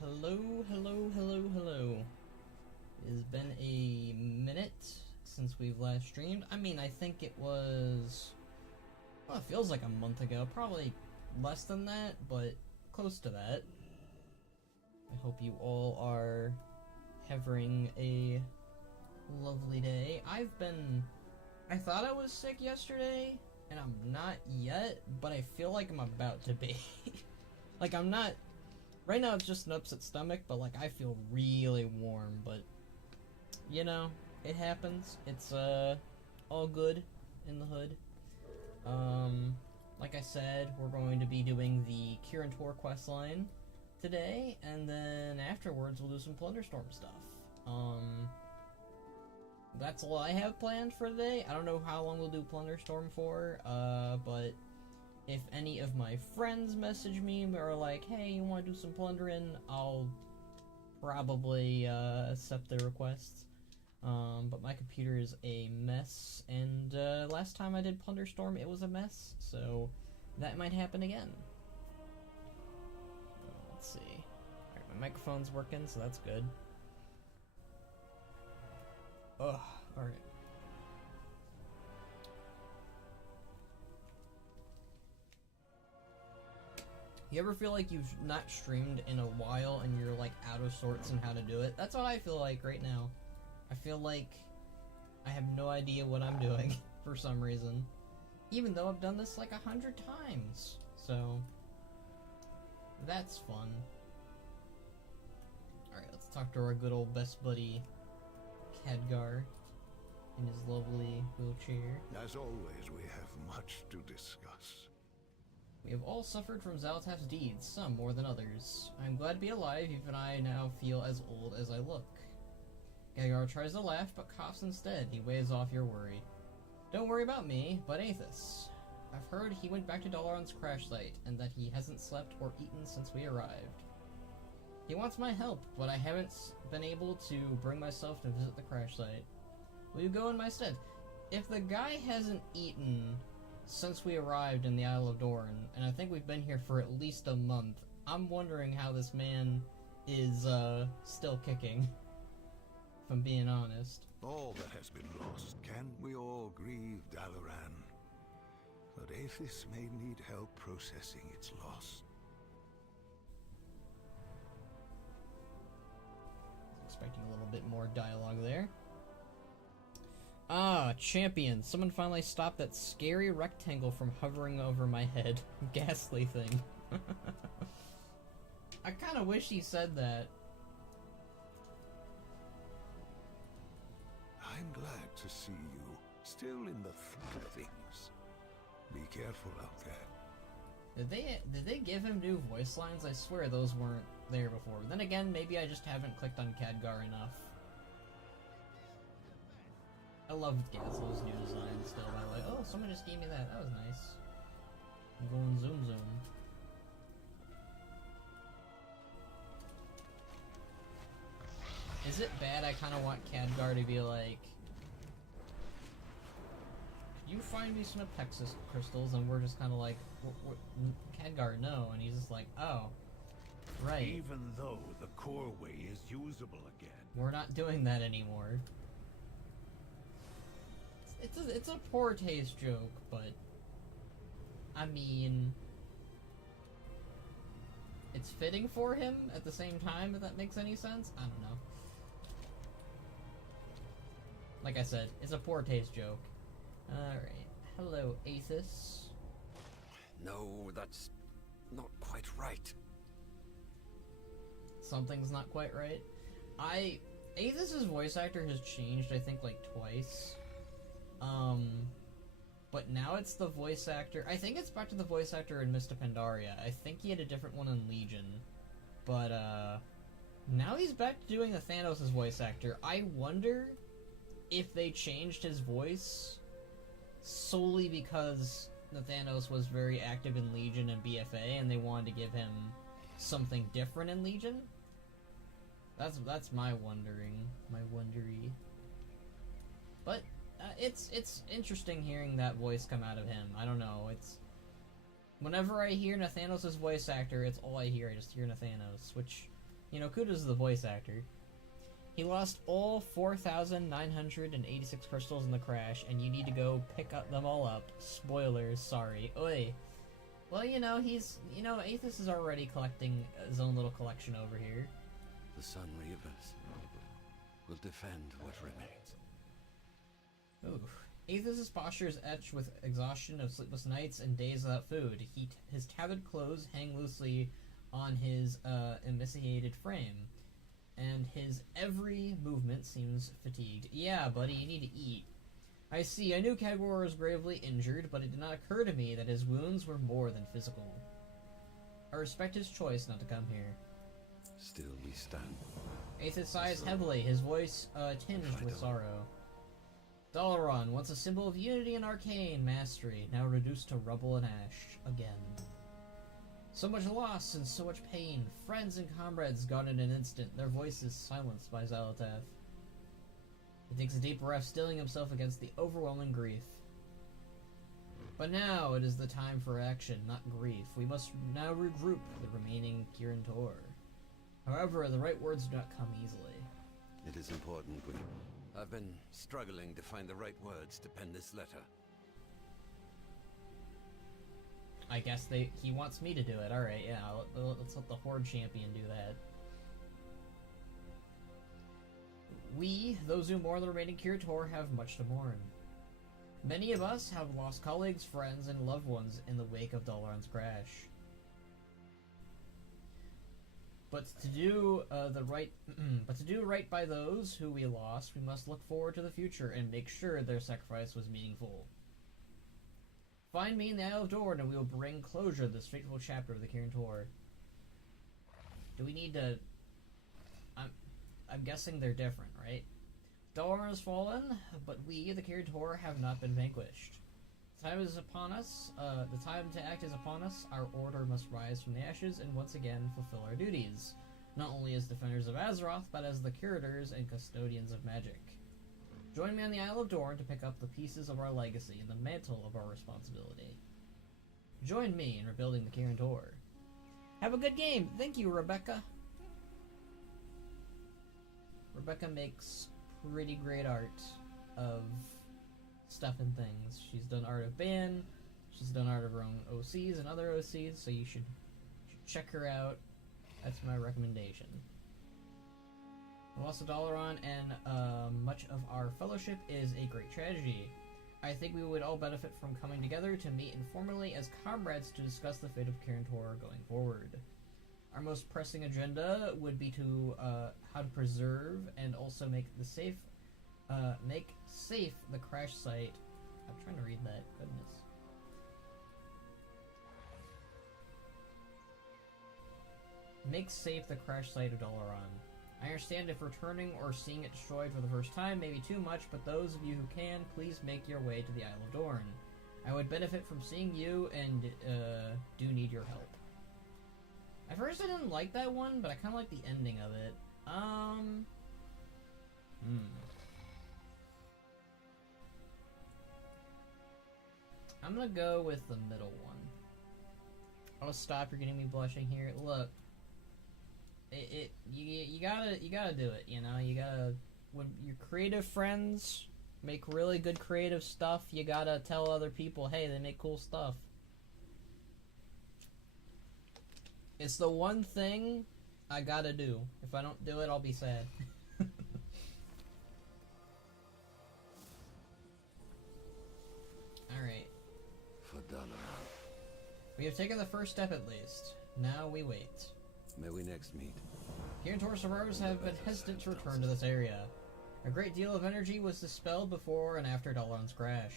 Hello. It has been a minute since we've last streamed. I mean, I think it was... well, it feels like a month ago. Probably less than that, but close to that. I hope you all are having a lovely day. I thought I was sick yesterday, and I'm not yet, but I feel like I'm about to be. Like, I'm not... right now it's just an upset stomach, but like I feel really warm, but you know, it happens. It's all good in the hood. Like I said, we're going to be doing the Kirin Tor questline today, and then afterwards we'll do some Plunderstorm stuff. That's all I have planned for today. I don't know how long we'll do Plunderstorm for, but if any of my friends message me or are like, hey, you want to do some plundering, I'll probably accept their requests. But my computer is a mess, and last time I did Plunderstorm, it was a mess, so that might happen again. Let's see. Alright, my microphone's working, so that's good. Ugh, alright. You ever feel like you've not streamed in a while and you're like out of sorts on how to do it? That's what I feel like right now. I feel like I have no idea what I'm doing for some reason. Even though I've done this like 100 times. So, that's fun. Alright, let's talk to our good old best buddy, Khadgar, in his lovely wheelchair. As always, we have much to discuss. We have all suffered from Xal'atath's deeds, some more than others. I am glad to be alive, even I now feel as old as I look. Khadgar tries to laugh, but coughs instead. He waves off your worry. Don't worry about me, but Aethys. I've heard he went back to Dalaran's crash site, and that he hasn't slept or eaten since we arrived. He wants my help, but I haven't been able to bring myself to visit the crash site. Will you go in my stead? If the guy hasn't eaten since we arrived in the Isle of Dorn, and I think we've been here for at least a month, I'm wondering how this man is, still kicking, if I'm being honest. All that has been lost, can we all grieve Dalaran? But Aethys may need help processing its loss. Expecting a little bit more dialogue there. Ah, champion. Someone finally stopped that scary rectangle from hovering over my head. Ghastly thing. I kinda wish he said that. I'm glad to see you still in the thick of things. Be careful out there. Did they give him new voice lines? I swear those weren't there before. Then again, maybe I just haven't clicked on Khadgar enough. I love Gazlo's new design still, by the way. Oh, someone just gave me that. That was nice. I'm going zoom zoom. Is it bad I kind of want Khadgar to be like, could you find me some Apexis crystals? And we're just kind of like, Khadgar, no. And he's just like, oh, right. Even though the core way is usable again. We're not doing that anymore. It's a poor taste joke, but I mean, it's fitting for him at the same time, if that makes any sense. I don't know. Like I said, it's a poor taste joke. Alright. Hello, Aethys. No, that's not quite right. Something's not quite right. Aethys' voice actor has changed, I think, like twice. But now it's the voice actor. I think it's back to the voice actor in Mista Pandaria. I think he had a different one in Legion. But, now he's back to doing the Thanos' voice actor. I wonder if they changed his voice solely because the Thanos was very active in Legion and BFA, and they wanted to give him something different in Legion. That's my wondering. My wondery. But it's interesting hearing that voice come out of him. I don't know. It's whenever I hear Nathanos' voice actor, it's all I hear. I just hear Nathanos, which You know, kudos to the voice actor. He lost all 4,986 crystals in the crash, and you need to go pick them all up. Spoilers, sorry. Oi. Well, you know, Aethys is already collecting his own little collection over here. The Sun Reavers will defend what remains. Ooh. Aethys' posture is etched with exhaustion of sleepless nights and days without food. His tattered clothes hang loosely on his emaciated frame, and his every movement seems fatigued. Yeah, buddy, you need to eat. I see, I knew Khadgar was gravely injured, but it did not occur to me that his wounds were more than physical. I respect his choice not to come here. Still we stand. Aethys sighs heavily, his voice tinged with sorrow. Dalaran, once a symbol of unity and arcane mastery, now reduced to rubble and ash again. So much loss and so much pain, friends and comrades gone in an instant, their voices silenced by Xal'atath. He takes a deep breath, stilling himself against the overwhelming grief. But now it is the time for action, not grief. We must now regroup the remaining Kirin Tor. However, the right words do not come easily. It is important I've been struggling to find the right words to pen this letter. I guess he wants me to do it. Alright, yeah, let's let the Horde Champion do that. We, those who mourn the remaining Kirin Tor, have much to mourn. Many of us have lost colleagues, friends, and loved ones in the wake of Dalaran's crash. But to do right by those who we lost, we must look forward to the future and make sure their sacrifice was meaningful. Find me in the Isle of Dorn, and we will bring closure to this fateful chapter of the Kirin Tor. Do we need to? I'm guessing they're different, right? Dalaran has fallen, but we, the Kirin Tor, have not been vanquished. The time is upon us. The time to act is upon us. Our order must rise from the ashes and once again fulfill our duties, not only as defenders of Azeroth, but as the curators and custodians of magic. Join me on the Isle of Dorn to pick up the pieces of our legacy and the mantle of our responsibility. Join me in rebuilding the Kirin Tor. Have a good game. Thank you, Rebecca. Rebecca makes pretty great art of stuff and things. She's done art of Ban, she's done art of her own OCs and other OCs, so you should check her out. That's my recommendation. The loss of Dalaran and much of our fellowship is a great tragedy. I think we would all benefit from coming together to meet informally as comrades to discuss the fate of Kirin Tor going forward. Our most pressing agenda would be to how to preserve and also make safe the crash site. I'm trying to read that. Goodness. Make safe the crash site of Dalaran. I understand if returning or seeing it destroyed for the first time may be too much, but those of you who can, please make your way to the Isle of Dorn. I would benefit from seeing you and do need your help. At first I didn't like that one, but I kind of like the ending of it. I'm gonna go with the middle one. I'll stop. You're getting me blushing here. Look, you gotta do it. You know, you gotta, when your creative friends make really good creative stuff, you gotta tell other people, hey, they make cool stuff. It's the one thing I gotta do. If I don't do it, I'll be sad. Alright. For Dalaran. We have taken the first step at least. Now we wait. May we next meet. Kirin Tor survivors have been hesitant to return to this area. A great deal of energy was dispelled before and after Dalaran's crash.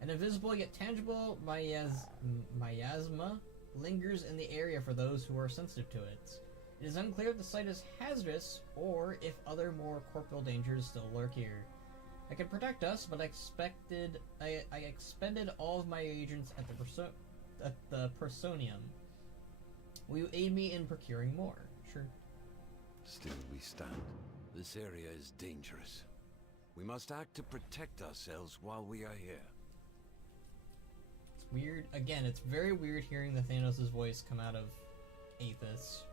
An invisible yet tangible miasma lingers in the area for those who are sensitive to it. It is unclear if the site is hazardous or if other more corporeal dangers still lurk here. It can protect us, but I expended all of my agents at the Personium. Will you aid me in procuring more? Sure. Still we stand. This area is dangerous. We must act to protect ourselves while we are here. It's weird. Again, it's very weird hearing the Thanos' voice come out of Aethys.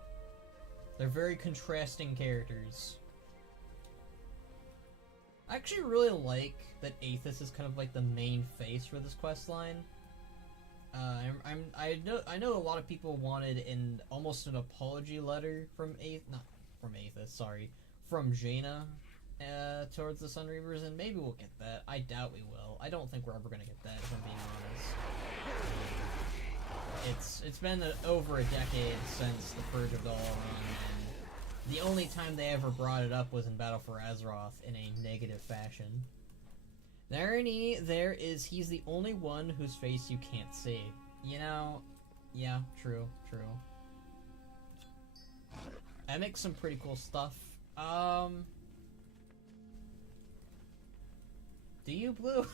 They're very contrasting characters. I actually really like that Aethys is kind of like the main face for this quest line. I know a lot of people wanted almost an apology letter from from Jaina towards the Sunreavers, and maybe we'll get that. I doubt we will. I don't think we're ever gonna get that, if I'm being honest. It's been over a decade since the Purge of Dalaran, and the only time they ever brought it up was in Battle for Azeroth in a negative fashion. The irony there is he's the only one whose face you can't see. You know, yeah, true. I make some pretty cool stuff. Do you, Blue?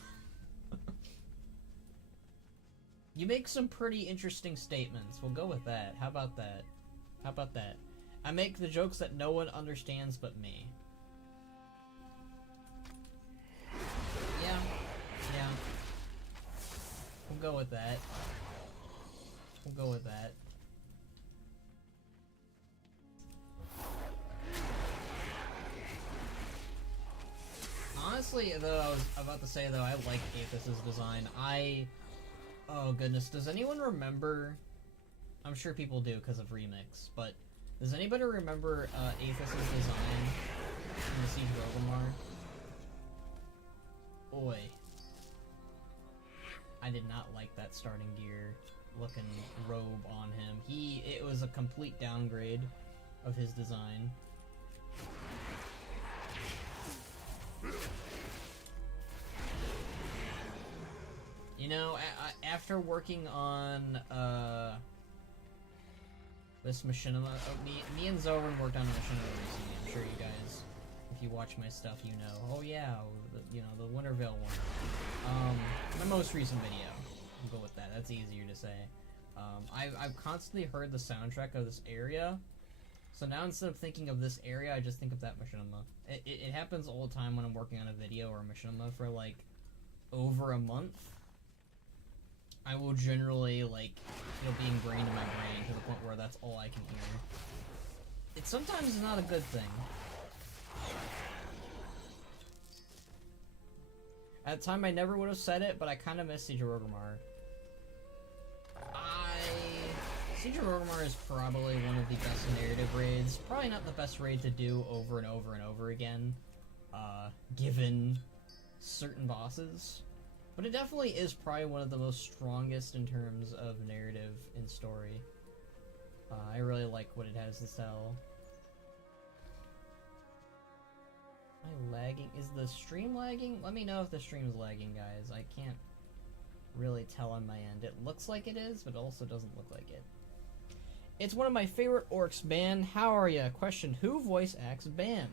You make some pretty interesting statements. We'll go with that. How about that? I make the jokes that no one understands but me. Yeah. We'll go with that. Honestly, though, I was about to say, though, I like Aethys' design. Oh goodness, does anyone remember... I'm sure people do because of Remix, but does anybody remember Aethys' design in the Siege of Orgrimmar? Oi. I did not like that starting gear looking robe on him. It was a complete downgrade of his design. You know, after working on this machinima, me and Zoran worked on a machinima recently. I'm sure you guys, if you watch my stuff, you know. Oh yeah, the Wintervale one. My most recent video. We'll go with that. That's easier to say. I've constantly heard the soundtrack of this area, so now instead of thinking of this area, I just think of that machinima. It happens all the time when I'm working on a video or a machinima for like over a month. I will generally like feel being ingrained in my brain to the point where that's all I can hear. It's sometimes not a good thing. At the time, I never would have said it, but I kind of miss Siege of Orgrimmar. Siege of Orgrimmar is probably one of the best narrative raids. Probably not the best raid to do over and over and over again, given certain bosses. But it definitely is probably one of the most strongest in terms of narrative and story. I really like what it has to tell. Am I lagging? Is the stream lagging? Let me know if the stream's lagging, guys. I can't really tell on my end. It looks like it is, but it also doesn't look like it. It's one of my favorite orcs, Ban. How are ya? Question, who voice acts Ban?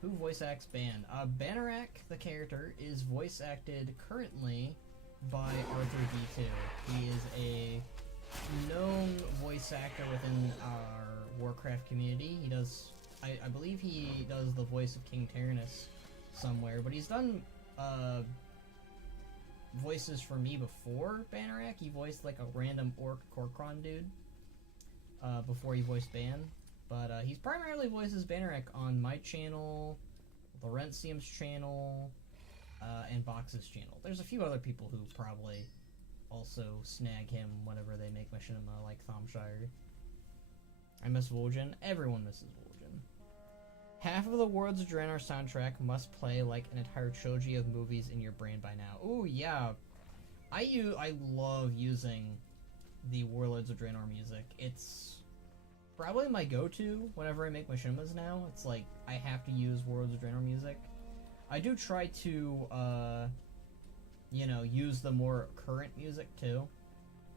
Who voice acts Ban? Banarak, the character, is voice acted currently by Arthur D2. He is a known voice actor within our Warcraft community. He does, I believe he does the voice of King Tyrannus somewhere, but he's done voices for me before Banarak. He voiced like a random orc Korkron dude before he voiced Ban. But he's primarily voices Banarak on my channel, Laurentium's channel, and Box's channel. There's a few other people who probably also snag him whenever they make machinima, like Thomshire. I miss Vol'jin. Everyone misses Vol'jin. Half of the Worlds of Draenor soundtrack must play like an entire trilogy of movies in your brain by now. Ooh, yeah. I love using the Warlords of Draenor music. It's probably my go-to whenever I make machinimas now. It's like, I have to use Warlords of Draenor music. I do try to, you know, use the more current music, too,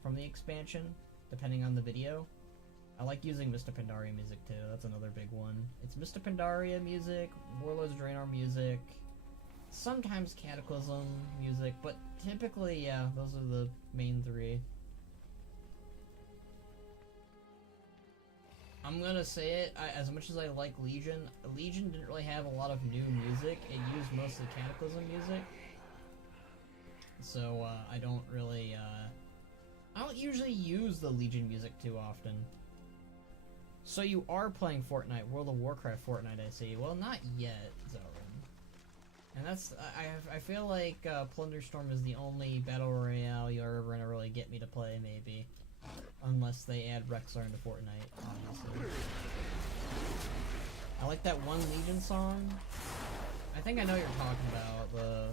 from the expansion, depending on the video. I like using Mr. Pandaria music, too. That's another big one. It's Mr. Pandaria music, Warlords of Draenor music, sometimes Cataclysm music, but typically, yeah, those are the main three. I'm gonna say it, as much as I like Legion didn't really have a lot of new music. It used mostly Cataclysm music. So, I don't really, I don't usually use the Legion music too often. So you are playing Fortnite, World of Warcraft Fortnite, I see. Well, not yet, Zoran. And that's, I feel like Plunderstorm is the only battle royale you're ever gonna really get me to play, maybe. Unless they add Rexar into Fortnite, obviously. I like that one Legion song. I think I know what you're talking about. The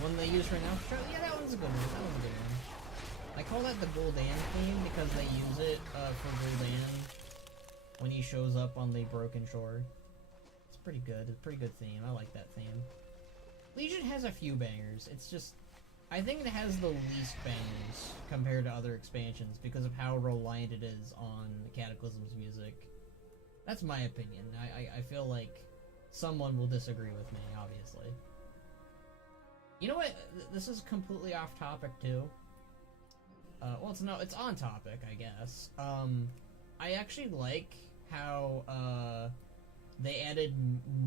one they use right now. Yeah, that one's a good one. That one's a good one. I call that the Gul'dan theme because they use it for Gul'dan when he shows up on the Broken Shore. It's pretty good. It's a pretty good theme. I like that theme. Legion has a few bangers. It's just, I think it has the least bangers compared to other expansions because of how reliant it is on Cataclysm's music. That's my opinion. I feel like someone will disagree with me, obviously. You know what? This is completely off topic too. Well, it's on topic, I guess. I actually like how they added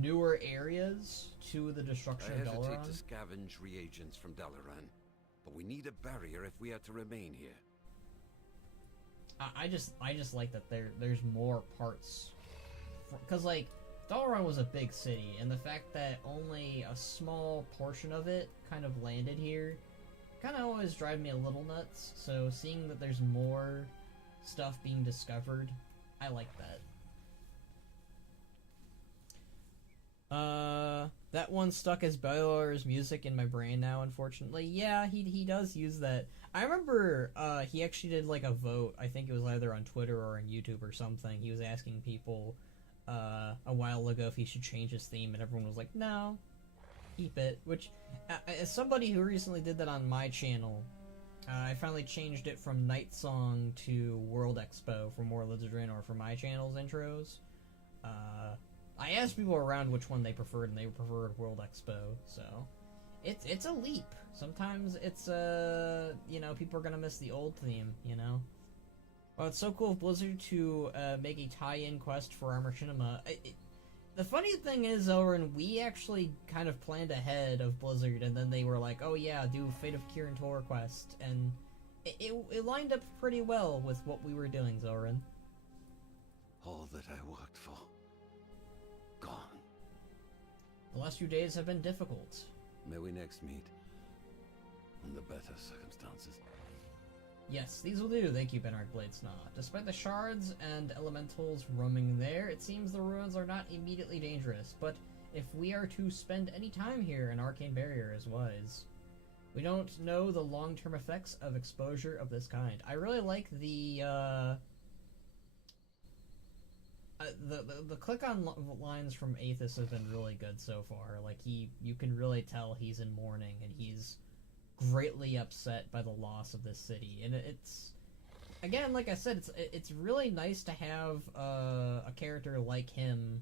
newer areas to the destruction of I hesitate Dalaran. to scavenge reagents from Dalaran, but we need a barrier if we are to remain here. I just like that there's more parts, because like Dalaran was a big city, and the fact that only a small portion of it kind of landed here, kind of always drive me a little nuts. So seeing that there's more stuff being discovered, I like that. That one stuck as Belar's music in my brain now, unfortunately. Yeah, he does use that. I remember, he actually did, like, a vote. I think it was either on Twitter or on YouTube or something. He was asking people, a while ago if he should change his theme, and everyone was like, no, keep it. Which, as somebody who recently did that on my channel, I finally changed it from Night Song to World Expo for more Lizard Draenor for my channel's intros. I asked people around which one they preferred, and they preferred World Expo, so it's a leap. Sometimes it's you know, people are gonna miss the old theme, you know. Well, it's so cool of Blizzard to make a tie-in quest for Armor Cinema. The funny thing is, Elrin, we actually kind of planned ahead of Blizzard, and then they were like, "Oh yeah, do Fate of Kirin Tor quest," and it lined up pretty well with what we were doing, Zoran. All that I worked for, gone. The last few days have been difficult. May we next meet under better circumstances. Yes, these will do, thank you, Bernard Bladesnaw. Despite the shards and elementals roaming there, it seems the ruins are not immediately dangerous, but if we are to spend any time here, an arcane barrier is wise. We don't know the long-term effects of exposure of this kind. I really like the click-on lines from Aethys have been really good so far. Like, you can really tell he's in mourning, and he's greatly upset by the loss of this city. And it's, again, like I said, it's really nice to have a character like him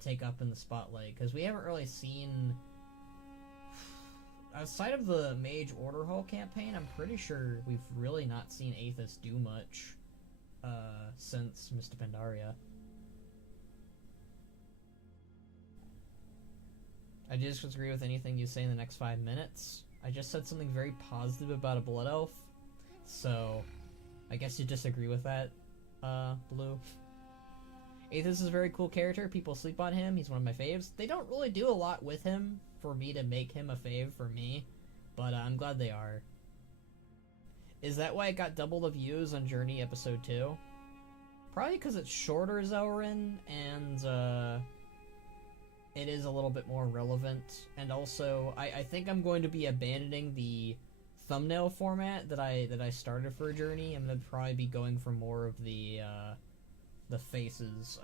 take up in the spotlight, because we haven't really seen, outside of the Mage Order Hall campaign, I'm pretty sure we've really not seen Aethys do much since Mr. Pandaria. I disagree with anything you say in the next 5 minutes. I just said something very positive about a Blood Elf, so I guess you disagree with that, Blue. Aethys is a very cool character. People sleep on him. He's one of my faves. They don't really do a lot with him for me to make him a fave for me, but I'm glad they are. Is that why it got double the views on Journey Episode 2? Probably because it's shorter, Zelrin, and it is a little bit more relevant, and also I think I'm going to be abandoning the thumbnail format that I started for Journey. I'm going to probably be going for more of the faces.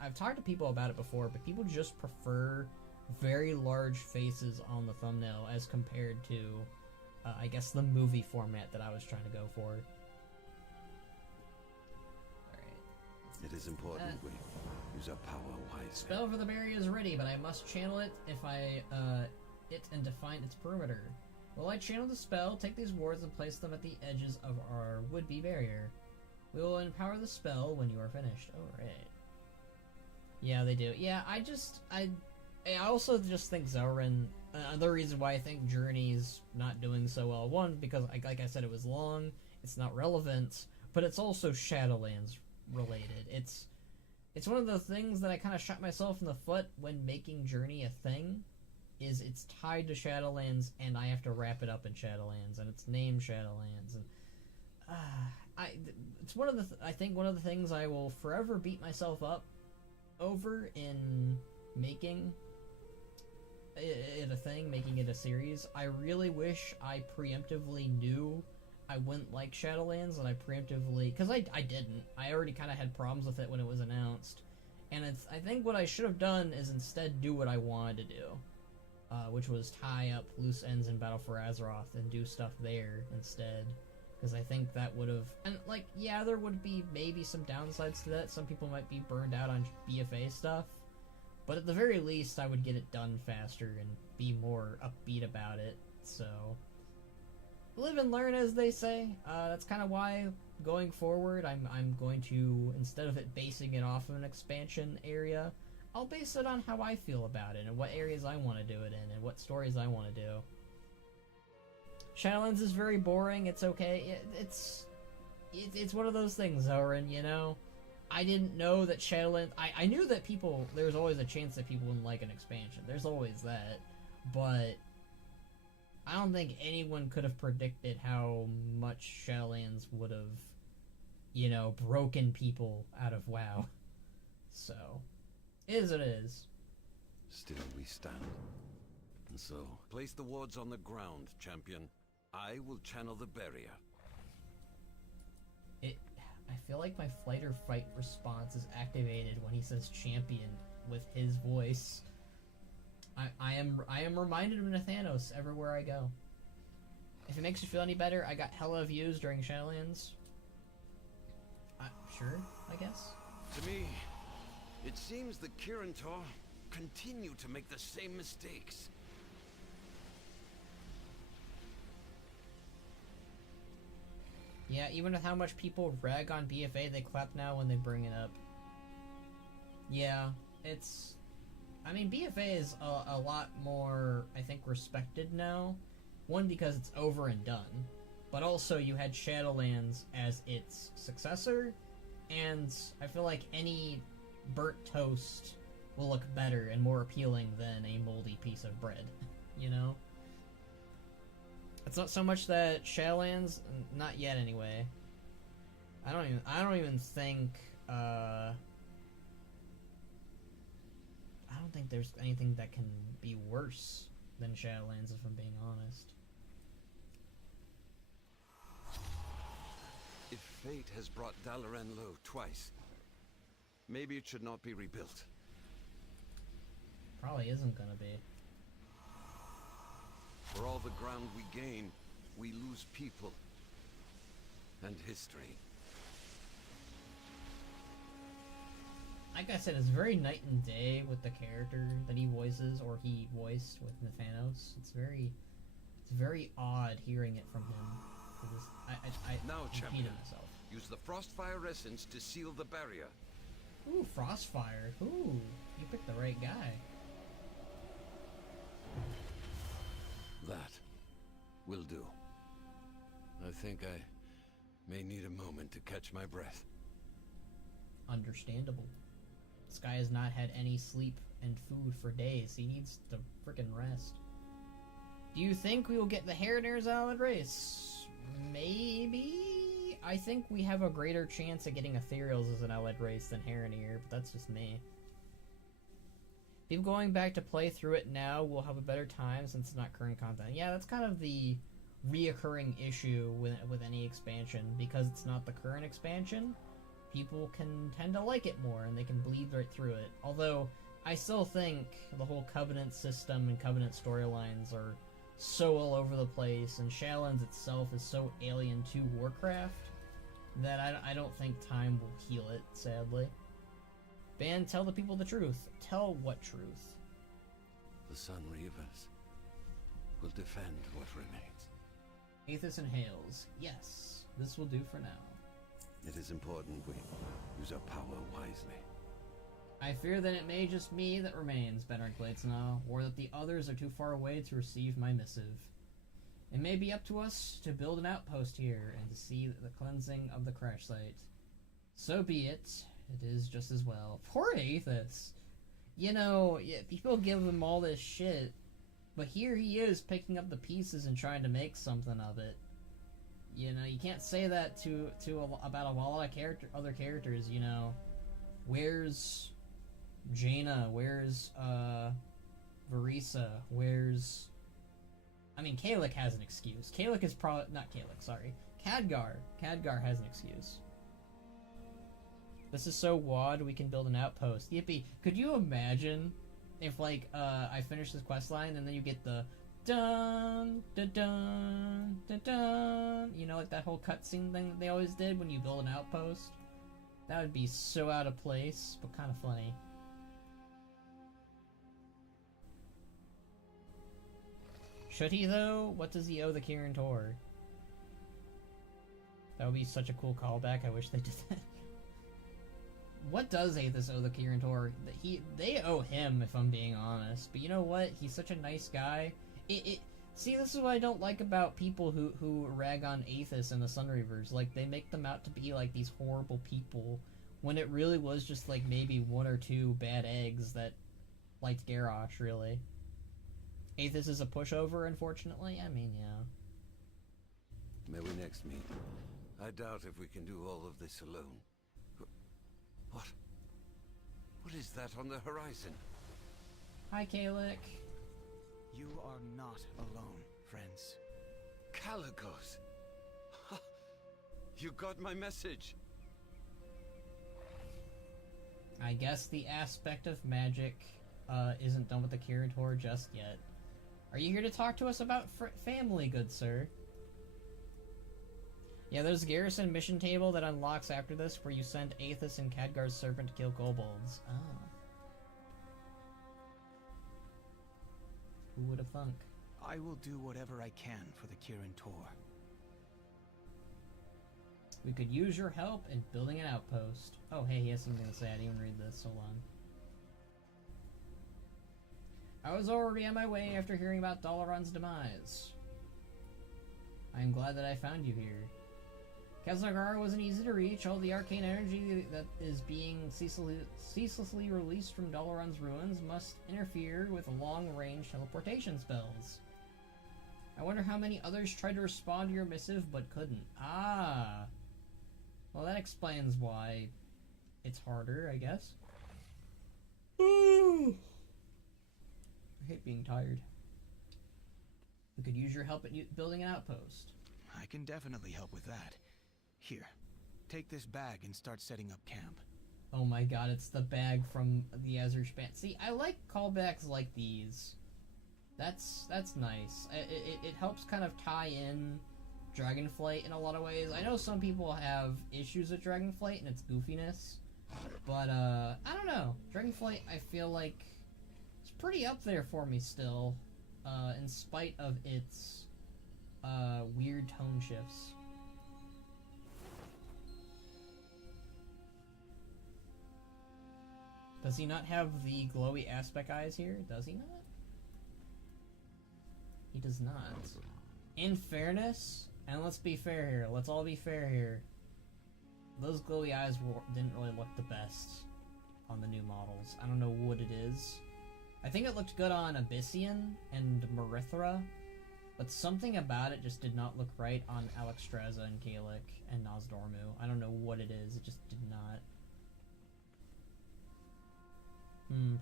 I've talked to people about it before, but people just prefer very large faces on the thumbnail as compared to I guess the movie format that I was trying to go for. Alright. It is important we use our power wisely. Spell for the barrier is ready, but I must channel it if I it and define its perimeter. Will I channel the spell, take these wards and place them at the edges of our would-be barrier. We will empower the spell when you are finished. Alright. Yeah, they do. Yeah, I also just think Zelrin, another reason why I think Journey's not doing so well. One, because like I said, it was long, it's not relevant, but it's also Shadowlands related. It's one of the things that I kind of shot myself in the foot when making Journey a thing, is it's tied to Shadowlands, and I have to wrap it up in Shadowlands, and it's named Shadowlands, and it's one of the I think one of the things I will forever beat myself up over in making it a thing, making it a series. I really wish I preemptively knew I wouldn't like Shadowlands, and I preemptively, because I didn't. I already kind of had problems with it when it was announced, and I think what I should have done is instead do what I wanted to do, which was tie up loose ends in Battle for Azeroth and do stuff there instead, because I think that would have, and like, yeah, there would be maybe some downsides to that. Some people might be burned out on BFA stuff, but at the very least I would get it done faster and be more upbeat about it. So live and learn, as they say. That's kind of why going forward I'm going to, instead of it basing it off of an expansion area, I'll base it on how I feel about it and what areas I want to do it in and what stories I want to do. Shadowlands is very boring. It's okay. It's one of those things, Zoran, you know? I didn't know that Shadowlands... I knew that people... There's always a chance that people wouldn't like an expansion. There's always that. But I don't think anyone could have predicted how much Shadowlands would have, you know, broken people out of WoW. So, it is what it is. Still we stand. And so, place the wards on the ground, champion. I will channel the barrier. I feel like my flight or fight response is activated when he says champion with his voice. I am reminded of Nathanos everywhere I go. If it makes you feel any better, I got hella views during Shadowlands. Sure, I guess. To me, it seems the Kirin Tor continue to make the same mistakes. Yeah, even with how much people rag on BFA, they clap now when they bring it up. Yeah, it's... I mean, BFA is a lot more, I think, respected now. One, because it's over and done. But also, you had Shadowlands as its successor. And I feel like any burnt toast will look better and more appealing than a moldy piece of bread. You know? It's not so much that Shadowlands, not yet anyway. I don't even think I don't think there's anything that can be worse than Shadowlands, if I'm being honest. If fate has brought Dalaran low twice, maybe it should not be rebuilt. Probably isn't gonna be. For all the ground we gain, we lose people and history. Like I said, it's very night and day with the character that he voices, or he voiced with Nathanos. It's very odd hearing it from him. I now, champion, myself. Use the Frostfire essence to seal the barrier. Ooh, Frostfire. Ooh, you picked the right guy. That will do. I think I may need a moment to catch my breath. Understandable. This guy has not had any sleep and food for days. He needs to frickin' rest. Do you think we will get the Harreners Allied race? Maybe? I think we have a greater chance at getting Ethereals as an allied race than Harreneer, but that's just me. People going back to play through it now will have a better time since it's not current content. Yeah, that's kind of the reoccurring issue with any expansion. Because it's not the current expansion, people can tend to like it more and they can bleed right through it. Although, I still think the whole Covenant system and Covenant storylines are so all over the place, and Shadowlands itself is so alien to Warcraft that I don't think time will heal it, sadly. Ban, tell the people the truth. Tell what truth? The Sun Reavers will defend what remains. Aethys and Hales. Yes, this will do for now. It is important we use our power wisely. I fear that it may just me that remains, Benric Bladesnaw, or that the others are too far away to receive my missive. It may be up to us to build an outpost here and to see the cleansing of the crash site. So be it. It is just as well. Poor Aethys. You know, yeah, people give him all this shit, but here he is picking up the pieces and trying to make something of it. You know, you can't say that about a lot of other characters. You know, where's Jaina? Where's Varisa? Where's... I mean, Kalik has an excuse. Kalik is probably... Not Kalik, sorry. Khadgar. Khadgar has an excuse. This is so wad, we can build an outpost. Yippee. Could you imagine if, like, I finish this quest line and then you get the dun, dun, dun, dun, dun, you know, like that whole cutscene thing that they always did when you build an outpost? That would be so out of place, but kind of funny. Should he, though? What does he owe the Kirin Tor? That would be such a cool callback. I wish they did that. What does Aethys owe the Kirin Tor? They owe him, if I'm being honest. But you know what? He's such a nice guy. See, this is what I don't like about people who rag on Aethys and the Sunreavers. Like, they make them out to be, like, these horrible people, when it really was just, like, maybe one or two bad eggs that liked Garrosh, really. Aethys is a pushover, unfortunately. I mean, yeah. May we next meet? I doubt if we can do all of this alone. What? What is that on the horizon? Hi, Kalik. You are not alone, friends. Kalecgos! You got my message! I guess the aspect of magic isn't done with the Kirin Tor just yet. Are you here to talk to us about family, good sir? Yeah, there's a garrison mission table that unlocks after this where you send Aethys and Khadgar's servant to kill kobolds. Oh. Who would have thunk? I will do whatever I can for the Kirin Tor. We could use your help in building an outpost. Oh, hey, he has something to say. I didn't even read this. Hold on. I was already on my way after hearing about Dalaran's demise. I am glad that I found you here. Kaznagar wasn't easy to reach. All the arcane energy that is being ceaselessly released from Dalaran's ruins must interfere with long-range teleportation spells. I wonder how many others tried to respond to your missive but couldn't. Ah! Well, that explains why it's harder, I guess. I hate being tired. We could use your help at building an outpost. I can definitely help with that. Here, take this bag and start setting up camp. Oh my god, it's the bag from the Azure Span. See, I like callbacks like these. That's nice. It helps kind of tie in Dragonflight in a lot of ways. I know some people have issues with Dragonflight and its goofiness, but I don't know. Dragonflight, I feel like it's pretty up there for me still, in spite of its weird tone shifts. Does he not have the glowy aspect eyes here? Does he not? He does not. In fairness, and let's be fair here, let's all be fair here, those glowy eyes didn't really look the best on the new models. I don't know what it is. I think it looked good on Abyssian and Marithra, but something about it just did not look right on Alexstrasza and Kalik and Nozdormu. I don't know what it is, it just did not.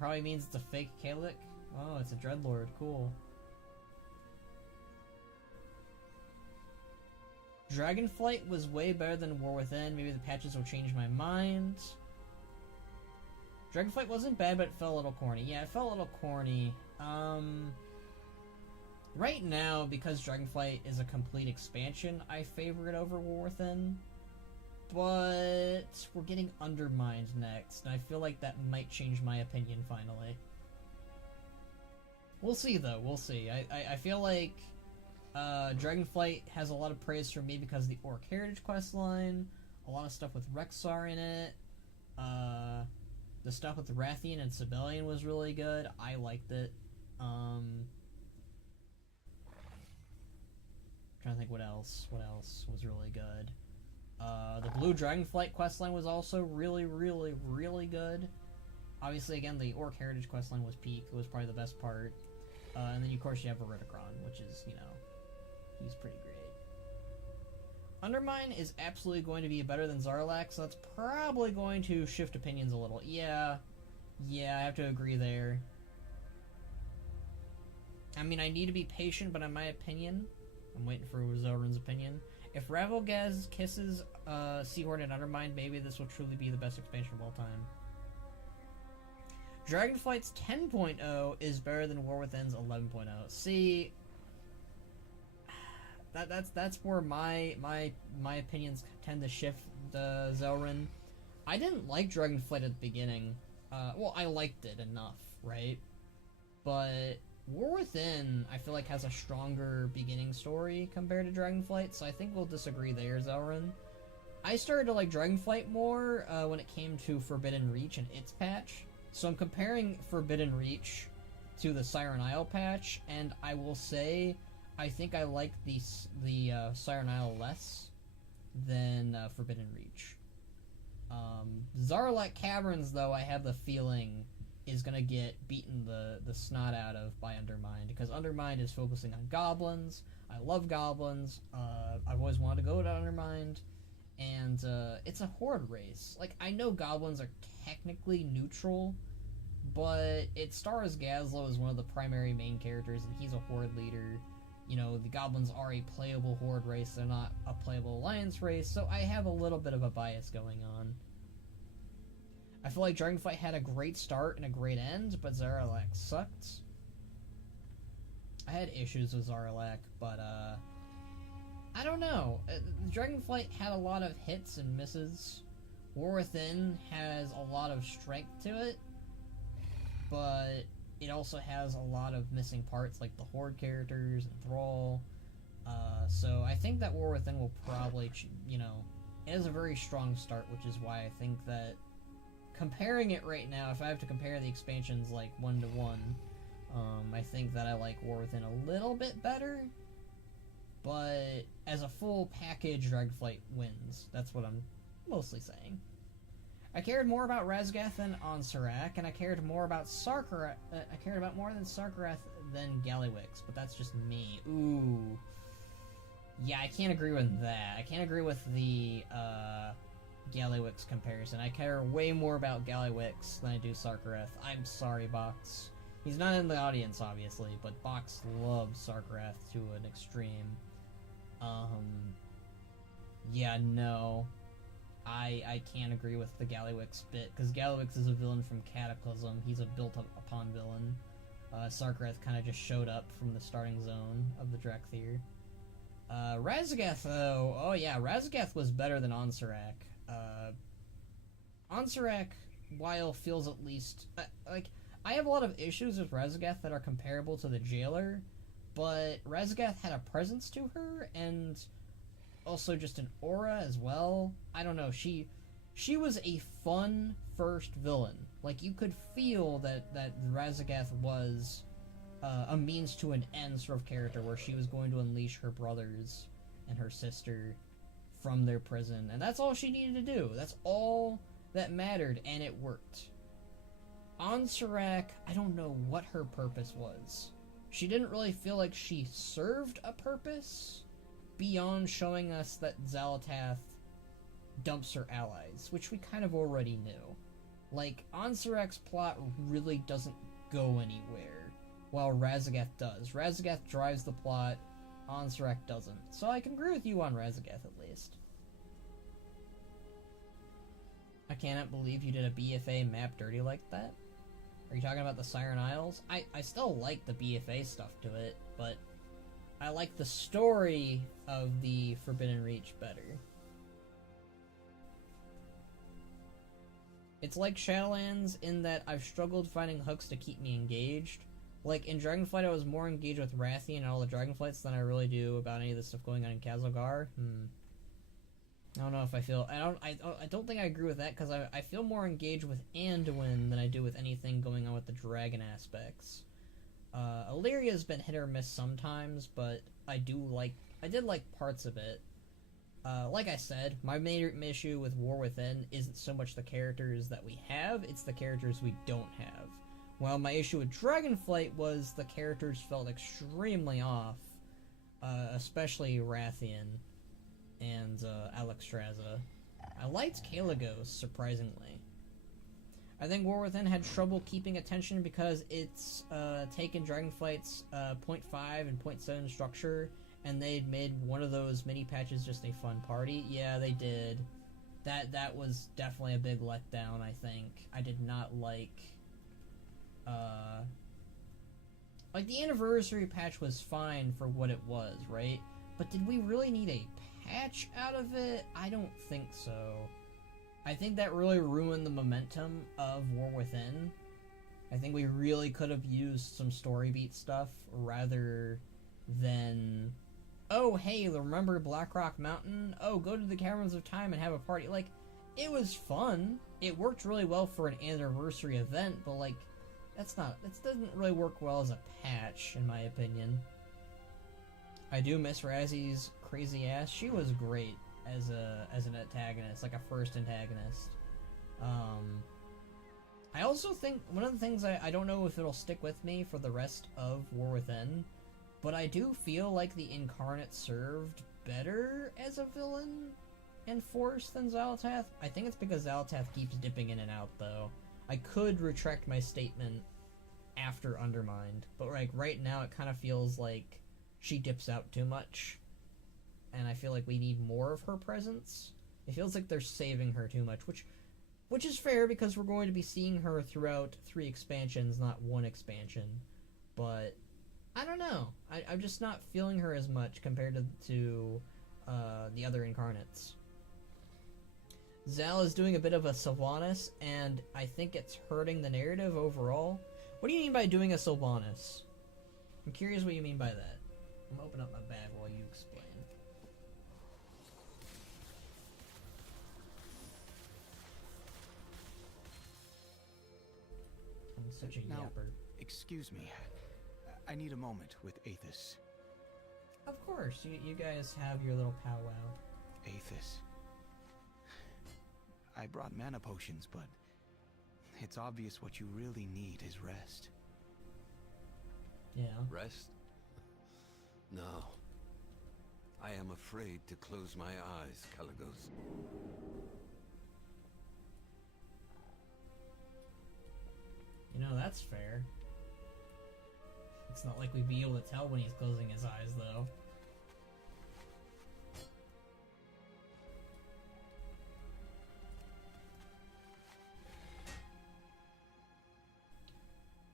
Probably means it's a fake Kalik. Oh, it's a Dreadlord. Cool. Dragonflight was way better than War Within. Maybe the patches will change my mind. Dragonflight wasn't bad, but it felt a little corny. Yeah, it felt a little corny. Right now, because Dragonflight is a complete expansion, I favor it over War Within. But we're getting Undermined next, and I feel like that might change my opinion finally. We'll see, though. We'll see. I feel like Dragonflight has a lot of praise from me because of the Orc Heritage questline, a lot of stuff with Rexar in it, the stuff with Rathian and Sibelian was really good. I liked it. Trying to think what else was really good. The Blue Dragonflight questline was also really, really, really good. Obviously, again, the Orc Heritage questline was peak. It was probably the best part. And then, of course, you have Veridicron, which is, you know, he's pretty great. Undermine is absolutely going to be better than Zarlak, so that's probably going to shift opinions a little. Yeah, I have to agree there. I mean, I need to be patient, but in my opinion, I'm waiting for Zoran's opinion. If Ravelgaz kisses Seahorn and Undermine, maybe this will truly be the best expansion of all time. Dragonflight's 10.0 is better than War Within's 11.0. See, that's where my opinions tend to shift, Zelrin. I didn't like Dragonflight at the beginning. Well, I liked it enough, right? But War Within, I feel like, has a stronger beginning story compared to Dragonflight, so I think we'll disagree there, Zelrin. I started to like Dragonflight more when it came to Forbidden Reach and its patch. So I'm comparing Forbidden Reach to the Siren Isle patch, and I will say I think I like the Siren Isle less than Forbidden Reach. Zarlak Caverns, though, I have the feeling is gonna get beaten the snot out of by Undermined, because Undermined is focusing on goblins. I love goblins. I've always wanted to go to Undermined, and it's a horde race. Like, I know goblins are technically neutral, but it stars Gazlo as one of the primary main characters, and he's a horde leader. You know, the goblins are a playable horde race, they're not a playable alliance race, so I have a little bit of a bias going on. I feel like Dragonflight had a great start and a great end, but Zarlak sucked. I had issues with Zarlak, but I don't know. Dragonflight had a lot of hits and misses. War Within has a lot of strength to it, but it also has a lot of missing parts, like the Horde characters and Thrall. So I think that War Within will probably, you know, it has a very strong start, which is why I think that comparing it right now, if I have to compare the expansions like 1-to-1, I think that I like War Within a little bit better. But as a full package, Dragonflight wins. That's what I'm mostly saying. I cared more about Razgath than Ansarak, and I cared more about Sarkarath. I cared about more than Sarkarath than Gallywix, but that's just me. Ooh, yeah, I can't agree with that. I can't agree with the Gallywix comparison. I care way more about Gallywix than I do Sarkarath. I'm sorry, Box. He's not in the audience, obviously, but Box loves Sarkarath to an extreme. Yeah, no. I can't agree with the Gallywix bit, because Gallywix is a villain from Cataclysm. He's a built-upon villain. Sarkarath kind of just showed up from the starting zone of the Drakthir. Razagath, though, oh yeah, Razagath was better than Ansarak. Ansarak, while feels at least... like, I have a lot of issues with Razagath that are comparable to the Jailer, but Razagath had a presence to her, and also just an aura as well. I don't know, she was a fun first villain. Like, you could feel that Razagath was a means to an end sort of character, where she was going to unleash her brothers and her sister from their prison, and that's all she needed to do. That's all that mattered, and it worked. Ansarak, I don't know what her purpose was. She didn't really feel like she served a purpose beyond showing us that Xal'atath dumps her allies, which we kind of already knew. Like, Ansarak's plot really doesn't go anywhere, while Razagath does. Razagath drives the plot, Ansarak doesn't. So I can agree with you on Razagath, at least. I cannot believe you did a BFA map dirty like that. Are you talking about the Siren Isles? I still like the BFA stuff to it, but I like the story of the Forbidden Reach better. It's like Shadowlands in that I've struggled finding hooks to keep me engaged. Like, in Dragonflight I was more engaged with Rathian and all the Dragonflights than I really do about any of the stuff going on in Khazalgar. I don't know if I feel... I don't think I agree with that, because I feel more engaged with Anduin than I do with anything going on with the dragon aspects. Illyria's been hit or miss sometimes, but I did like parts of it. like I said, my main issue with War Within isn't so much the characters that we have, it's the characters we don't have. While my issue with Dragonflight was the characters felt extremely off, especially Rathian and Alexstrasza. I liked Kalagos, surprisingly. I think War Within had trouble keeping attention because it's taken Dragonflight's 0.5 and 0.7 structure, and they'd made one of those mini patches just a fun party. Yeah, they did. That was definitely a big letdown, I think. I did not like the anniversary patch was fine for what it was, right? But did we really need a patch out of it? I don't think so. I think that really ruined the momentum of War Within. I think we really could have used some story beat stuff rather than, oh hey, remember Blackrock Mountain? Oh, go to the Caverns of Time and have a party. Like, it was fun. It worked really well for an anniversary event, but like, that doesn't really work well as a patch, in my opinion. I do miss Razzie's crazy ass. She was great as an antagonist, like a first antagonist. I also think one of the things I don't know if it'll stick with me for the rest of War Within, but I do feel like the Incarnate served better as a villain in Force than Xal'atath. I think it's because Xal'atath keeps dipping in and out, though. I could retract my statement after Undermined, but like right now it kind of feels like she dips out too much, and I feel like we need more of her presence. It feels like they're saving her too much, which is fair because we're going to be seeing her throughout 3 expansions, not 1 expansion. But I don't know. I'm just not feeling her as much compared to the other Incarnates. Zal is doing a bit of a Sylvanas, and I think it's hurting the narrative overall. What do you mean by doing a Sylvanas? I'm curious what you mean by that. I'm gonna open up my bag while you explain. I'm such a yapper. Excuse me. I need a moment with Aethys. Of course, you guys have your little powwow. Aethys. I brought mana potions, but it's obvious what you really need is rest. Yeah. Rest? No. I am afraid to close my eyes, Kalagos. You know, that's fair. It's not like we'd be able to tell when he's closing his eyes, though.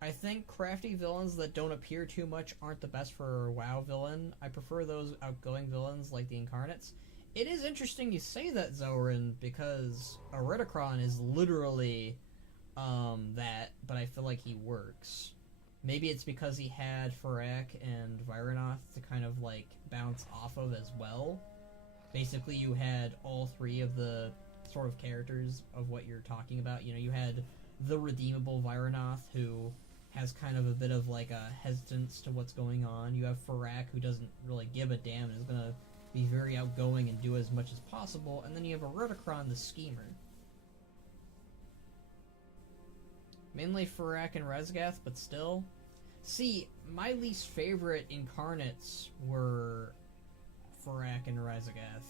I think crafty villains that don't appear too much aren't the best for a WoW villain. I prefer those outgoing villains like the Incarnates. It is interesting you say that, Zorin, because Eridikron is literally that, but I feel like he works. Maybe it's because he had Farak and Vironoth to kind of like bounce off of as well. Basically, you had all 3 of the sort of characters of what you're talking about. You know, you had the redeemable Vironoth, who has kind of a bit of like a hesitance to what's going on. You have Farak, who doesn't really give a damn and is gonna be very outgoing and do as much as possible. And then you have Eridikron, the schemer. Mainly Farak and Rezgath, but still. See, my least favorite Incarnates were Farak and Rezgath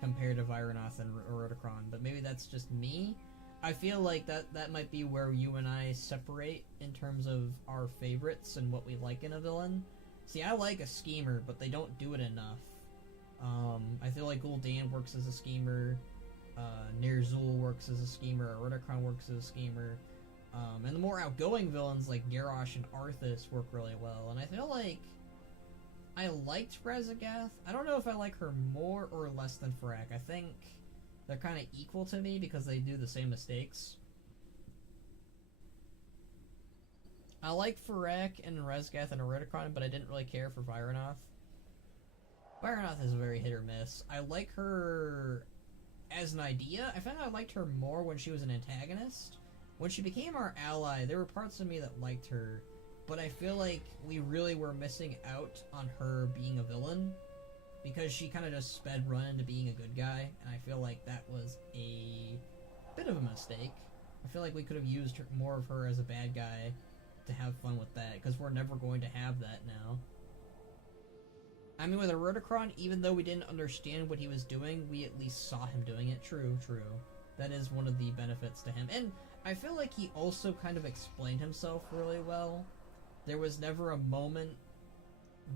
compared to Vironoth and Eridikron, but maybe that's just me. I feel like that might be where you and I separate in terms of our favorites and what we like in a villain. See, I like a schemer, but they don't do it enough. I feel like Gul'dan works as a schemer, Ner'zhul works as a schemer, Eridikron works as a schemer, and the more outgoing villains like Garrosh and Arthas work really well, and I feel like I liked Rezgath. I don't know if I like her more or less than Farak. I think they're kind of equal to me because they do the same mistakes. I like Farak and Rezgath and Eridikron, but I didn't really care for Vironoth. Vironoth is very hit or miss. I like her as an idea. I found I liked her more when she was an antagonist. When she became our ally, there were parts of me that liked her, but I feel like we really were missing out on her being a villain. because she kind of just sped run into being a good guy, and I feel like that was a bit of a mistake. I feel like we could have used more of her as a bad guy to have fun with that, because we're never going to have that now. I mean, with Erudicron, even though we didn't understand what he was doing, we at least saw him doing it. True. That is one of the benefits to him. And I feel like he also kind of explained himself really well. There was never a moment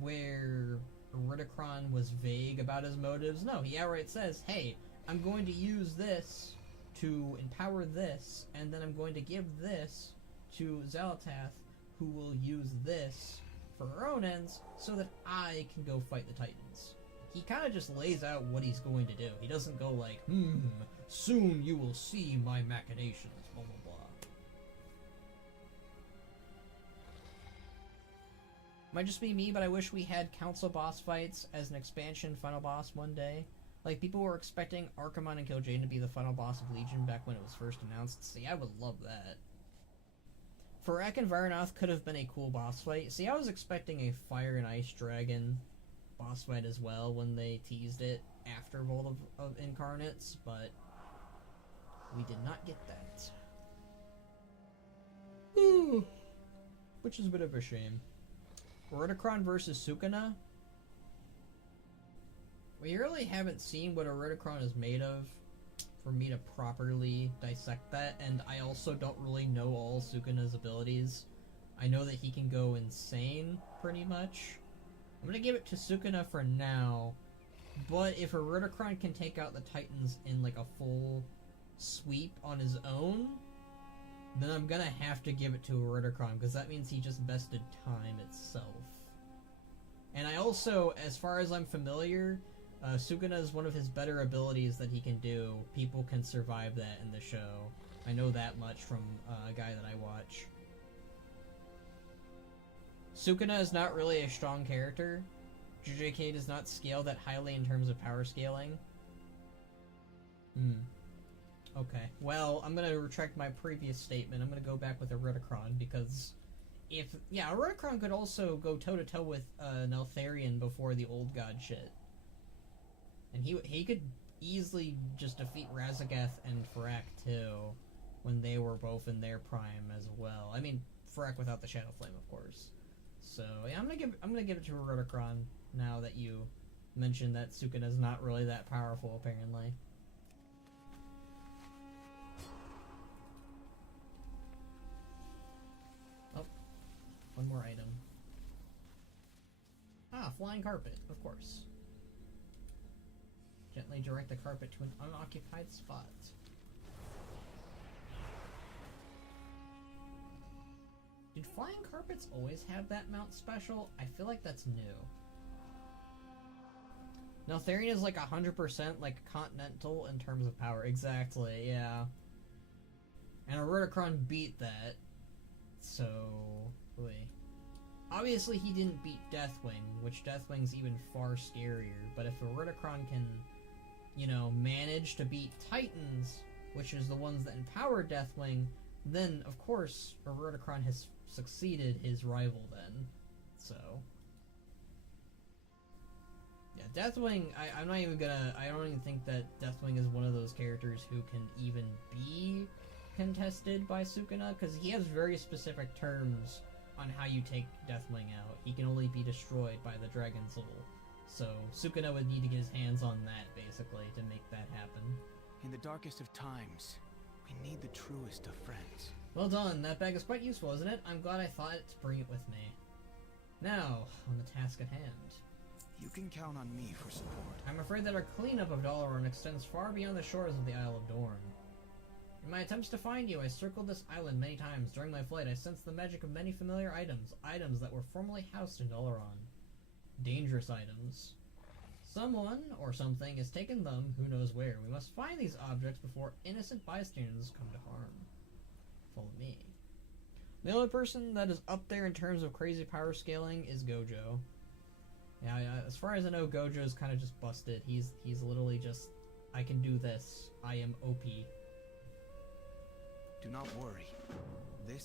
where Erudicron was vague about his motives. No, he outright says, hey, I'm going to use this to empower this, and then I'm going to give this to Xal'atath, who will use this for her own ends, so that I can go fight the Titans. He kind of just lays out what he's going to do. He doesn't go like, soon you will see my machinations, blah blah blah. Might just be me, but I wish we had council boss fights as an expansion final boss one day. Like, people were expecting Archimonde and Kil'jaeden to be the final boss of Legion back when it was first announced. See, I would love that. Farak and Varanoth could have been a cool boss fight. See, I was expecting a Fire and Ice Dragon boss fight as well when they teased it after World of Incarnates, but we did not get that. Ooh. Which is a bit of a shame. Erudicron versus Sukuna? We really haven't seen what Erudicron is made of for me to properly dissect that, and I also don't really know all Sukuna's abilities. I know that he can go insane, pretty much. I'm gonna give it to Sukuna for now, but if Erudicron can take out the Titans in like a full sweep on his own, then I'm gonna have to give it to Erudicron, because that means he just bested time itself. And I also, as far as I'm familiar, Sukuna is one of his better abilities that he can do. People can survive that in the show. I know that much from a guy that I watch. Sukuna is not really a strong character. JJK does not scale that highly in terms of power scaling. Okay. Well, I'm gonna retract my previous statement. I'm gonna go back with Erudicron, because Erudicron could also go toe-to-toe with Neltharion before the old god shit. And he could easily just defeat Razagath and Farak too, when they were both in their prime as well. I mean, Farak without the Shadow Flame, of course. So yeah, I'm gonna give it to Erudicron now that you mentioned that Sukuna's not really that powerful, apparently. Oh, one more item. Ah, flying carpet, of course. Gently direct the carpet to an unoccupied spot. Did flying carpets always have that mount special? I feel like that's new. Neltharion is like 100% like continental in terms of power. Exactly, yeah. And Erudicron beat that. So, wait. Obviously he didn't beat Deathwing, which Deathwing's even far scarier. But if Erudicron can, you know, manage to beat Titans, which is the ones that empower Deathwing, then of course Erudicron has succeeded his rival then. So yeah, Deathwing, I don't even think that Deathwing is one of those characters who can even be contested by Sukuna, because he has very specific terms on how you take Deathwing out. He can only be destroyed by the Dragon Soul. So Sukuna would need to get his hands on that, basically, to make that happen. In the darkest of times, we need the truest of friends. Well done, that bag is quite useful, isn't it? I'm glad I thought to bring it with me. Now, on the task at hand. You can count on me for support. I'm afraid that our cleanup of Dalaran extends far beyond the shores of the Isle of Dorn. In my attempts to find you, I circled this island many times. During my flight, I sensed the magic of many familiar items that were formerly housed in Dalaran. Dangerous items. Someone, or something, has taken them, who knows where. We must find these objects before innocent bystanders come to harm. Follow me. The only person that is up there in terms of crazy power scaling is Gojo. Yeah, as far as I know, Gojo's kind of just busted. He's literally just, I can do this. I am OP. Do not worry.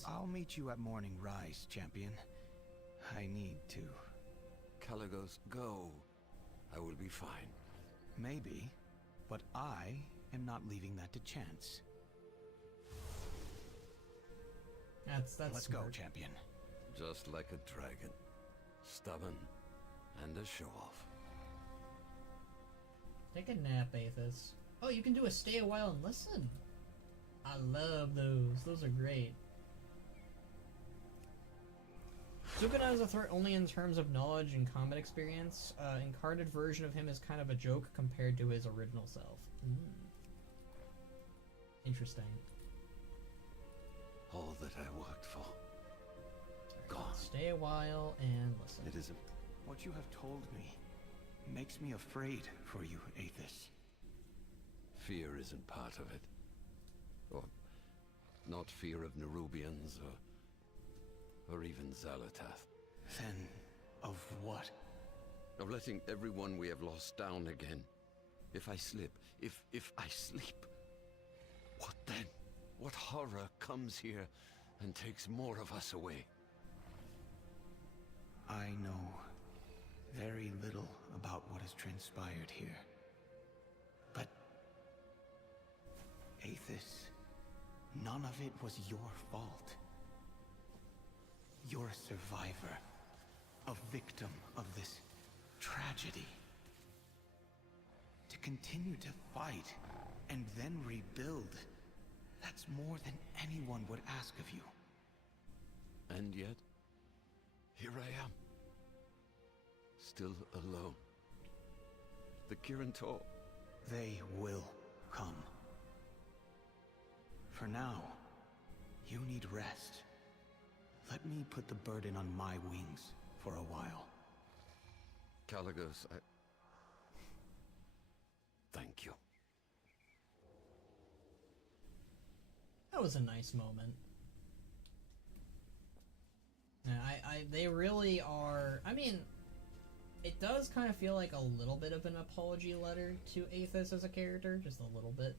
I'll meet you at morning rise, champion. I need to. Kalecgos, go. I will be fine. Maybe, but I am not leaving that to chance. That's Let's go, smart. champion. Just like a dragon. Stubborn and a show-off. Take a nap, Aethys. Oh, you can do a stay a while and listen. I love those. Those are great. Sukuna is a threat only in terms of knowledge and combat experience. Incarnate version of him is kind of a joke compared to his original self. Interesting. All that I worked for. Gone. Stay a while and listen. It isn't. What you have told me makes me afraid for you, Aethys. Fear isn't part of it. Or not fear of Nerubians or even Xalatath. Then, of what? Of letting everyone we have lost down again. If I slip, if I sleep, what then? What horror comes here and takes more of us away? I know very little about what has transpired here. But, Aethys, none of it was your fault. You're a survivor, a victim of this tragedy. To continue to fight and then rebuild, that's more than anyone would ask of you. And yet, here I am. Still alone. The Kirin Tor. They will come. For now, you need rest. Let me put the burden on my wings for a while. Caligos, thank you. That was a nice moment. Yeah, they really are. I mean, it does kind of feel like a little bit of an apology letter to Aethys as a character, just a little bit.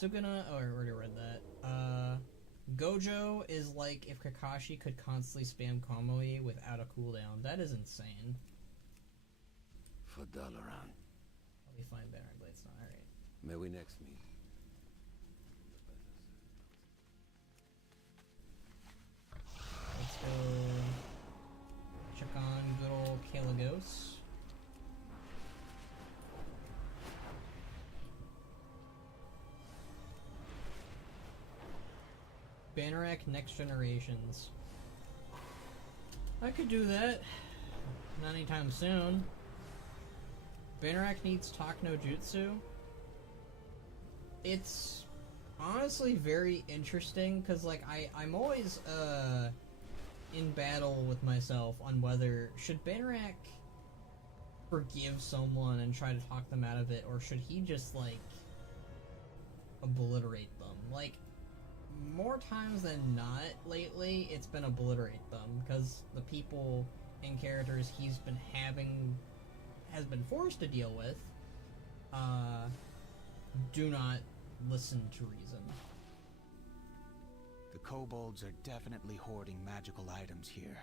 Sukuna, oh, I already read that. Gojo is like if Kakashi could constantly spam Kamui without a cooldown. That is insane. For Dalaran. Let me find Banner Blades now. Alright. May we next meet. Let's go check on good old Kalagos. Bannerac Next Generations. I could do that. Not anytime soon. Bannerac needs Talk no Jutsu. It's honestly very interesting because, like, I'm always in battle with myself on whether should Bannerac forgive someone and try to talk them out of it, or should he just, like, obliterate them. Like, more times than not lately, it's been obliterate them, because the people and characters he's been has been forced to deal with, do not listen to reason. The kobolds are definitely hoarding magical items here.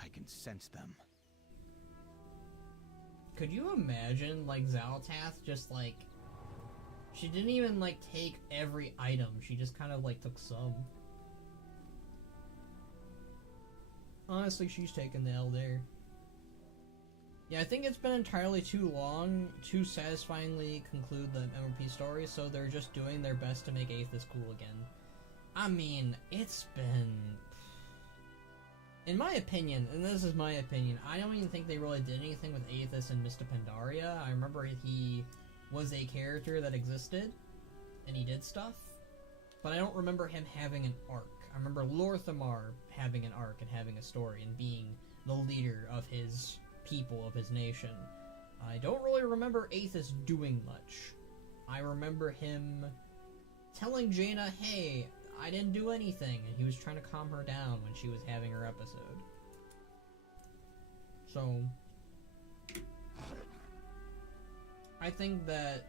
I can sense them. Could you imagine, like, Xalatath just, like, she didn't even, like, take every item, she just kind of, like, took some. Honestly, she's taking the L there. Yeah, I think it's been entirely too long to satisfyingly conclude the MMP story, so they're just doing their best to make Aethys cool again. I mean, it's been... In my opinion, and this is my opinion, I don't even think they really did anything with Aethys and Mr. Pandaria. I remember he was a character that existed, and he did stuff, but I don't remember him having an arc. I remember Lorthamar having an arc and having a story and being the leader of his people, of his nation. I don't really remember Aethys doing much. I remember him telling Jaina, hey, I didn't do anything, and he was trying to calm her down when she was having her episode. So, I think that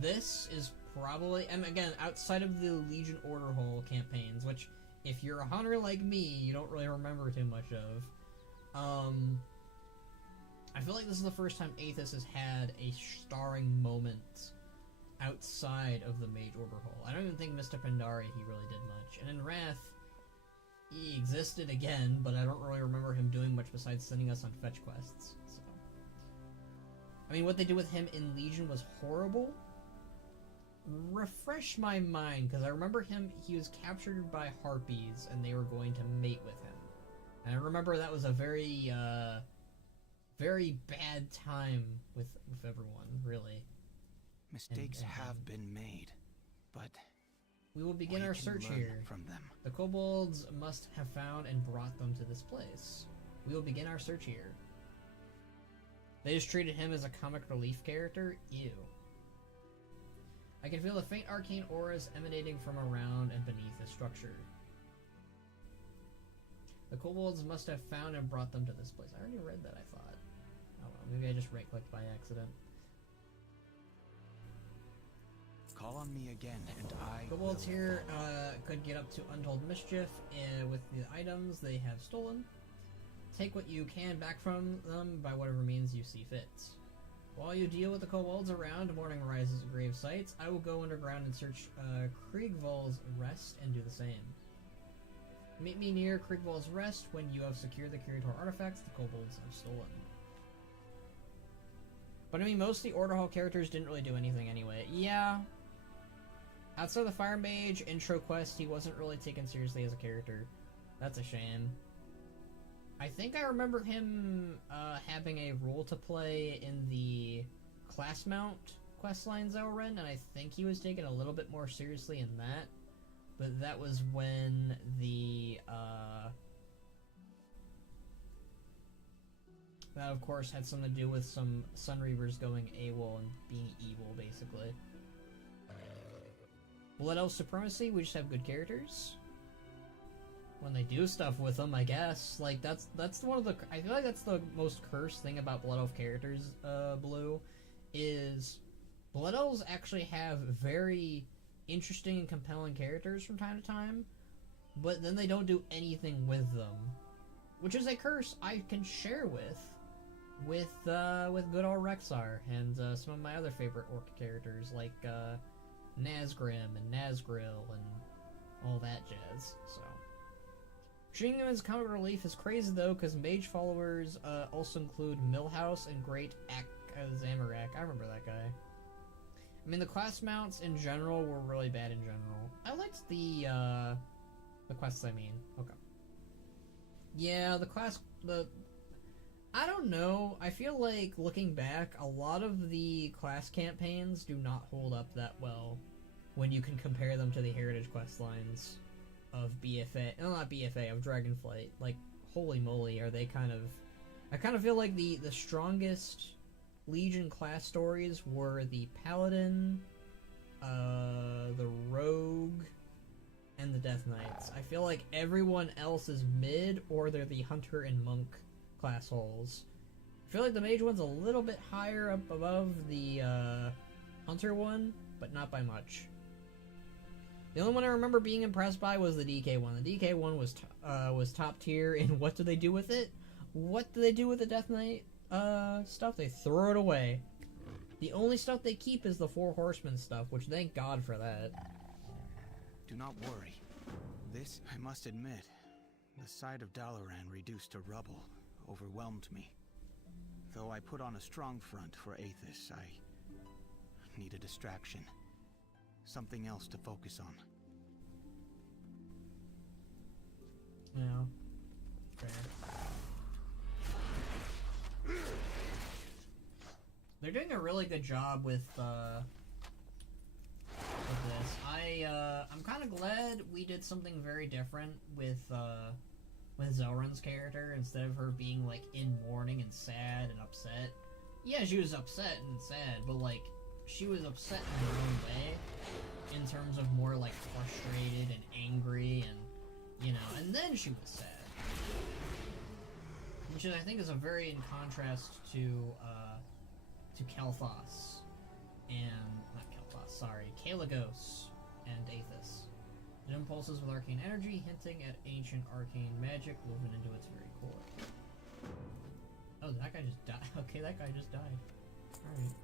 this is probably, and again, outside of the Legion Order Hole campaigns, which, if you're a hunter like me, you don't really remember too much of, I feel like this is the first time Aethys has had a starring moment outside of the Mage Overhaul. I don't even think Mr. Pandari he really did much. And in Wrath, he existed again, but I don't really remember him doing much besides sending us on fetch quests. So, I mean, what they did with him in Legion was horrible. Refresh my mind, because I remember he was captured by harpies, and they were going to mate with him. And I remember that was a very, very bad time with everyone, really. Mistakes have been made, but we will begin our search here. From them. The kobolds must have found and brought them to this place. We will begin our search here. They just treated him as a comic relief character? Ew. I can feel the faint arcane auras emanating from around and beneath the structure. The kobolds must have found and brought them to this place. I already read that, I thought. Oh well, maybe I just right-clicked by accident. Call on me again, and I Kobolds will here follow. could get up to untold mischief with the items they have stolen. Take what you can back from them by whatever means you see fit. While you deal with the kobolds around Morning Rise's grave sites, I will go underground and search Kriegwald's Rest and do the same. Meet me near Kriegwald's Rest when you have secured the Kirin Tor artifacts the kobolds have stolen. But I mean, most of the Order Hall characters didn't really do anything anyway. Yeah. Outside of the Fire Mage intro quest, he wasn't really taken seriously as a character. That's a shame. I think I remember him having a role to play in the class mount questline Zelren, and I think he was taken a little bit more seriously in that. But that was when the that of course had something to do with some Sunreavers going AWOL and being evil, basically. Blood Elf Supremacy, we just have good characters. When they do stuff with them, I guess. Like, that's one of the... I feel like that's the most cursed thing about Blood Elf characters, Blue, is Blood Elves actually have very interesting and compelling characters from time to time, but then they don't do anything with them. Which is a curse I can share with good old Rexar and some of my other favorite orc characters, like Nazgrim and Nazgril and all that jazz. So treating him as comic relief is crazy though, because mage followers also include Millhouse and Great Zamorak. I remember that guy. I mean, the class mounts in general were really bad in general. I liked the quests, I mean. Okay. Yeah, I don't know. I feel like, looking back, a lot of the class campaigns do not hold up that well when you can compare them to the Heritage quest lines of BFA. No, not BFA, of Dragonflight. Like, holy moly, are they kind of... I kind of feel like the strongest Legion class stories were the Paladin, the Rogue, and the Death Knights. I feel like everyone else is mid, or they're the Hunter and Monk class holes. I feel like the Mage one's a little bit higher up above the Hunter one, but not by much. The only one I remember being impressed by was the DK one. The DK one was top tier, and what do they do with it? What do they do with the Death Knight stuff? They throw it away. The only stuff they keep is the Four Horsemen stuff, which thank God for that. Do not worry. This, I must admit, the sight of Dalaran reduced to rubble overwhelmed me. Though I put on a strong front for Aethys, I need a distraction. Something else to focus on. Yeah. Fair. They're doing a really good job with this. I'm kind of glad we did something very different with Zelren's character. Instead of her being like in mourning and sad and upset. Yeah, she was upset and sad, but like she was upset in her own way, in terms of more like frustrated and angry, and you know, and then she was sad, which I think is a very in contrast to Kael'thas and not Kael'thas, sorry, Kael'thas and Aethys. It impulses with arcane energy, hinting at ancient arcane magic woven into its very core. Oh, that guy just died. Okay, that guy just died. Alright.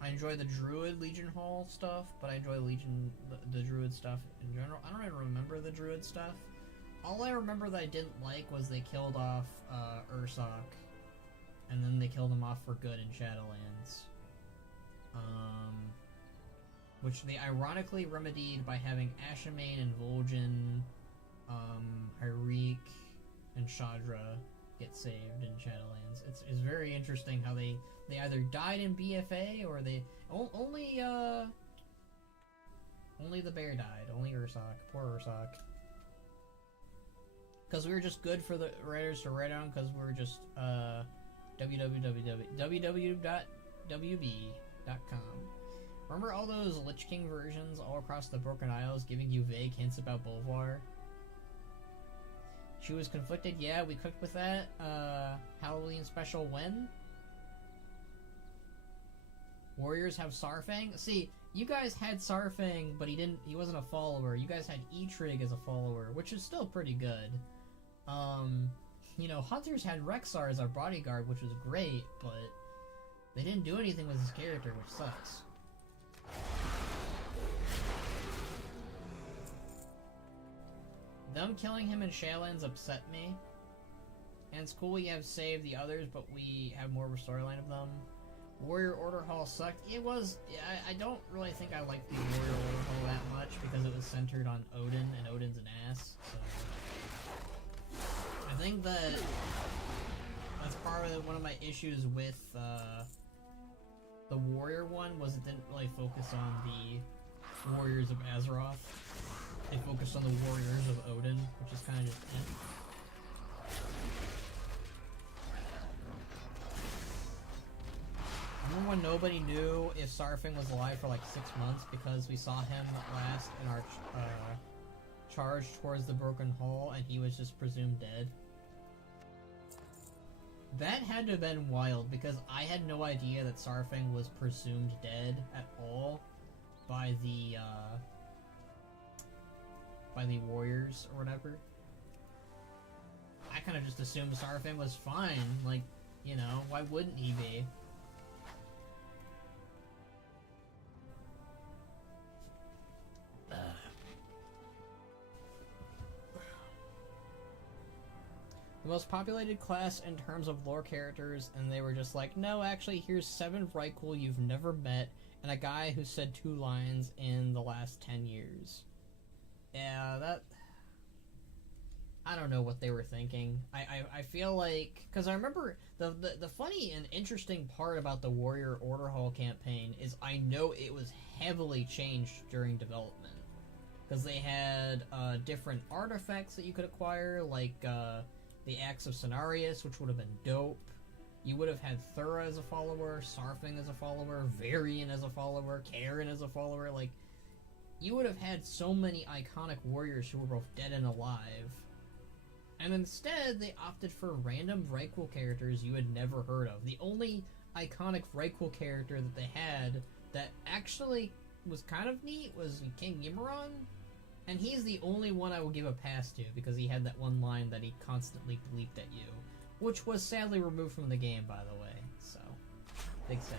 I enjoy the Druid Legion Hall stuff, but I enjoy the Druid stuff in general. I don't even remember the Druid stuff. All I remember that I didn't like was they killed off Ursoc, and then they killed him off for good in Shadowlands. Which they ironically remedied by having Ashamain and Vol'jin, Hyreek, and Shadra get saved in Shadowlands. It's very interesting how they either died in BFA or they only the bear died. Only Ursoc. Poor Ursoc. Because we were just good for the writers to write on, because we were just www.wb.com. Remember all those Lich King versions all across the Broken Isles giving you vague hints about Bolvar? She was conflicted. Yeah, we cooked with that. Halloween special when? Warriors have Sarfang? See, you guys had Sarfang, but he wasn't a follower. You guys had Eitrig as a follower, which is still pretty good. You know, Hunters had Rexar as our bodyguard, which was great, but they didn't do anything with his character, which sucks. Them killing him in Shadowlands upset me. And it's cool we have saved the others, but we have more of a storyline of them. Warrior Order Hall sucked. It was... I don't really think I liked the Warrior Order Hall that much, because it was centered on Odin, and Odin's an ass, so... I think that's part of one of my issues with the Warrior one, was it didn't really focus on the Warriors of Azeroth. They focused on the Warriors of Odin, which is kind of just Remember when nobody knew if Sarfang was alive for like 6 months because we saw him last in our charge towards the Broken Hall and he was just presumed dead? That had to have been wild, because I had no idea that Sarfang was presumed dead at all by the Warriors or whatever. I kind of just assumed Sarfang was fine, like, you know, why wouldn't he be? The most populated class in terms of lore characters, and they were just like, no, actually, here's 7 Vrykul you've never met, and a guy who said 2 lines in the last 10 years. Yeah, that... I don't know what they were thinking. I feel like... Because I remember the funny and interesting part about the Warrior Order Hall campaign is I know it was heavily changed during development. Because they had different artifacts that you could acquire, like the Axe of Cenarius, which would have been dope. You would have had Thura as a follower, Sarfang as a follower, Varian as a follower, Kirin as a follower. Like, you would have had so many iconic warriors who were both dead and alive. And instead, they opted for random Vrykul characters you had never heard of. The only iconic Vrykul character that they had that actually was kind of neat was King Yimmeron. And he's the only one I will give a pass to, because he had that one line that he constantly bleeped at you. Which was sadly removed from the game, by the way. So, big sad.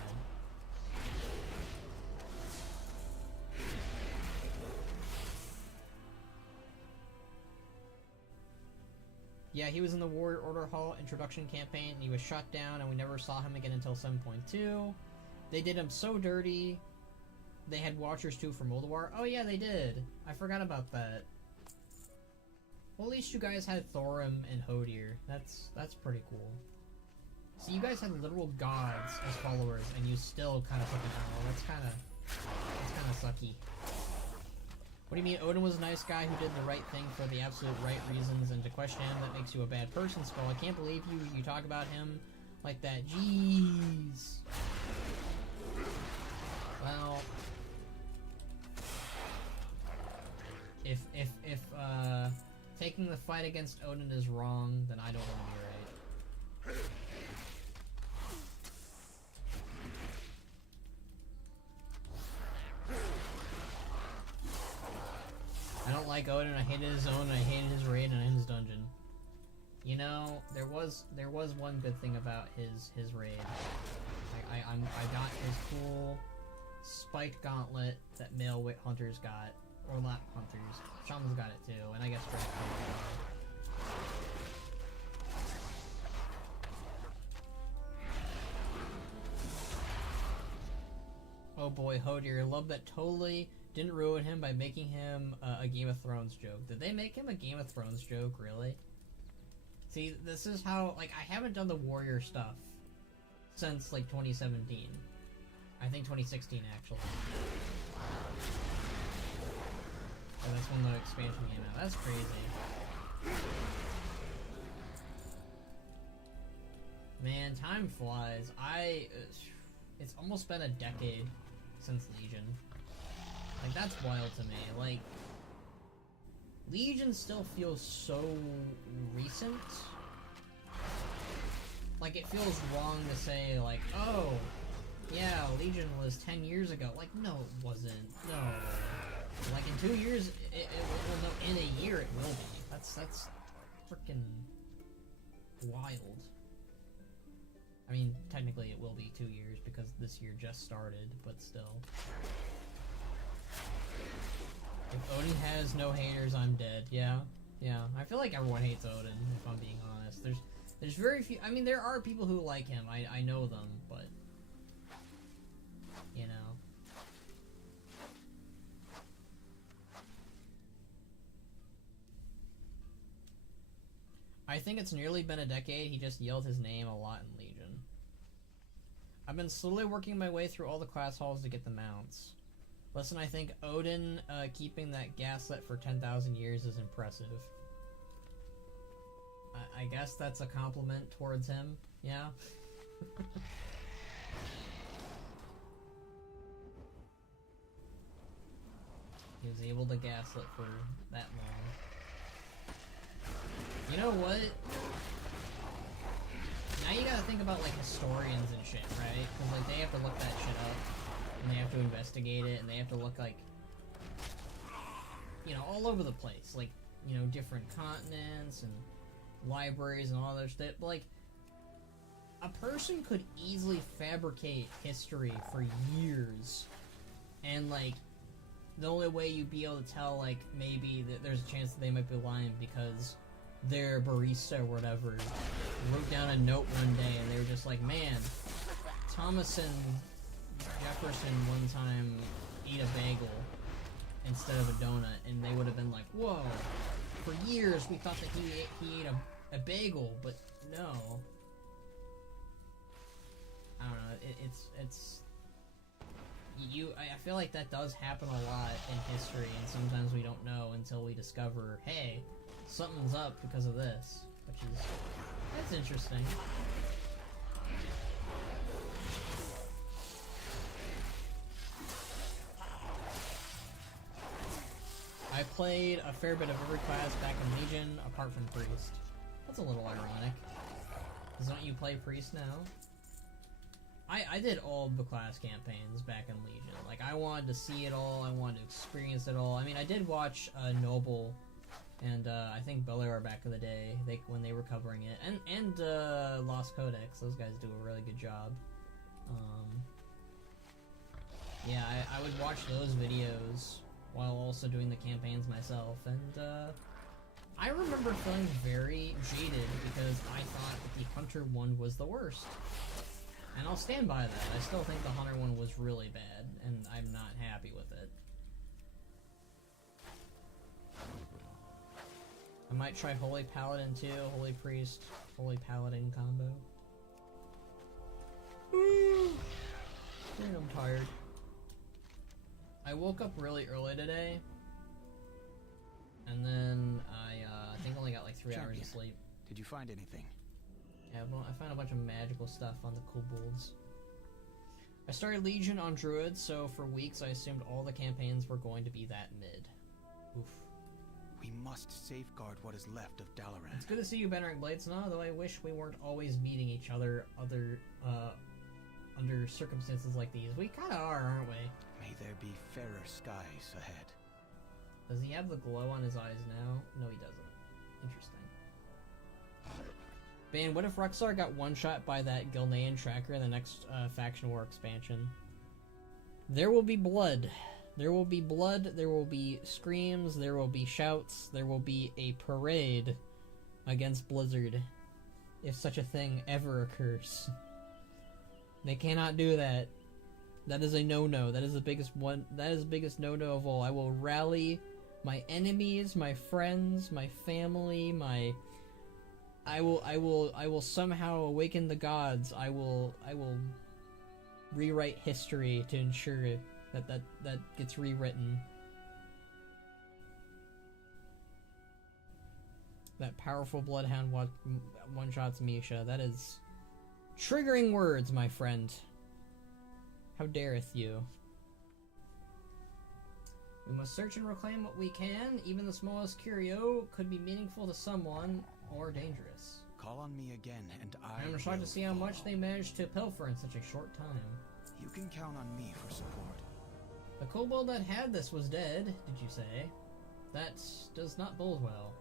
Yeah, he was in the Warrior Order Hall introduction campaign, and he was shot down, and we never saw him again until 7.2. They did him so dirty. They had Watchers too for Moldovar. Oh yeah, they did. I forgot about that. Well, at least you guys had Thorim and Hodir. That's pretty cool. So you guys had literal gods as followers, and you still kind of took an L. That's kind of sucky. What do you mean? Odin was a nice guy who did the right thing for the absolute right reasons, and to question him, that makes you a bad person, Skull. I can't believe you talk about him like that. Jeez. Well, if taking the fight against Odin is wrong, then I don't want to be right. I don't like Odin, I hated his zone, and I hated his raid and his dungeon. You know, there was one good thing about his raid. I got his cool spiked gauntlet that male wit hunters got, or not hunters, shamans got it too, and I guess Drake got it. Oh boy, Hodier, love that totally didn't ruin him by making him a Game of Thrones joke. Did they make him a Game of Thrones joke, really? See, this is how, like, I haven't done the warrior stuff since, like, 2017. I think 2016, actually. So that's when the expansion came out. That's crazy. Man, time flies. It's almost been a decade since Legion. Like, that's wild to me. Like, Legion still feels so recent. Like, it feels wrong to say, like, oh, yeah, Legion was 10 years ago. Like, no, it wasn't. No. Like, in 2 years, well, no, in a year it will be. That's freaking wild. I mean, technically it will be 2 years because this year just started, but still. If Odin has no haters, I'm dead. Yeah. I feel like everyone hates Odin, if I'm being honest. There's very few. I mean, there are people who like him. I know them, but you know. I think it's nearly been a decade. He just yelled his name a lot in Legion. I've been slowly working my way through all the class halls to get the mounts. Listen, I think Odin keeping that gaslit for 10,000 years is impressive. I guess that's a compliment towards him, yeah? He was able to gaslit for that long. You know what? Now you gotta think about, like, historians and shit, right? Because, like, they have to look that shit up. And they have to investigate it, and they have to look, like, you know, all over the place. Like, you know, different continents and libraries and all that shit. But, like, a person could easily fabricate history for years. And, like, the only way you'd be able to tell, like, maybe that there's a chance that they might be lying because their barista or whatever wrote down a note one day and they were just like, man, Thomas and Jefferson one time ate a bagel instead of a donut, and they would have been like, whoa, for years we thought that he ate a bagel, but no. I don't know, I feel like that does happen a lot in history, and sometimes we don't know until we discover, hey, something's up because of this, that's interesting. I played a fair bit of every class back in Legion, apart from Priest. That's a little ironic. Because don't you play Priest now? I did all of the class campaigns back in Legion. Like, I wanted to see it all, I wanted to experience it all. I mean, I did watch Noble and I think Beliar back in the day, when they were covering it. And Lost Codex, those guys do a really good job. Yeah, I would watch those videos while also doing the campaigns myself, and I remember feeling very jaded because I thought that the Hunter one was the worst. And I'll stand by that. I still think the Hunter one was really bad, and I'm not happy with it. I might try Holy Paladin too, Holy Priest, Holy Paladin combo. Dang, I'm tired. I woke up really early today, and then I think I only got like 3 hours of sleep. Did you find anything? Yeah, I found a bunch of magical stuff on the kobolds. I started Legion on Druid, so for weeks I assumed all the campaigns were going to be that mid. Oof. We must safeguard what is left of Dalaran. It's good to see you, Benric Blades, though I wish we weren't always meeting each other under circumstances like these. We kinda are, aren't we? May there be fairer skies ahead. Does he have the glow on his eyes now? No, he doesn't. Interesting. Man, what if Rexar got one-shot by that Gilnean tracker in the next Faction War expansion? There will be blood. There will be blood, there will be screams, there will be shouts, there will be a parade against Blizzard, if such a thing ever occurs. They cannot do that. That is a no-no. That is the biggest one. That is the biggest no-no of all. I will rally my enemies, my friends, my family, I will somehow awaken the gods. I will rewrite history to ensure that gets rewritten. That powerful Bloodhound one-shots Misha. That is triggering words, my friend. How dareth you? We must search and reclaim what we can. Even the smallest curio could be meaningful to someone, or dangerous. Call on me again, and I'm shocked to see how much they managed to pilfer in such a short time. You can count on me for support. The kobold that had this was dead, did you say? That does not bode well.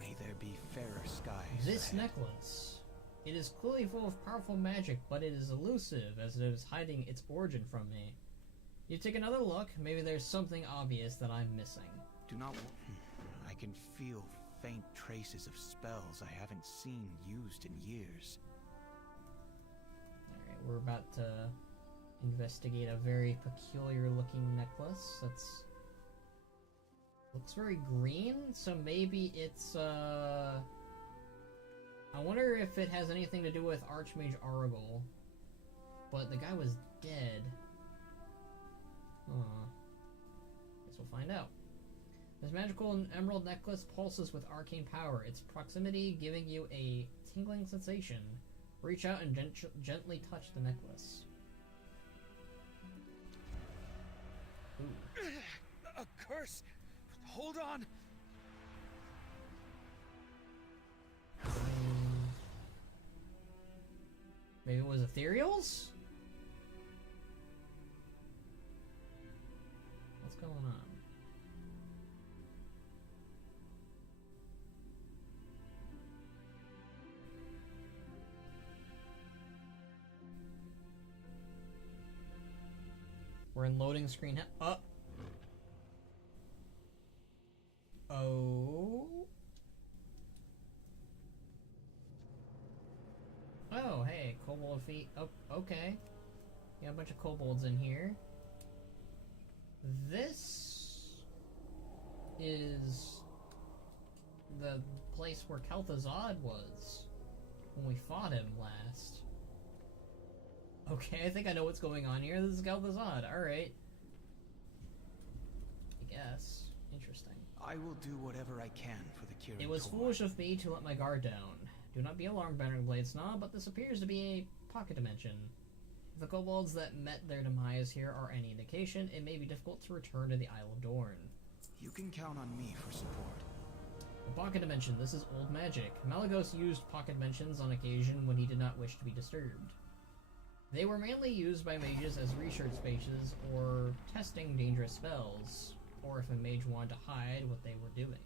May there be fairer skies. This ahead. necklace. It is clearly full of powerful magic, but it is elusive as it is hiding its origin from me. You take another look, maybe there's something obvious that I'm missing. Do not... I can feel faint traces of spells I haven't seen used in years. Alright, we're about to investigate a very peculiar looking necklace. That's... looks very green, so maybe it's, I wonder if it has anything to do with Archmage Argyle. But the guy was dead. Guess we'll find out. This magical emerald necklace pulses with arcane power, its proximity giving you a tingling sensation. Reach out and gently touch the necklace. Ooh. A curse! Hold on! Maybe it was Ethereal's? What's going on? We're in loading screen. Oh. Oh, hey, kobold feet. Oh, okay. You got a bunch of kobolds in here. This is the place where Kel'Thuzad was when we fought him last. Okay, I think I know what's going on here. This is Kel'Thuzad. Alright. I guess. Interesting. I will do whatever I can for the Kirin Tor. It was foolish of me to let my guard down. Do not be alarmed, Baron Blade Snob, but this appears to be a pocket dimension. If the kobolds that met their demise here are any indication, it may be difficult to return to the Isle of Dorn. You can count on me for support. The pocket dimension, this is old magic. Malagos used pocket dimensions on occasion when he did not wish to be disturbed. They were mainly used by mages as research spaces or testing dangerous spells, or if a mage wanted to hide what they were doing.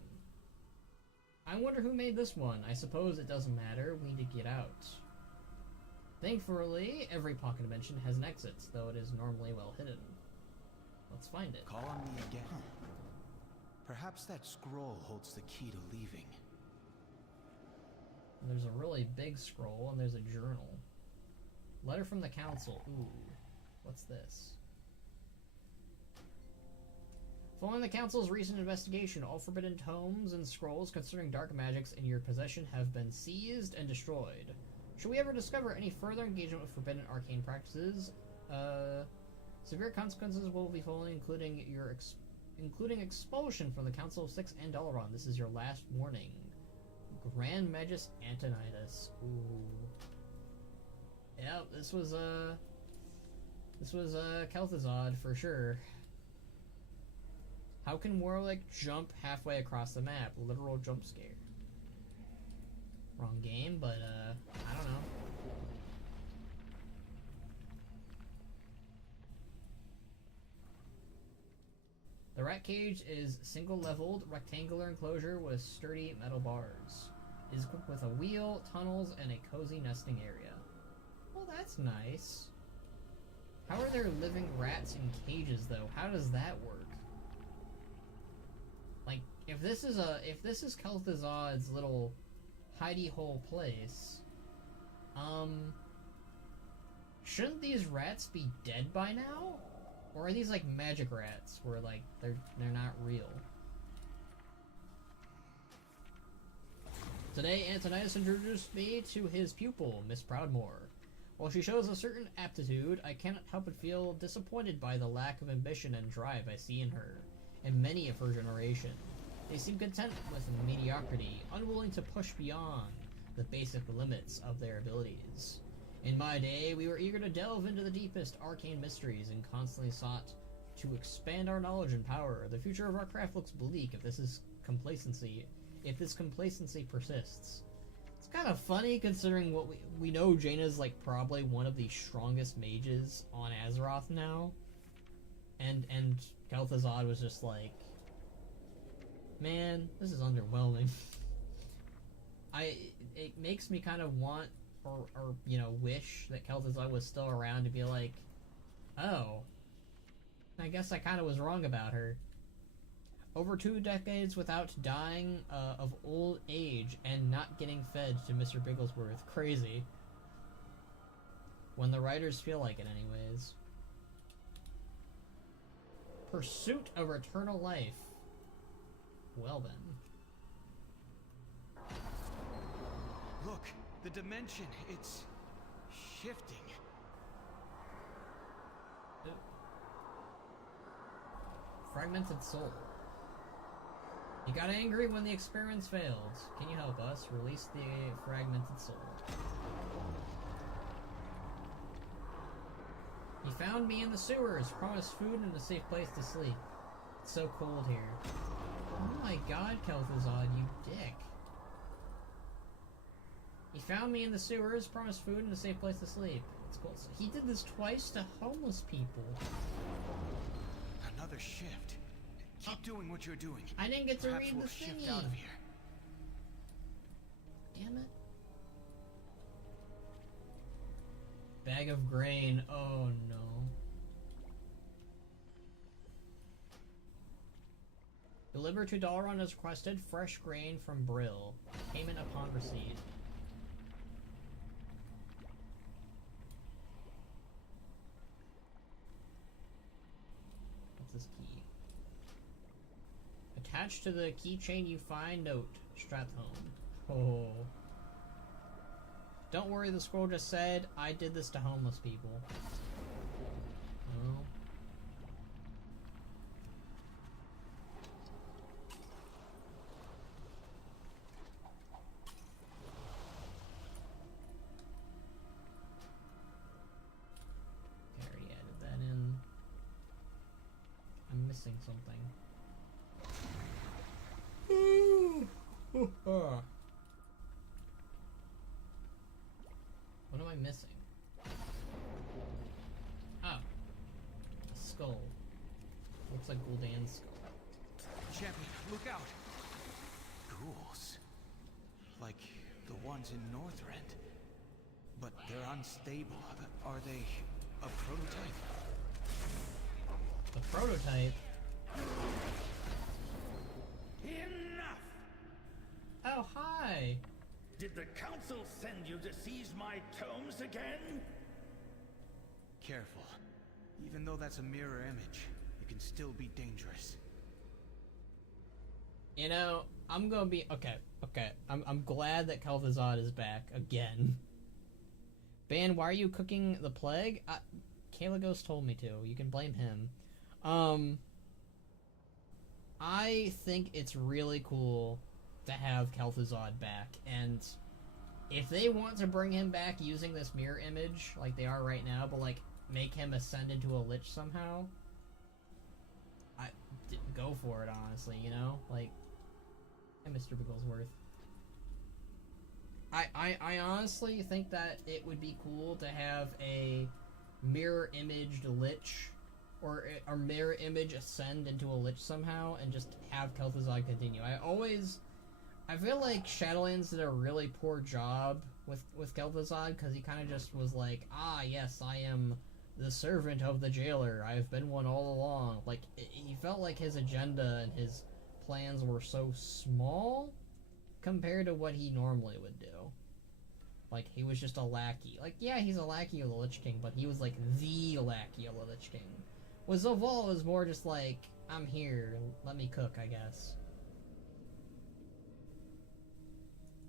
I wonder who made this one. I suppose it doesn't matter. We need to get out. Thankfully, every pocket dimension has an exit, though it is normally well hidden. Let's find it. Call on me again. Perhaps that scroll holds the key to leaving. There's a really big scroll, and there's a journal. Letter from the council. Ooh, what's this? Following the council's recent investigation, all forbidden tomes and scrolls concerning dark magics in your possession have been seized and destroyed. Should we ever discover any further engagement with forbidden arcane practices, severe consequences will be following, including expulsion from the Council of Six and Dalaran. This is your last warning. Grand Magus Antonidas. Ooh. Yeah, this was Kel'Thuzad for sure. How can Warwick jump halfway across the map? Literal jump scare. Wrong game, but I don't know. The The rat cage is single-leveled, rectangular enclosure with sturdy metal bars. It is equipped with a wheel, tunnels, and a cozy nesting area. Well, that's nice. How are there living rats in cages, though? How does that work? Like, if this is Kel'Thuzad's little hidey hole place, shouldn't these rats be dead by now? Or are these like magic rats where like they're not real? Today Antonius introduced me to his pupil, Miss Proudmoore. While she shows a certain aptitude, I cannot help but feel disappointed by the lack of ambition and drive I see in her, and many of her generation. They seem content with mediocrity, unwilling to push beyond the basic limits of their abilities. In my day, we were eager to delve into the deepest arcane mysteries and constantly sought to expand our knowledge and power. The future of our craft looks bleak if this complacency persists. It's kind of funny considering what we know Jaina's like probably one of the strongest mages on Azeroth now. And Kel'Thuzad was just like, man, this is underwhelming. It makes me kind of want or you know, wish that Kel'Thuzad was still around to be like, oh, I guess I kind of was wrong about her. Over 2 decades without dying of old age and not getting fed to Mr. Bigglesworth. Crazy. When the writers feel like it anyways. Pursuit of eternal life. Well then. Look, the dimension, it's shifting. Fragmented soul. You got angry when the experiments failed. Can you help us release the fragmented soul? He found me in the sewers, promised food and a safe place to sleep. It's so cold here. Oh my god, Kel'Thuzad, you dick. He found me in the sewers, promised food and a safe place to sleep. It's cold. So he did this twice to homeless people. Another shift. Keep doing what you're doing. I didn't get to Perhaps read we'll the shift thingy. out of here. Damn it. Bag of grain. Oh no. Deliver to Dalaran as requested. Fresh grain from Brill. Payment upon receipt. What's this key? Attached to the keychain you find note. Strapped home. Oh. Don't worry, the scroll just said, I did this to homeless people. Oh. I already added that in. I'm missing something. What am I missing? Oh. A skull. Looks like Gul'dan's skull. Champion, look out! Ghouls. Like the ones in Northrend. But they're unstable. Are they a prototype? The prototype? Enough! Oh, hi! Did the council send you to seize my tomes again? Careful. Even though that's a mirror image, it can still be dangerous. You know, I'm gonna be okay. I'm glad that Kel'Thuzad is back again. Ban, why are you cooking the plague? Kayla Ghost told me to. You can blame him. I think it's really cool to have Kel'Thuzad back, and if they want to bring him back using this mirror image like they are right now, but like make him ascend into a lich somehow, go for it, honestly, you know? Like, hey, Mr. Bigglesworth. I honestly think that it would be cool to have a mirror imaged lich, or mirror image ascend into a lich somehow and just have Kel'Thuzad continue. I feel like Shadowlands did a really poor job with Kel'Thuzad, because he kind of just was like, ah, yes, I am the servant of the jailer. I've been one all along. Like, he felt like his agenda and his plans were so small compared to what he normally would do. Like, he was just a lackey. Like, yeah, he's a lackey of the Lich King, but he was like the lackey of the Lich King. With Zoval, it was more just like, I'm here, let me cook, I guess.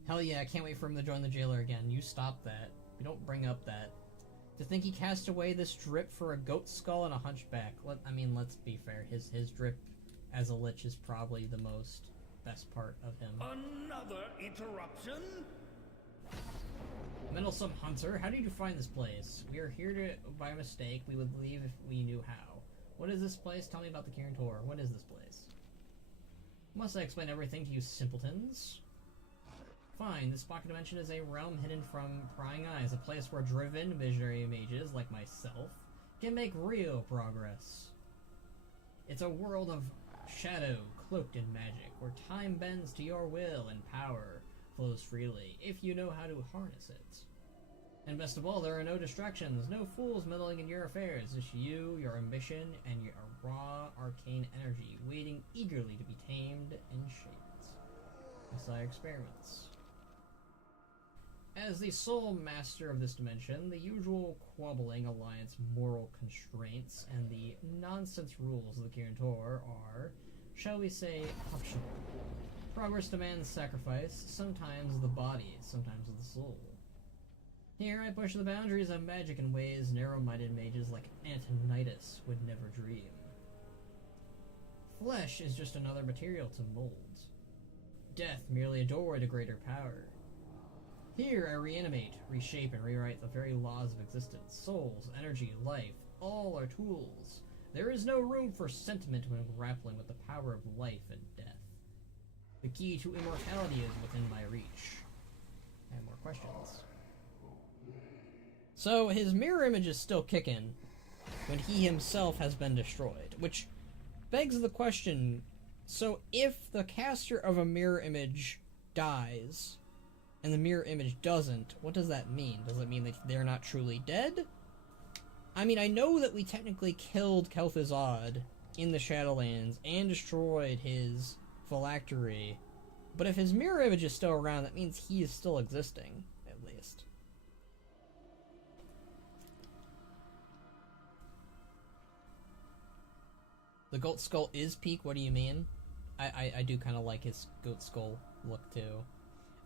Hell yeah, I can't wait for him to join the jailer again. You stop that. You don't bring up that. To think he cast away this drip for a goat skull and a hunchback. Let's be fair. His drip as a lich is probably the best part of him. Another interruption? Meddlesome Hunter, how did you find this place? We are here by mistake. We would leave if we knew how. What is this place? Tell me about the Kirin Tor. What is this place? Must I explain everything to you simpletons? Fine, this pocket dimension is a realm hidden from prying eyes, a place where driven visionary mages like myself can make real progress. It's a world of shadow cloaked in magic, where time bends to your will and power flows freely, if you know how to harness it. And best of all, there are no distractions, no fools meddling in your affairs, just you, your ambition, and your raw arcane energy, waiting eagerly to be tamed and shaped. Messiah experiments. As the sole master of this dimension, the usual quabbling alliance moral constraints and the nonsense rules of the Kirin Tor are, shall we say, optional. Progress demands sacrifice, sometimes of the body, sometimes of the soul. Here I push the boundaries of magic in ways narrow-minded mages like Antonidas would never dream. Flesh is just another material to mold. Death merely a doorway to greater power. Here I reanimate, reshape, and rewrite the very laws of existence. Souls, energy, life, all are tools. There is no room for sentiment when grappling with the power of life and death. The key to immortality is within my reach. I have more questions. So, his mirror image is still kicking when he himself has been destroyed, which begs the question, so if the caster of a mirror image dies, and the mirror image doesn't, what does that mean? Does it mean that they're not truly dead? I mean, I know that we technically killed Kel'Thuzad in the Shadowlands and destroyed his phylactery, but if his mirror image is still around, that means he is still existing, at least. The goat skull is peak, what do you mean? I do kind of like his goat skull look, too.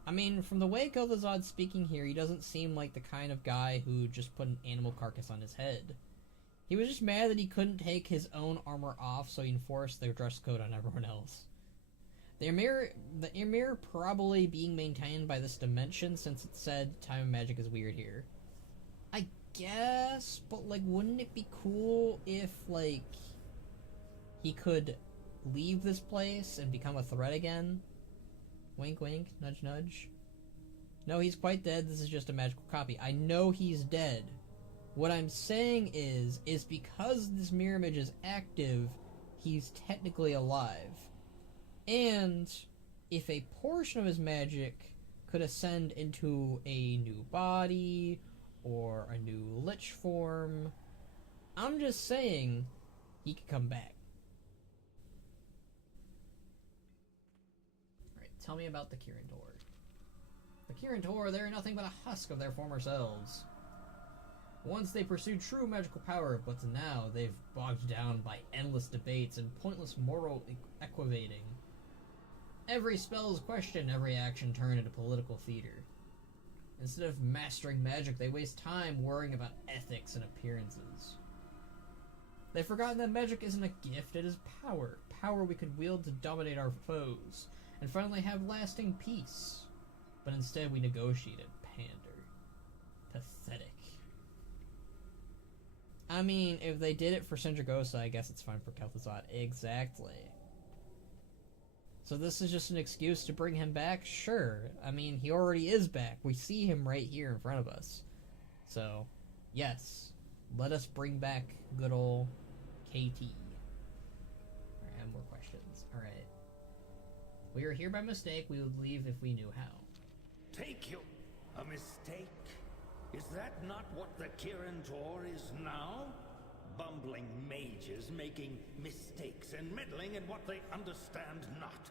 I mean, from the way Kel'Thuzad's speaking here, he doesn't seem like the kind of guy who just put an animal carcass on his head. He was just mad that he couldn't take his own armor off, so he enforced their dress code on everyone else. The Emir probably being maintained by this dimension, since it said time and magic is weird here. I guess, but, like, wouldn't it be cool if, like, he could leave this place and become a threat again? Wink, wink, nudge, nudge. No, he's quite dead. This is just a magical copy. I know he's dead. What I'm saying is because this mirror image is active, he's technically alive. And if a portion of his magic could ascend into a new body or a new lich form, I'm just saying he could come back. Tell me about the Kirin Tor. The Kirin Tor, they are nothing but a husk of their former selves. Once they pursued true magical power, but now they've bogged down by endless debates and pointless moral equivating. Every spell is questioned, every action turned into political theater. Instead of mastering magic, they waste time worrying about ethics and appearances. They've forgotten that magic isn't a gift, it is power. Power we could wield to dominate our foes and finally have lasting peace. But instead we negotiate and pander. Pathetic. I mean, if they did it for Sindragosa, I guess it's fine for Kel'Thuzad. Exactly. So this is just an excuse to bring him back? Sure. I mean, he already is back. We see him right here in front of us. So, yes. Let us bring back good old KT. Alright, I have more questions. Alright. We are here by mistake. We would leave if we knew how. Take you. A mistake? Is that not what the Kirin Tor is now? Bumbling mages making mistakes and meddling in what they understand not.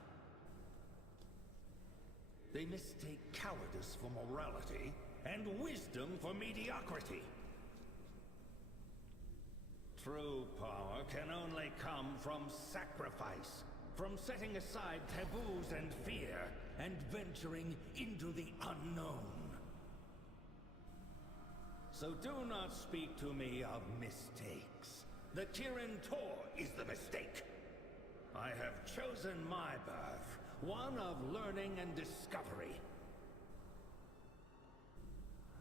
They mistake cowardice for morality and wisdom for mediocrity. True power can only come from sacrifice, from setting aside taboos and fear, and venturing into the unknown. So do not speak to me of mistakes. The Kirin Tor is the mistake. I have chosen my path, one of learning and discovery.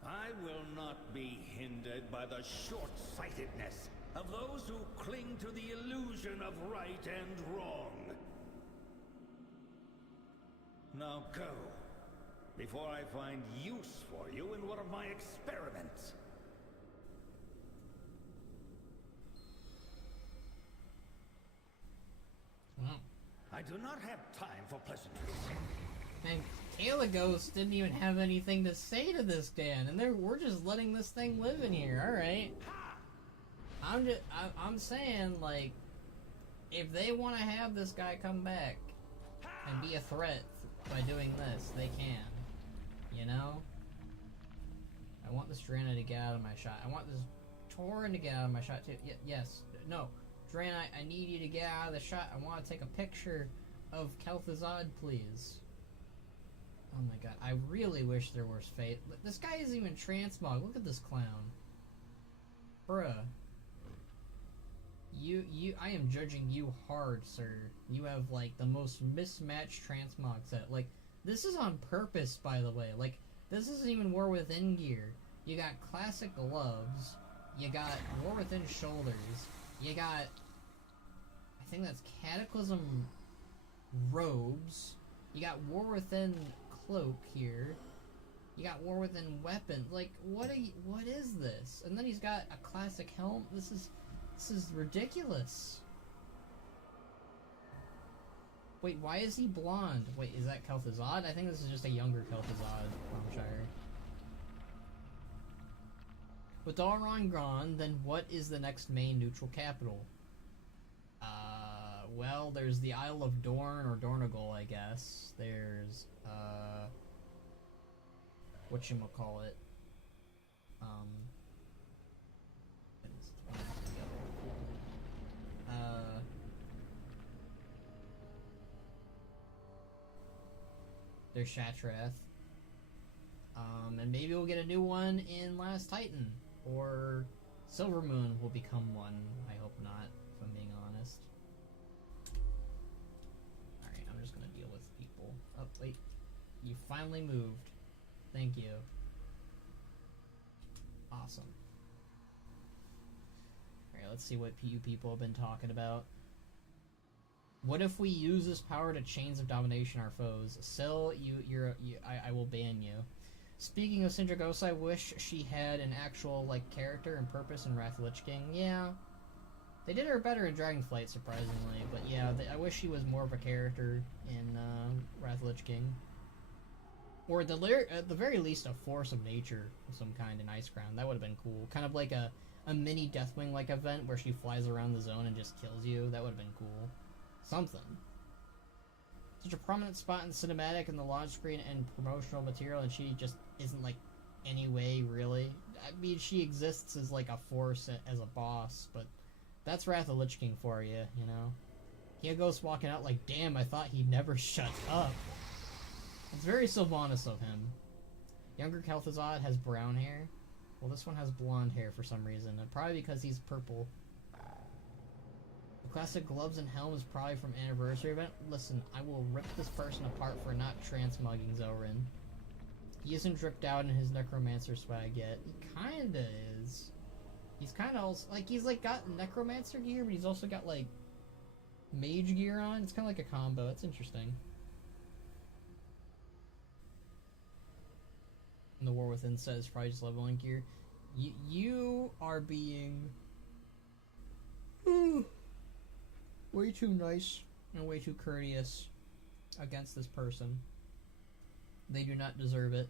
I will not be hindered by the short-sightedness of those who cling to the illusion of right and wrong. Now go, before I find use for you in one of my experiments. Wow. I do not have time for pleasantries. Man, Kalagos didn't even have anything to say to this Dan, and we're just letting this thing live in here. All right. I'm saying, like, if they want to have this guy come back and be a threat by doing this, they can. You know? I want this Drana to get out of my shot. I want this Tauren to get out of my shot too. Yes. No. Drana, I need you to get out of the shot. I want to take a picture of Kel'Thuzad, please. Oh my god. I really wish there was fate. This guy isn't even transmog. Look at this clown. Bruh. I am judging you hard, sir. You have, like, the most mismatched transmog set. Like, this is on purpose, by the way. Like, this isn't even War Within gear. You got classic gloves. You got War Within shoulders. You got, I think that's Cataclysm robes. You got War Within cloak here. You got War Within weapon. Like, what is this? And then he's got a classic helm. This is ridiculous. Wait, why is he blonde? Wait, is that Kel'Thuzad? I think this is just a younger Kel'Thuzad from Shire. With Dalron gone, then what is the next main neutral capital? Well, there's the Isle of Dorn, or Dornogal, I guess. There's, whatchamacallit? There's Shatrath. And maybe we'll get a new one in Last Titan. Or Silvermoon will become one. I hope not, if I'm being honest. Alright, I'm just gonna deal with people. Oh, wait. You finally moved. Thank you. Awesome. Alright, let's see what you people have been talking about. What if we use this power to Chains of Domination our foes? Syl, I will ban you. Speaking of Sindragosa, I wish she had an actual, like, character and purpose in Wrath of the Lich King. Yeah. They did her better in Dragonflight, surprisingly. But yeah, I wish she was more of a character in Wrath of the Lich King. Or at the very least, a force of nature of some kind in Icecrown. That would have been cool. Kind of like a mini Deathwing-like event where she flies around the zone and just kills you. That would have been cool. Something. Such a prominent spot in cinematic and the launch screen and promotional material, and she just isn't, like, any way, really. I mean, she exists as, like, a force, as a boss, but that's Wrath of the Lich King for you, you know? He goes walking out like, damn, I thought he'd never shut up. It's very Sylvanas of him. Younger Kel'Thuzad has brown hair. Well, this one has blonde hair for some reason, and probably because he's purple. The classic gloves and helm is probably from Anniversary event. Listen, I will rip this person apart for not transmugging Zorin. He isn't dripped out in his Necromancer swag yet. He kinda is. He's kinda also, like, he's like got Necromancer gear, but he's also got, like, Mage gear on. It's kinda like a combo. It's interesting. And the War Within set is probably just leveling gear. You are being Way too nice and way too courteous against this person. They do not deserve it.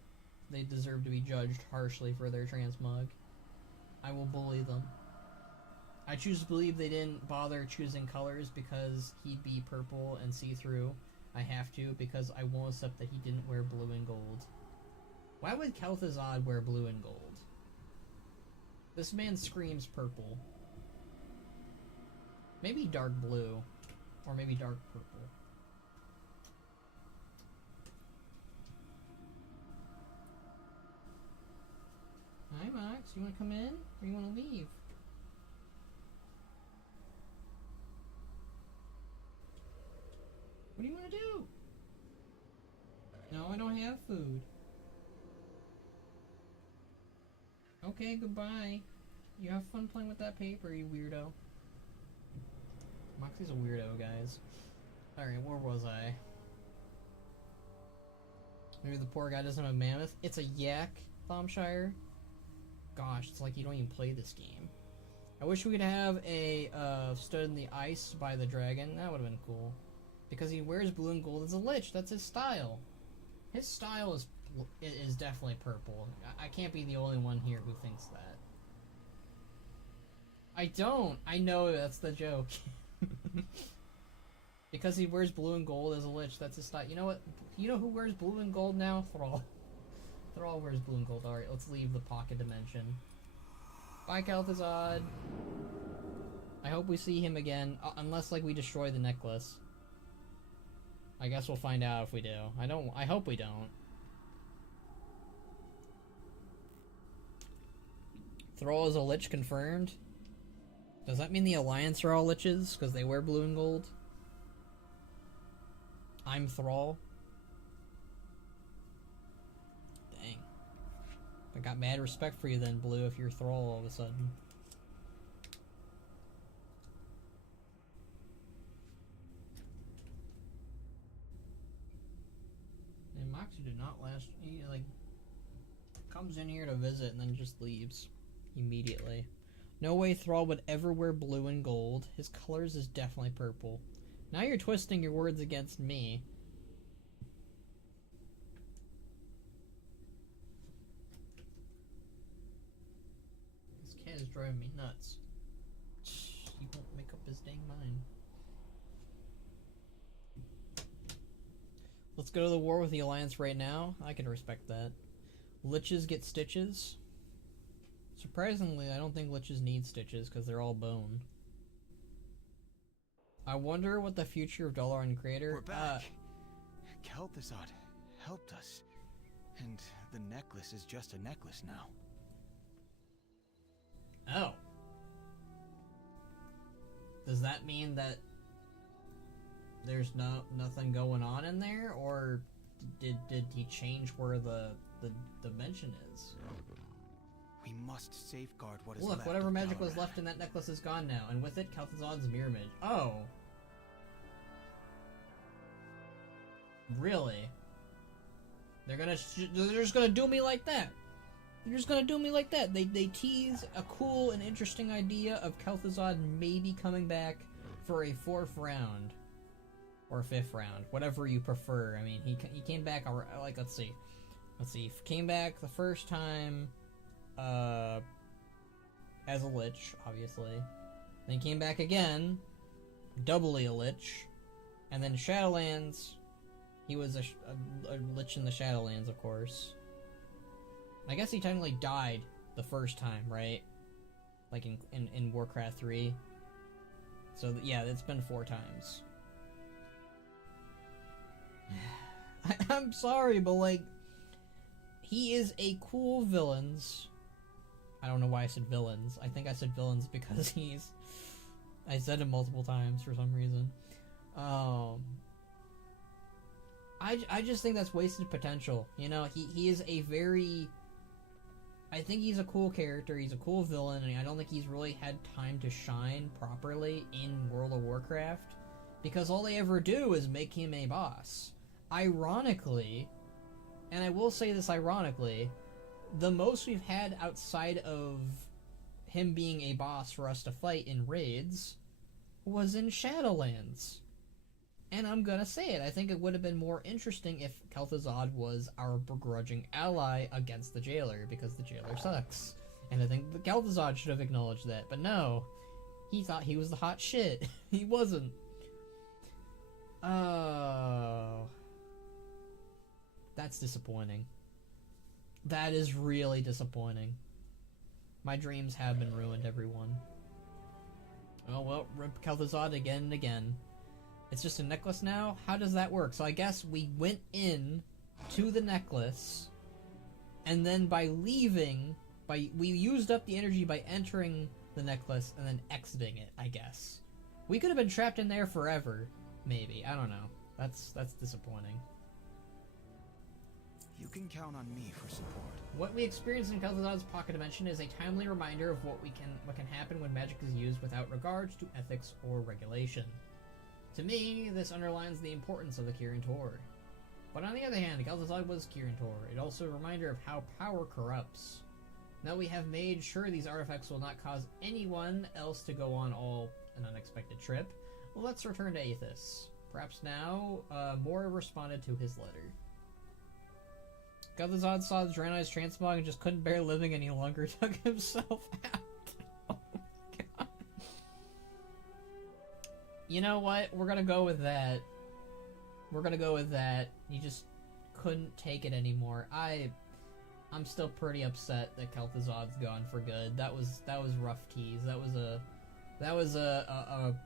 They deserve to be judged harshly for their transmog. I will bully them. I choose to believe they didn't bother choosing colors because he'd be purple and see-through. I have to because I won't accept that he didn't wear blue and gold. Why would Kel'Thuzad wear blue and gold? This man screams purple. Maybe dark blue. Or maybe dark purple. Hi, Mox. You want to come in? Or you want to leave? What do you want to do? No, I don't have food. Okay, goodbye. You have fun playing with that paper, you weirdo. Moxie's a weirdo, guys. Alright, where was I? Maybe the poor guy doesn't have a mammoth. It's a yak, Thomshire. Gosh, it's like you don't even play this game. I wish we could have a stood in the ice by the dragon. That would have been cool. Because he wears blue and gold as a lich. That's his style. His style is definitely purple. I can't be the only one here who thinks that. I don't. I know that's the joke. Because he wears blue and gold as a lich. That's his style. You know what? You know who wears blue and gold now? Thrall. Thrall wears blue and gold. Alright, let's leave the pocket dimension. Bye, Kel'Thuzad. I hope we see him again. Unless, like, we destroy the necklace. I guess we'll find out if we do. I hope we don't. Thrall is a lich confirmed? Does that mean the Alliance are all liches? Because they wear blue and gold? I'm Thrall? Dang. I got mad respect for you then, Blue, if you're Thrall all of a sudden. And Moxie did not last. He, like, comes in here to visit and then just leaves immediately. No way Thrall would ever wear blue and gold. His colors is definitely purple. Now you're twisting your words against me. This cat is driving me nuts. He won't make up his dang mind. Let's go to the war with the Alliance right now. I can respect that. Liches get stitches. Surprisingly, I don't think liches need stitches because they're all bone. I wonder what the future of Dalaran Crater. We're back. Kel'Thuzad helped us, and the necklace is just a necklace now. Oh. Does that mean that there's nothing going on in there, or did he change where the dimension is? We must safeguard what is left. Look, whatever of magic was Dalaran. left in that necklace is gone now, and with it, Kel'Thuzad's mirror image. Oh. Really? They're just gonna do me like that. They're just gonna do me like that. They tease a cool and interesting idea of Kel'Thuzad maybe coming back for a 4th round. Or 5th round. Whatever you prefer. I mean, he came back, like, let's see. He came back the first time, as a lich, obviously. Then he came back again, doubly a lich. And then Shadowlands, he was a lich in the Shadowlands, of course. I guess he technically died the first time, right? Like in Warcraft 3. So, yeah, it's been 4 times. I'm sorry, but, like, he is a cool villains. I don't know why I said villains. I think I said villains because I said it multiple times for some reason. I just think that's wasted potential. You know, he is a very... I think he's a cool character, he's a cool villain, and I don't think he's really had time to shine properly in World of Warcraft. Because all they ever do is make him a boss. Ironically, and I will say this ironically, the most we've had outside of him being a boss for us to fight in raids was in Shadowlands. And I'm gonna say it, I think it would have been more interesting if Kel'Thuzad was our begrudging ally against the jailer, because the jailer sucks. And I think the Kel'Thuzad should have acknowledged that, but no. He thought he was the hot shit. He wasn't. Oh. That's disappointing. That is really disappointing. My dreams have been ruined, everyone. Oh well, rip Kel'Thuzad again and again. It's just a necklace now? How does that work? So I guess we went in to the necklace, and then by leaving, we used up the energy by entering the necklace and then exiting it, I guess. We could have been trapped in there forever, maybe. I don't know. That's disappointing. You can count on me for support. What we experience in Kel'Thuzad's pocket dimension is a timely reminder of what can happen when magic is used without regards to ethics or regulation. To me, this underlines the importance of the Kirin Tor. But on the other hand, Kel'Thuzad was Kirin Tor. It also a reminder of how power corrupts. Now we have made sure these artifacts will not cause anyone else to go on an unexpected trip. Well, let's return to Aethys. Perhaps now, Mora responded to his letter. Kel'Thuzad saw the Draenei's transmog and just couldn't bear living any longer, took himself out. Oh my god. You know what? We're gonna go with that. We're gonna go with that. You just couldn't take it anymore. I'm still pretty upset that Kel'Thuzad's gone for good. That was rough keys.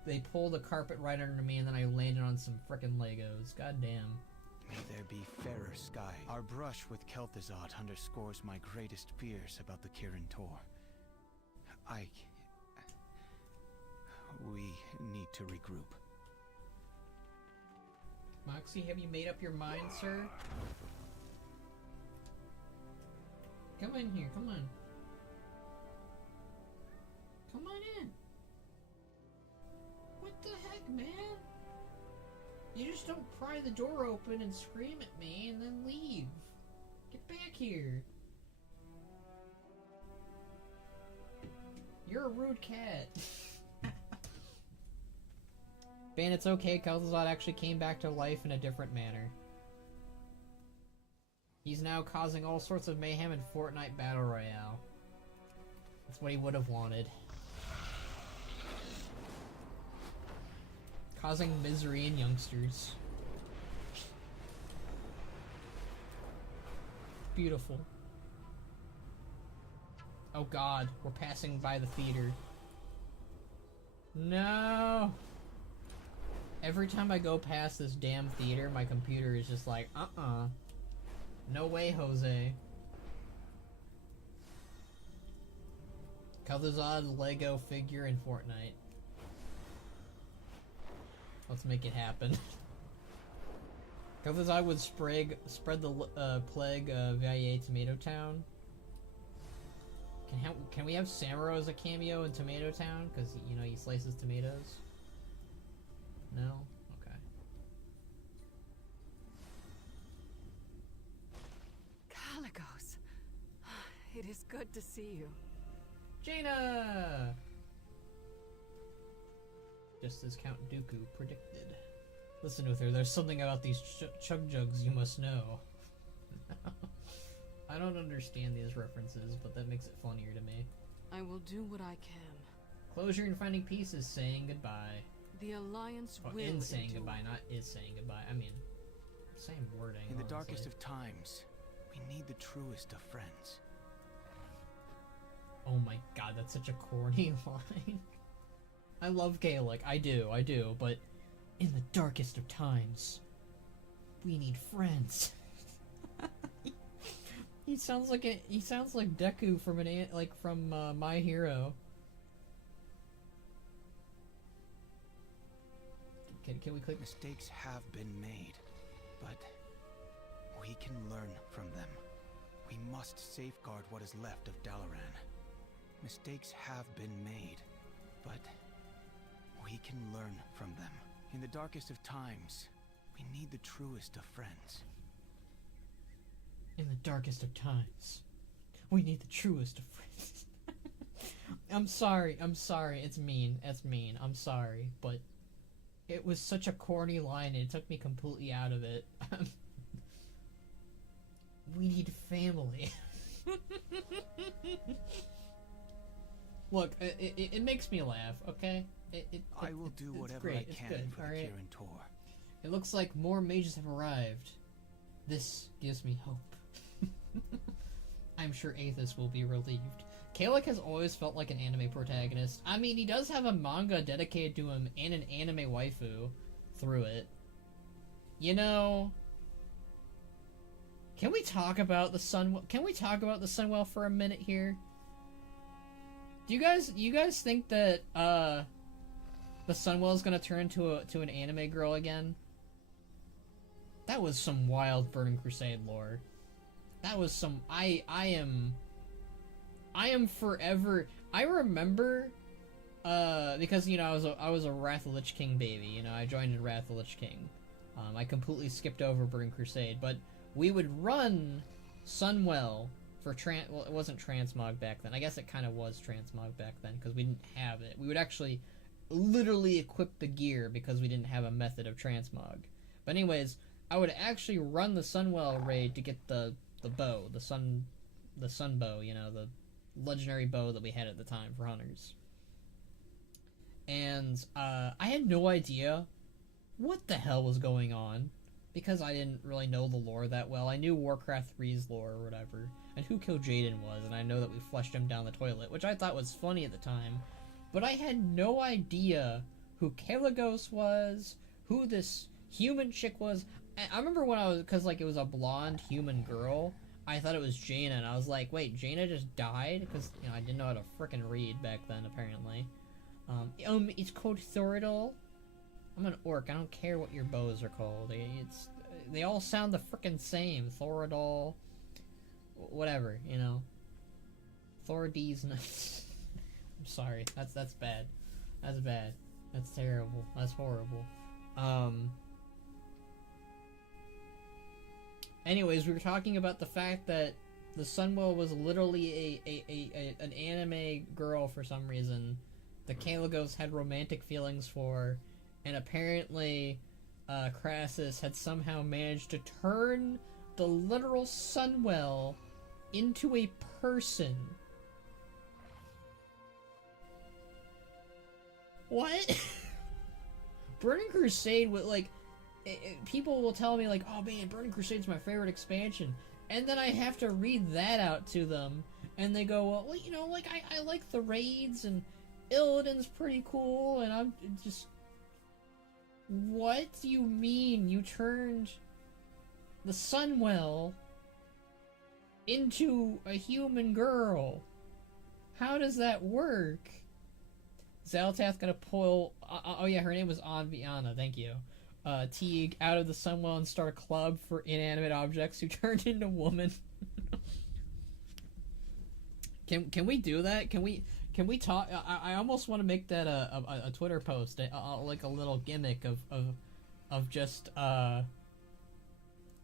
They pulled a carpet right under me and then I landed on some frickin' Legos. God damn. May there be fairer sky. Our brush with Kel'Thuzad underscores my greatest fears about the Kirin Tor. We need to regroup. Moxie, have you made up your mind, sir? Come in here, come on. Come on in. What the heck, man? You just don't pry the door open and scream at me and then leave. Get back here. You're a rude cat. Ban, it's okay. Kel'Thuzad actually came back to life in a different manner. He's now causing all sorts of mayhem in Fortnite Battle Royale. That's what he would have wanted. Causing misery in youngsters. Beautiful. Oh god, we're passing by the theater. No! Every time I go past this damn theater, my computer is just like, no way, Jose. Kel'Thuzad Lego figure in Fortnite. Let's make it happen. Kel'Thuzad would spread the plague of Valle Tomato Town. Can we have Samuro as a cameo in Tomato Town? Because, you know, he slices tomatoes. No? Okay. Caligos. It is good to see you. Jaina! Just as Count Dooku predicted. Listen, Uther, there's something about these chug jugs you must know. I don't understand these references, but that makes it funnier to me. I will do what I can. Closure and finding peace is saying goodbye. The Alliance will in saying endure. goodbye, not is saying goodbye. I mean, same wording. In the honestly. darkest of times, we need the truest of friends. Oh my god, that's such a corny line. I love Gaelic, I do, but in the darkest of times, we need friends. He sounds like Deku from My Hero. Can we click? Mistakes have been made, but we can learn from them. We must safeguard what is left of Dalaran. Mistakes have been made, but we can learn from them. In the darkest of times, we need the truest of friends. In the darkest of times, we need the truest of friends. I'm sorry, it's mean, I'm sorry, but it was such a corny line, it took me completely out of it. We need family. Look, it makes me laugh, okay? I will do whatever great. I can It's good, for the alright? Kirin Tor. It looks like more mages have arrived. This gives me hope. I'm sure Aethys will be relieved. Kalec has always felt like an anime protagonist. I mean, he does have a manga dedicated to him and an anime waifu through it. You know, can we talk about the Sunwell for a minute here? Do you guys think that the Sunwell is gonna turn to an anime girl again? That was some wild Burning Crusade lore. That was some I am forever. I remember because you know I was a Wrath of Lich King baby. You know, I joined in Wrath of Lich King. I completely skipped over Burning Crusade, but we would run Sunwell for well, it wasn't transmog back then. I guess it kind of was transmog back then because we didn't have it. We would actually literally equip the gear because we didn't have a method of transmog. But anyways, I would actually run the Sunwell raid to get the bow, the sun bow, you know, the legendary bow that we had at the time for hunters. And I had no idea what the hell was going on because I didn't really know the lore that well. I knew Warcraft 3's lore or whatever, and who killed Jaden was, and I know that we flushed him down the toilet, which I thought was funny at the time, but I had no idea who Kalagos was, who this human chick was. I remember when I was, because like it was a blonde human girl, I thought it was Jaina, and I was like, wait, Jaina just died? Because, you know, I didn't know how to frickin' read back then, apparently. It's called Thoradol. I'm an orc, I don't care what your bows are called. They all sound the frickin' same. Thoradol, whatever, you know. Thorad's I'm sorry, that's bad. That's bad. That's terrible. That's horrible. Anyways, we were talking about the fact that the Sunwell was literally an anime girl for some reason that Kalagos had romantic feelings for, and apparently Crassus had somehow managed to turn the literal Sunwell into a person. What? Burning Crusade with like people will tell me like, oh man, Burning Crusade's my favorite expansion, and then I have to read that out to them, and they go, well, you know, like I like the raids, and Illidan's pretty cool, and I'm just, what do you mean you turned the Sunwell into a human girl? How does that work? Zaltath gonna pull, oh yeah, her name was Anviana, thank you. Teague out of the Sunwell and start a club for inanimate objects who turned into woman. Can we do that? Can we talk? I almost want to make that a Twitter post, like a little gimmick of just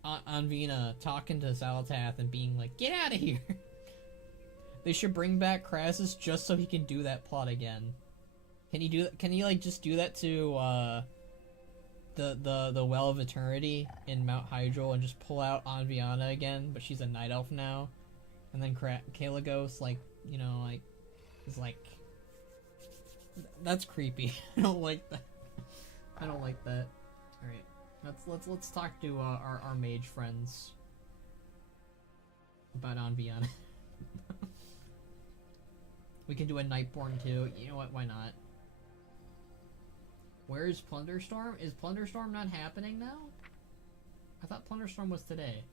Anvina talking to Zaltath and being like, "Get out of here." They should bring back Crassus just so he can do that plot again. Can he do that? Can he like just do that to the Well of Eternity in Mount Hydrol and just pull out Anviana again, but she's a night elf now, and then Kalagos, like, you know, like, is like, that's creepy. I don't like that. I don't like that. All right, let's talk to our mage friends about Anviana. We can do a Nightborn too. You know what? Why not? Where is Plunderstorm? Is Plunderstorm not happening now? I thought Plunderstorm was today.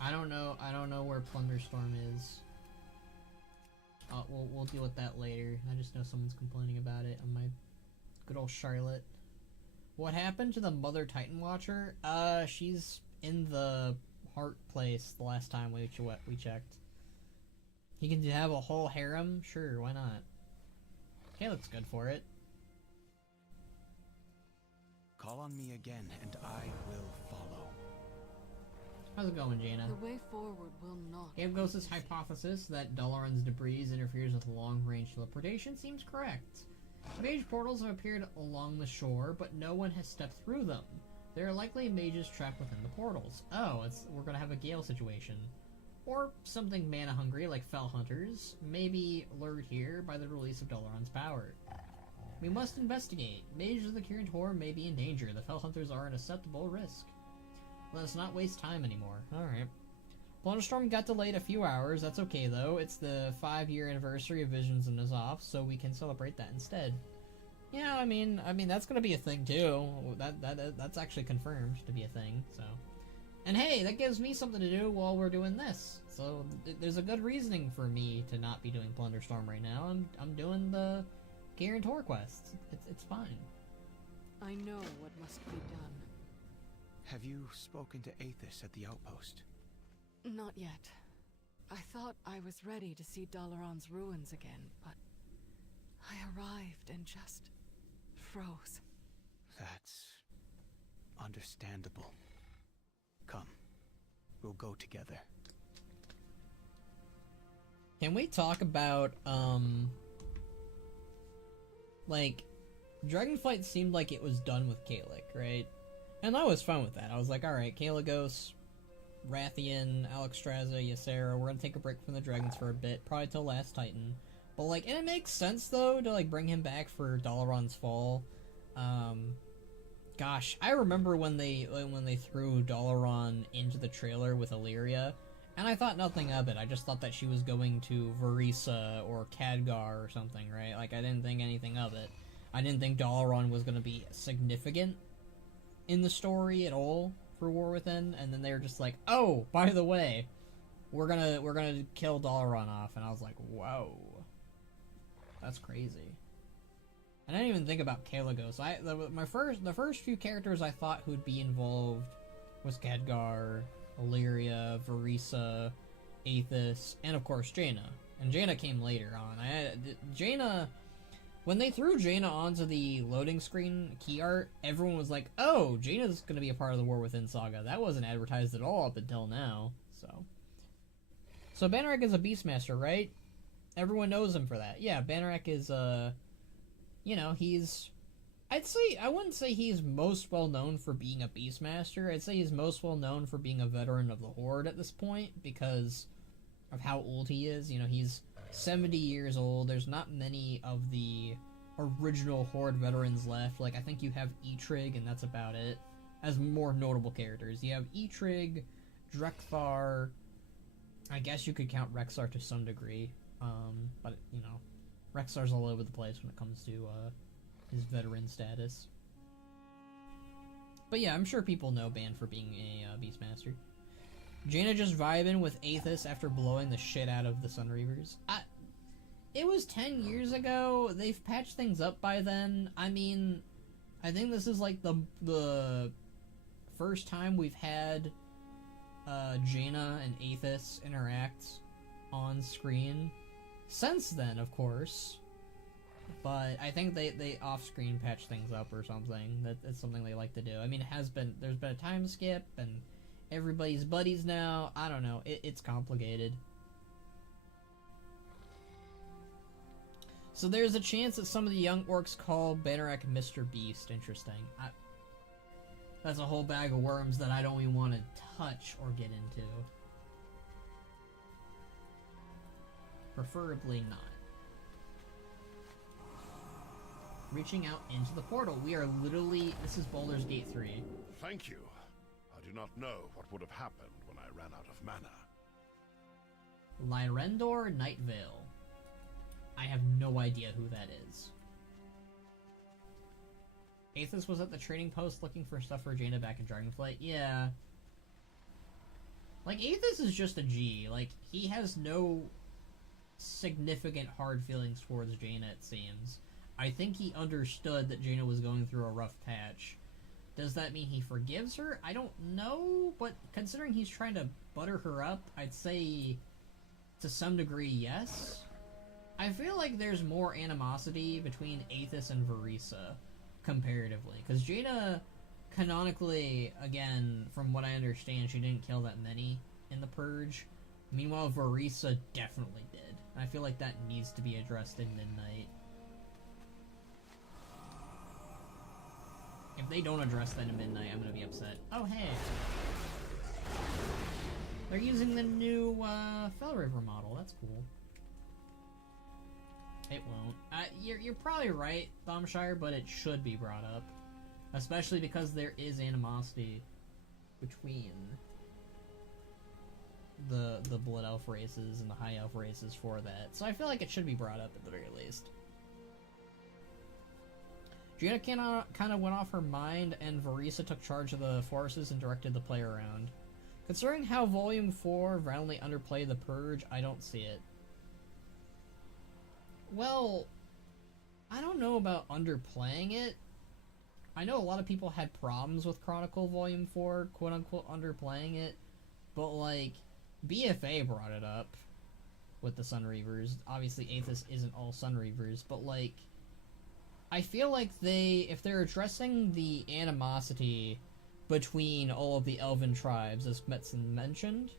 I don't know where Plunderstorm is. We'll deal with that later. I just know someone's complaining about it on my good old Charlotte. What happened to the Mother Titan Watcher? She's in the heart place the last time we checked. He can have a whole harem? Sure, why not? Kay looks good for it. Call on me again, and I will follow. How's it going, Jaina? The way forward will not. Gabe Ghost's hypothesis that Dalaran's debris interferes with long-range teleportation seems correct. Mage portals have appeared along the shore, but no one has stepped through them. There are likely mages trapped within the portals. Oh, we're gonna have a Gale situation. Or something mana-hungry like Fell Hunters, maybe lured here by the release of Dalaran's power. We must investigate. Mages of the Kirin Tor may be in danger. The Fell Hunters are an acceptable risk. Let us not waste time anymore. Alright. Plunderstorm got delayed a few hours. That's okay, though. It's the 5-year anniversary of Visions and Azoth, so we can celebrate that instead. Yeah, I mean, that's gonna be a thing, too. That's actually confirmed to be a thing, so... And hey, that gives me something to do while we're doing this. So, there's a good reasoning for me to not be doing Plunderstorm right now. I'm doing the Kirin Tor quest. It's fine. I know what must be done. Have you spoken to Aethys at the outpost? Not yet. I thought I was ready to see Dalaran's ruins again, but I arrived and just froze. That's understandable. Come, we'll go together. Can we talk about, like, Dragonflight seemed like it was done with Kalik, right? And I was fine with that. I was like, alright, Kalecgos, Rathian, Alexstrasza, Ysera, we're gonna take a break from the dragons for a bit, probably till Last Titan. But, like, and it makes sense, though, to, like, bring him back for Dalaran's fall. Gosh, I remember when they threw Dalaran into the trailer with Illyria, and I thought nothing of it. I just thought that she was going to Varisa or Khadgar or something, right? Like, I didn't think anything of it. I didn't think Dalaran was going to be significant in the story at all for War Within, and then they were just like, oh, by the way, we're gonna kill Dalaran off, and I was like, whoa. That's crazy. I didn't even think about Kalecgos. The first few characters I thought who'd be involved was Khadgar, Illyria, Varisa, Aethys, and of course Jaina. And Jaina came later on. Jaina, when they threw Jaina onto the loading screen key art, everyone was like, "Oh, Jaina's gonna be a part of the War Within saga." That wasn't advertised at all up until now. So Banneret is a Beastmaster, right? Everyone knows him for that. Yeah, Banneret is you know, I wouldn't say he's most well known for being a Beastmaster. I'd say he's most well known for being a veteran of the Horde at this point because of how old he is. You know, he's 70 years old. There's not many of the original Horde veterans left. Like, I think you have Eitrig, and that's about it. As more notable characters. You have Eitrig, Drekthar. I guess you could count Rexxar to some degree. But, you know, Rexxar's all over the place when it comes to his veteran status. But yeah, I'm sure people know Ban for being a Beastmaster. Jaina just vibing with Aethys after blowing the shit out of the Sunreavers. It was 10 years ago. They've patched things up by then. I mean, I think this is like the first time we've had Jaina and Aethys interact on screen. Since then, of course, but I think they off-screen patch things up or something. That's something they like to do. I mean, there's been a time skip, and everybody's buddies now. I don't know. It's complicated. So there's a chance that some of the young orcs call Banneret Mr. Beast. Interesting. That's a whole bag of worms that I don't even want to touch or get into. Preferably not. Reaching out into the portal. We are literally... This is Baldur's Gate 3. Thank you. I do not know what would have happened when I ran out of mana. Lyrendor Night Vale. I have no idea who that is. Aethys was at the trading post looking for stuff for Jaina back in Dragonflight. Yeah. Like, Aethys is just a G. Like, he has no significant hard feelings towards Jaina, it seems. I think he understood that Jaina was going through a rough patch. Does that mean he forgives her? I don't know, but considering he's trying to butter her up, I'd say to some degree yes. I feel like there's more animosity between Aethys and Varisa, comparatively. Because Jaina, canonically, again, from what I understand, she didn't kill that many in the Purge. Meanwhile, Varisa definitely did. I feel like that needs to be addressed in Midnight. If they don't address that in Midnight, I'm gonna be upset. Oh, hey! They're using the new, Fell River model. That's cool. It won't. You're probably right, Thomshire, but it should be brought up. Especially because there is animosity between the Blood Elf races and the High Elf races for that. So I feel like it should be brought up at the very least. Jaina kind of went off her mind, and Varisa took charge of the forces and directed the play around. Considering how Volume 4 violently underplayed the Purge, I don't see it. Well, I don't know about underplaying it. I know a lot of people had problems with Chronicle Volume 4, quote-unquote, underplaying it. But, like, BFA brought it up with the Sunreavers. Obviously, Aethys isn't all Sunreavers, but, like, I feel like if they're addressing the animosity between all of the Elven tribes, as Metzen mentioned,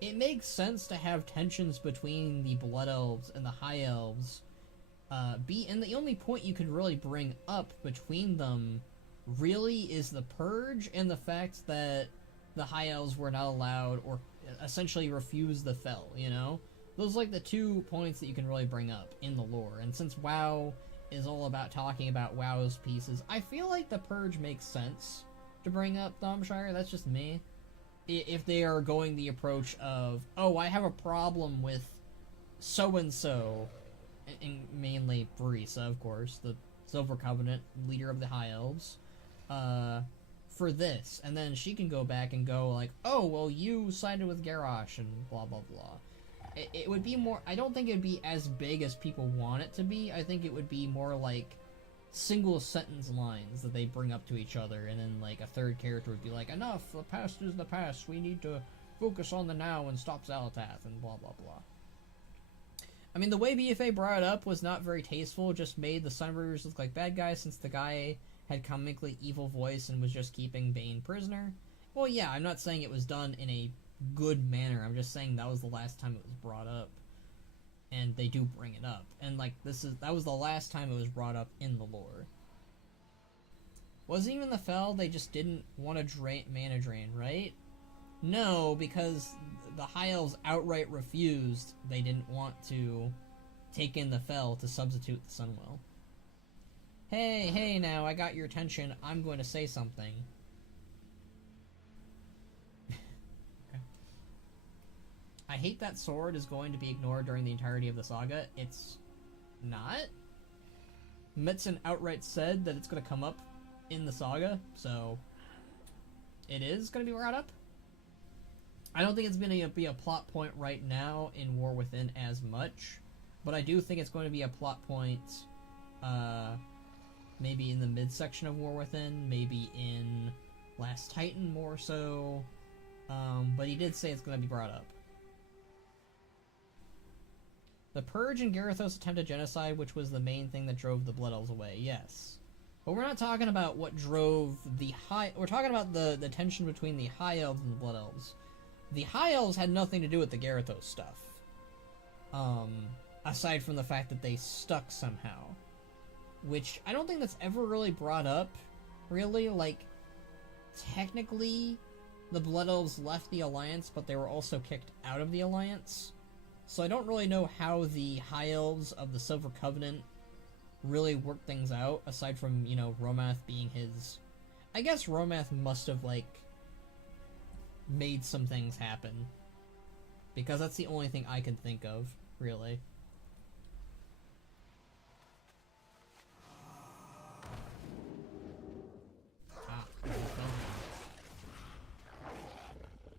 it makes sense to have tensions between the Blood Elves and the High Elves. And the only point you can really bring up between them really is the Purge and the fact that the High Elves were not allowed, or essentially refused the Fell, you know? Those are like the 2 points that you can really bring up in the lore, and since WoW is all about talking about WoW's pieces, I feel like the Purge makes sense to bring up Thomshire. That's just me. If they are going the approach of, oh, I have a problem with so-and-so, and mainly Varisa, of course, the Silver Covenant, leader of the High Elves, for this. And then she can go back and go like, oh, well, you sided with Garrosh and blah, blah, blah. It would be more... I don't think it would be as big as people want it to be. I think it would be more like single sentence lines that they bring up to each other, and then like a third character would be like, enough, the past is the past, we need to focus on the now and stop Xal'atath, and blah, blah, blah. I mean, the way BFA brought it up was not very tasteful, just made the Sunreavers look like bad guys since the guy had comically evil voice and was just keeping Bane prisoner. Well, yeah, I'm not saying it was done in a good manner, I'm just saying that was the last time it was brought up. And they do bring it up. And, like, that was the last time it was brought up in the lore. Wasn't even the Fell, they just didn't want to mana drain, right? No, because the High Elves outright refused. They didn't want to take in the Fell to substitute the Sunwell. Hey, now, I got your attention. I'm going to say something. Okay. I hate that sword is going to be ignored during the entirety of the saga. It's not. Metzen outright said that it's going to come up in the saga, so it is going to be brought up. I don't think it's going to be a plot point right now in War Within as much, but I do think it's going to be a plot point, maybe in the midsection of War Within, maybe in Last Titan more so, but he did say it's going to be brought up. The Purge and Garithos attempted genocide, which was the main thing that drove the Blood Elves away, yes. But we're not talking about what drove the we're talking about the tension between the High Elves and the Blood Elves. The High Elves had nothing to do with the Garithos stuff. Aside from the fact that they stuck somehow. Which, I don't think that's ever really brought up, really. Like, technically, the Blood Elves left the Alliance, but they were also kicked out of the Alliance. So I don't really know how the High Elves of the Silver Covenant really worked things out, aside from, you know, Romath being his... I guess Romath must have, like, made some things happen. Because that's the only thing I can think of, really.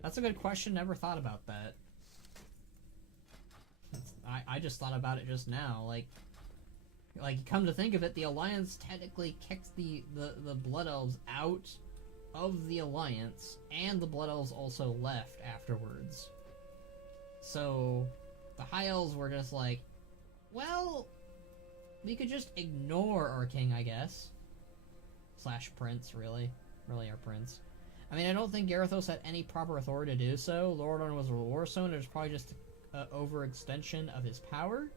That's a good question, never thought about that. I just thought about it just now, like come to think of it, the Alliance technically kicked the Blood Elves out of the Alliance, and the Blood Elves also left afterwards. So, the High Elves were just like, Well, we could just ignore our king, I guess. Slash prince, really. Really our prince. I mean, I don't think Garithos had any proper authority to do so. Lordon was a warstone. It was probably just an overextension of his power.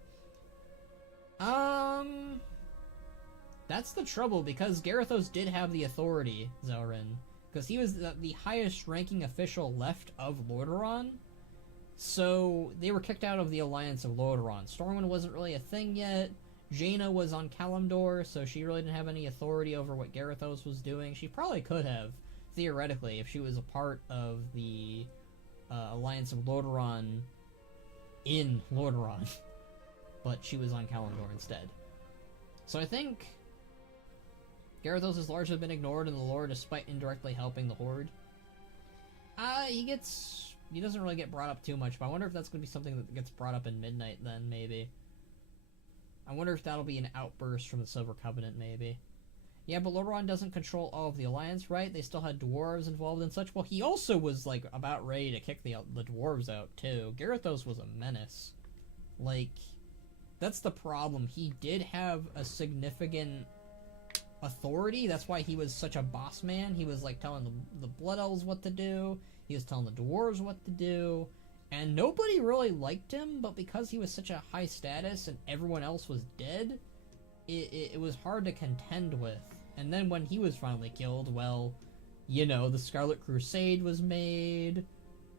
That's the trouble, because Garithos did have the authority, Zelrin. Because he was the highest ranking official left of Lordaeron. So, they were kicked out of the Alliance of Lordaeron. Stormwind wasn't really a thing yet. Jaina was on Kalimdor, so she really didn't have any authority over what Garithos was doing. She probably could have, theoretically, if she was a part of the Alliance of Lordaeron in Lordaeron. But she was on Kalimdor instead. So I think Garithos has largely been ignored in the lore despite indirectly helping the Horde. He doesn't really get brought up too much, but I wonder if that's going to be something that gets brought up in Midnight then, maybe. I wonder if that'll be an outburst from the Silver Covenant, maybe. Yeah, but Lordaeron doesn't control all of the Alliance, right? They still had dwarves involved and such. Well, he also was, like, about ready to kick the dwarves out, too. Garithos was a menace. Like, that's the problem. He did have a significant authority. That's why he was such a boss man. He was, like, telling the Blood Elves what to do. He was telling the dwarves what to do. And nobody really liked him, but because he was such a high status and everyone else was dead, it was hard to contend with. And then when he was finally killed, well, you know, the Scarlet Crusade was made,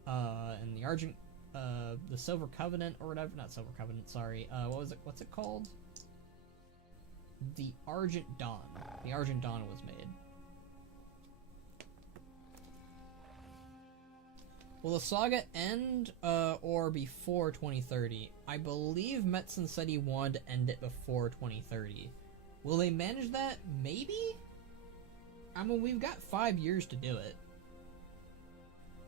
and the Silver Covenant, or whatever, not Silver Covenant, sorry, what's it called? The Argent Dawn. The Argent Dawn was made. Will the saga end, or before 2030? I believe Metzen said he wanted to end it before 2030. Will they manage that? Maybe? I mean, we've got 5 years to do it.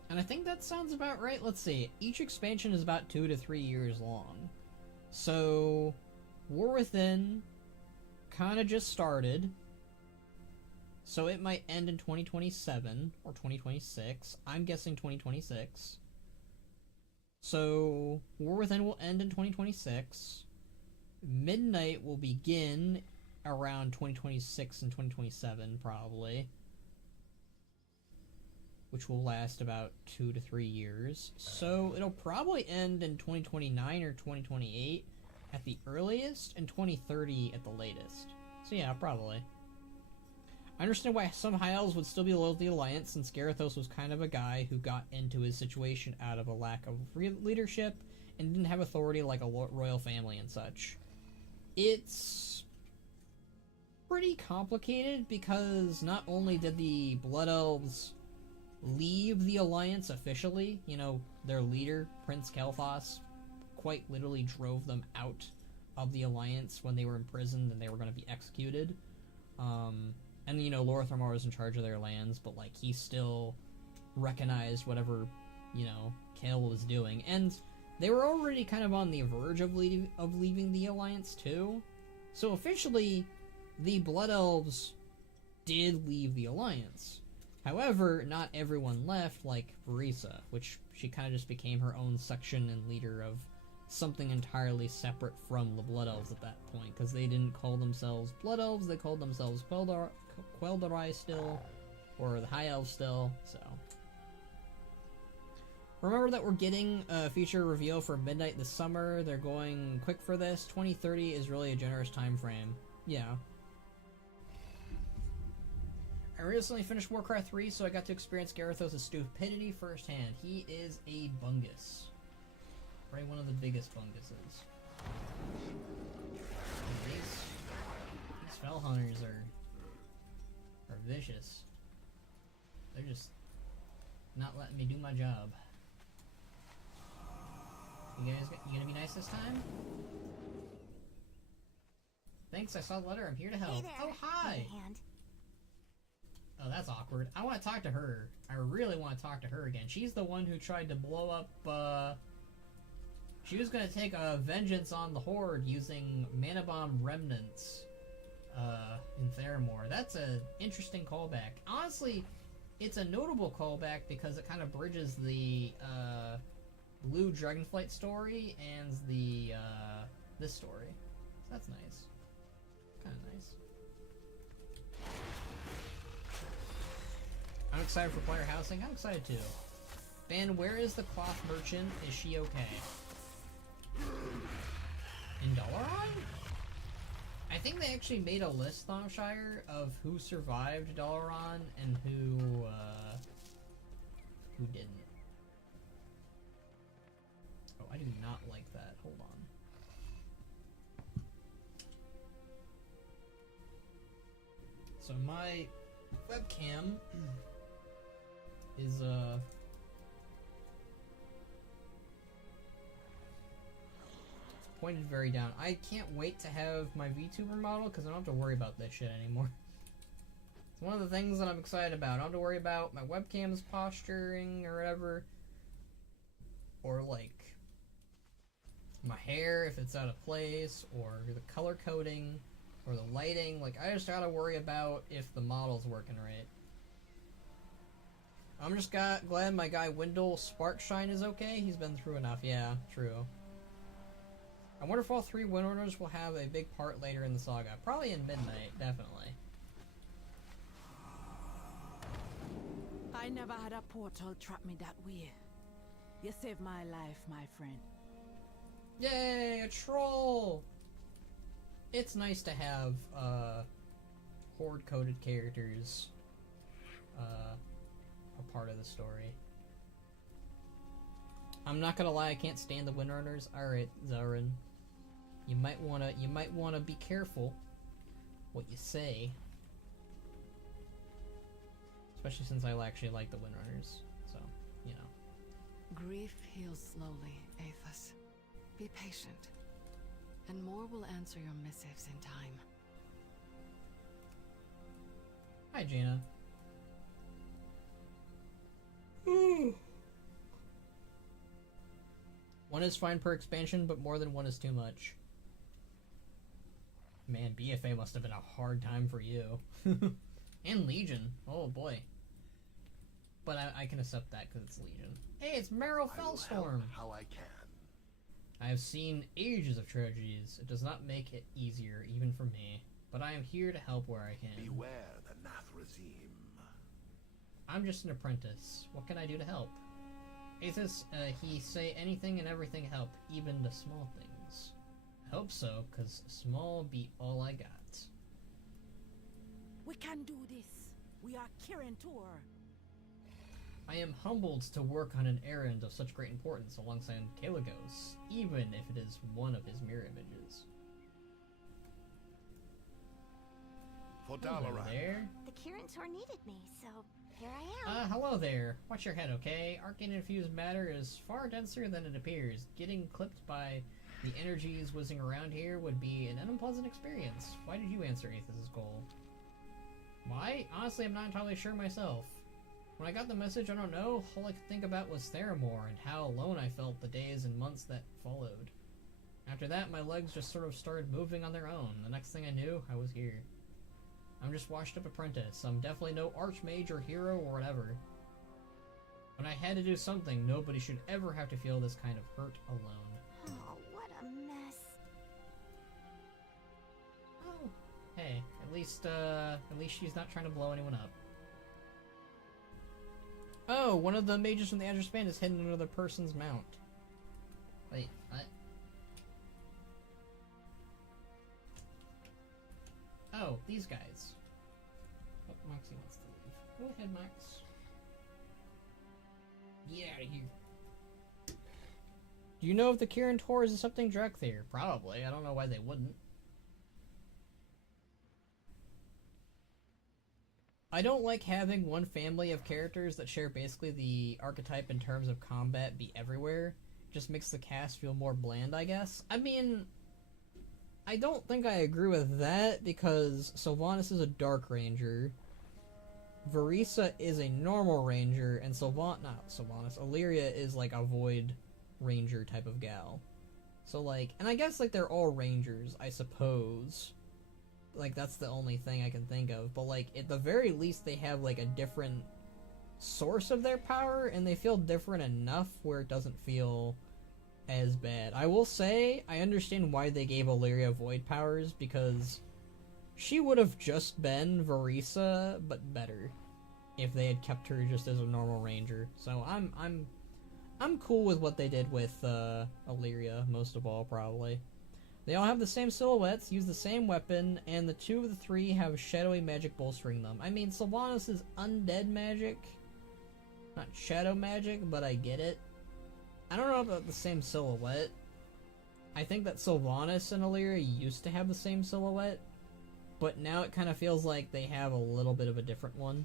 And I think that sounds about right. Let's see. Each expansion is about 2 to 3 years long. So, War Within kind of just started. So it might end in 2027 or 2026. I'm guessing 2026. So War Within will end in 2026. Midnight will begin around 2026 and 2027 probably, which will last about 2 to 3 years. So it'll probably end in 2029 or 2028 at the earliest, and 2030 at the latest. So yeah, probably. I understand why some High Elves would still be loyal to the Alliance, since Garithos was kind of a guy who got into his situation out of a lack of leadership and didn't have authority like a royal family and such. It's pretty complicated because not only did the Blood Elves leave the Alliance officially, you know, their leader, Prince Kel'Thas, quite literally drove them out of the Alliance when they were imprisoned and they were going to be executed. And, you know, Lor'thramar was in charge of their lands, but, like, he still recognized whatever, you know, Kael was doing. And they were already kind of on the verge of leaving the Alliance, too. So, officially, the Blood Elves did leave the Alliance. However, not everyone left, like Verisa, which she kind of just became her own section and leader of something entirely separate from the Blood Elves at that point, because they didn't call themselves Blood Elves, they called themselves Quel'Darai still, or the High Elves still, so. Remember that we're getting a feature reveal for Midnight this summer. They're going quick for this. 2030 is really a generous time frame. Yeah. I recently finished Warcraft 3, so I got to experience Garithos' stupidity firsthand. He is a bungus. Right, one of the biggest bunguses. These Fell Hunters are vicious. They're just not letting me do my job. You gonna be nice this time? Thanks, I saw the letter. I'm here to help. Hey there. Oh, hi! Oh, that's awkward. I want to talk to her. I really want to talk to her again. She's the one who tried to blow up, She was going to take a vengeance on the Horde using Mana Bomb remnants, in Theramore. That's an interesting callback. Honestly, it's a notable callback because it kind of bridges the, Blue Dragonflight story and the, this story. So that's nice. Kind of nice. I'm excited for player housing. I'm excited too. Ben, where is the cloth merchant? Is she okay? In Dalaran? I think they actually made a list, Thongshire, of who survived Dalaran and who didn't. Oh, I do not like that. Hold on. So my webcam is pointed very down. I can't wait to have my VTuber model because I don't have to worry about this shit anymore. It's one of the things that I'm excited about. I don't have to worry about my webcam's posturing or whatever. Or like my hair if it's out of place, or the color coding, or the lighting. Like, I just gotta worry about if the model's working right. I'm just glad my guy Wendell Sparkshine is okay. He's been through enough. Yeah, true. I wonder if all 3 Windrunners will have a big part later in the saga. Probably in Midnight, definitely. I never had a portal trap me that way. You saved my life, my friend. Yay, a troll! It's nice to have horde-coded characters a part of the story. I'm not gonna lie, I can't stand the Windrunners. Alright, Zarin. You might wanna be careful what you say. Especially since I actually like the Windrunners. So, you know. Grief heals slowly, Aethys. Be patient, and more will answer your missives in time. Hi, Jaina. One is fine per expansion, but more than one is too much. Man, BFA must have been a hard time for you. And Legion. Oh boy. But I can accept that because it's Legion. Hey, it's Meryl Fellstorm! How I can. I have seen ages of tragedies. It does not make it easier, even for me. But I am here to help where I can. Beware the Nathrazim. I'm just an apprentice. What can I do to help? Aethys, he say anything and everything help, even the small things. I hope so, cause small be all I got. We can do this. We are Kirin Tor. I am humbled to work on an errand of such great importance alongside Kalagos, even if it is one of his mirror images. For Hello Dalaran. there. The Kirin Tor needed me, so here I am. Hello there. Watch your head, okay? Arcane-infused matter is far denser than it appears. Getting clipped by the energies whizzing around here would be an unpleasant experience. Why did you answer Aethys' goal? Why? Honestly, I'm not entirely sure myself. When I got the message, I don't know, all I could think about was Theramore and how alone I felt the days and months that followed. After that, my legs just sort of started moving on their own. The next thing I knew, I was here. I'm just washed up apprentice. I'm definitely no archmage or hero or whatever. But I had to do something. Nobody should ever have to feel this kind of hurt alone. Oh, what a mess. Oh, hey, at least she's not trying to blow anyone up. Oh, one of the mages from the Azure Span is hidden in another person's mount. Wait, what? Oh, these guys. Oh, Moxie wants to leave. Go ahead, Mox. Get out of here. Do you know if the Kirin Tor is something direct there? Probably. I don't know why they wouldn't. I don't like having one family of characters that share basically the archetype in terms of combat be everywhere. Just makes the cast feel more bland, I guess. I mean, I don't think I agree with that, because Sylvanas is a Dark Ranger, Verisa is a normal Ranger, and Illyria is like a Void Ranger type of gal. So like, and I guess like they're all Rangers, I suppose. Like, that's the only thing I can think of. But, like, at the very least, they have, like, a different source of their power, and they feel different enough where it doesn't feel as bad. I will say, I understand why they gave Illyria void powers, because she would have just been Varisa, but better, if they had kept her just as a normal ranger. So I'm cool with what they did with Illyria, most of all, probably. They all have the same silhouettes, use the same weapon, and the two of the three have shadowy magic bolstering them. I mean, Sylvanas is undead magic, not shadow magic, but I get it. I don't know about the same silhouette. I think that Sylvanas and Illyria used to have the same silhouette, but now it kind of feels like they have a little bit of a different one.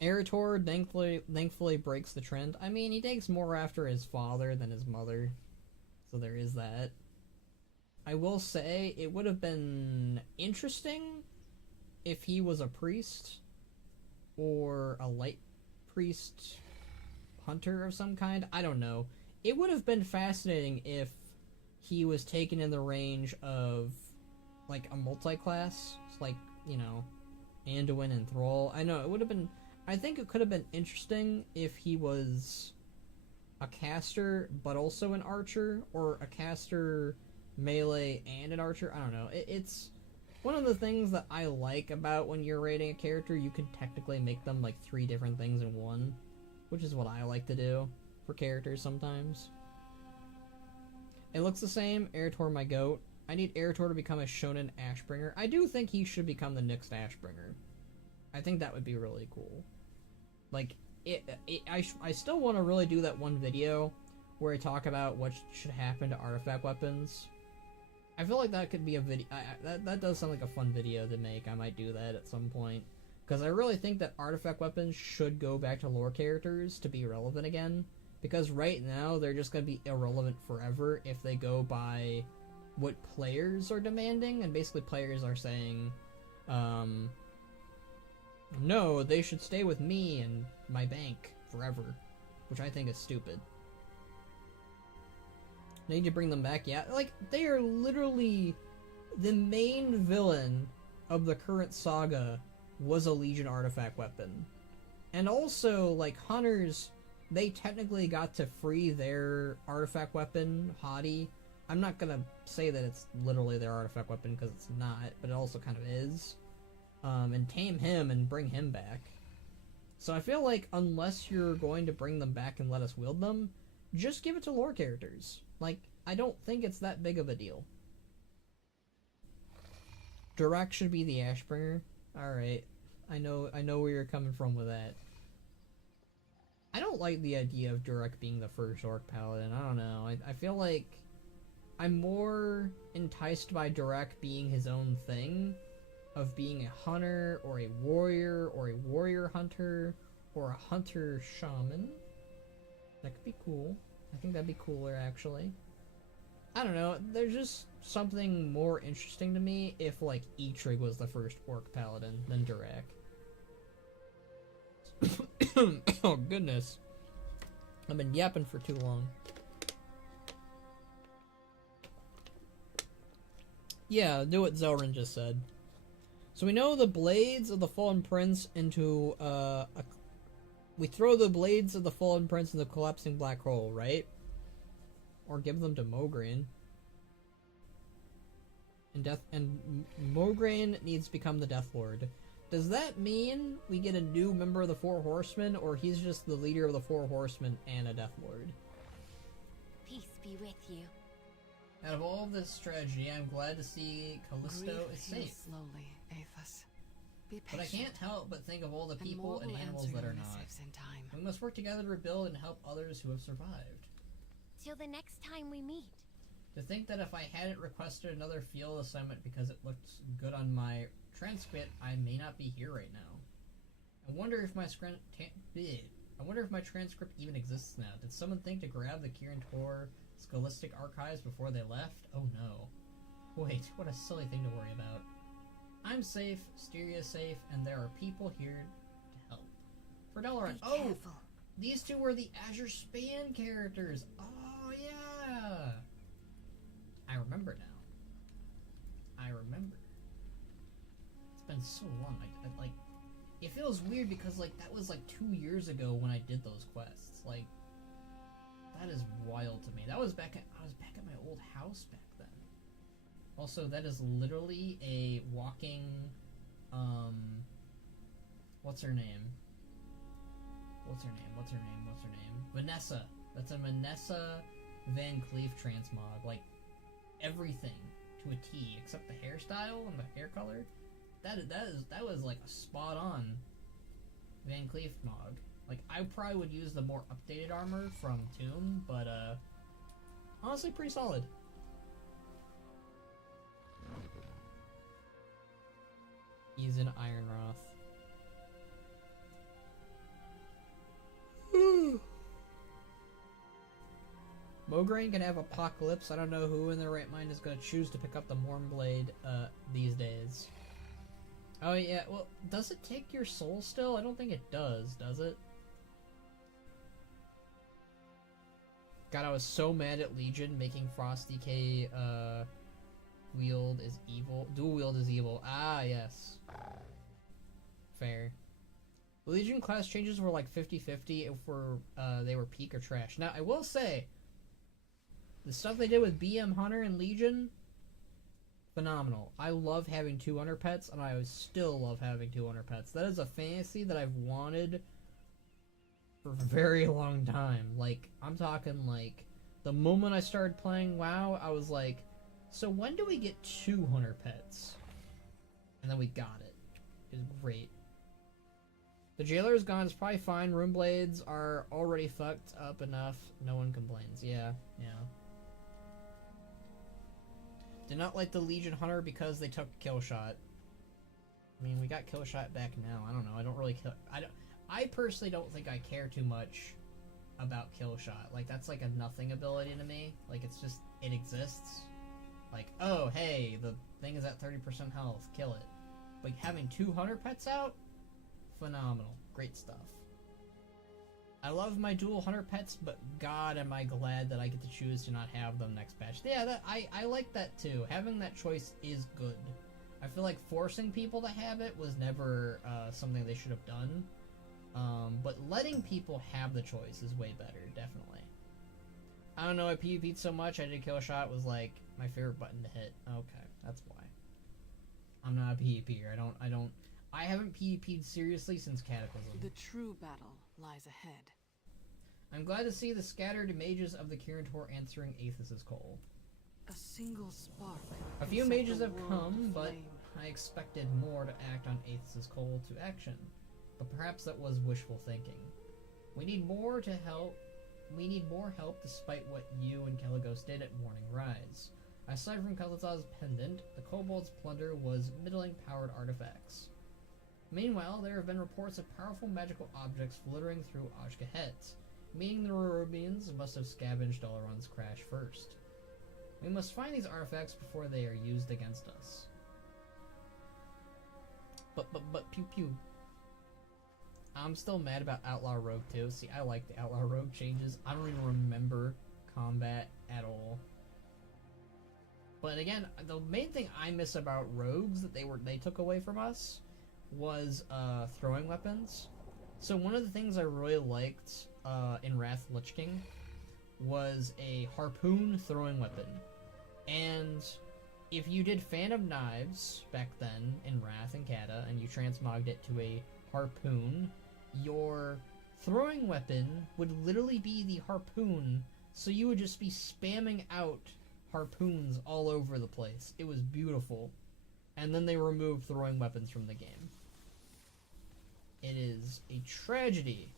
Kirin thankfully breaks the trend. I mean, he takes more after his father than his mother, so there is that. I will say, it would have been interesting if he was a priest, or a light priest hunter of some kind. I don't know. It would have been fascinating if he was taken in the range of, like, a multi-class, like, you know, Anduin and Thrall. I know, it would have been... I think it could have been interesting if he was a caster, but also an archer, or a caster, melee, and an archer. I don't know. It's one of the things that I like about when you're rating a character. You can technically make them like 3 different things in one, which is what I like to do for characters sometimes. It looks the same. Kirin Tor, my goat. I need Kirin Tor to become a shonen Ashbringer. I do think he should become the next Ashbringer. I think that would be really cool. Like, I still want to really do that one video where I talk about what should happen to artifact weapons. I feel like that could be a video. That does sound like a fun video to make. I might do that at some point. Because I really think that artifact weapons should go back to lore characters to be relevant again. Because right now, they're just going to be irrelevant forever if they go by what players are demanding. And basically, players are saying, no, they should stay with me and my bank forever, which I think is stupid. Need to bring them back, yeah. Like, they are literally the main villain of the current saga was a Legion artifact weapon. And also, like, hunters, they technically got to free their artifact weapon, Hadi. I'm not gonna say that it's literally their artifact weapon, because it's not, but it also kind of is. And tame him and bring him back. So I feel like unless you're going to bring them back and let us wield them, just give it to lore characters. Like, I don't think it's that big of a deal. Durak should be the Ashbringer. Alright. I know where you're coming from with that. I don't like the idea of Durak being the first Orc Paladin. I don't know. I feel like I'm more enticed by Durak being his own thing, of being a hunter, or a warrior hunter, or a hunter shaman. That could be cool. I think that'd be cooler, actually. I don't know, there's just something more interesting to me if, like, Eitrig was the first Orc Paladin than Durak. Oh, goodness. I've been yapping for too long. Yeah, do what Zelrin just said. So we know the blades of the Fallen Prince into, we throw the blades of the Fallen Prince in the collapsing black hole, right? Or give them to Mograine. And Mograine needs to become the Death Lord. Does that mean we get a new member of the Four Horsemen, or he's just the leader of the Four Horsemen and a Death Lord? Peace be with you. Out of all this strategy, I'm glad to see Callisto is safe. Slowly, Aethys. Be patient. But I can't help but think of all the people and animals that are not. We must work together to rebuild and help others who have survived. Till the next time we meet. To think that if I hadn't requested another field assignment because it looked good on my transcript, I may not be here right now. I wonder if my transcript even exists now. Did someone think to grab the Kirin Tor Scholastic archives before they left? Oh no. Wait, what a silly thing to worry about. I'm safe, Styria's safe, and there are people here to help. For Dalaran. Oh! Careful. These two were the Azure Span characters. Oh yeah! I remember now. I remember. It's been so long. I like, it feels weird because like that was like 2 years ago when I did those quests. Like, That is wild to me. That was back at I was back at my old house back then. Also, that is literally a walking what's her name? Vanessa. That's a Vanessa Van Cleef transmog. Like everything to a T except the hairstyle and the hair color. That was like a spot on Van Cleef mod. Like I probably would use the more updated armor from Tomb, but honestly pretty solid. He's an Ironroth. Mograine can have Apocalypse. I don't know who in their right mind is going to choose to pick up the Mournblade these days. Oh yeah, well, does it take your soul still? I don't think it does it? God, I was so mad at Legion making Frost DK wield is evil. Dual wield is evil. Ah, yes. Fair. Legion class changes were like 50-50 if they were peak or trash. Now, I will say, the stuff they did with BM Hunter and Legion, phenomenal. I love having 200 pets, and I still love having 200 pets. That is a fantasy that I've wanted for a very long time. Like, I'm talking like, the moment I started playing WoW, I was like, so when do we get 200 pets? And then we got it. It was great. The Jailer is gone. It's probably fine. Runeblades are already fucked up enough. No one complains. Yeah. Did not like the Legion Hunter because they took Killshot. I mean, we got Killshot back now. I don't know. I don't really kill. I personally don't think I care too much about Killshot. Like, that's like a nothing ability to me. Like, it's just, it exists. Like, oh, hey, the thing is at 30% health. Kill it. Like, having 200 pets out? Phenomenal. Great stuff. I love my dual hunter pets, but God, am I glad that I get to choose to not have them next patch. Yeah, I like that too. Having that choice is good. I feel like forcing people to have it was never something they should have done. But letting people have the choice is way better, definitely. I don't know, I PvP'd so much, I did Killshot was like my favorite button to hit. Okay, that's why. I'm not a PvPer. I haven't PvP'd seriously since Cataclysm. The true battle lies ahead. I'm glad to see the scattered mages of the Kirin Tor answering Aethys' call. A single spark. A few mages have come, but I expected more to act on Aethys' call to action. But perhaps that was wishful thinking. We need more help despite what you and Kaligos did at Morning Rise. Aside from Khazaz's pendant, the Kobold's plunder was middling powered artifacts. Meanwhile, there have been reports of powerful magical objects flittering through Ashkahet, meaning the Rorubians must have scavenged Dalaran's crash first. We must find these artifacts before they are used against us. But pew pew. I'm still mad about Outlaw Rogue too. See, I like the Outlaw Rogue changes. I don't even remember combat at all. But again, the main thing I miss about rogues that they took away from us was throwing weapons. So one of the things I really liked in Wrath Lich King was a harpoon throwing weapon. And if you did Fan of Knives back then in Wrath and Kata, and you transmogged it to a harpoon, your throwing weapon would literally be the harpoon, so you would just be spamming out harpoons all over the place. It was beautiful. And then they removed throwing weapons from the game. It is a tragedy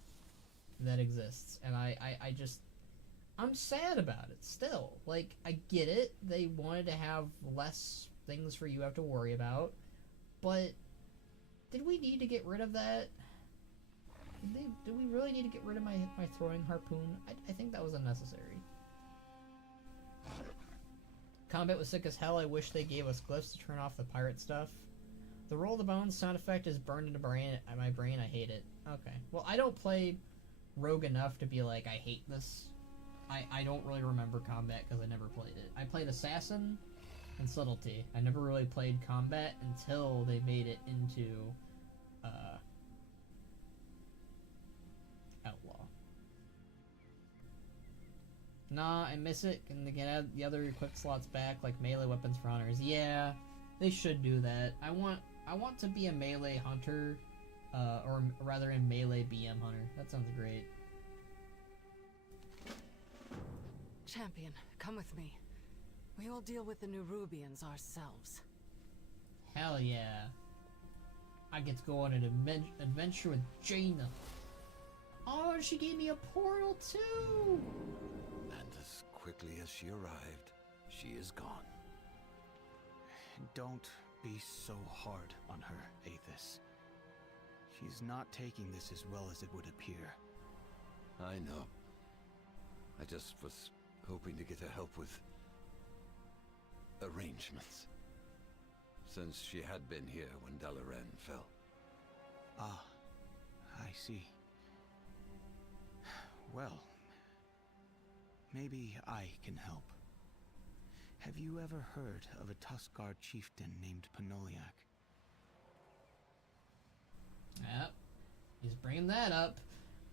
that exists, and I'm sad about it still. Like, I get it, they wanted to have less things for you to have to worry about, but did we need to get rid of that? Did we really need to get rid of my throwing harpoon? I think that was unnecessary. Combat was sick as hell. I wish they gave us glyphs to turn off the pirate stuff. The roll the bones sound effect is burned into my brain. I hate it. Okay. Well, I don't play Rogue enough to be like, I hate this. I don't really remember combat because I never played it. I played Assassin and Subtlety. I never really played combat until they made it into Outlaw. Nah, I miss it. And they can add the other equipped slots back, like melee weapons for hunters. Yeah, they should do that. I want to be a melee hunter, or rather a melee BM hunter. That sounds great. Champion, come with me. We will deal with the Nerubians ourselves. Hell yeah. I get to go on an adventure with Jaina. Oh, she gave me a portal too! And as quickly as she arrived, she is gone. Don't be so hard on her, Aethys. She's not taking this as well as it would appear. I know. I just was hoping to get her help with arrangements. Since she had been here when Dalaran fell. Ah, I see. Well, maybe I can help. Have you ever heard of a Tuskarr chieftain named Panoliak? Yep. He's bringing that up.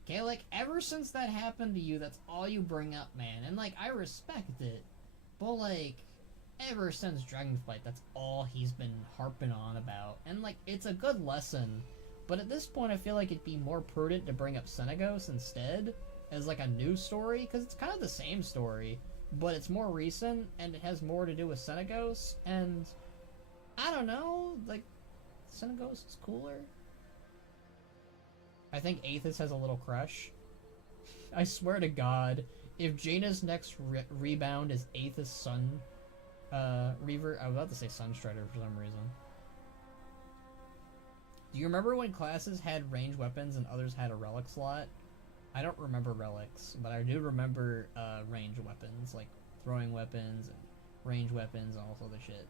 Okay, like, ever since that happened to you, that's all you bring up, man. And, like, I respect it. But, like, ever since Dragonflight, that's all he's been harping on about. And, like, it's a good lesson. But at this point, I feel like it'd be more prudent to bring up Senegos instead, as, like, a new story. Because it's kind of the same story, but it's more recent, and it has more to do with Senegos. And, I don't know, like, Senegos is cooler. I think Aethys has a little crush. I swear to God, if Jaina's next rebound is Aethys' son, Reaver, I was about to say Sunstrider for some reason. Do you remember when classes had ranged weapons and others had a relic slot? I don't remember relics, but I do remember ranged weapons, like throwing weapons and ranged weapons and all this other shit.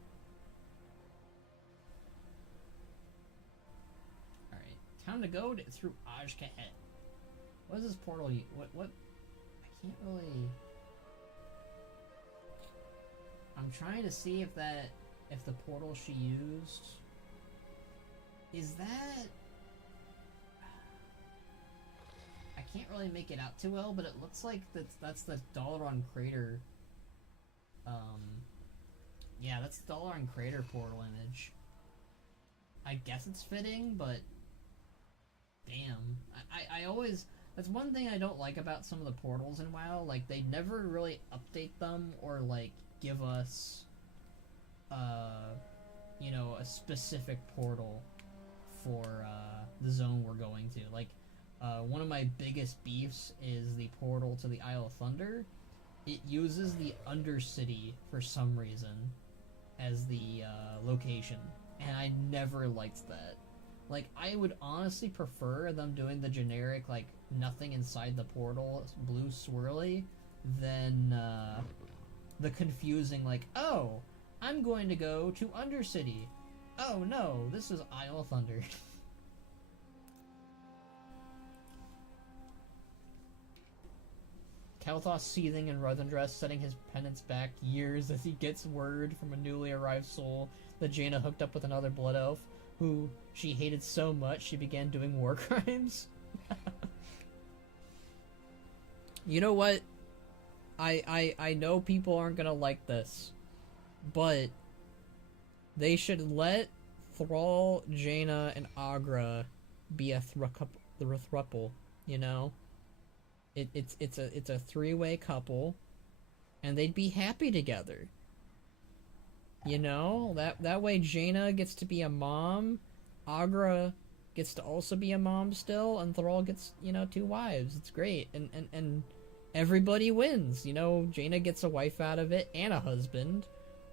Time to go through Ajkahet. What is this portal? What? I can't really. I'm trying to see if the portal she used is that. I can't really make it out too well, but it looks like that's the Dalaran crater. Yeah, that's the Dalaran crater portal image. I guess it's fitting, but. Damn. I always... That's one thing I don't like about some of the portals in WoW. Like, they never really update them or, like, give us, you know, a specific portal for, the zone we're going to. Like, one of my biggest beefs is the portal to the Isle of Thunder. It uses the Undercity for some reason as the, location. And I never liked that. Like, I would honestly prefer them doing the generic, like, nothing inside the portal, blue swirly, than, the confusing, like, oh, I'm going to go to Undercity. Oh, no, this is Isle of Thunder. Kalthos seething in Ruthendress, setting his penance back years as he gets word from a newly arrived soul that Jaina hooked up with another blood elf, who she hated so much she began doing war crimes. You know what? I know people aren't gonna like this, but they should let Thrall, Jaina, and Agra be a thruple, you know? It's a three-way couple, and they'd be happy together. You know, that way Jaina gets to be a mom, Agra gets to also be a mom still, and Thrall gets, you know, 2 wives. It's great, and everybody wins. You know, Jaina gets a wife out of it and a husband.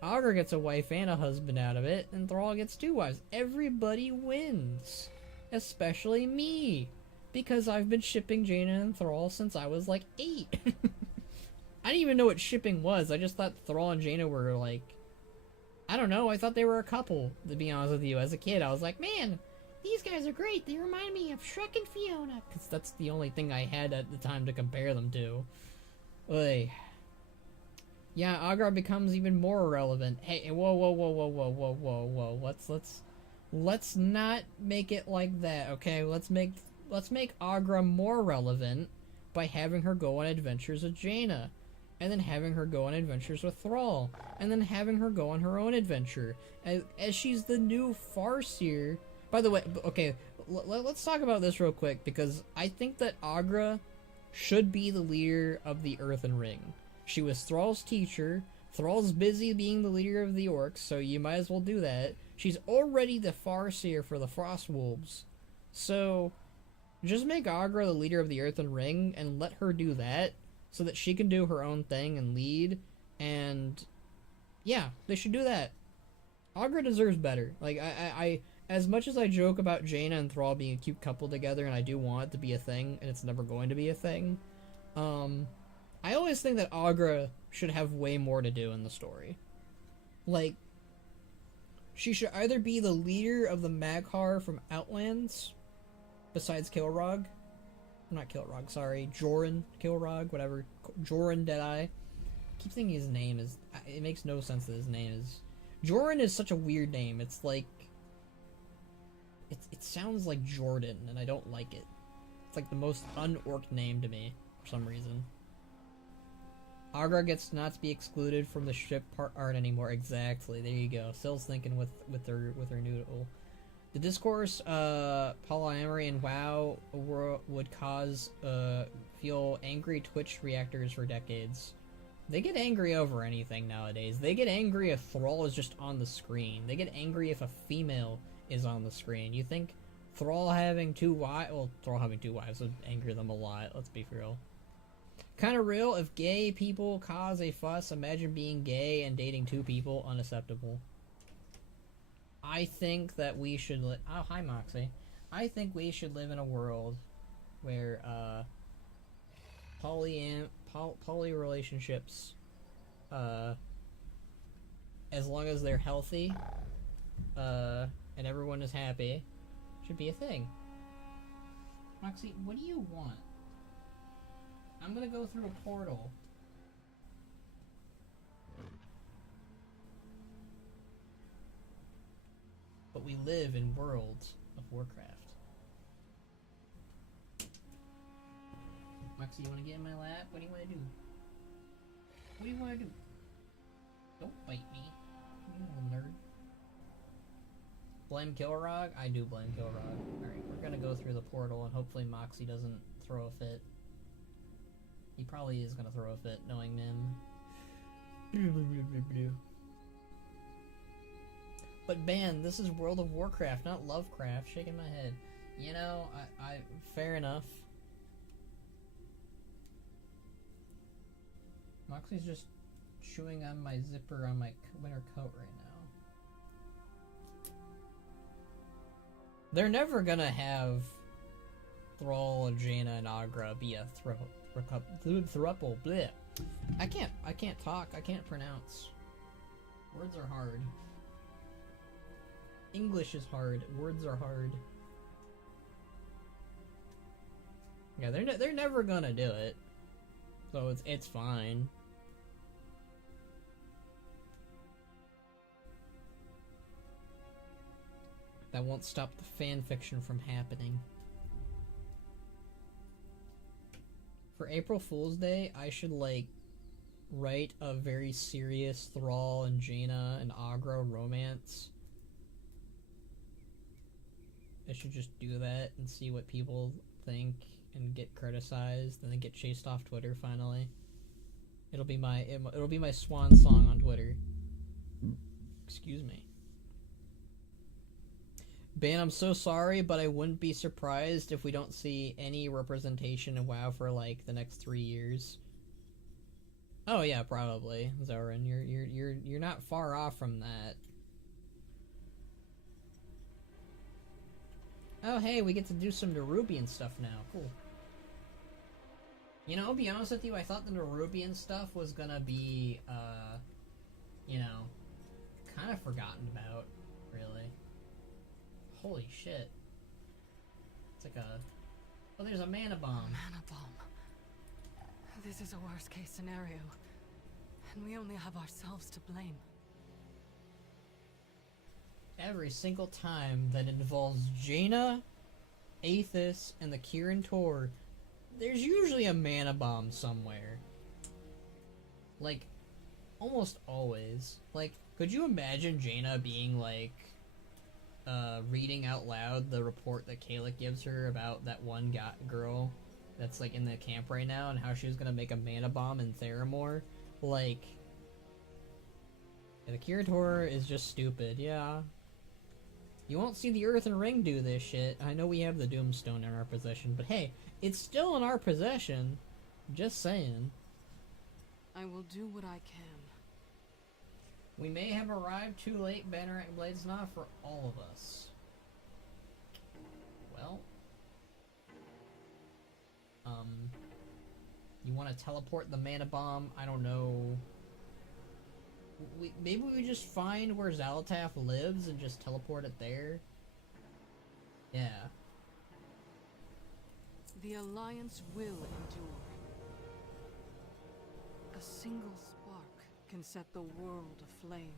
Agra gets a wife and a husband out of it, and Thrall gets 2 wives. Everybody wins, especially me, because I've been shipping Jaina and Thrall since I was like 8. I didn't even know what shipping was. I just thought Thrall and Jaina were like, I don't know, I thought they were a couple, to be honest with you. As a kid, I was like, man, these guys are great. They remind me of Shrek and Fiona. Because that's the only thing I had at the time to compare them to. Oy. Yeah, Agra becomes even more irrelevant. Hey, whoa. Let's not make it like that, okay? Let's make Agra more relevant by having her go on adventures with Jaina. and then having her go on adventures with Thrall, and then having her go on her own adventure, as she's the new Farseer. By the way, okay, let's talk about this real quick, because I think that Agra should be the leader of the Earthen Ring. She was Thrall's teacher. Thrall's busy being the leader of the Orcs, so you might as well do that. She's already the Farseer for the Frostwolves. So, just make Agra the leader of the Earthen Ring, and let her do that, so that she can do her own thing and lead, and yeah, they should do that. Agra deserves better. Like, I as much as I joke about Jaina and Thrall being a cute couple together, and I do want it to be a thing, and it's never going to be a thing, I always think that Agra should have way more to do in the story. Like, she should either be the leader of the Maghar from Outlands, besides Kilrog. Not Kilrog, sorry. Joran Kilrog, whatever. Joran Deadeye. I keep thinking his name is... It makes no sense that his name is... Joran is such a weird name. It's like... It sounds like Jordan, and I don't like it. It's like the most un-orc name to me, for some reason. Agra gets not to be excluded from the ship part art anymore. Exactly. There you go. Still's thinking with her noodle. The discourse, polyamory and WoW would cause feel angry Twitch reactors for decades. They get angry over anything nowadays. They get angry if Thrall is just on the screen. They get angry if a female is on the screen. You think Thrall having 2 wives... Well, Thrall having 2 wives would anger them a lot. Let's be real. Kinda real, if gay people cause a fuss, imagine being gay and dating 2 people. Unacceptable. I think that we should oh, hi Moxie. I think we should live in a world where, poly relationships, as long as they're healthy, and everyone is happy, should be a thing. Moxie, what do you want? I'm gonna go through a portal. But we live in World of Warcraft. Moxie, you wanna get in my lap? What do you wanna do? What do you wanna do? Don't bite me, you little nerd. Blame Kilrog? I do blame Kilrog. Alright, we're gonna go through the portal and hopefully Moxie doesn't throw a fit. He probably is gonna throw a fit, knowing Mim. But man, this is World of Warcraft, not Lovecraft. Shaking my head. You know, I fair enough. Moxie's just chewing on my zipper on my winter coat right now. They're never gonna have Thrall, Jaina, and Agra be a thruple. Bleh. I can't talk. I can't pronounce. Words are hard. English is hard. Words are hard. Yeah, they're never gonna do it. So it's fine. That won't stop the fan fiction from happening. For April Fool's Day, I should, like, write a very serious Thrall and Jaina and Agra romance. I should just do that and see what people think and get criticized and then get chased off Twitter finally. It'll be my swan song on Twitter. Excuse me. Ban, I'm so sorry, but I wouldn't be surprised if we don't see any representation of WoW for like the next 3 years. Oh yeah, probably, Zoran. You're not far off from that. Oh hey, we get to do some Nerubian stuff now. Cool. You know, I'll be honest with you, I thought the Nerubian stuff was gonna be, you know, kind of forgotten about, really. Holy shit. It's like a... Oh, there's a mana bomb. Mana bomb. This is a worst case scenario. And we only have ourselves to blame. Every single time that involves Jaina, Aethys, and the Kirin Tor, there's usually a mana bomb somewhere. Like, almost always. Like, could you imagine Jaina being, like, reading out loud the report that Kayla gives her about that one girl that's, like, in the camp right now and how she was gonna make a mana bomb in Theramore? Like, the Kirin Tor is just stupid, yeah. You won't see the Earthen Ring do this shit. I know we have the Doomstone in our possession, but hey, it's still in our possession. Just saying. I will do what I can. We may have arrived too late, Banneret Blades, not for all of us. Well. You want to teleport the mana bomb? I don't know. Maybe we just find where Xal'atath lives and just teleport it there? Yeah. The Alliance will endure. A single spark can set the world aflame.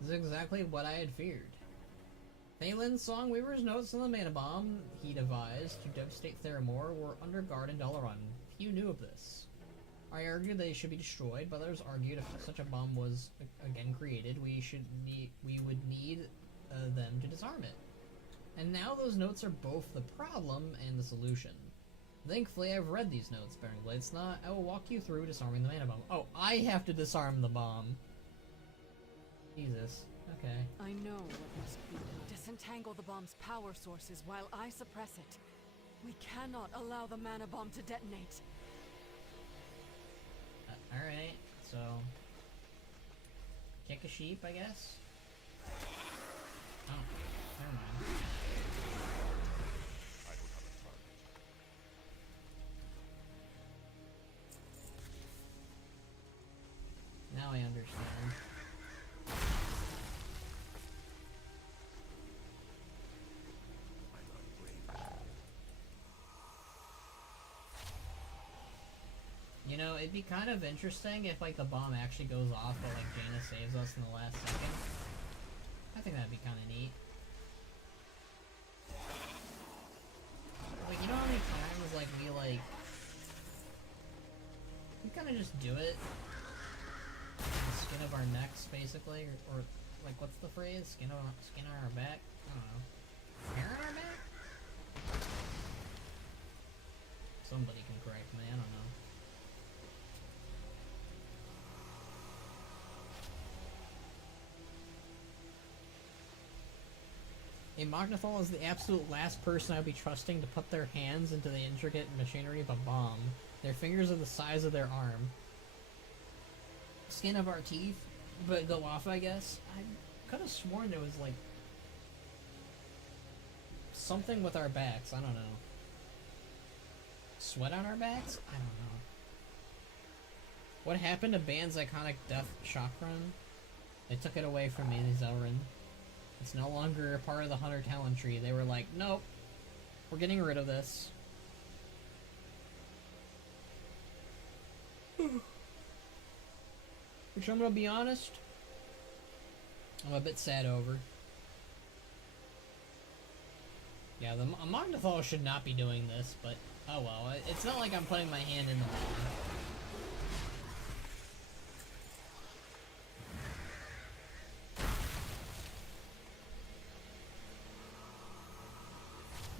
This is exactly what I had feared. Thalen's song Weaver's notes on the mana bomb he devised to devastate Theramore were under guard in Dalaran. Few knew of this. I argued they should be destroyed, but others argued if such a bomb was again created, we would need them to disarm it. And now those notes are both the problem and the solution. Thankfully, I've read these notes, Baron Bladesnot. I will walk you through disarming the mana bomb. Oh, I have to disarm the bomb. Jesus. Okay. I know what must be done. Disentangle the bomb's power sources while I suppress it. We cannot allow the mana bomb to detonate. Alright, so... kick a sheep, I guess? Oh, never mind. I don't have a target. Now I understand. You know, it'd be kind of interesting if, like, the bomb actually goes off, but, like, Jaina saves us in the last second. I think that'd be kind of neat. Like, you know how many times, like, we kind of just do it? The skin of our necks, basically, or like, what's the phrase? Skin on our back? I don't know. Hair on our back? Somebody can correct me, I don't know. A Magnathal is the absolute last person I would be trusting to put their hands into the intricate machinery of a bomb. Their fingers are the size of their arm. Skin of our teeth, but go off, I guess. I could have sworn there was, like, something with our backs. I don't know. Sweat on our backs? I don't know. What happened to Ban's iconic death chakram? They took it away from me, Zelrin. It's no longer a part of the Hunter Talent tree. They were like, nope, we're getting rid of this. Which I'm gonna be honest, I'm a bit sad over. Yeah, the Magnathal should not be doing this, but oh well. It's not like I'm putting my hand in the bomb.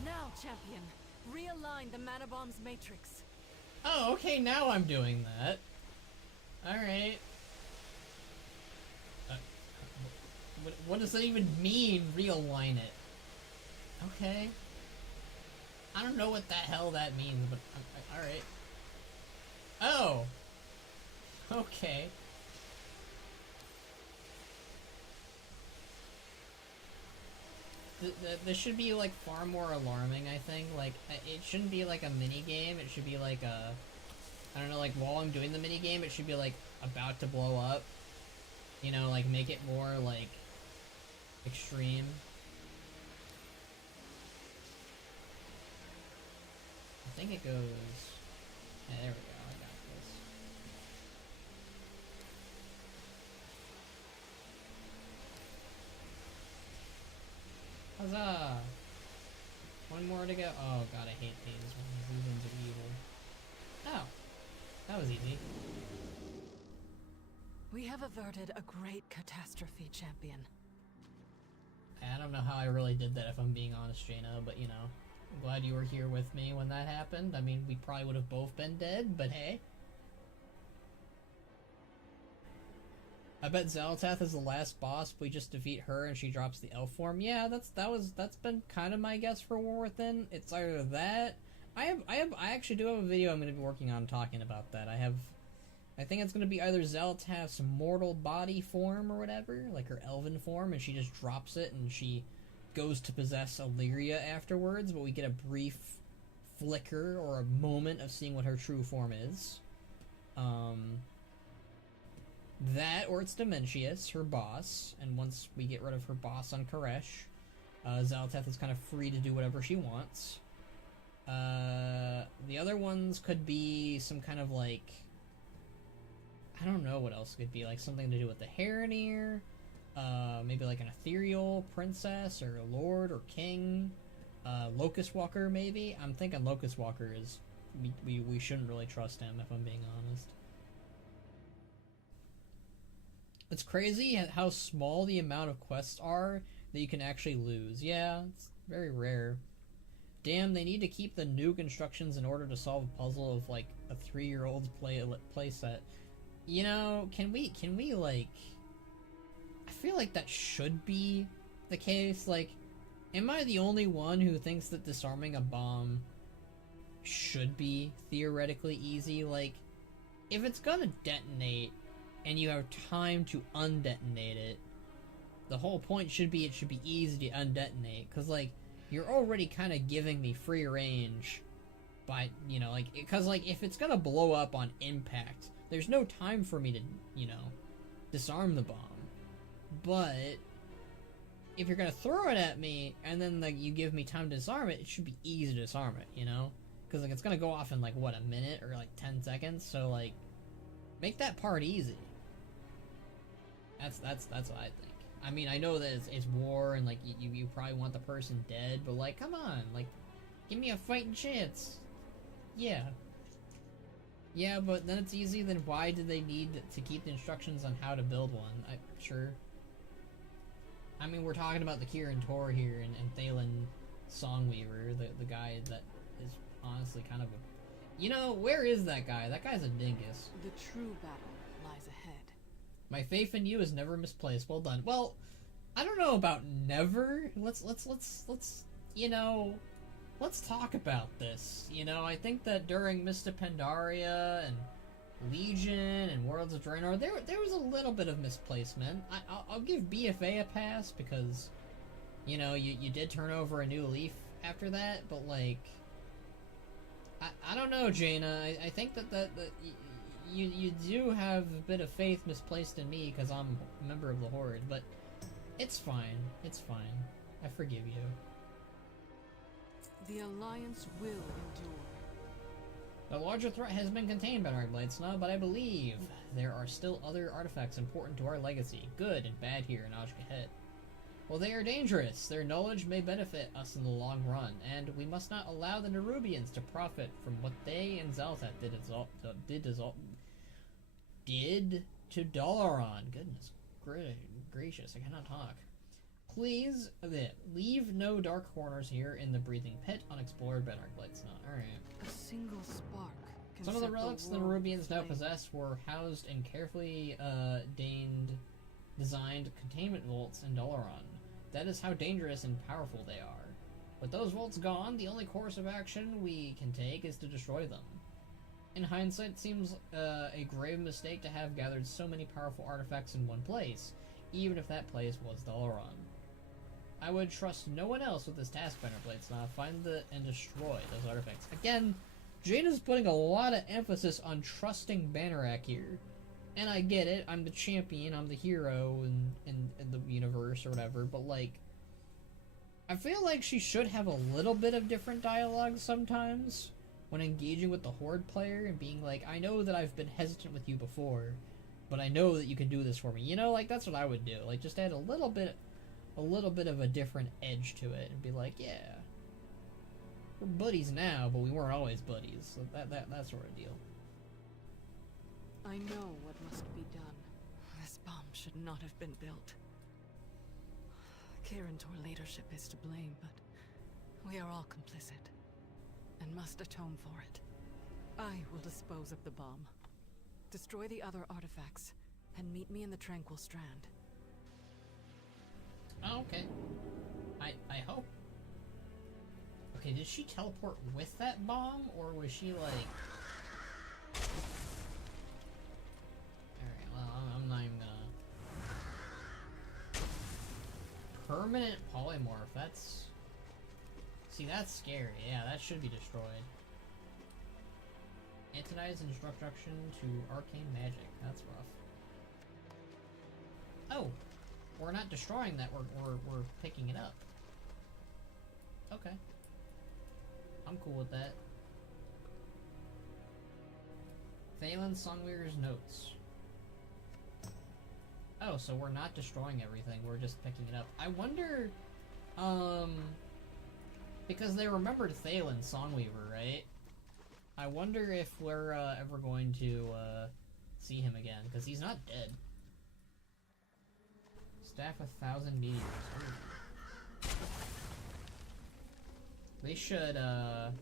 Now, champion, realign the mana bomb's matrix. Oh, okay, now I'm doing that. Alright. What does that even mean, realign it? Okay. I don't know what the hell that means, but alright. Oh! Okay. This should be, like, far more alarming, I think. Like, it shouldn't be, like, a mini-game. It should be, like, a... I don't know, like, while I'm doing the mini-game, it should be, like, about to blow up. You know, like, make it more, like, extreme. I think it goes... Yeah, there we go. I got this. Huzzah! One more to go. Oh god, I hate these ones. These ones are evil. Oh! That was easy. We have averted a great catastrophe, champion. I don't know how I really did that, if I'm being honest, Jaina, but you know, I'm glad you were here with me when that happened. I mean, we probably would have both been dead, but hey. I bet Xal'atath is the last boss. We just defeat her and she drops the elf form. Yeah, that's been kind of my guess for War Within. It's either that. I actually do have a video I'm going to be working on talking about that. I think it's going to be either Xal'atath's mortal body form or whatever, like her elven form, and she just drops it and she goes to possess Illyria afterwards, but we get a brief flicker or a moment of seeing what her true form is. That, or it's Dementius, her boss, and once we get rid of her boss on Koresh, Xal'atath is kind of free to do whatever she wants. The other ones could be some kind of like, I don't know what else could be, like something to do with the Heronir, maybe like an ethereal princess or a lord or king, Locust Walker maybe. I'm thinking Locust Walker is, we shouldn't really trust him if I'm being honest. It's crazy how small the amount of quests are that you can actually lose. Yeah, it's very rare. Damn, they need to keep the nuke instructions in order to solve a puzzle of like a 3-year-old's playset. You know, can we like, I feel like that should be the case. Like, am I the only one who thinks that disarming a bomb should be theoretically easy? Like, if it's gonna detonate and you have time to undetonate it, the whole point should be it should be easy to undetonate, because like, you're already kind of giving me free range by, you know, like, because like, if it's gonna blow up on impact, there's no time for me to, you know, disarm the bomb. But if you're gonna throw it at me and then like you give me time to disarm it, it should be easy to disarm it, you know? Because like, it's gonna go off in like, what, a minute or like 10 seconds, so like, make that part easy. That's what I think. I mean, I know that it's war and like you probably want the person dead, but like, come on, like, give me a fighting chance. Yeah, but then it's easy. Then why do they need to keep the instructions on how to build one? Sure. I mean, we're talking about the Kirin Tor here and Thalen Songweaver, the guy that is honestly kind of a, you know, where is that guy? That guy's a dingus. The true battle lies ahead. My faith in you is never misplaced. Well done. Well, I don't know about never. Let's you know, let's talk about this. You know, I think that during Mista Pandaria and Legion and Worlds of Draenor, there was a little bit of misplacement. I'll give BFA a pass because, you know, you did turn over a new leaf after that, but like, I don't know, Jaina. I think that you do have a bit of faith misplaced in me because I'm a member of the Horde, but it's fine. It's fine. I forgive you. The Alliance will endure. The larger threat has been contained by our Bladesnaw, but I believe there are still other artifacts important to our legacy, good and bad here in Ashkahet. While they are dangerous, their knowledge may benefit us in the long run, and we must not allow the Nerubians to profit from what they and Xal'atath did to Dalaran. Goodness gracious, I cannot talk. Please, leave no dark corners here in the breathing pit unexplored by our Bladesnaw. Alright. A single spark can Some of the set relics the world Nerubians now aflame. possess were housed in carefully designed containment vaults in Dalaran. That is how dangerous and powerful they are. With those vaults gone, the only course of action we can take is to destroy them. In hindsight, it seems a grave mistake to have gathered so many powerful artifacts in one place, even if that place was Dalaran. I would trust no one else with this task, Banner Bladesnaw. Find and destroy those artifacts. Again, Jaina's putting a lot of emphasis on trusting Bannerac here. And I get it, I'm the champion, I'm the hero in the universe or whatever, but like, I feel like she should have a little bit of different dialogue sometimes when engaging with the Horde player and being like, I know that I've been hesitant with you before, but I know that you can do this for me. You know, like, that's what I would do. Like, just add a little bit of a different edge to it and be like, yeah, we're buddies now, but we weren't always buddies. So that sort of deal. I know what must be done. bomb should not have been built. Kirin Tor leadership is to blame, but we are all complicit and must atone for it. I will dispose of the bomb, destroy the other artifacts, and meet me in the Tranquil Strand. Oh, okay. I hope. Okay, did she teleport with that bomb, or was she like... Alright, well, I'm not even gonna... Permanent polymorph, that's... See, that's scary. Yeah, that should be destroyed. Antonize introduction to arcane magic. That's rough. Oh! We're not destroying that, we're picking it up. Okay. I'm cool with that. Thalen Songweaver's notes. Oh, so we're not destroying everything, we're just picking it up. I wonder, because they remembered Thalen Songweaver, right? I wonder if we're, ever going to, see him again, because he's not dead. Staff 1,000 meteors. Ooh. We should add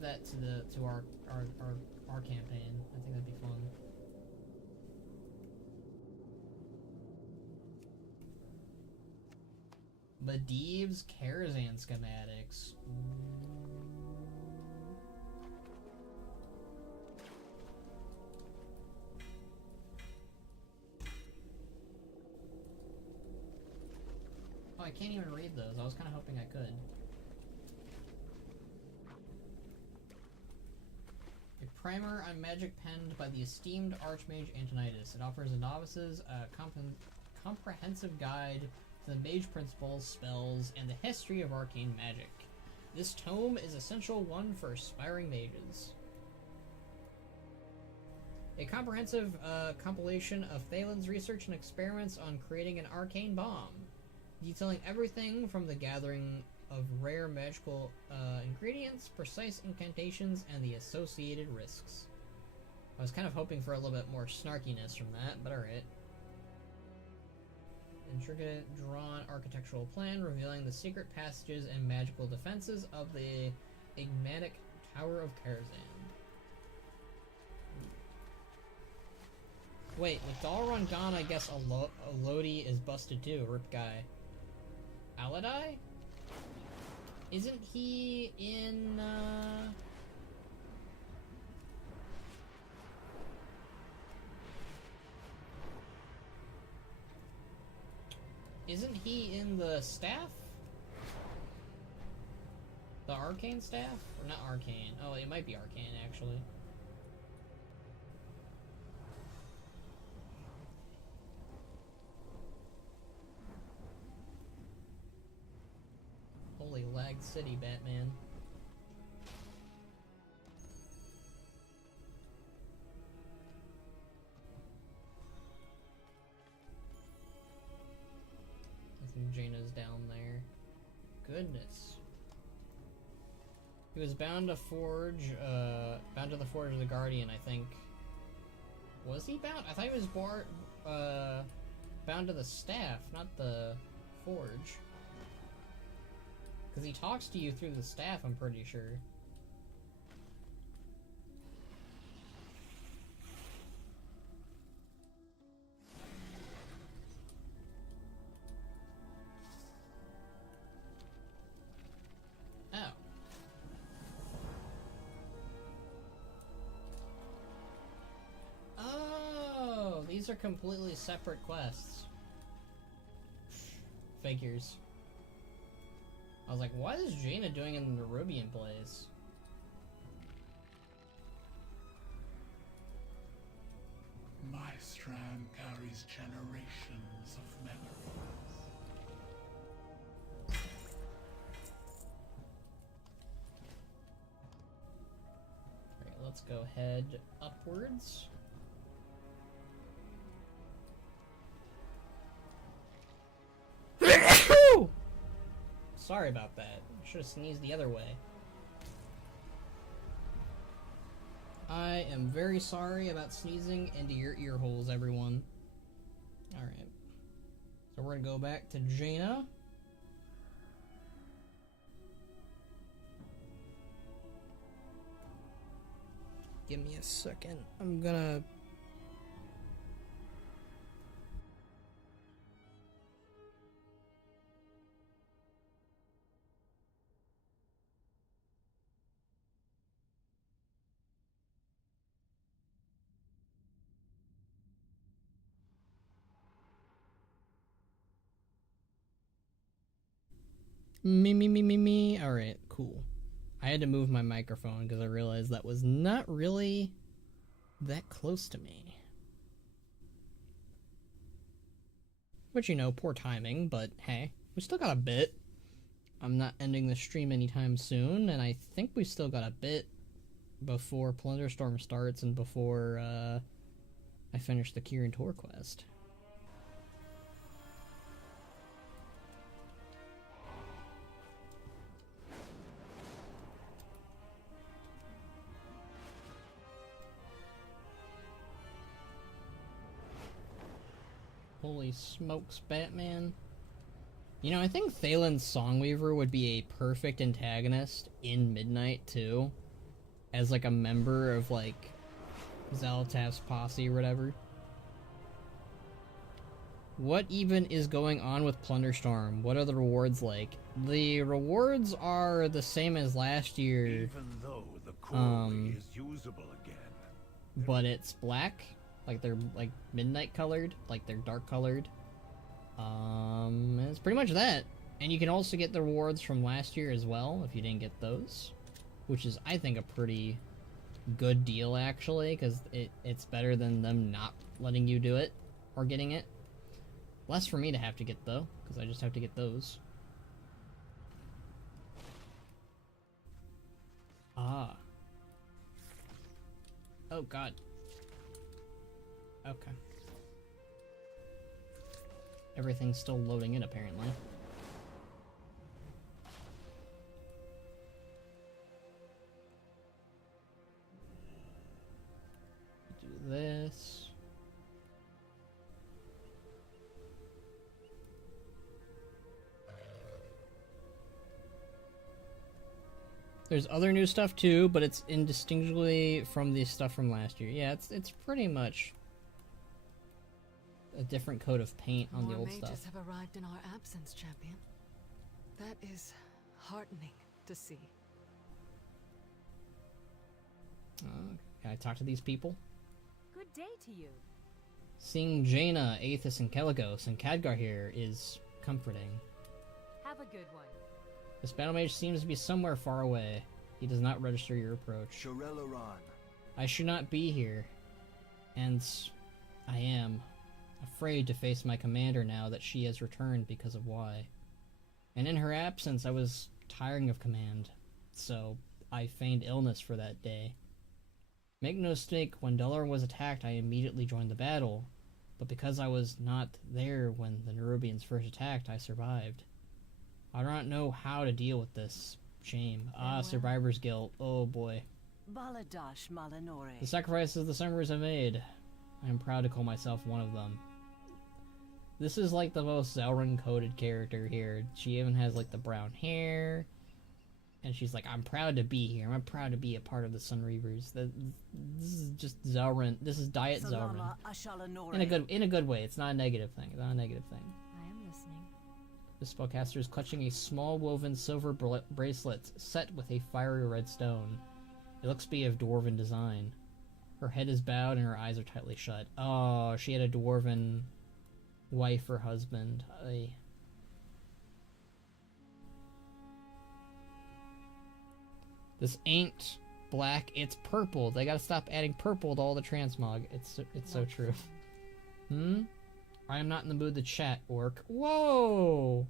that to our campaign. I think that'd be fun. Medivh's Karazhan schematics. Oh, I can't even read those. I was kind of hoping I could. A primer on magic penned by the esteemed Archmage Antonidas. It offers the novices a comprehensive guide to the mage principles, spells, and the history of arcane magic. This tome is essential one for aspiring mages. A comprehensive compilation of Thalen's research and experiments on creating an arcane bomb, detailing everything from the gathering of rare magical ingredients, precise incantations, and the associated risks. I was kind of hoping for a little bit more snarkiness from that, but alright. Intricate drawn architectural plan revealing the secret passages and magical defenses of the enigmatic Tower of Karazhan. Wait, with Dalaran gone, I guess Lodi is busted too. Rip guy. Aladai? Isn't he in, Isn't he in the staff? The arcane staff? Or not arcane. Oh, it might be arcane, actually. Holy lagged city, Batman. I think Jaina's down there. Goodness. He was bound to forge, bound to the Forge of the Guardian, I think. Was he bound? I thought he was bound to the staff, not the forge. Because he talks to you through the staff, I'm pretty sure. Oh. Oh, these are completely separate quests. Figures. I was like, what is Jaina doing in the Nerubian place? My strand carries generations of memories. Alright, let's go head upwards. Sorry about that. I should have sneezed the other way. I am very sorry about sneezing into your ear holes, everyone. Alright. So we're gonna go back to Jaina. Give me a second. I'm gonna... Me. Alright, cool. I had to move my microphone because I realized that was not really that close to me. Which, you know, poor timing, but hey, we still got a bit. I'm not ending the stream anytime soon, and I think we still got a bit before Plunderstorm starts and before I finish the Kirin Tor quest. Holy smokes, Batman. You know, I think Thalen's Songweaver would be a perfect antagonist in Midnight, too. As, like, a member of, like, Xal'atath's posse or whatever. What even is going on with Plunderstorm? What are the rewards like? The rewards are the same as last year. Even though the core is usable again. But it's black. Like they're like midnight colored, like they're dark colored. It's pretty much that. And you can also get the rewards from last year as well if you didn't get those, which is, I think, a pretty good deal actually, because it's better than them not letting you do it or getting it. Less for me to have to get though, because I just have to get those. Ah. Oh god. Okay. Everything's still loading in, apparently. Do this. There's other new stuff too, but it's indistinguishably from the stuff from last year. Yeah, it's pretty much a different coat of paint on the old stuff. More mages have arrived in our absence, champion. That is heartening to see. Can I talk to these people? Good day to you. Seeing Jaina, Aethys, and Kelagos and Khadgar here is comforting. Have a good one. This battle mage seems to be somewhere far away. He does not register your approach. I should not be here. And I am afraid to face my commander now that she has returned because of why. And in her absence, I was tiring of command, so I feigned illness for that day. Make no mistake, when Dalaran was attacked, I immediately joined the battle, but because I was not there when the Nerubians first attacked, I survived. I do not know how to deal with this shame. Survivor's guilt. Oh boy. Baladash Malanore. The sacrifices the Summers have made. I am proud to call myself one of them. This is like the most Zelrun-coded character here. She even has like the brown hair. And she's like, I'm proud to be here. I'm proud to be a part of the Sunreavers. This is just Zelrun. This is Diet Zelrun. In a good way. It's not a negative thing. It's not a negative thing. I am listening. The spellcaster is clutching a small woven silver bracelet set with a fiery red stone. It looks to be of dwarven design. Her head is bowed and her eyes are tightly shut. Oh, she had a dwarven wife or husband. This ain't black, it's purple. They gotta stop adding purple to all the transmog. It's so true. I am not in the mood to chat, orc. Whoa!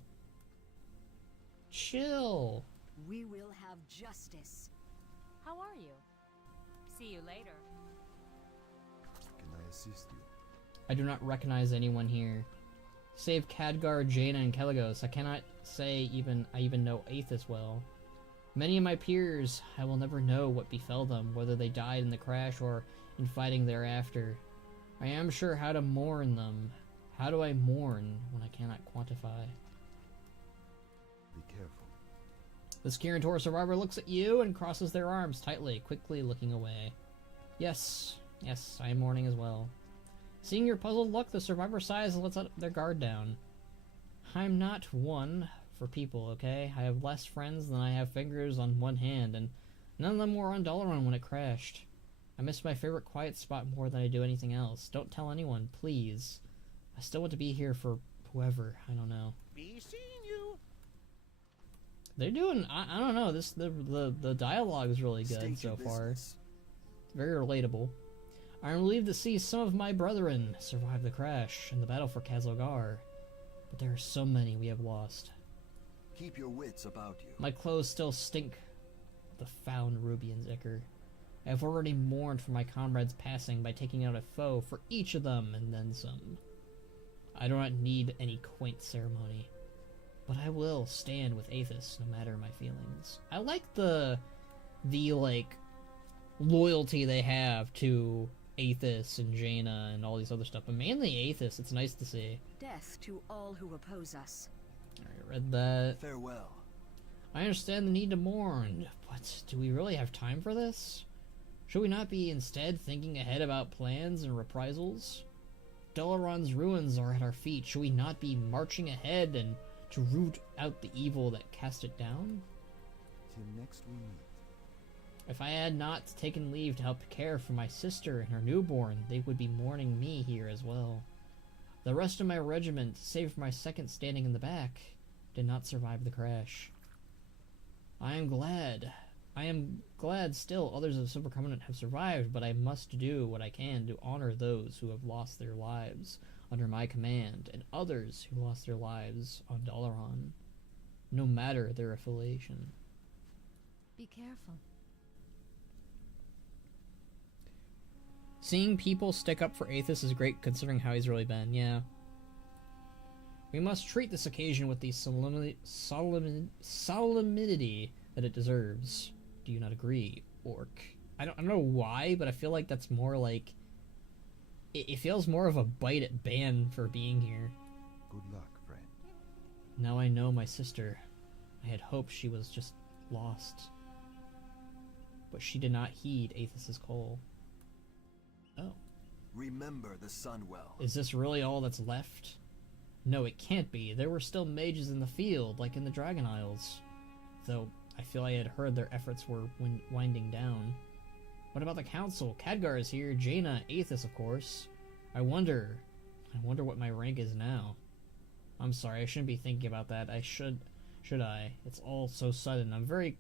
Chill. We will have justice. How are you? See you later. Can I assist you? I do not recognize anyone here. Save Khadgar, Jaina, and Kelagos. I cannot say I even know Aethys well. Many of my peers, I will never know what befell them, whether they died in the crash or in fighting thereafter. I am sure how to mourn them, How do I mourn when I cannot quantify? Be careful. This Kirin Tor survivor looks at you and crosses their arms tightly, quickly looking away. Yes, yes, I am mourning as well. Seeing your puzzled look, the survivor sighs and lets out their guard down. I'm not one for people, okay? I have less friends than I have fingers on one hand, and none of them were on Dalaran when it crashed. I miss my favorite quiet spot more than I do anything else. Don't tell anyone, please. I still want to be here for whoever. I don't know. Be seeing you. They're doing. I don't know. The dialogue is really good so far. Very relatable. I am relieved to see some of my brethren survive the crash and the battle for Kazlogar, but there are so many we have lost. Keep your wits about you. My clothes still stink of the found Rubian's ichor. I have already mourned for my comrades' passing by taking out a foe for each of them and then some. I do not need any quaint ceremony, but I will stand with Aethys no matter my feelings. I like the like loyalty they have to Aethys and Jaina and all these other stuff, but mainly Aethys. It's nice to see. Death to all who oppose us. I read that. Farewell. I understand the need to mourn, but do we really have time for this? Should we not be instead thinking ahead about plans and reprisals? Dalaran's ruins are at our feet. Should we not be marching ahead and to root out the evil that cast it down? Till next we meet. If I had not taken leave to help care for my sister and her newborn, they would be mourning me here as well. The rest of my regiment, save for my second standing in the back, did not survive the crash. I am glad still others of Silver Covenant have survived, but I must do what I can to honor those who have lost their lives under my command, and others who lost their lives on Dalaran, no matter their affiliation. Be careful. Seeing people stick up for Aethys is great considering how he's really been, yeah. We must treat this occasion with the solemnity that it deserves. Do you not agree, Orc? I don't know why, but I feel like that's more like... It feels more of a bite at Ban for being here. Good luck, friend. Now I know my sister. I had hoped she was just lost. But she did not heed Aethys' call. Oh. Remember the sun well. Is this really all that's left? No, it can't be. There were still mages in the field, like in the Dragon Isles. Though, I feel I had heard their efforts were winding down. What about the council? Khadgar is here, Jaina, Aethys, of course. I wonder what my rank is now. I'm sorry, I shouldn't be thinking about that. I should I? It's all so sudden. I'm very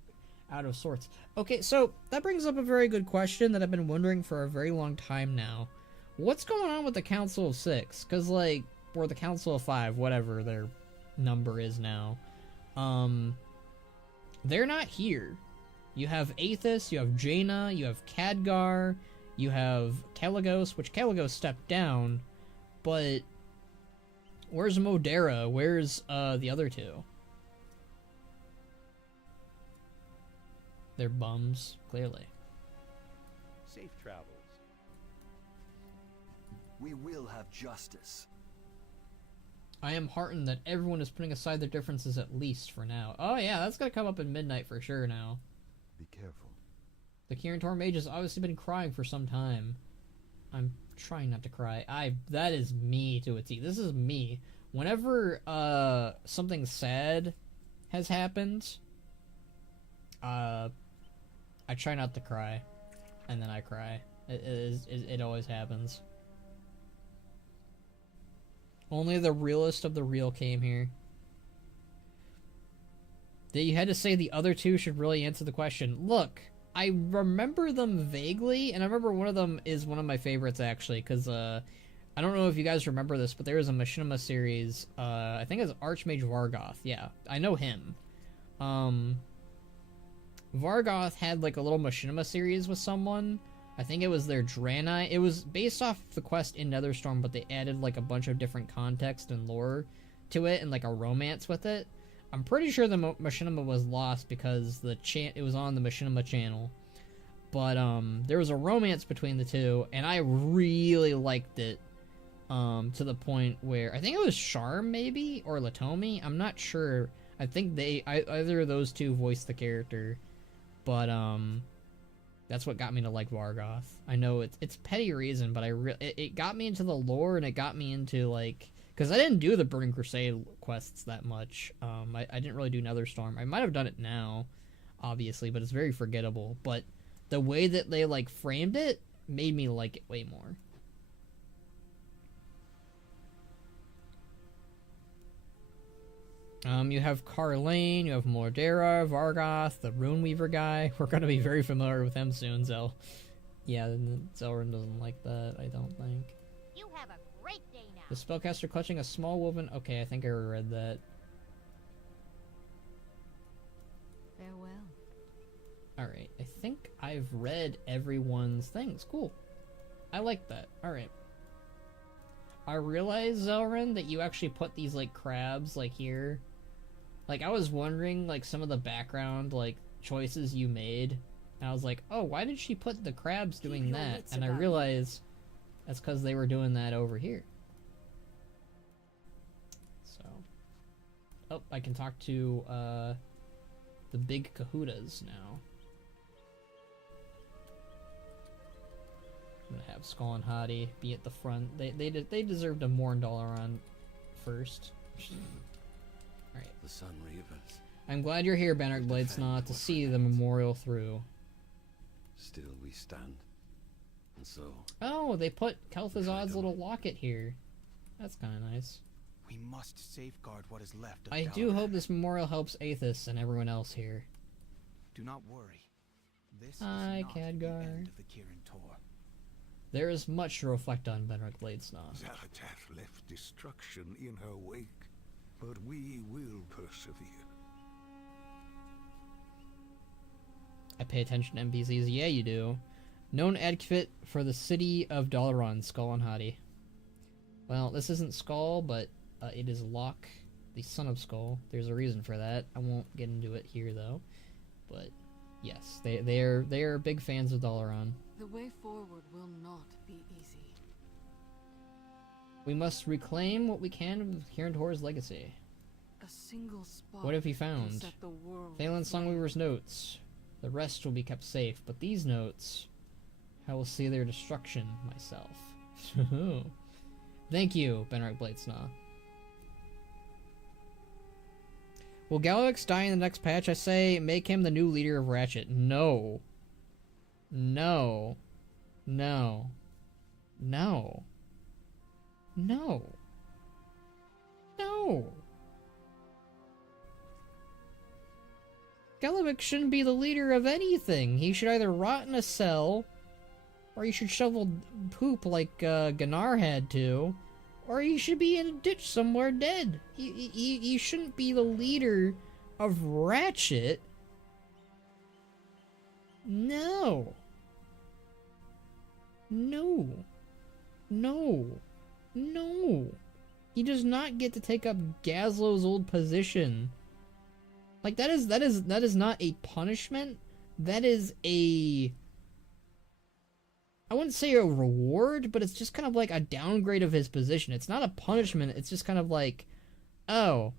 out of sorts. Okay, so that brings up a very good question that I've been wondering for a very long time now. What's going on with the Council of 6? Because, like, or the Council of 5, whatever their number is now. They're not here. You have Aethys, you have Jaina, you have Khadgar, you have Kalecgos, which Kalecgos stepped down, but where's Modera? Where's the other two? They're bums, clearly. Safe travels. We will have justice. I am heartened that everyone is putting aside their differences at least for now. Oh yeah, that's gonna come up in midnight for sure now. Be careful. The Kirin Tor mage has obviously been crying for some time. I'm trying not to cry. That is me to a T. This is me. Whenever something sad has happened, I try not to cry, and then I cry. It always happens. Only the realest of the real came here. That you had to say the other two should really answer the question. Look, I remember them vaguely, and I remember one of them is one of my favorites, actually, because, I don't know if you guys remember this, but there was a Machinima series, I think it was Archmage Vargoth, yeah, I know him. Vargoth had, like, a little Machinima series with someone. I think it was their Draenei. It was based off the quest in Netherstorm, but they added, like, a bunch of different context and lore to it, and, like, a romance with it. I'm pretty sure the Machinima was lost because it was on the Machinima channel. But, there was a romance between the two, and I really liked it. to the point where I think it was Charm maybe or Latomi. I'm not sure. I think either of those two voiced the character, but that's what got me to like Vargoth. I know it's petty reason, but it got me into the lore, and it got me into like, because I didn't do the Burning Crusade quests that much. I didn't really do Netherstorm. I might have done it now, obviously, but it's very forgettable. But the way that they like framed it made me like it way more. You have Carlane, you have Mordera, Vargoth, the Runeweaver guy. We're gonna be very familiar with him soon, Zel. Yeah, Zelrin doesn't like that, I don't think. You have a great day now. The spellcaster clutching a small woven. Okay, I think I read that. Farewell. Alright, I think I've read everyone's things. Cool. I like that. Alright. I realized, Zelrin, that you actually put these, like, crabs, like, here. Like, I was wondering, like, some of the background, like, choices you made. And I was like, oh, why did she put the crabs doing that? And I realized that's because they were doing that over here. So. Oh, I can talk to, the big Kahutas now. I'm gonna have Skull and Hottie be at the front. They deserved a more Dalaran first. Alright. The sun reavers. I'm glad you're here, Benric Bladesnaw, to see the memorial through. Still we stand. And so... Oh, they put Kel'Thuzad's little locket here. That's kind of nice. We must safeguard what is left of I Dalaran. do hope this memorial helps Aethys and everyone else here. Do not worry. This Hi, is not the Khadgar. end of the Kirin Tor. There is much to reflect on, Benric Bladesnaw. Xal'atath left destruction in her wake, but we will persevere. I pay attention to NPCs. Yeah, you do. Known advocate for the city of Dalaran, Skull and Hottie. Well, this isn't Skull, but it is Locke, the son of Skull. There's a reason for that. I won't get into it here, though. But yes, they are big fans of Dalaran. The way forward will not be easy. We must reclaim what we can of Kirin Tor's legacy. A single spot. What have you can found? set the world Thalen aflame. Songweaver's notes. The rest will be kept safe, but these notes, I will see their destruction myself. Thank you, Benric Bladesnaw. Will Gallix die in the next patch? I say make him the new leader of Ratchet. No. No. No. No. No. No. Gallivix shouldn't be the leader of anything. He should either rot in a cell, or he should shovel poop like Gunnar had to, or he should be in a ditch somewhere dead. He shouldn't be the leader of Ratchet. No. No. No. No. He does not get to take up Gazlo's old position. Like, that is not a punishment. That is a... I wouldn't say a reward, but it's just kind of like a downgrade of his position. It's not a punishment. It's just kind of like, oh,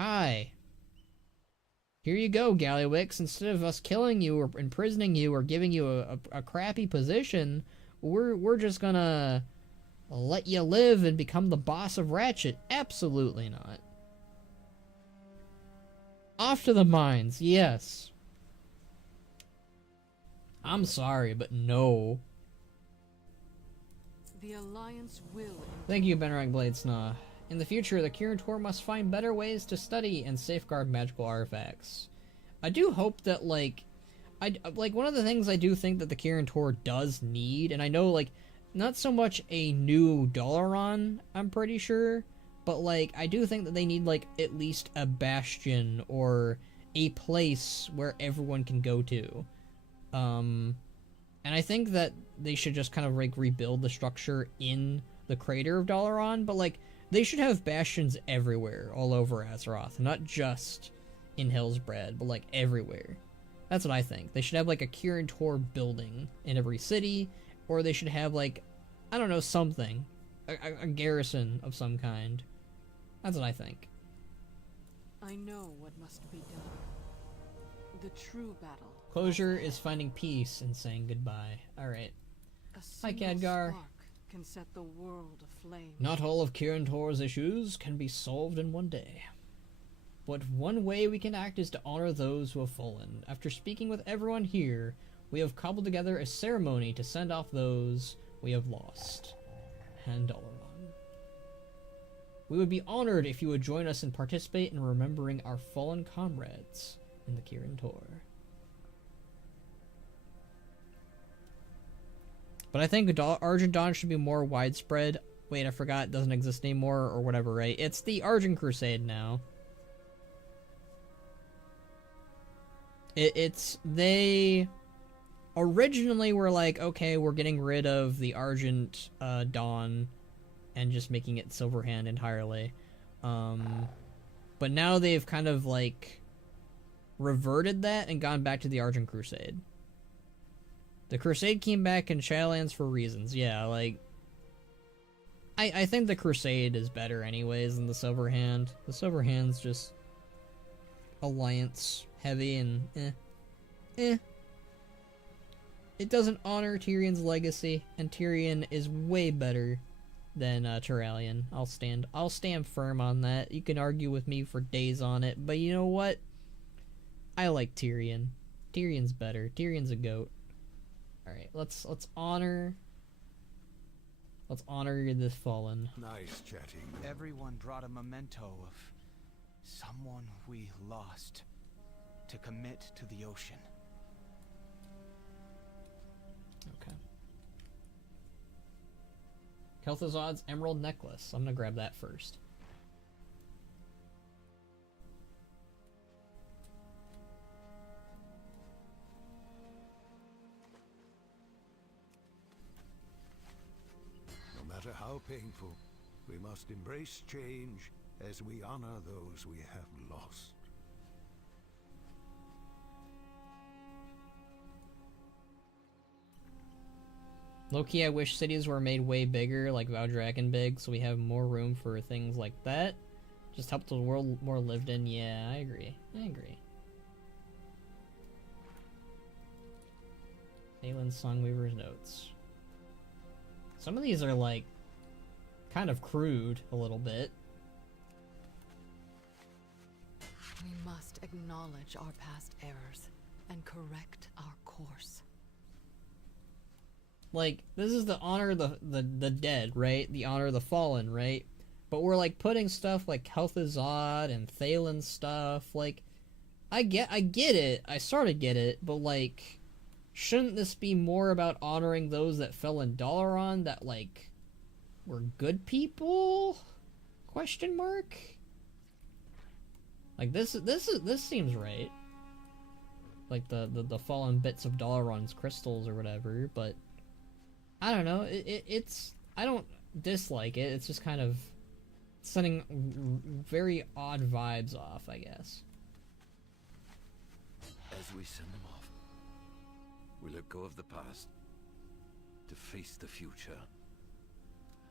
hi. Here you go, Gallywix. Instead of us killing you or imprisoning you or giving you a crappy position, we're just gonna let you live and become the boss of Ratchet. Absolutely not. Off to the mines, yes. I'm sorry, but no. The Alliance will. Thank you, Benric Bladesnaw. In the future, the Kirin Tor must find better ways to study and safeguard magical artifacts. I do hope that, like, one of the things I do think that the Kirin Tor does need, and I know, like, not so much a new Dalaran, I'm pretty sure, but, like, I do think that they need, like, at least a bastion or a place where everyone can go to. And I think that they should just kind of, like, rebuild the structure in the crater of Dalaran, but, like, they should have bastions everywhere, all over Azeroth, not just in Hillsbrad, but, like, everywhere. That's what I think. They should have, like, a Kirin Tor building in every city, or they should have, like, I don't know, something. a garrison of some kind. That's what I think. I know what must be done. The true battle. Closure is finding peace and saying goodbye. Alright. Hi, Khadgar. Spark can set the world aflame. Not all of Kirin Tor's issues can be solved in one day. But one way we can act is to honor those who have fallen. After speaking with everyone here, we have cobbled together a ceremony to send off those we have lost. And Dalaran. We would be honored if you would join us and participate in remembering our fallen comrades in the Kirin Tor. But I think Argent Dawn should be more widespread. Wait, I forgot, it doesn't exist anymore or whatever, right? It's the Argent Crusade now. They originally were like, okay, we're getting rid of the Argent Dawn and just making it Silverhand entirely. But now they've kind of like reverted that and gone back to the Argent Crusade. The Crusade came back in Shadowlands for reasons, yeah, like... I think the Crusade is better anyways than the Silverhand. The Silverhand's just... alliance heavy and eh. It doesn't honor Tyrion's legacy, and Tyrion is way better than Turalyon. I'll stand firm on that. You can argue with me for days on it, but you know what? I like Tyrion. Tyrion's better. Tyrion's a goat. Alright, let's honor this fallen. Nice chatting. Everyone brought a memento of someone we lost to commit to the ocean. Okay. Kel'Thuzad's Emerald Necklace. I'm gonna grab that first. No matter how painful, we must embrace change as we honor those we have lost. Low-key, I wish cities were made way bigger, like Valdragon big, so we have more room for things like that. Just help the world more lived in. Yeah, I agree. Aelin's Songweaver's notes. Some of these are, like, kind of crude a little bit. We must acknowledge our past errors and correct our course. Like, this is the honor the dead, right? The honor of the fallen, right? But we're, like, putting stuff like Kel'Thuzad and Thalen's stuff, like, I get it, I sort of get it, but, like, shouldn't this be more about honoring those that fell in Dalaran that, like, were good people? Question mark? Like, this seems right. Like, the fallen bits of Dalaran's crystals or whatever, but I don't know, it's I don't dislike it, it's just kind of sending very odd vibes off, I guess. As we send them off, we let go of the past to face the future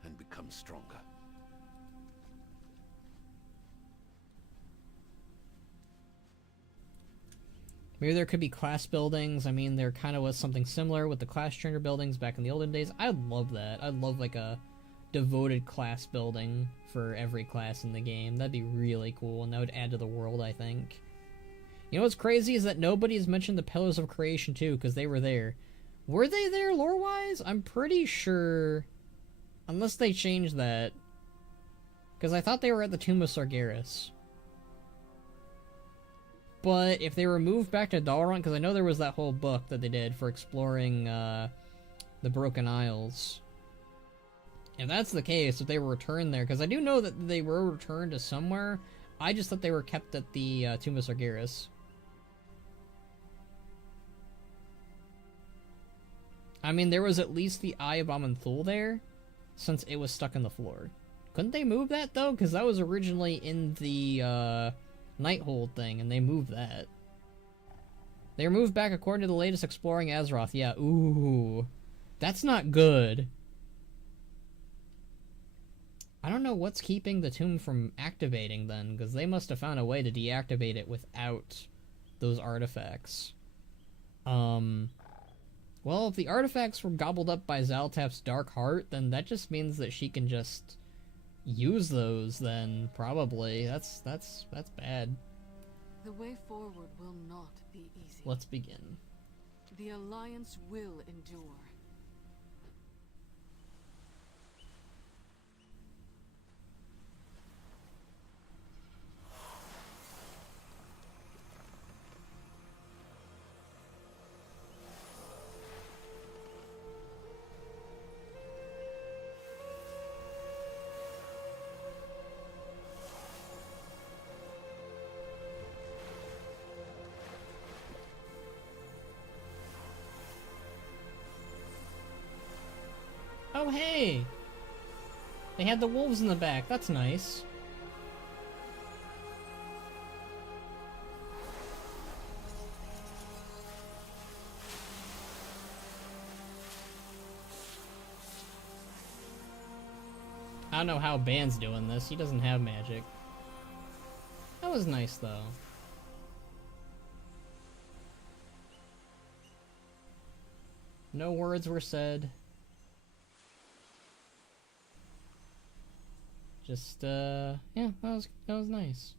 and become stronger. Maybe there could be class buildings. I mean, there kind of was something similar with the class trainer buildings back in the olden days. I'd love that. I'd love, like, a devoted class building for every class in the game. That'd be really cool, and that would add to the world, I think. You know what's crazy is that nobody's mentioned the Pillars of Creation, too, because they were there. Were they there lore-wise? I'm pretty sure... Unless they changed that. Because I thought they were at the Tomb of Sargeras. But if they were moved back to Dalaran, because I know there was that whole book that they did for exploring the Broken Isles. If that's the case, if they were returned there, because I do know that they were returned to somewhere, I just thought they were kept at the Tomb of Sargeras. I mean, there was at least the Eye of Aman'Thul there, since it was stuck in the floor. Couldn't they move that, though? Because that was originally in the Nighthold thing, and they moved that. They were moved back according to the latest Exploring Azeroth. Yeah, ooh. That's not good. I don't know what's keeping the tomb from activating then, because they must have found a way to deactivate it without those artifacts. Well, if the artifacts were gobbled up by Zaltaf's Dark Heart, then that just means that she can just use those then, probably. That's bad. The way forward will not be easy. Let's begin. The Alliance will endure. Oh, hey! They had the wolves in the back. That's nice. I don't know how Ban's doing this. He doesn't have magic. That was nice, though. No words were said. Just, yeah, that was nice.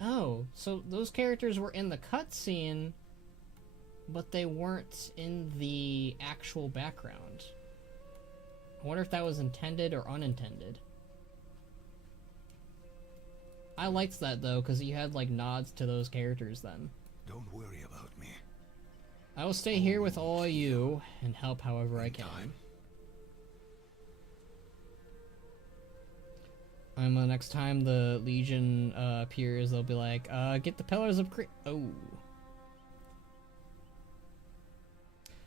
Oh, so those characters were in the cutscene, but they weren't in the actual background. I wonder if that was intended or unintended. I liked that, though, because you had, like, nods to those characters then. Don't worry about me. I will stay here with all you and help however I can. Next time the Legion appears, they'll be like, get the Pillars of Oh.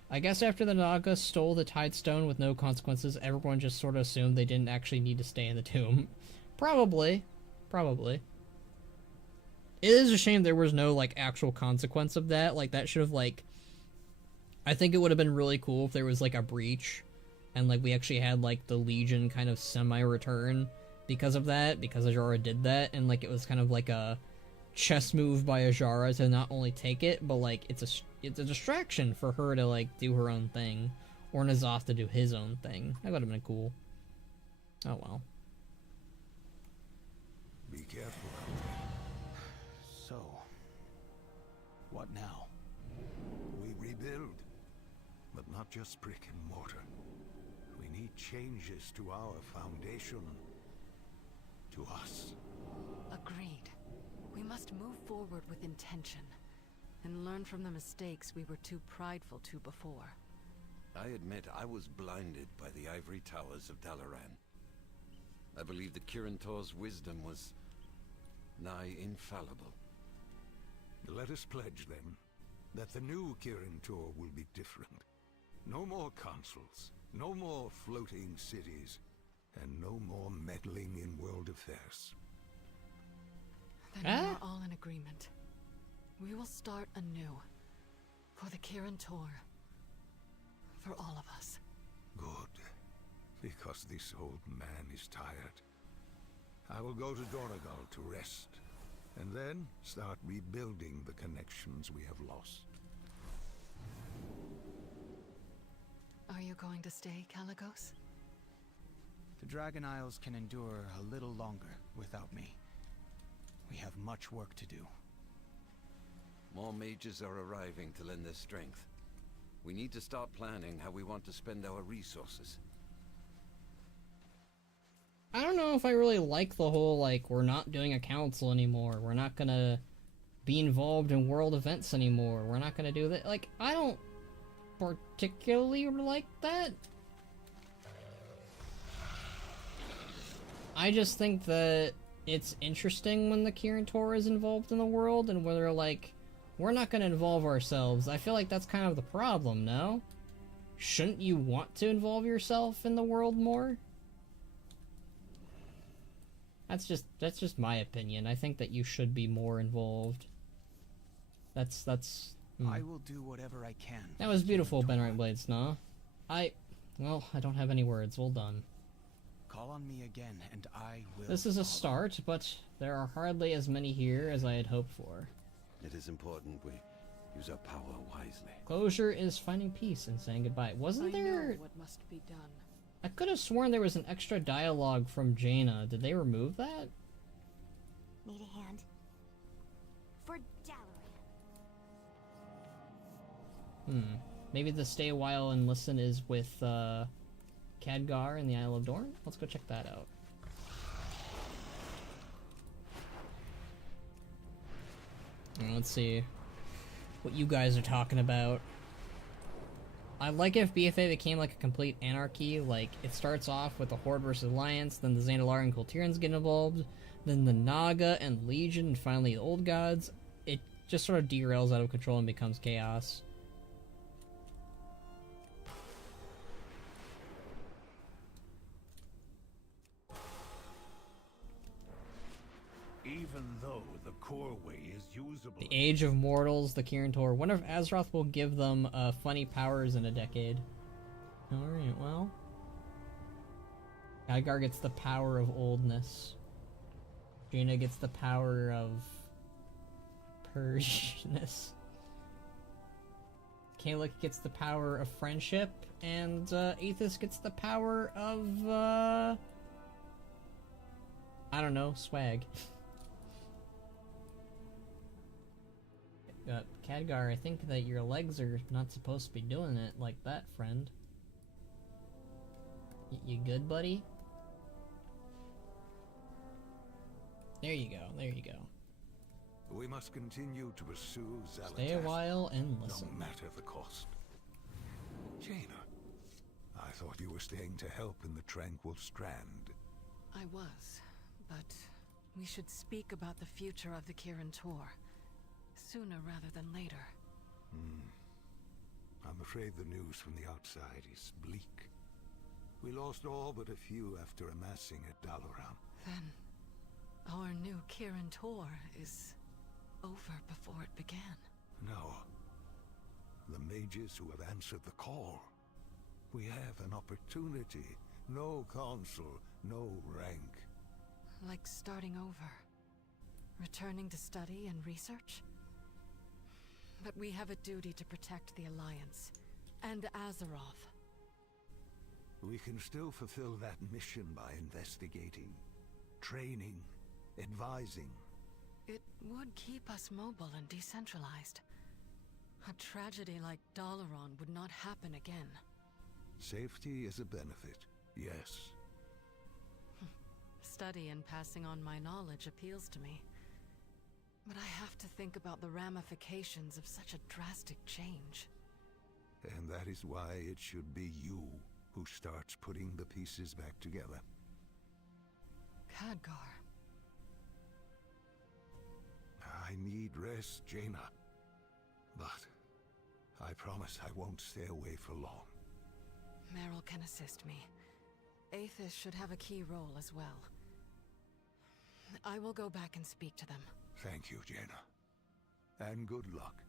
I guess after the Naga stole the Tidestone with no consequences, everyone just sort of assumed they didn't actually need to stay in the tomb. Probably. Probably. It is a shame there was no, like, actual consequence of that. Like, that should have, like... I think it would have been really cool if there was, like, a breach. And, like, we actually had, like, the Legion kind of semi-return because of that, because Ajara did that, and like it was kind of like a chess move by Ajara to not only take it, but like it's a distraction for her to like do her own thing, or N'Zoth to do his own thing. That would have been cool. Oh well. Be careful. So, what now? We rebuild, but not just brick and mortar. We need changes to our foundation. To us. Agreed. We must move forward with intention, and learn from the mistakes we were too prideful to before. I admit I was blinded by the ivory towers of Dalaran. I believe that Kirin Tor's wisdom was nigh infallible. Let us pledge, then, that the new Kirin Tor will be different. No more consuls, no more floating cities, and no more meddling in world affairs. Then we are all in agreement. We will start anew. For the Kirin Tor. For all of us. Good. Because this old man is tired. I will go to Donegal to rest, and then start rebuilding the connections we have lost. Are you going to stay, Caligos? The Dragon Isles can endure a little longer without me. We have much work to do. More mages are arriving to lend their strength. We need to start planning how we want to spend our resources. I don't know if I really like the whole, like, we're not doing a council anymore. We're not gonna be involved in world events anymore. We're not gonna do that. Like, I don't particularly like that. I just think that it's interesting when the Kirin Tor is involved in the world, and where they're like, we're not going to involve ourselves. I feel like that's kind of the problem, no? Shouldn't you want to involve yourself in the world more? That's just my opinion. I think that you should be more involved. That's I will do whatever I can. That was beautiful, Benright Blades, no? Well, I don't have any words. Well done. Call on me again, and I will. This is a follow. start, but there are hardly as many here as I had hoped for. It is important we use our power wisely. Closure is finding peace and saying goodbye. Wasn't I there... know what must be done. I could have sworn there was an extra dialogue from Jaina. Did they remove that? Need a hand? For Dalaran. Maybe the stay a while and listen is with Khadgar in the Isle of Dorn? Let's go check that out. Let's see what you guys are talking about. I like if BFA became like a complete anarchy, like it starts off with the Horde versus Alliance, then the Zandalar and Kultirans get involved, then the Naga and Legion, and finally the Old Gods. It just sort of derails out of control and becomes chaos. Even though the core way is usable. The Age of Mortals, the Kirin Tor. One of Azeroth will give them funny powers in a decade. Alright, well. Khadgar gets the power of oldness. Jaina gets the power of Persianness. Kalik gets the power of friendship, and Aethys gets the power of I don't know, swag. Khadgar, I think that your legs are not supposed to be doing it like that, friend. You good, buddy? There you go, there you go. We must continue to pursue Xalatath. Stay a while and listen. No matter the cost. Jaina, I thought you were staying to help in the Tranquil Strand. I was, but we should speak about the future of the Kirin Tor. Sooner rather than later. I'm afraid the news from the outside is bleak. We lost all but a few after amassing at Dalaran. Then, our new Kirin Tor is over before it began. No. The mages who have answered the call. We have an opportunity. No council, no rank. Like starting over. Returning to study and research? But we have a duty to protect the Alliance. And Azeroth. We can still fulfill that mission by investigating, training, advising. It would keep us mobile and decentralized. A tragedy like Dalaran would not happen again. Safety is a benefit, yes. Study and passing on my knowledge appeals to me. But I have to think about the ramifications of such a drastic change. And that is why it should be you who starts putting the pieces back together. Khadgar. I need rest, Jaina. But I promise I won't stay away for long. Meryl can assist me. Aethys should have a key role as well. I will go back and speak to them. Thank you, Jaina. And good luck.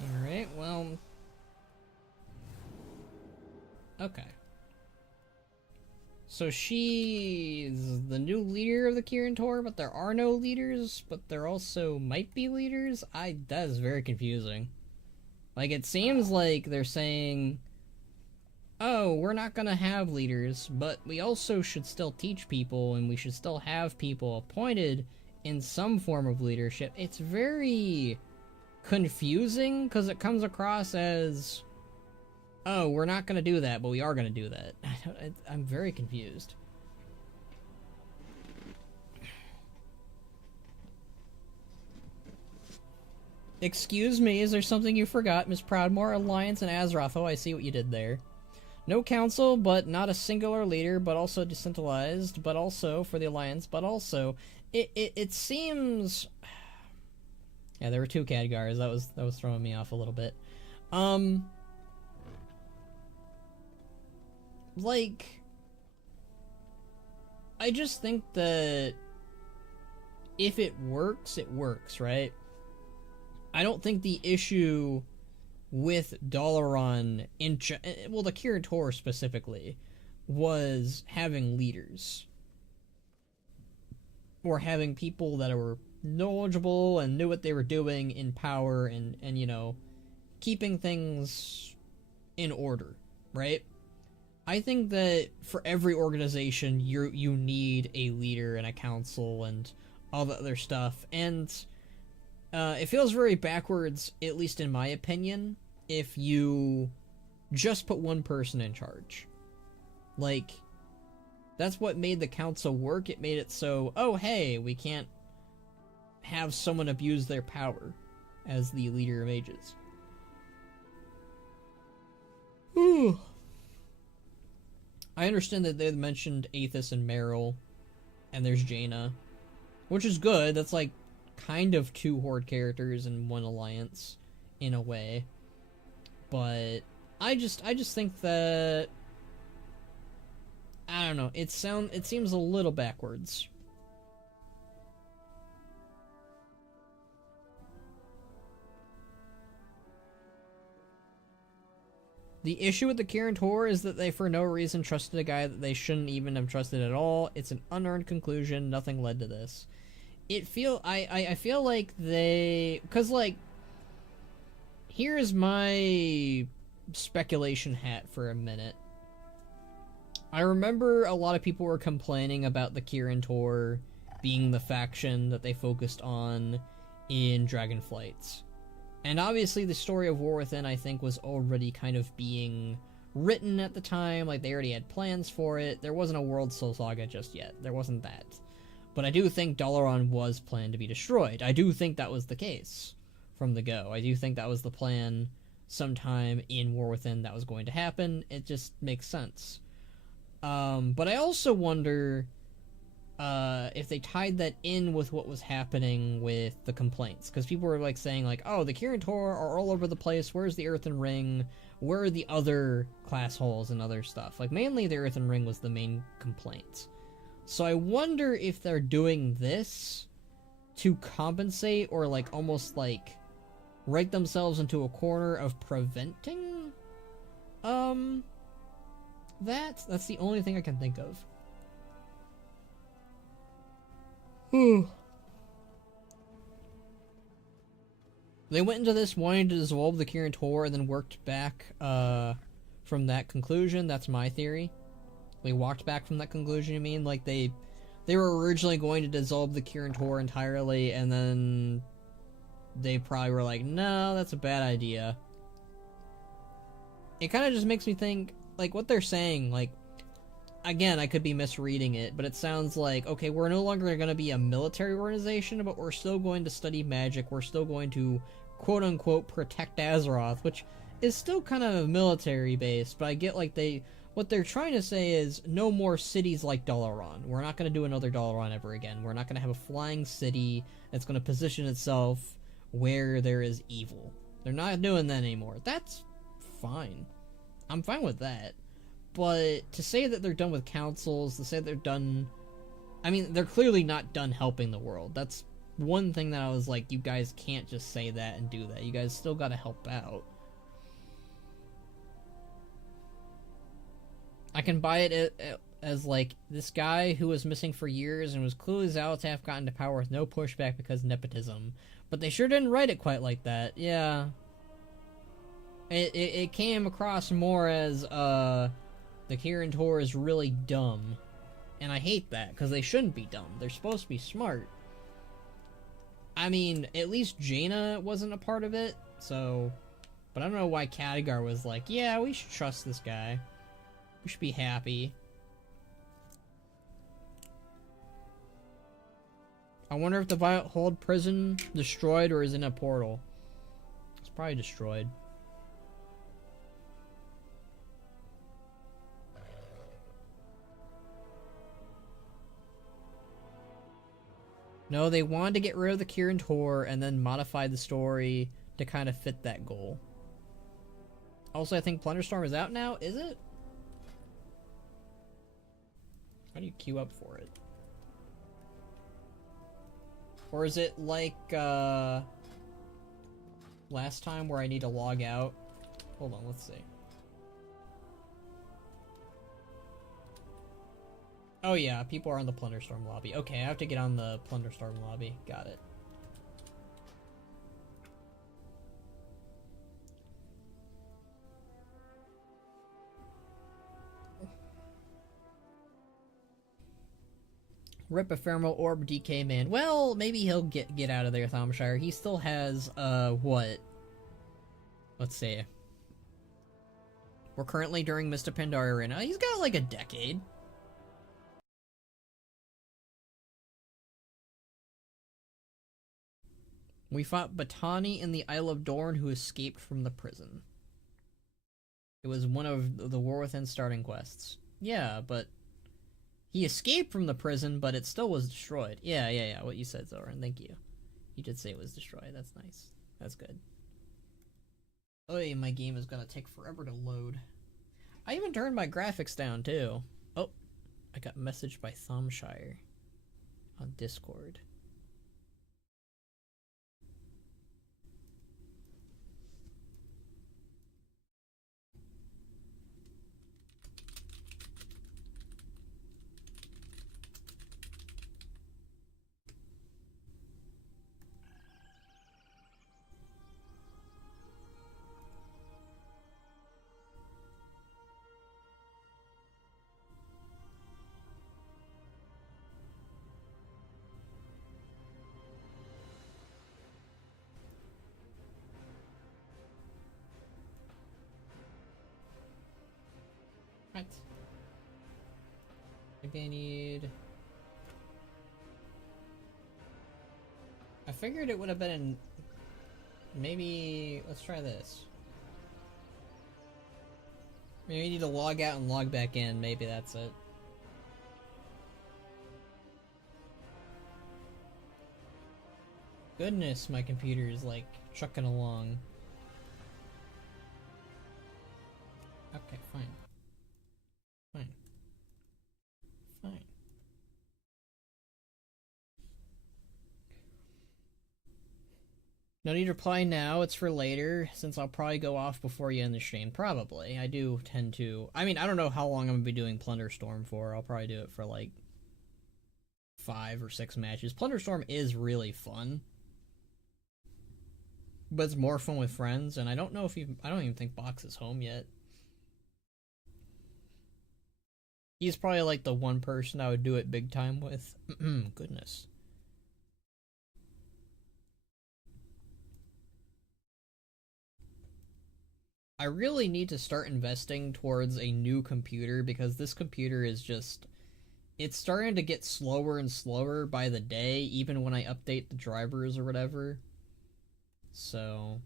Alright, well... Okay. So she's the new leader of the Kirin Tor, but there are no leaders, but there also might be leaders? That is very confusing. Like, it seems like they're saying, oh, we're not gonna have leaders, but we also should still teach people, and we should still have people appointed in some form of leadership. It's very confusing, because it comes across as, oh, we're not gonna do that, but we are gonna do that. I'm very confused. Excuse me, is there something you forgot, Miss Proudmoore? Alliance and Azeroth. Oh, I see what you did there. No council, but not a singular leader, but also decentralized, but also for the Alliance, but also... It seems... Yeah, there were two Khadgars. That was throwing me off a little bit. Like... I just think that... if it works, right? I don't think the issue with Dalaran, well, the Kirin Tor specifically, was having leaders. Or having people that were knowledgeable and knew what they were doing in power and you know, keeping things in order, right? I think that for every organization, you need a leader and a council and all the other stuff, and it feels very backwards, at least in my opinion, if you just put one person in charge. Like, that's what made the council work. It made it so, oh hey, we can't have someone abuse their power as the leader of mages. Whew. I understand that they mentioned Aethys and Meryl, and there's Jaina, which is good. That's like kind of two Horde characters in one alliance, in a way. But I just think that, I don't know. It seems a little backwards. The issue with the Kirin Tor is that they for no reason trusted a guy that they shouldn't even have trusted at all. It's an unearned conclusion. Nothing led to this. I feel like they, cause like, here's my speculation hat for a minute. I remember a lot of people were complaining about the Kirin Tor being the faction that they focused on in Dragonflights. And obviously the story of War Within, I think, was already kind of being written at the time. Like, they already had plans for it. There wasn't a World Soul Saga just yet. There wasn't that. But I do think Dalaran was planned to be destroyed. I do think that was the case from the go. I do think that was the plan sometime in War Within that was going to happen. It just makes sense. But I also wonder if they tied that in with what was happening with the complaints. Because people were like saying like, oh, the Kirin Tor are all over the place. Where's the Earthen Ring? Where are the other class holes and other stuff? Like, mainly the Earthen Ring was the main complaint. So I wonder if they're doing this to compensate or like almost like write themselves into a corner of preventing that's the only thing I can think of. They went into this wanting to dissolve the Kirin Tor and then worked back from that conclusion. That's my theory. They walked back from that conclusion, you mean? Like, they were originally going to dissolve the Kirin Tor entirely, and then they probably were like, no, that's a bad idea. It kind of just makes me think, like, what they're saying, like, again, I could be misreading it, but it sounds like, okay, we're no longer going to be a military organization, but we're still going to study magic, we're still going to, quote-unquote, protect Azeroth, which is still kind of military-based, but I get, like, what they're trying to say is, no more cities like Dalaran. We're not going to do another Dalaran ever again. We're not going to have a flying city that's going to position itself where there is evil. They're not doing that anymore. That's fine. I'm fine with that. But to say that they're done with councils, to say they're done... I mean, they're clearly not done helping the world. That's one thing that I was like, you guys can't just say that and do that. You guys still gotta help out. I can buy it as, like, this guy who was missing for years and was clearly Xal'atath got into power with no pushback because nepotism. But they sure didn't write it quite like that. Yeah. It came across more as, the Kirin Tor is really dumb. And I hate that, because they shouldn't be dumb. They're supposed to be smart. I mean, at least Jaina wasn't a part of it, so... But I don't know why Khadgar was like, yeah, we should trust this guy. We should be happy. I wonder if the Violet Hold prison destroyed or is in a portal. It's probably destroyed. No, they wanted to get rid of the Kirin Tor and then modify the story to kind of fit that goal. Also, I think Plunderstorm is out now. Is it? How do you queue up for it? Or is it like, last time where I need to log out. Hold on, let's see. Oh yeah, people are on the Plunderstorm lobby. Okay, I have to get on the Plunderstorm lobby. Got it. Rip Ephemeral Orb DK Man. Well, maybe he'll get out of there, Thomshire. He still has, what? Let's see. We're currently during Mr. Pandaria right now. He's got like a decade. We fought Batani in the Isle of Dorn who escaped from the prison. It was one of the War Within starting quests. Yeah, but he escaped from the prison, but it still was destroyed. Yeah, what you said, Zoran. Thank you. You did say it was destroyed. That's nice. That's good. Oh, my game is gonna take forever to load. I even turned my graphics down, too. Oh, I got messaged by Thomshire on Discord. Right. Maybe I need... I figured it would have been in... Maybe... Let's try this. Maybe you need to log out and log back in. Maybe that's it. Goodness, my computer is like chucking along. Okay, fine. Fine. Fine. No need to reply now, it's for later, since I'll probably go off before you end the stream. Probably. I do tend to... I mean, I don't know how long I'm going to be doing Plunderstorm for. I'll probably do it for like 5 or 6 matches. Plunderstorm is really fun. But it's more fun with friends, and I don't know if I don't even think Box is home yet. He's probably like the one person I would do it big time with. Goodness. I really need to start investing towards a new computer because this computer is just... It's starting to get slower and slower by the day, even when I update the drivers or whatever. So...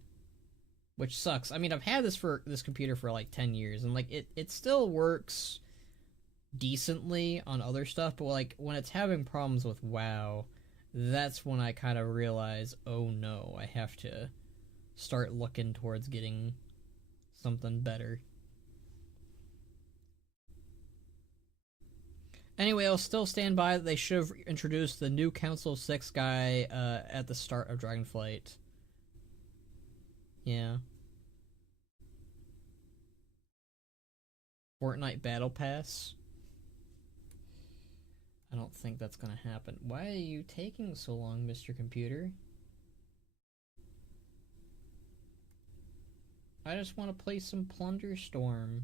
Which sucks. I mean, I've had this computer for like 10 years, and like it still works decently on other stuff, but like when it's having problems with WoW, that's when I kind of realize, oh no, I have to start looking towards getting something better. Anyway, I'll still stand by that they should have introduced the new Council of 6 guy at the start of Dragonflight. Yeah. Fortnite Battle Pass. I don't think that's gonna happen. Why are you taking so long, Mr. Computer? I just want to play some Plunderstorm.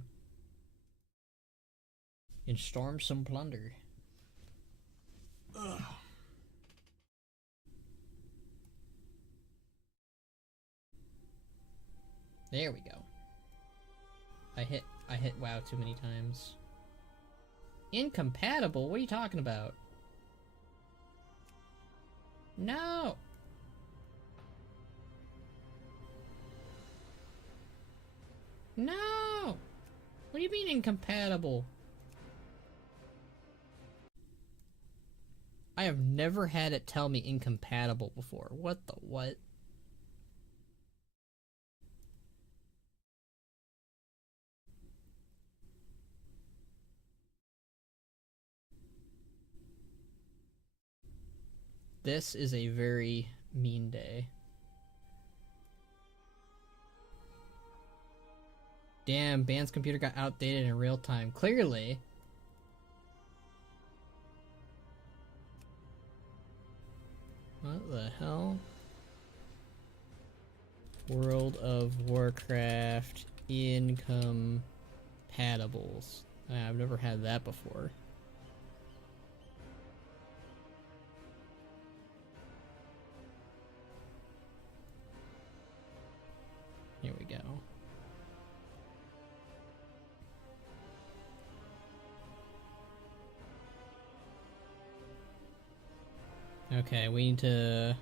And storm some plunder. Ugh. There we go. I hit WoW too many times. Incompatible? What are you talking about? No! No! What do you mean incompatible? I have never had it tell me incompatible before. What the what? This is a very mean day. Damn, Band's computer got outdated in real time. Clearly. What the hell? World of Warcraft incompatibles. I've never had that before. Here we go. Okay, we need to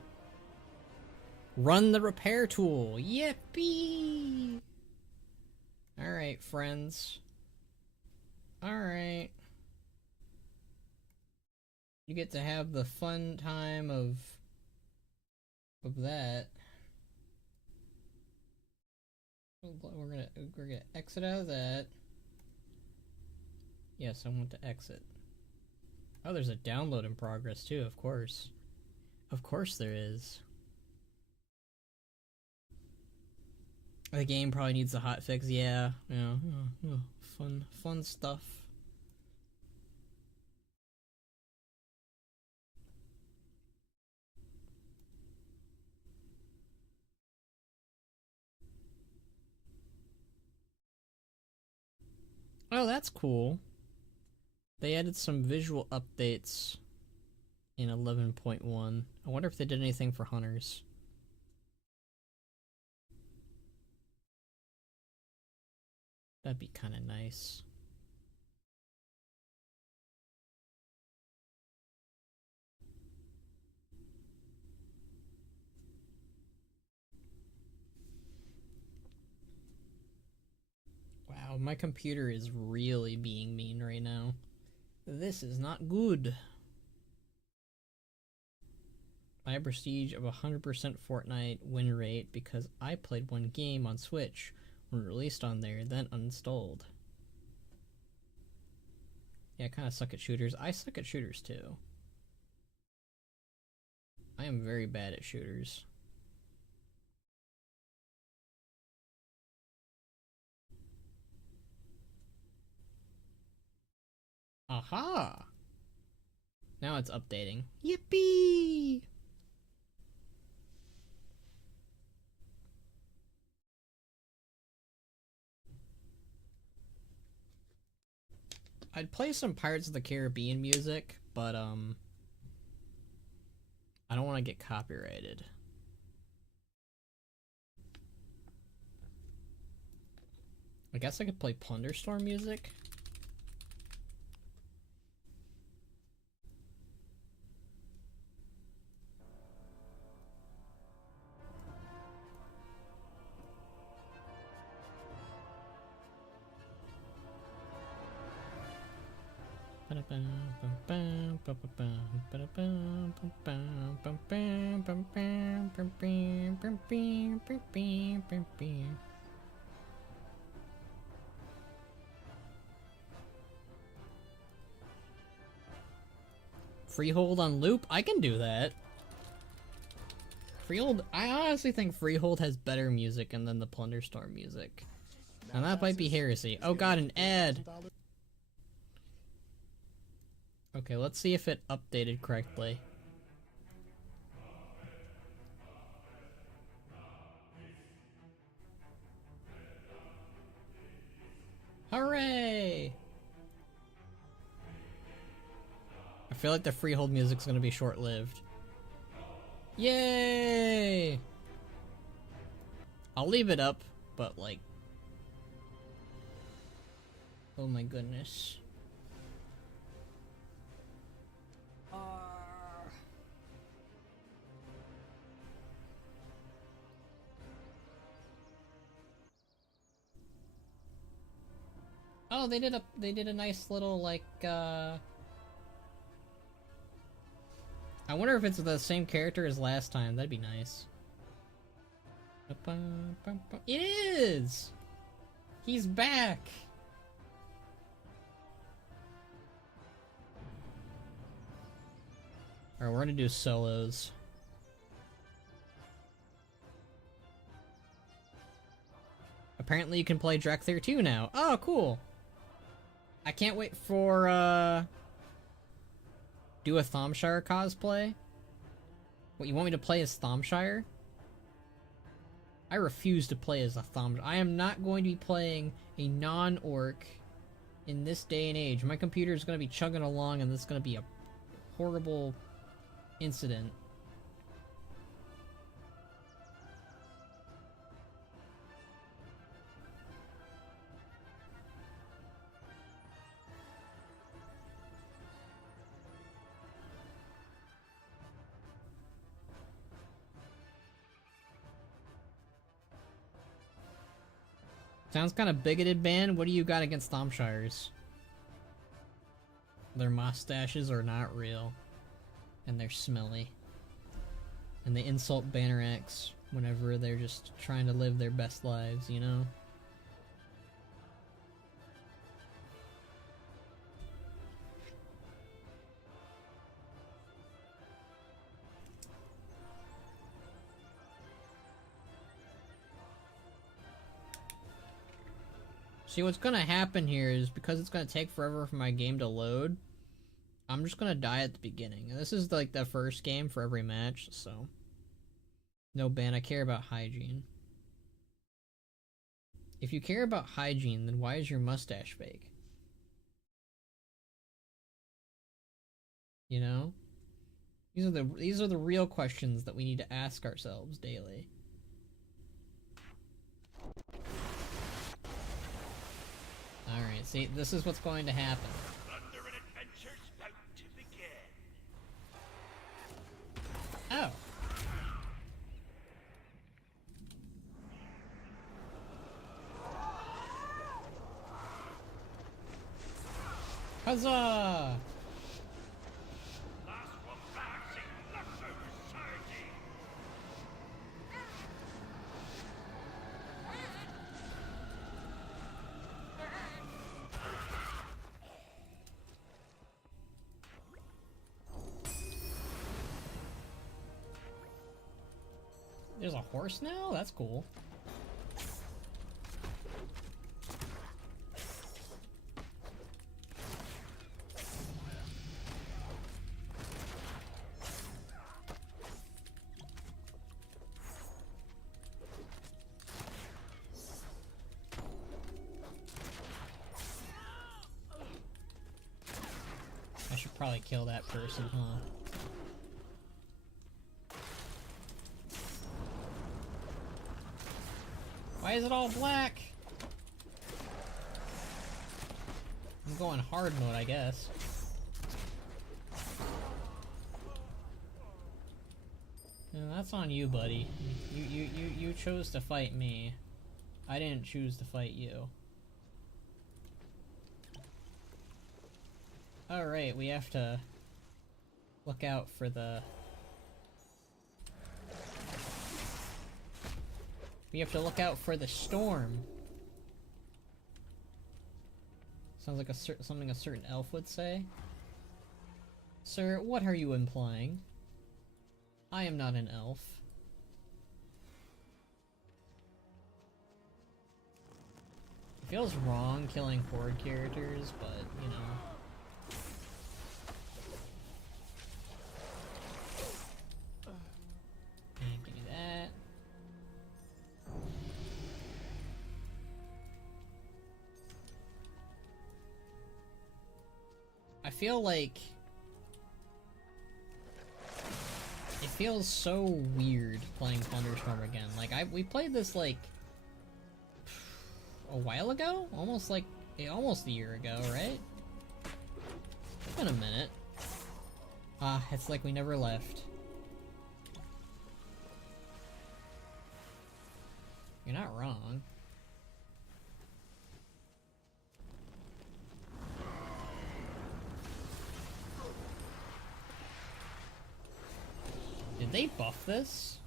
run the repair tool. Yippee! Alright, friends. Alright. You get to have the fun time of that. We're gonna exit out of that. Yes, I want to exit. Oh, there's a download in progress too, of course. Of course there is. The game probably needs a hotfix. Yeah, fun stuff. Oh, that's cool. They added some visual updates in 11.1. I wonder if they did anything for hunters. That'd be kind of nice. Wow, my computer is really being mean right now. This is not good. I have prestige of 100% Fortnite win rate because I played one game on Switch when released on there, then uninstalled. Yeah, I kind of suck at shooters. I suck at shooters too. I am very bad at shooters. Aha! Now it's updating. Yippee! I'd play some Pirates of the Caribbean music, but I don't want to get copyrighted. I guess I could play Plunderstorm music. Freehold on loop? I can do that. Freehold, I honestly think Freehold has better music than the Plunderstorm music. And that might be heresy. Oh god, an ad! Okay, let's see if it updated correctly. Hooray! I feel like the Freehold music's gonna be short-lived. Yay! I'll leave it up, but like... Oh my goodness. Oh, they did a nice little like I wonder if it's the same character as last time. That'd be nice. It is. He's back. Alright, we're gonna do solos. apparently you can play Drekthir too now. Oh, cool. I can't wait for, do a Thomshire cosplay? What, you want me to play as Thomshire? I refuse to play as a Thomshire. I am not going to be playing a non-orc in this day and age. My computer is going to be chugging along and this is going to be a horrible incident. Sounds kind of bigoted, man. What do you got against Thomshires? Their mustaches are not real. And they're smelly. And they insult Banneracks whenever they're just trying to live their best lives, you know? See, what's gonna happen here is because it's gonna take forever for my game to load, I'm just gonna die at the beginning. And this is like the first game for every match, so... No ban, I care about hygiene. If you care about hygiene, then why is your mustache fake? You know? These are the real questions that we need to ask ourselves daily. Alright, see, this is what's going to happen. Thunder and adventure's about to begin. Oh. Huzzah! Last one back, sing Luxo Society. There's a horse now? That's cool. I should probably kill that person, huh? Why is it all black? I'm going hard mode, I guess. No, that's on you, buddy. You chose to fight me. I didn't choose to fight you. Alright, we have to look out for the... We have to look out for the storm. Sounds like something a certain elf would say. Sir, what are you implying? I am not an elf. It feels wrong killing horde characters, but, you know. Give me that. I feel like it feels so weird playing Plunderstorm again. Like we played this like a while ago, almost a year ago, right? It's been a minute. Ah, it's like we never left. You're not wrong. Did they buff this?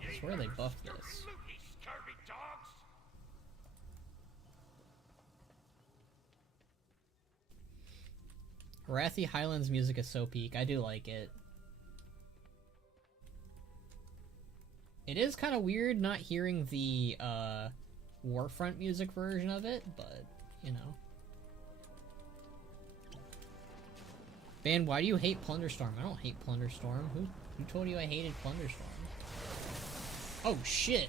I swear they buffed this. Wrathy Highlands music is so peak. I do like it. It is kind of weird not hearing the Warfront music version of it, but, you know. Ban, why do you hate Plunderstorm? I don't hate Plunderstorm. Who told you I hated Plunderstorm? Oh shit!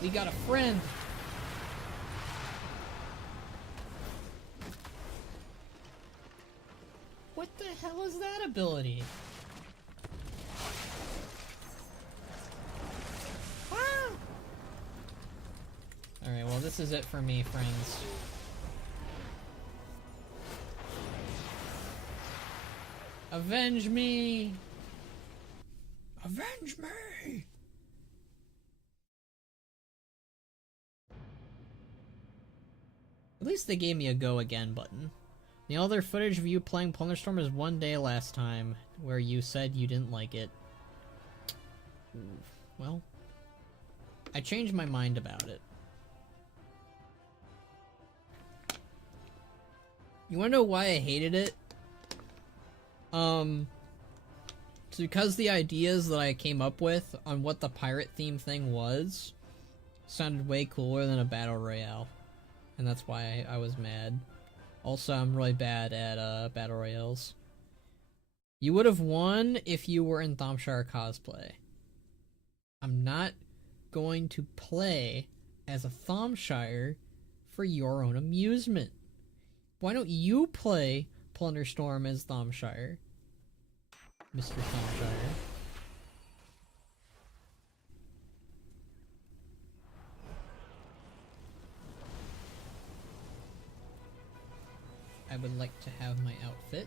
We got a friend! What the hell is that ability? Ah! Alright, well this is it for me, friends. Avenge me! Avenge me! At least they gave me a go again button. The other footage of you playing Plunderstorm is one day last time, where you said you didn't like it. Well, I changed my mind about it. You wanna know why I hated it? It's because the ideas that I came up with on what the pirate theme thing was sounded way cooler than a battle royale. And that's why I was mad. Also, I'm really bad at battle royales. You would have won if you were in Thomshire cosplay. I'm not going to play as a Thomshire for your own amusement. Why don't you play Plunderstorm as Thomshire, Mr. Thomshire? I would like to have my outfit.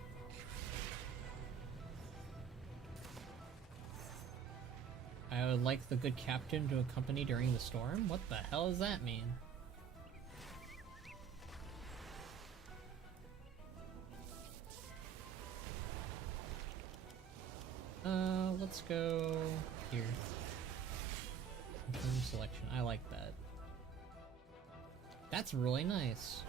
I would like the good captain to accompany during the storm? What the hell does that mean? Let's go here. Confirm selection. I like that. That's really nice.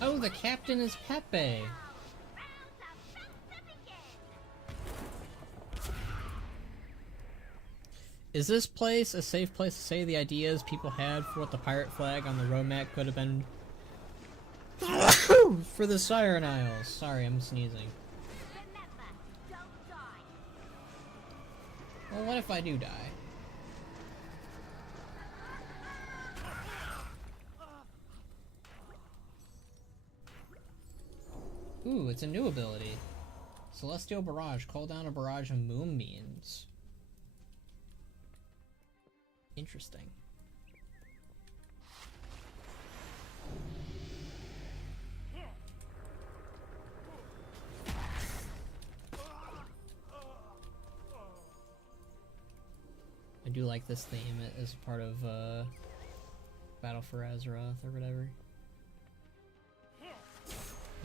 Oh, the captain is Pepe. Is this place a safe place to say the ideas people had for what the pirate flag on the roadmap could have been for the Siren Isles? Sorry, I'm sneezing. Well, what if I do die? Ooh, it's a new ability. Celestial Barrage. Call down a barrage of moonbeams. Interesting. I do like this theme as part of Battle for Azeroth or whatever.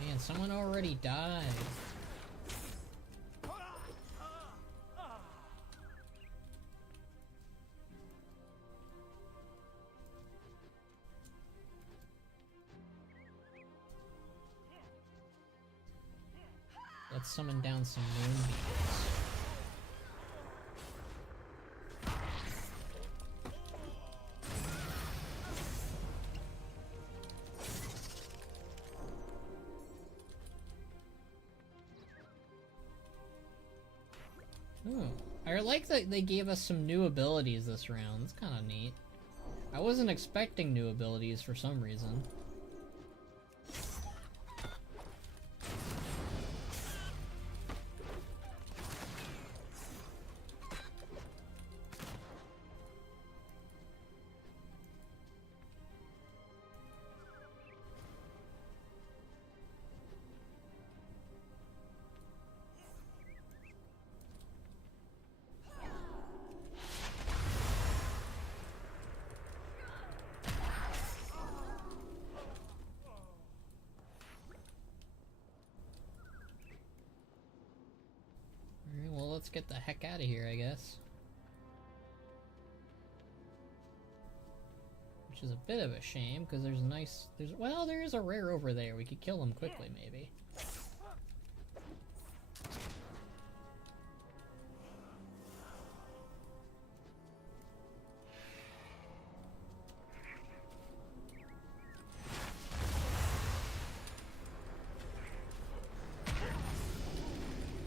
Man, someone already died. Let's summon down some moonbeams. I like that they gave us some new abilities this round. That's kind of neat. I wasn't expecting new abilities for some reason. Let's get the heck out of here, I guess. Which is a bit of a shame, because there's well, there is a rare over there. We could kill him quickly, maybe.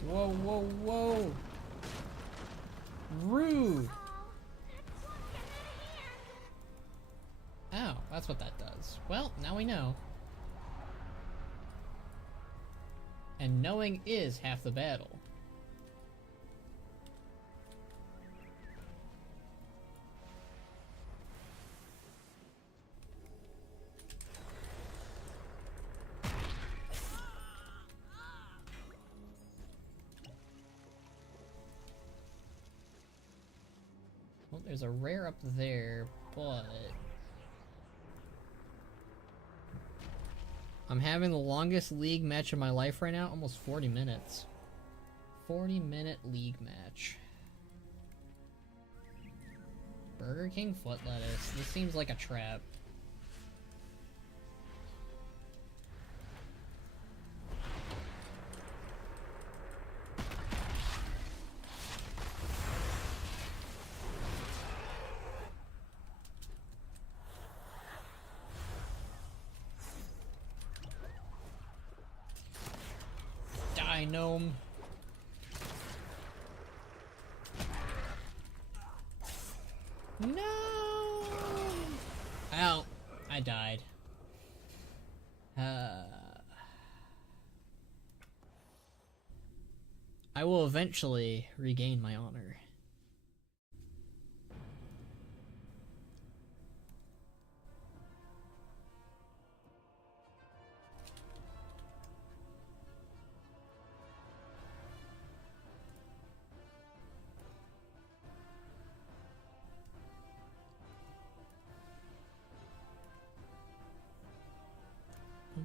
Whoa, whoa, whoa! Rude! Oh, that's what that does. Well, now we know. And knowing is half the battle. Well, there's a rare up there, but... I'm having the longest League match of my life right now, almost 40 minutes. 40-minute League match. Burger King foot lettuce. This seems like a trap. Die, gnome. No! Ow. I died. I will eventually regain my honor.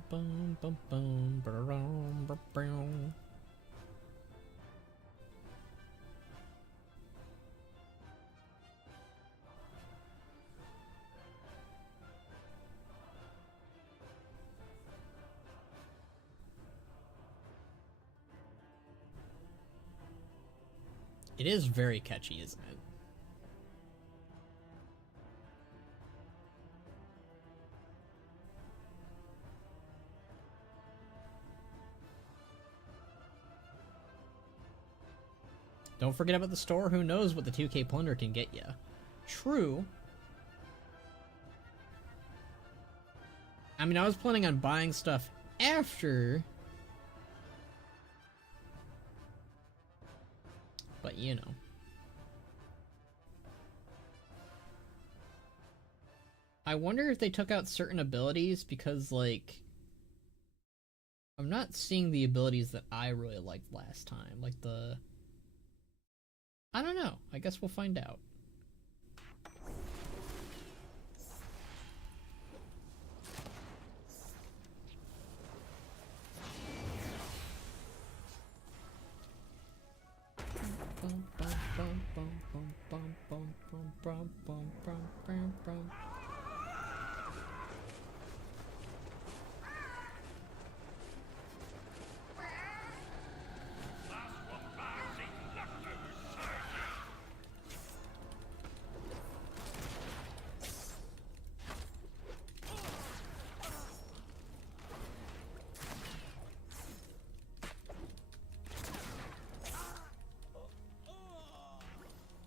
Bum, bum, bum, ba-da-rum, ba-boom. It is very catchy, isn't it? Don't forget about the store. Who knows what the 2K plunder can get you? True. I mean, I was planning on buying stuff after. But, you know. I wonder if they took out certain abilities because, like, I'm not seeing the abilities that I really liked last time. Like the... I don't know. I guess we'll find out.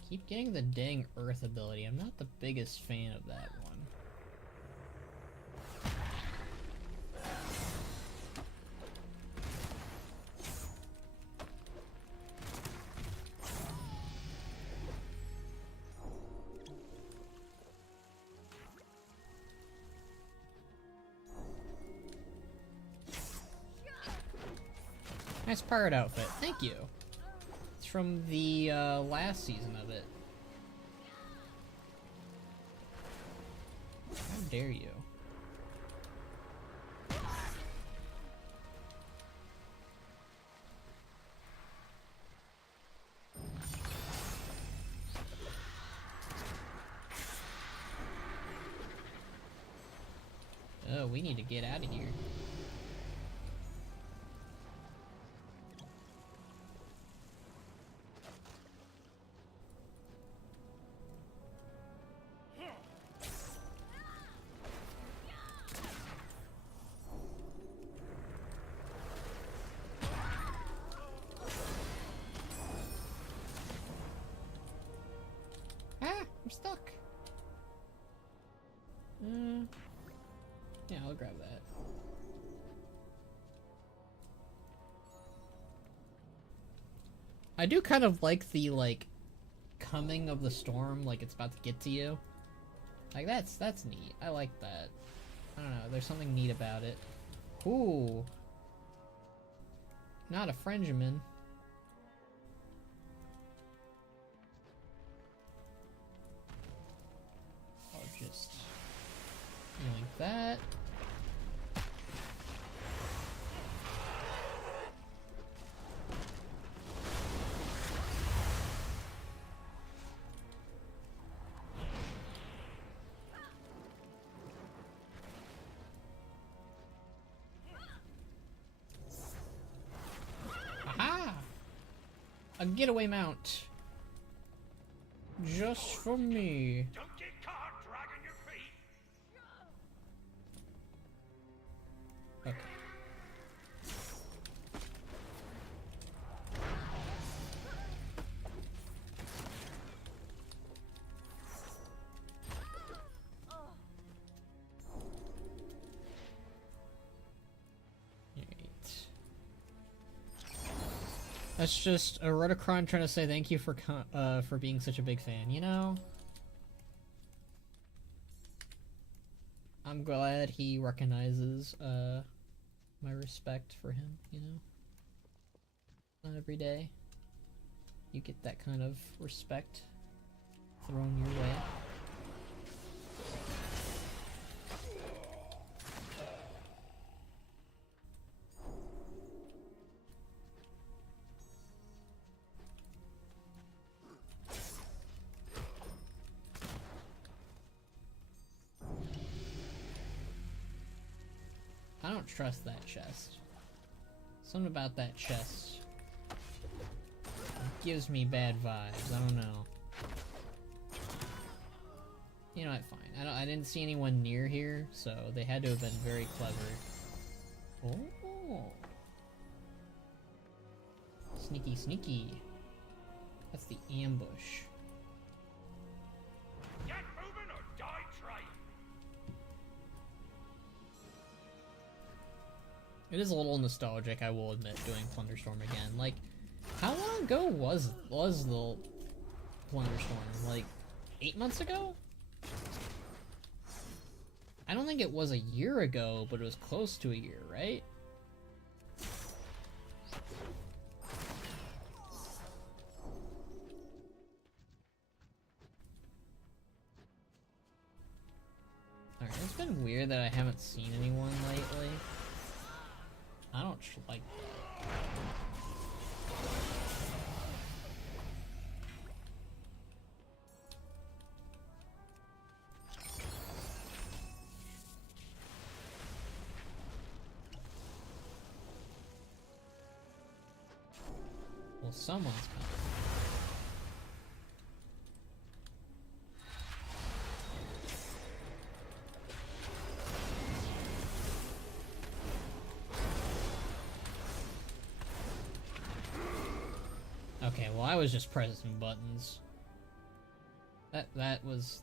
Keep getting the dang Earth ability. I'm not the biggest fan of that one. Nice pirate outfit. Thank you. It's from the last season of it. How dare you? So we need to get out of here. Ah, I'm stuck. Yeah, I'll grab that. I do kind of like the, like, coming of the storm, like it's about to get to you. Like, that's neat. I like that. I don't know, there's something neat about it. Ooh. Not a Frenchman. I'll just like that. Aha! A getaway mount. Just for me. Don't get caught dragging your feet. Okay. That's just a Rotocron trying to say thank you for being such a big fan, you know? I'm glad he recognizes my respect for him, you know? Not every day you get that kind of respect thrown your way. I don't trust that chest. Something about that chest gives me bad vibes. I don't know. You know what? Fine. I didn't see anyone near here, so they had to have been very clever. Oh, sneaky, sneaky. That's the ambush. Get moving or die trying. It is a little nostalgic, I will admit, doing Plunderstorm again. Like, how long ago was the Plunderstorm? Like, 8 months ago? I don't think it was a year ago, but it was close to a year, right? Alright, it's been weird that I haven't seen anyone lately. I don't like that. Well, someone's coming. Okay, well, I was just pressing buttons. That was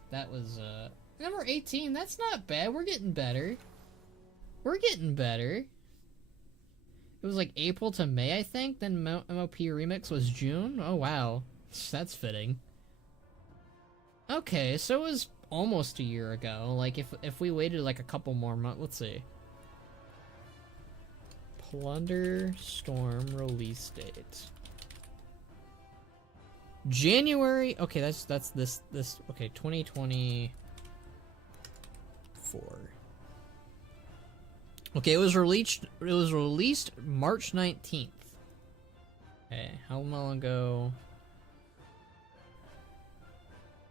number 18. That's not bad. We're getting better. We're getting better. It was like April to May, I think. Then MOP Remix was June. Oh wow, that's fitting. Okay, so it was almost a year ago. Like if we waited like a couple more months, let's see. Plunderstorm release date. January. Okay, that's this. Okay, 2024. Okay, it was released March 19th. Okay, how long ago?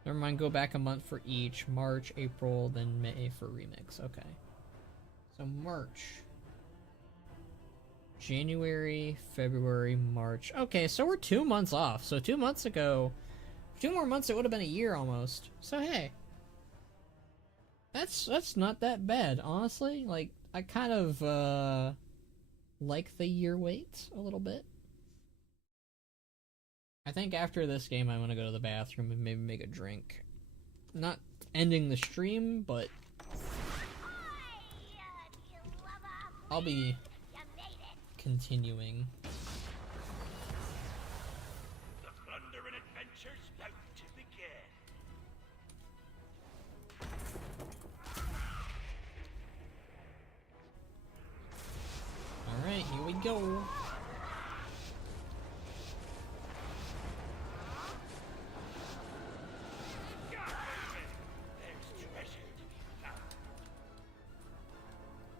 Never mind, go back a month for each. March, April, then May for Remix. Okay. So March. January, February, March. Okay, so we're 2 months off. So 2 months ago, 2 more months, it would have been a year almost. So hey, that's not that bad, honestly. Like, I kind of like the year wait a little bit. I think after this game, I want to go to the bathroom and maybe make a drink. Not ending the stream, but I'll be continuing. The plunder and adventure's about to begin. Alright, here we go.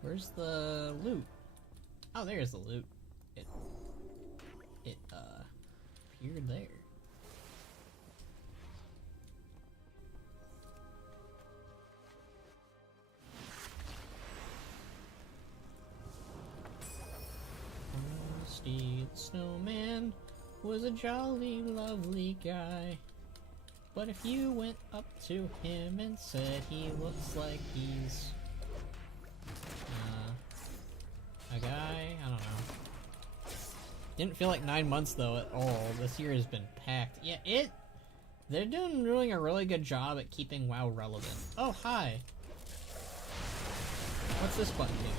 Where's the loot? Oh, there's the loot. It appeared there. Steve the Snowman was a jolly, lovely guy. But if you went up to him and said he looks like he's a guy, I don't know. Didn't feel like 9 months though at all. This year has been packed. Yeah, they're doing a really good job at keeping WoW relevant. Oh, hi. What's this button do?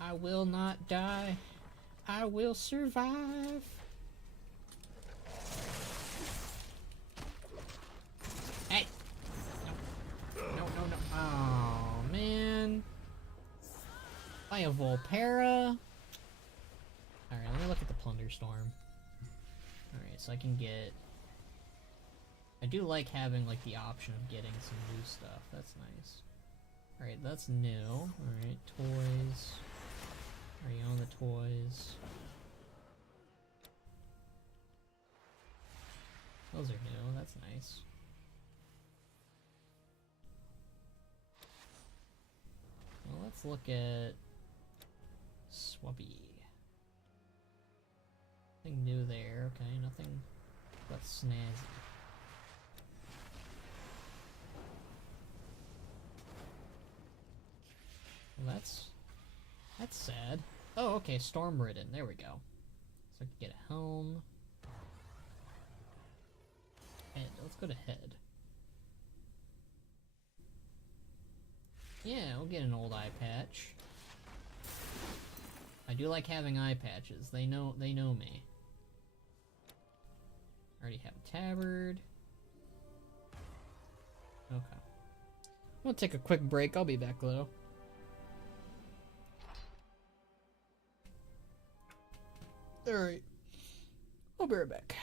I will not die. I will survive. Hey! No. Oh, man. I have Volpera. Alright, let me look at the Plunderstorm. Alright, so I can get... I do like having, like, the option of getting some new stuff. That's nice. Alright, that's new. Alright, toys. Are you on the toys? Those are new, that's nice. Well, let's look at Swubby. Nothing new there, okay, nothing but snazzy. Well, that's sad. Oh, okay, Storm Ridden. There we go. So I can get a helm. Head. Let's go to head. Yeah, we'll get an old eye patch. I do like having eye patches. They know me. Already have a tabard. Okay. I'm gonna take a quick break. I'll be back though. Alright. I'll be right back.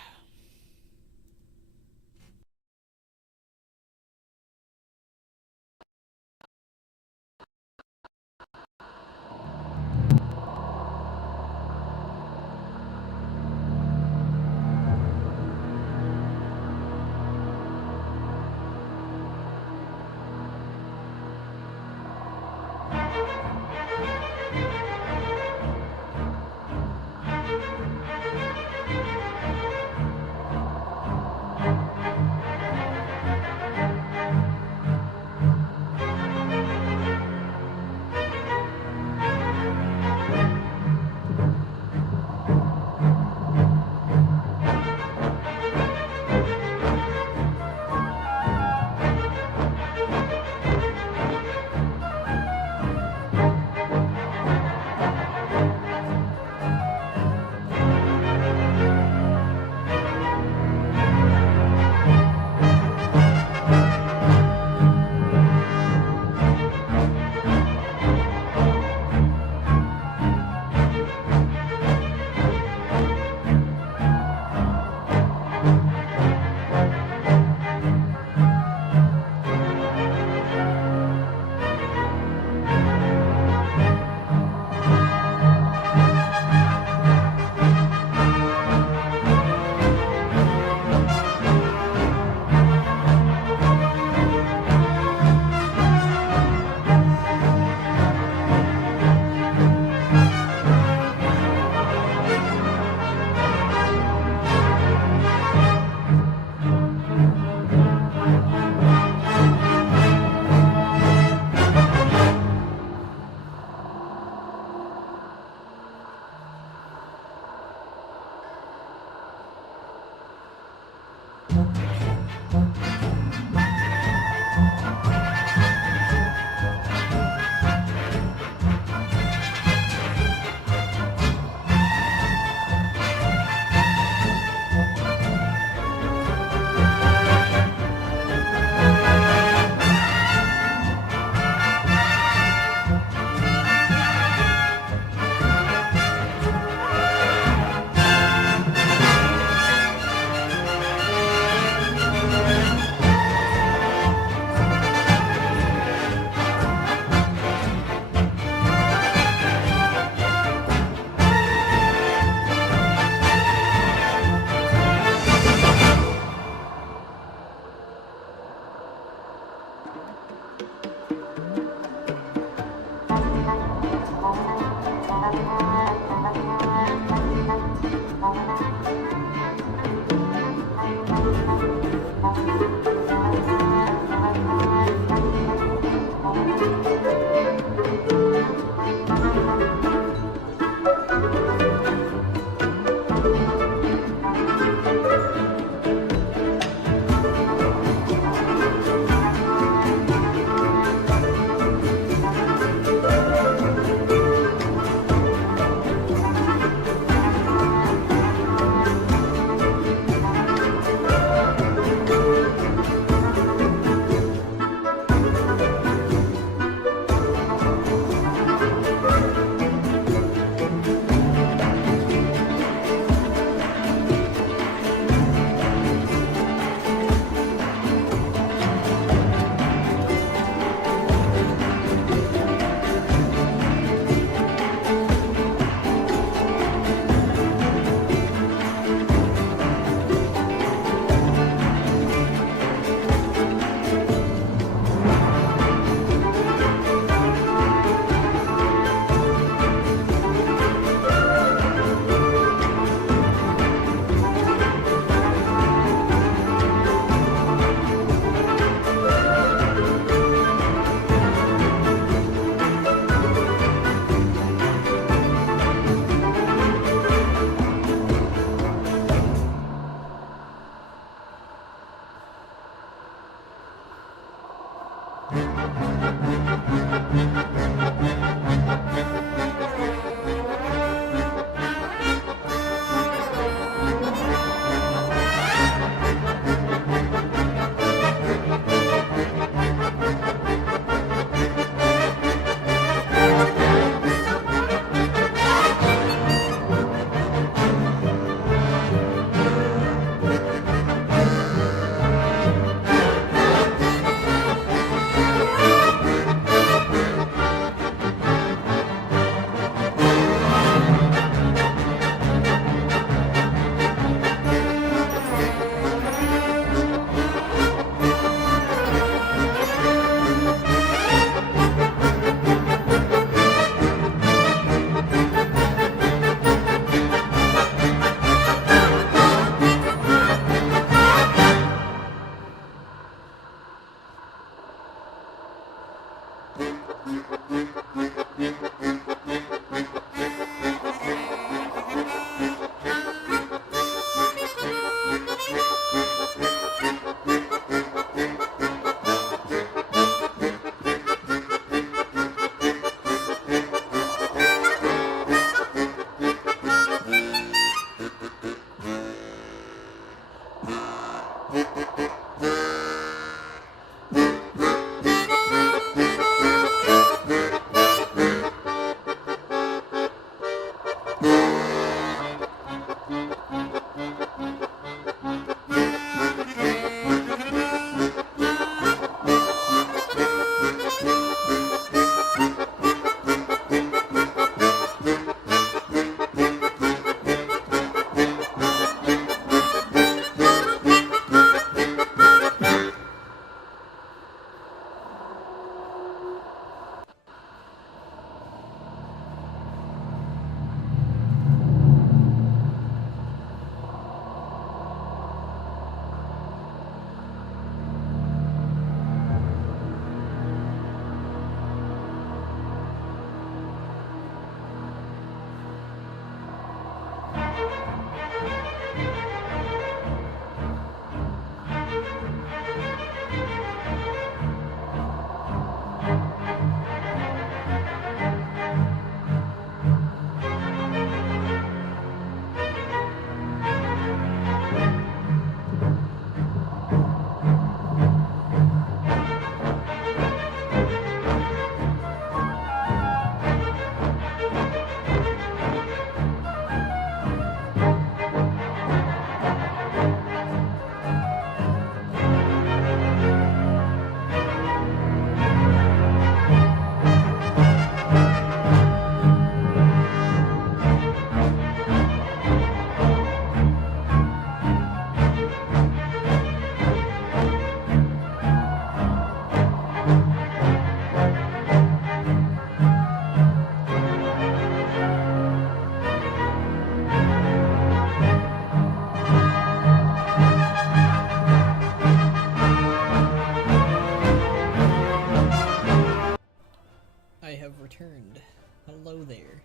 returned. Hello there.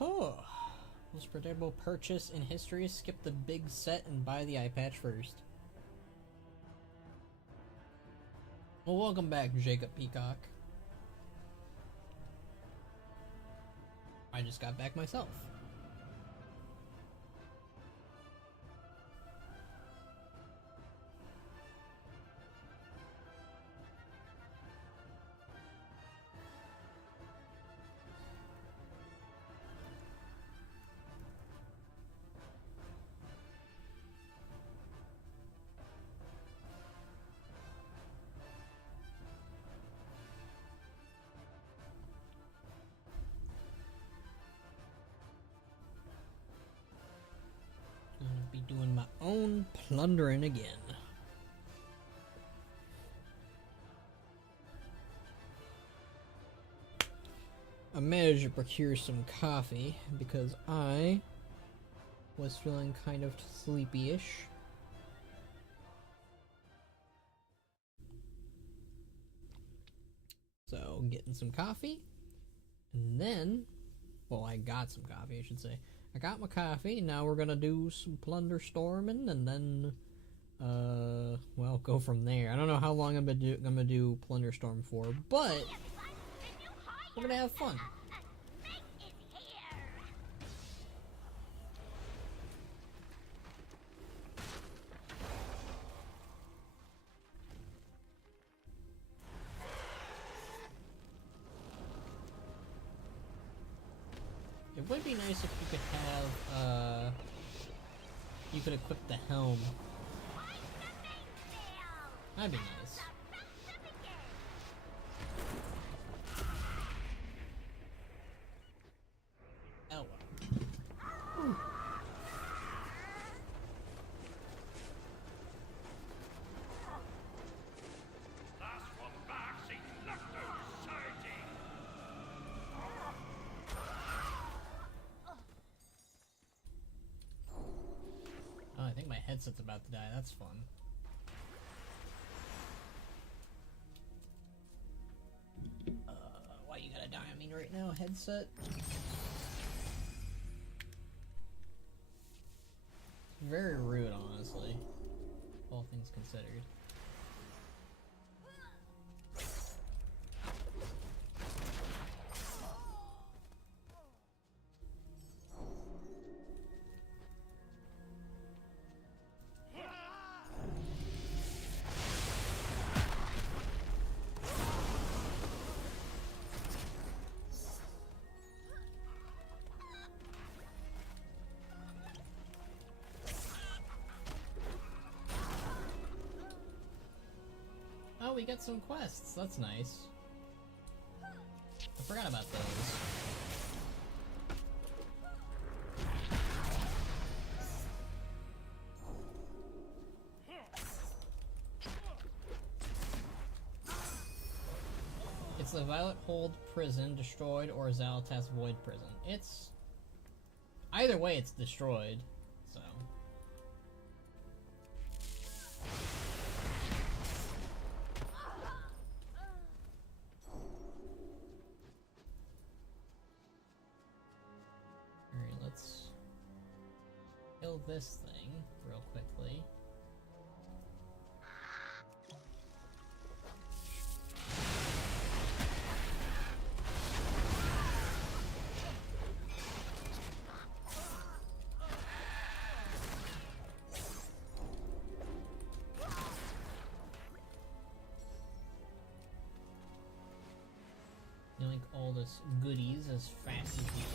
Oh, most predictable purchase in history. Skip the big set and buy the eye patch first. Well, welcome back, Jacob Peacock. I just got back myself. Be doing my own plundering again. I managed to procure some coffee because I was feeling kind of sleepy-ish. So, getting some coffee, and then, well, I got some coffee, I should say. I got my coffee, now we're gonna do some Plunderstorming, and then, well, go from there. I don't know how long I'm gonna do Plunderstorm for, but we're gonna have fun. It would be nice if you could have, you could equip the helm. That'd be nice. Oh well. Oh, I think my headset's about to die. That's fun. Why you gotta die on me right now, headset? Very rude, honestly. All things considered. Oh, we got some quests. That's nice. I forgot about those. It's the Violet Hold Prison, destroyed, or Zalatas Void Prison. It's... either way, it's destroyed, so... Alright, let's kill this thing real quickly. Yank all this goodies as fast as we can.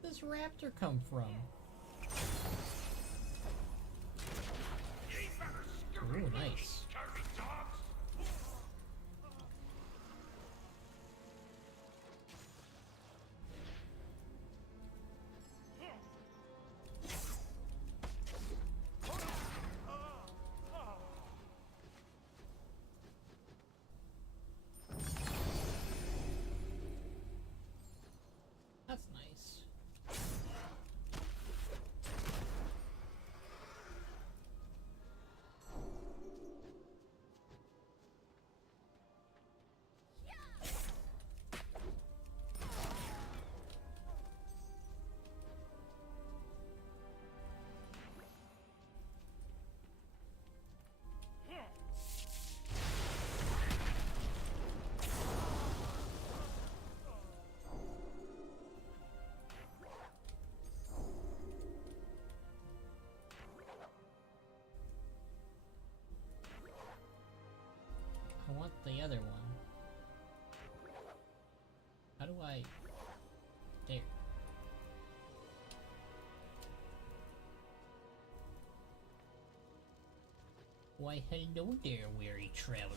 Where'd this raptor come from? Ooh, nice. other one? How do I... There. Why, hello there, weary traveler.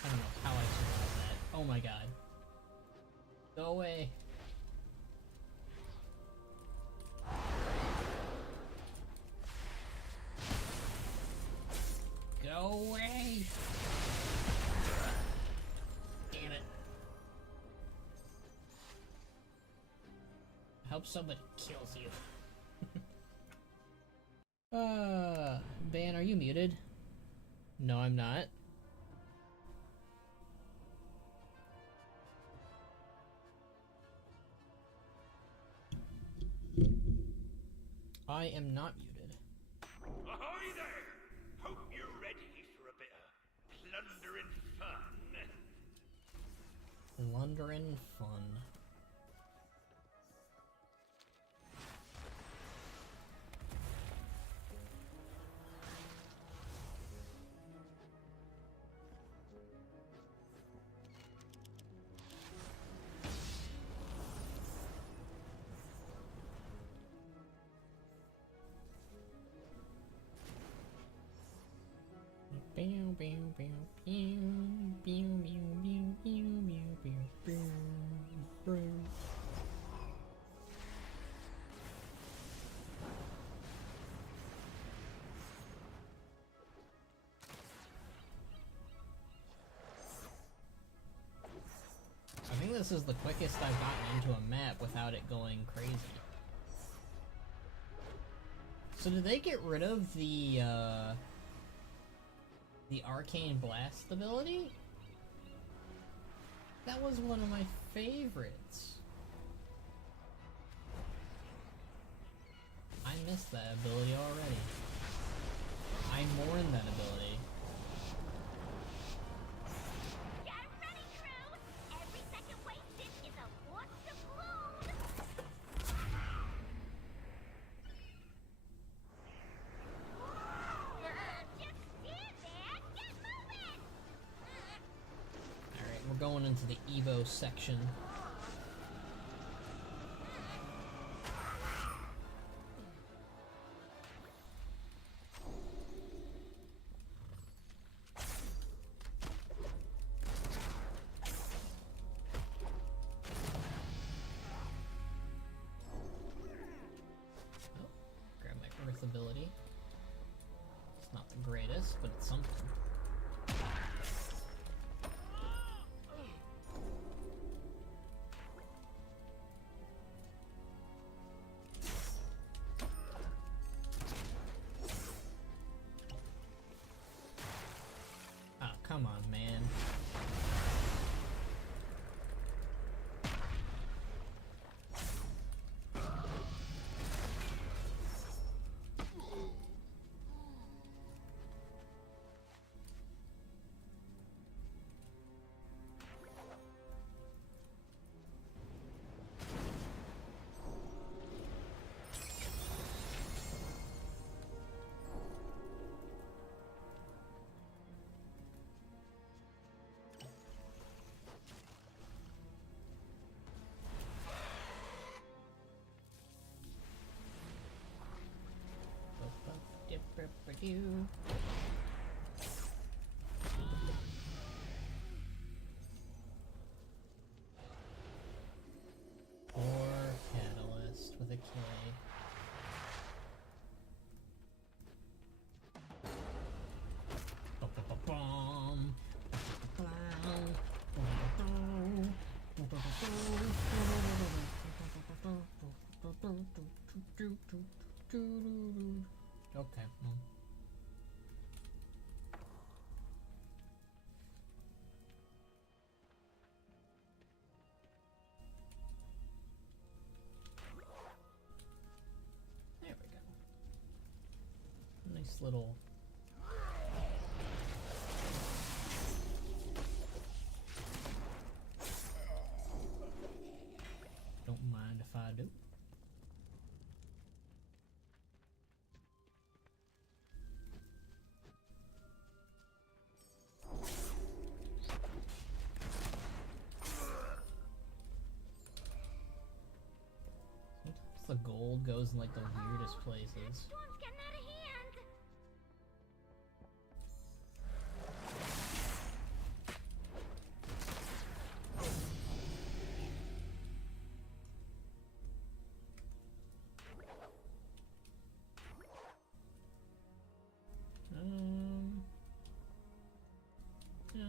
I don't know how I survived that. Oh my god. Go away. Go away! Damn it. I hope somebody kills you. Van, are you muted? No, I'm not. I am not muted. Ahoy there! Hope you're ready for a bit of plundering fun. Plundering fun. Pew, pew, pew, pew, pew, pew, pew, pew, pew, pew, pew. I think this is the quickest I've gotten into a map without it going crazy. So did they get rid of the Arcane Blast ability? That was one of my favorites. I missed that ability already. I mourn that ability. Get ready, crew! Every second wasted is a once to blown! Just stand there! Get moving! Alright, we're going into the Evo section. Grab my Earth ability. It's not the greatest, but it's something. Oh, come on, man. Or Catalyst with a K. Ba-ba-ba-bum. Ba-ba-bum. Okay. Well. There we go. Nice little. Don't mind if I do. Sometimes the gold goes in like the weirdest places. Storm's getting out of hand. Yeah.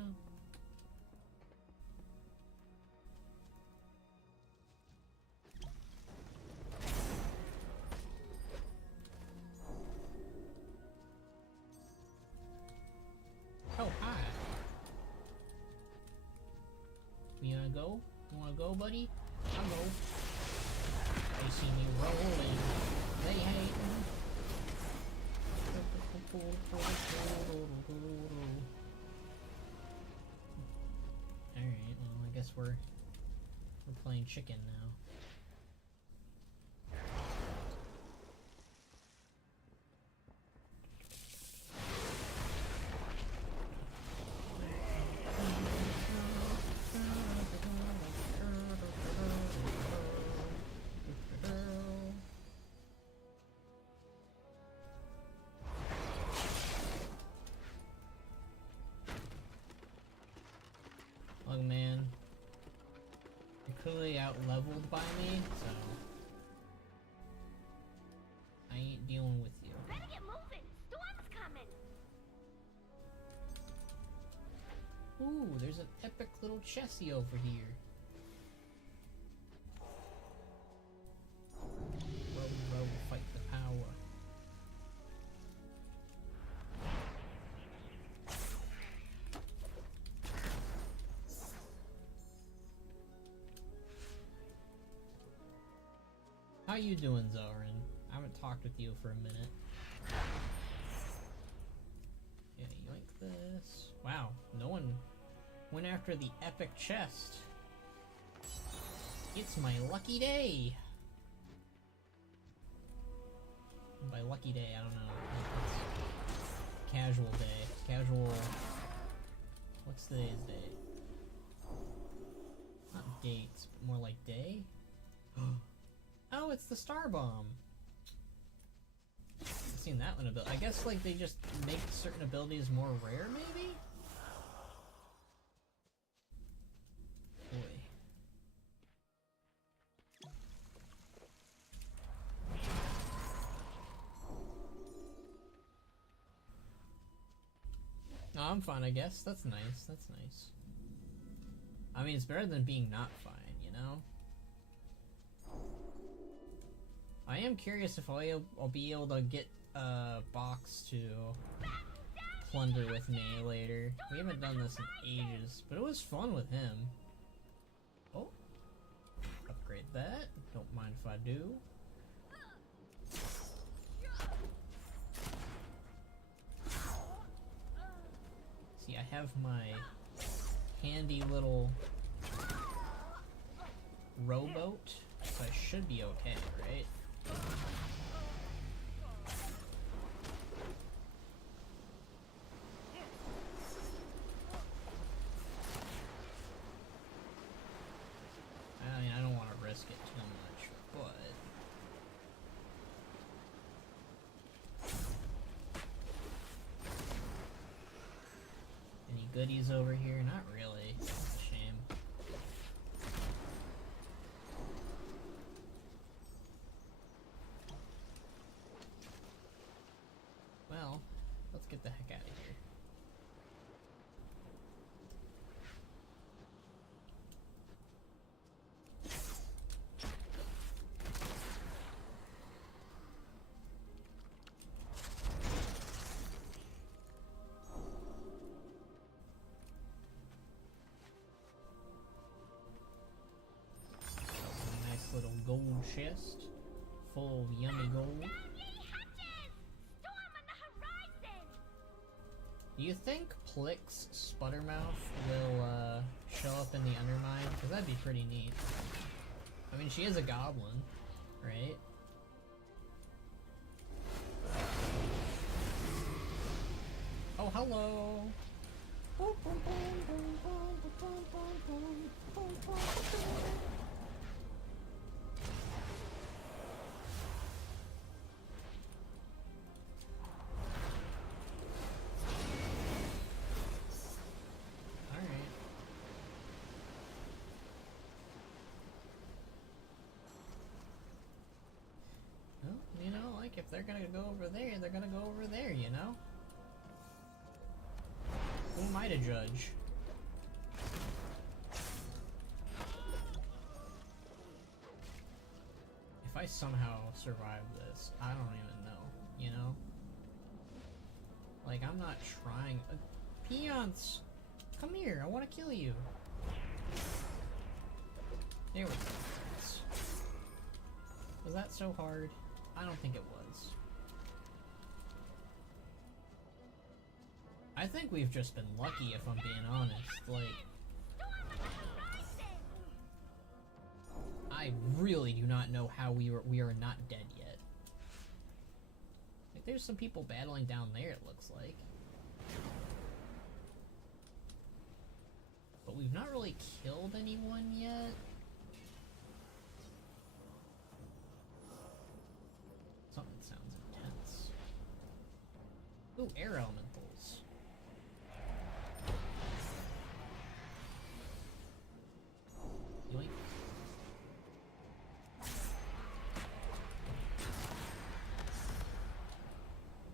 Oh, hi. You wanna go? You wanna go, buddy? I'll go. They see me rolling. They hate me. Alright, well, I guess we're playing chicken now. Look, man, you're clearly out-leveled by me, so I ain't dealing with you. Better get moving. Storm's coming. Ooh, there's an epic little chessie over here. Row, fight the power. How you doing, Zoran? I haven't talked with you for a minute. Yeah, you like this? Wow, no one went after the epic chest. It's my lucky day! By lucky day, I don't know. It's casual day. Casual... What's today's date? Not dates, but more like day? Oh, it's the Star Bomb. I've seen that one a bit. I guess like they just make certain abilities more rare, maybe? Boy. Oh, I'm fine, I guess. That's nice. That's nice. I mean, it's better than being not fine, you know? I am curious if I'll be able to get a box to plunder with me later. We haven't done this in ages, but it was fun with him. Oh, upgrade that. Don't mind if I do. See, I have my handy little rowboat, so I should be okay, right? I mean, I don't want to risk it too much, but... Any goodies over here? Not really. It's a shame. Well, let's get the heck out of here. chest full of yummy gold. Do you think Plix Sputtermouth will show up in the Undermine? Because that'd be pretty neat. I mean, she is a goblin, right? Oh, hello! If they're gonna go over there, they're gonna go over there, you know? Who am I to judge? If I somehow survive this, I don't even know, you know? Like, I'm not trying. Peons! Come here, I want to kill you. There we go. Was that so hard? I don't think it was. I think we've just been lucky, if I'm being honest. Like, I really do not know how we are not dead yet. Like, there's some people battling down there, it looks like. But we've not really killed anyone yet. Something sounds intense. Ooh, air elementals. Yoink.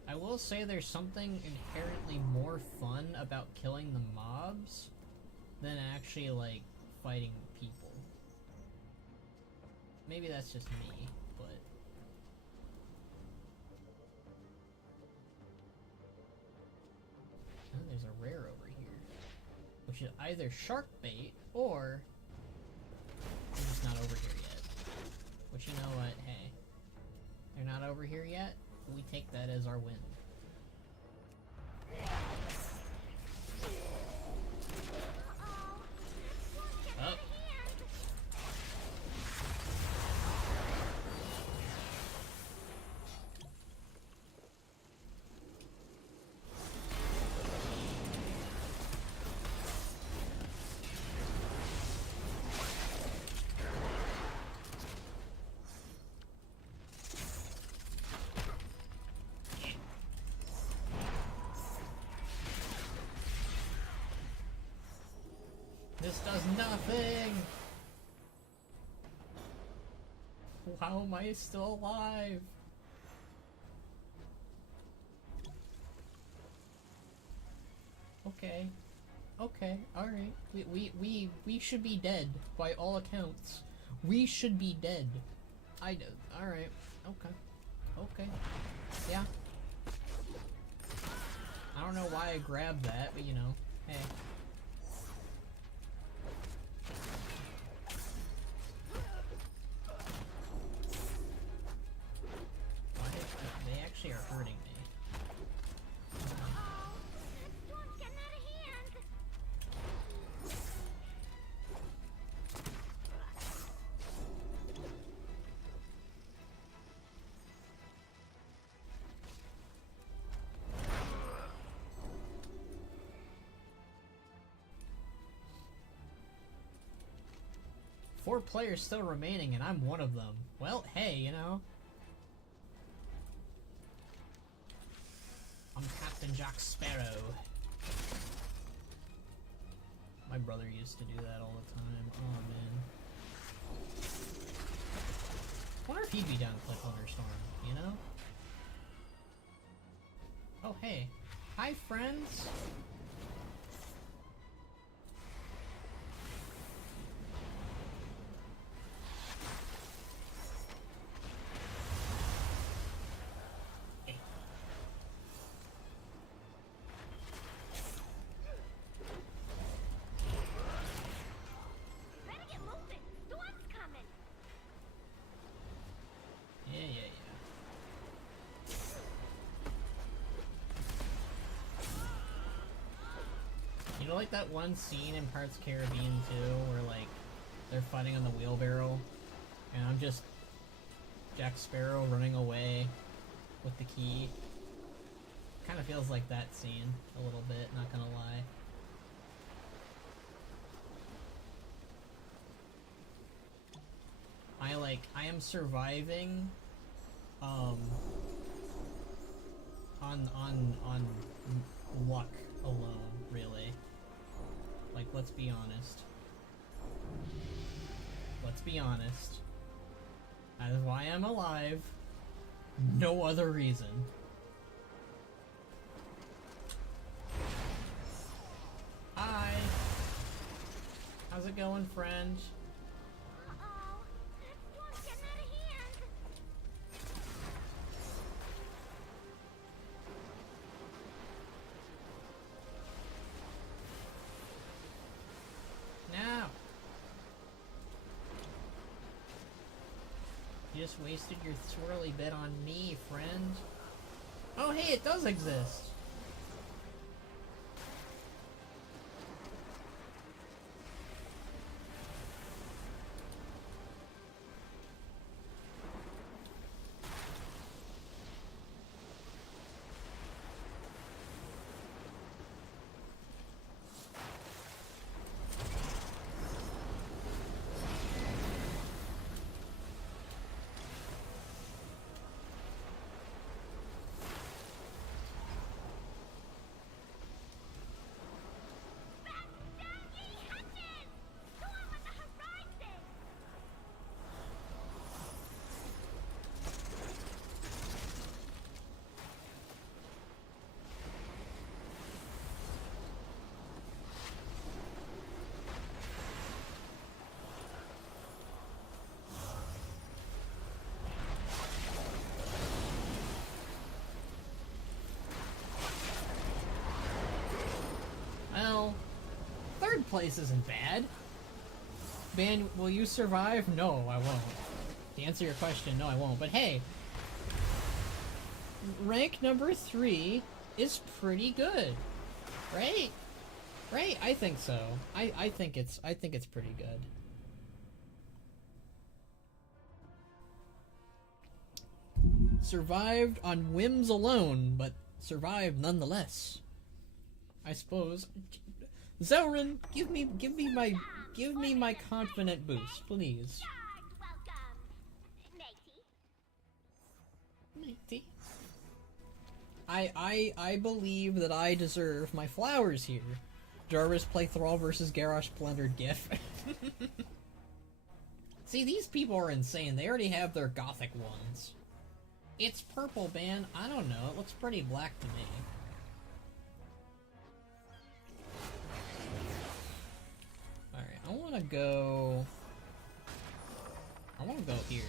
I will say there's something inherently more fun about killing the mobs than actually, like, fighting people. Maybe that's just me, but... Oh, there's a rare over here. Which is either shark bait, or... they're just not over here yet. Which, you know what, hey. They're not over here yet, we take that as our win. Oh. This does nothing! How am I still alive? Okay. Okay, alright. We should be dead, by all accounts. We should be dead. Alright. Okay. Okay. Yeah. I don't know why I grabbed that, but you know, hey. They actually are hurting me. Storm's getting out of hand. Four players still remaining, and I'm one of them. Well, hey, you know. I'm Captain Jack Sparrow. My brother used to do that all the time. Oh, man. I wonder if he'd be down to play Plunderstorm, you know? Oh, hey. Hi, friends! Better get moving. Storm's coming. feel like that one scene in Parts Caribbean 2 where, like, they're fighting on the wheelbarrow, and I'm just Jack Sparrow running away with the key. Kind of feels like that scene a little bit, not gonna lie. I am surviving, on luck alone, really. Like, let's be honest. Let's be honest. That is why I'm alive. No other reason. Hi. How's it going, friend? Uh-oh. Storm's getting out of hand. Now. You just wasted your swirly bit on me, friend. Oh, hey, it does exist. Well, third place isn't bad. Man, will you survive? No, I won't. To answer your question, no, I won't. But hey, rank number 3 is pretty good, right? Right? I think so. I think it's pretty good. Survived on whims alone, but survived nonetheless. I suppose. Zelrin, give me my confident boost, please. Matey. I believe that I deserve my flowers here. Jarvis play Thrall versus Garrosh Plundered GIF. See, these people are insane. They already have their gothic ones. It's purple, man. I don't know. It looks pretty black to me. Alright, I wanna go here.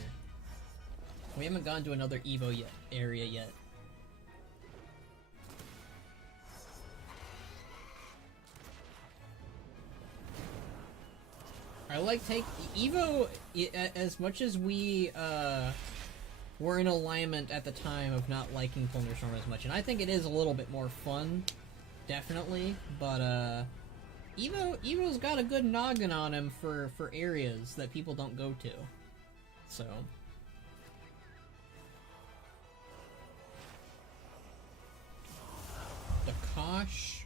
We haven't gone to another Evo area yet. I like Evo, as much as we were in alignment at the time of not liking Plunderstorm as much, and I think it is a little bit more fun, definitely, but Evo's got a good noggin on him for areas that people don't go to, so. Dakash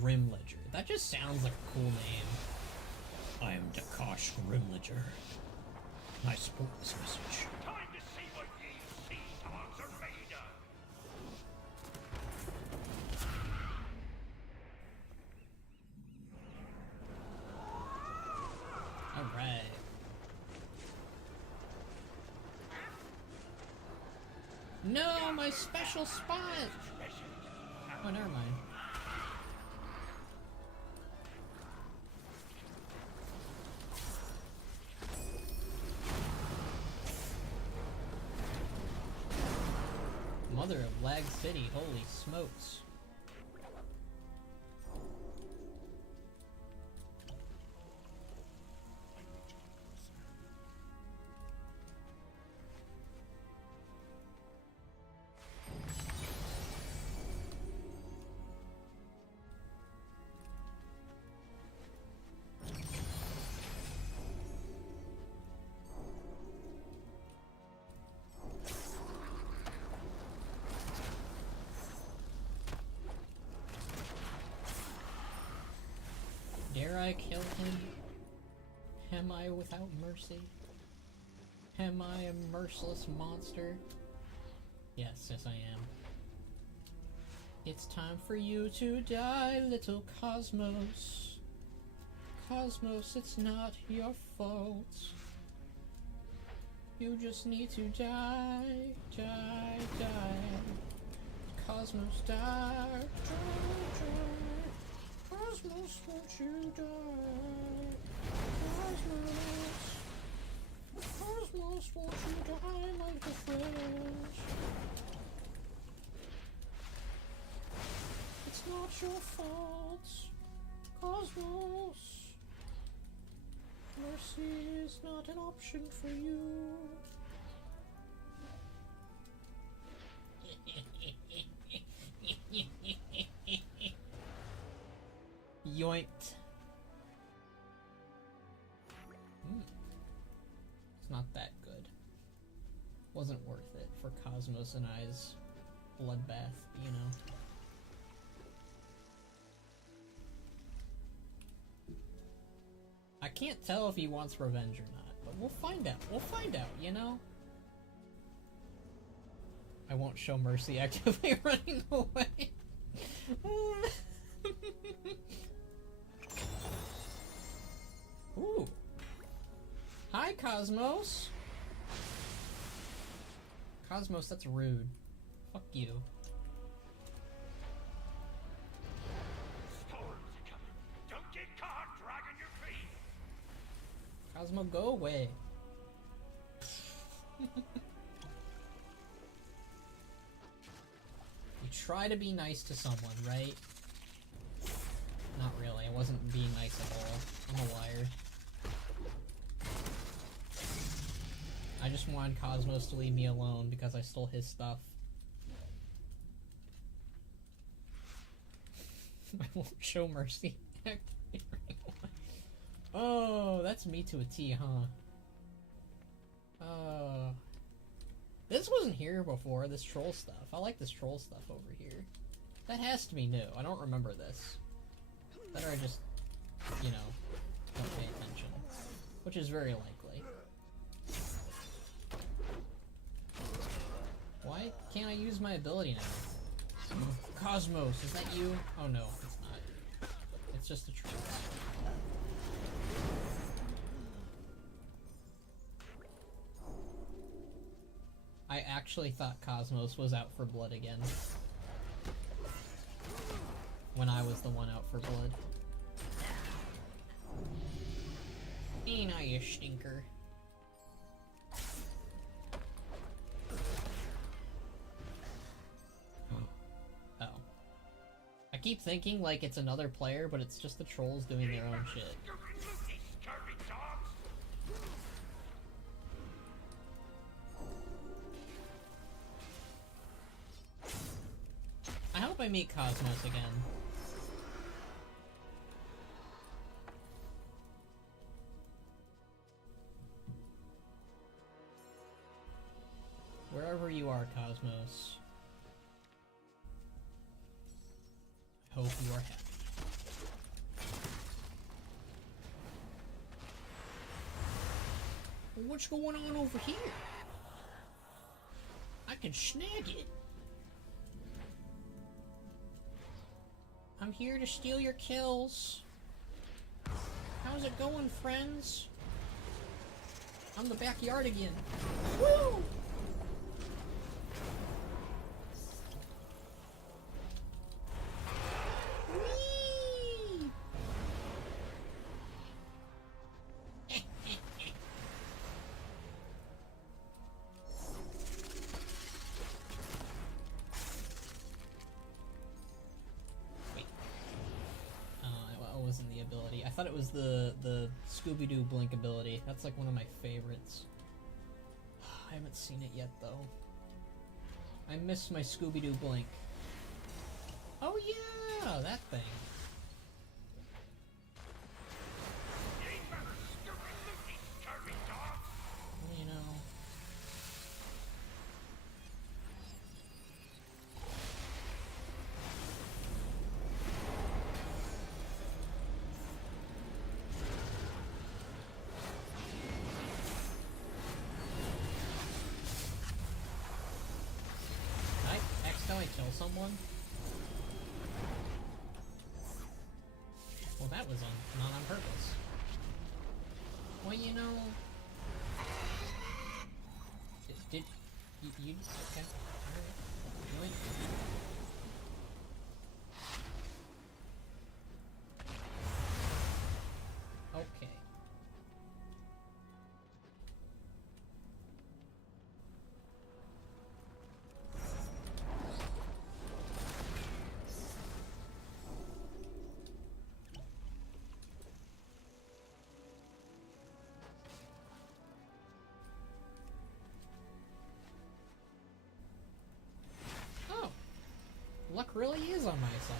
Grimledger. That just sounds like a cool name. I am Dakash Grimledger. I support this message. Time to see what ye see, towards a raider. Alright. No, my special spot! Oh, never mind. Mother of Lag City, holy smokes. I kill him? Am I without mercy? Am I a merciless monster? Yes, yes I am. It's time for you to die, little Cosmos. Cosmos, it's not your fault. You just need to die, die, die. Cosmos, die, die, die. Cosmos, won't you die? Cosmos. Cosmos, won't you die, my little friend? It's not your fault, Cosmos. Mercy is not an option for you. Yoinked. It's not that good. Wasn't worth it for Cosmos and I's bloodbath, you know. I can't tell if he wants revenge or not, but we'll find out. We'll find out, you know? I won't show mercy actively running away. Ooh. Hi, Cosmos. Cosmos, that's rude. Fuck you. Storms are coming. Don't get caught dragging your feet. Cosmo, go away. You try to be nice to someone, right? Not really. I wasn't being nice at all. I'm a liar. I just wanted Cosmos to leave me alone because I stole his stuff. I won't show mercy. Oh, that's me to a T, huh? This wasn't here before, this troll stuff. I like this troll stuff over here. That has to be new. I don't remember this. Better I just, you know, don't pay attention. Which is very likely. Why can't I use my ability now? Cosmos, is that you? Oh no, it's not. It's just a troll. I actually thought Cosmos was out for blood again. When I was the one out for blood. Ain't I, you stinker? Oh. I keep thinking like it's another player, but it's just the trolls doing their own shit. I hope I meet Cosmos again. Wherever you are, Cosmos. I hope you are happy. What's going on over here? I can snag it. I'm here to steal your kills. How's it going, friends? I'm the backyard again. Woo! Whee! What was in the ability? I thought it was the Scooby-Doo Blink ability. That's like one of my favorites. I haven't seen it yet though. I miss my Scooby-Doo Blink. Oh yeah, that thing. You know. I kill someone? Well, that was not on purpose. Well, you know... Did you okay. Alright. Okay. Luck really is on my side.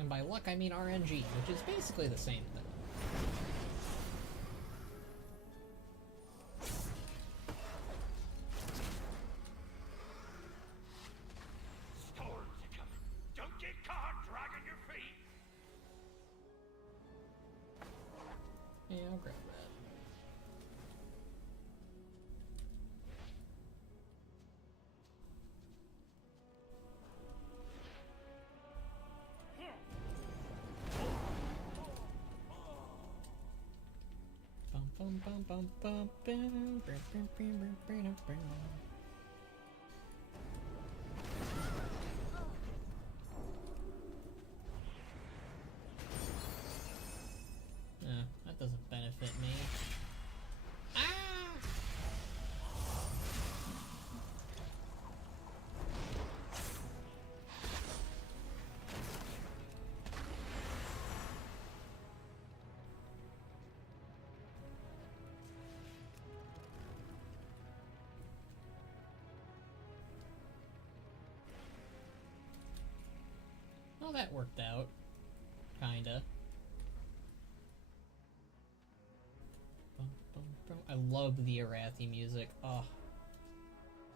And by luck, I mean RNG, which is basically the same thing. Storms are coming. Don't get caught dragging your feet. Yeah, I'll grab that. Bum bum bum bum bum bum. That doesn't benefit me. Well, that worked out. Kinda. I love the Arathi music. Oh.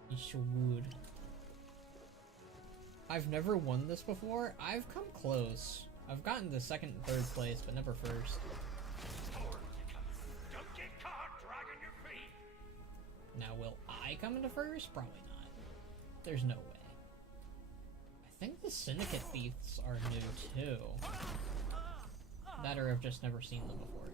You should. I've never won this before. I've come close. I've gotten to second and third place, but never first. Don't get caught dragging your feet. Now, will I come into first? Probably not. There's no way. I think the Syndicate Thieves are new too. That or I've just never seen them before.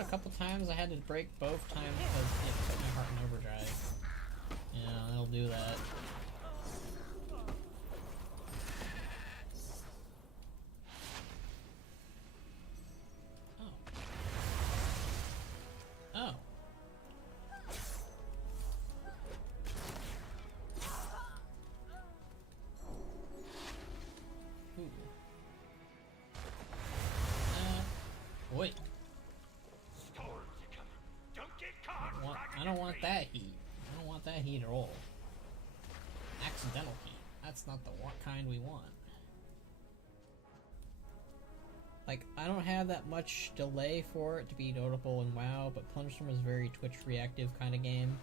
A couple times I had to break both times because it put my heart in overdrive. Yeah, it'll do that. Oh. Ooh. Wait. I don't want that heat. I don't want that heat at all. Accidental heat. That's not the kind we want. Like, I don't have that much delay for it to be notable in WoW, but Plunderstorm is a very Twitch reactive kind of game.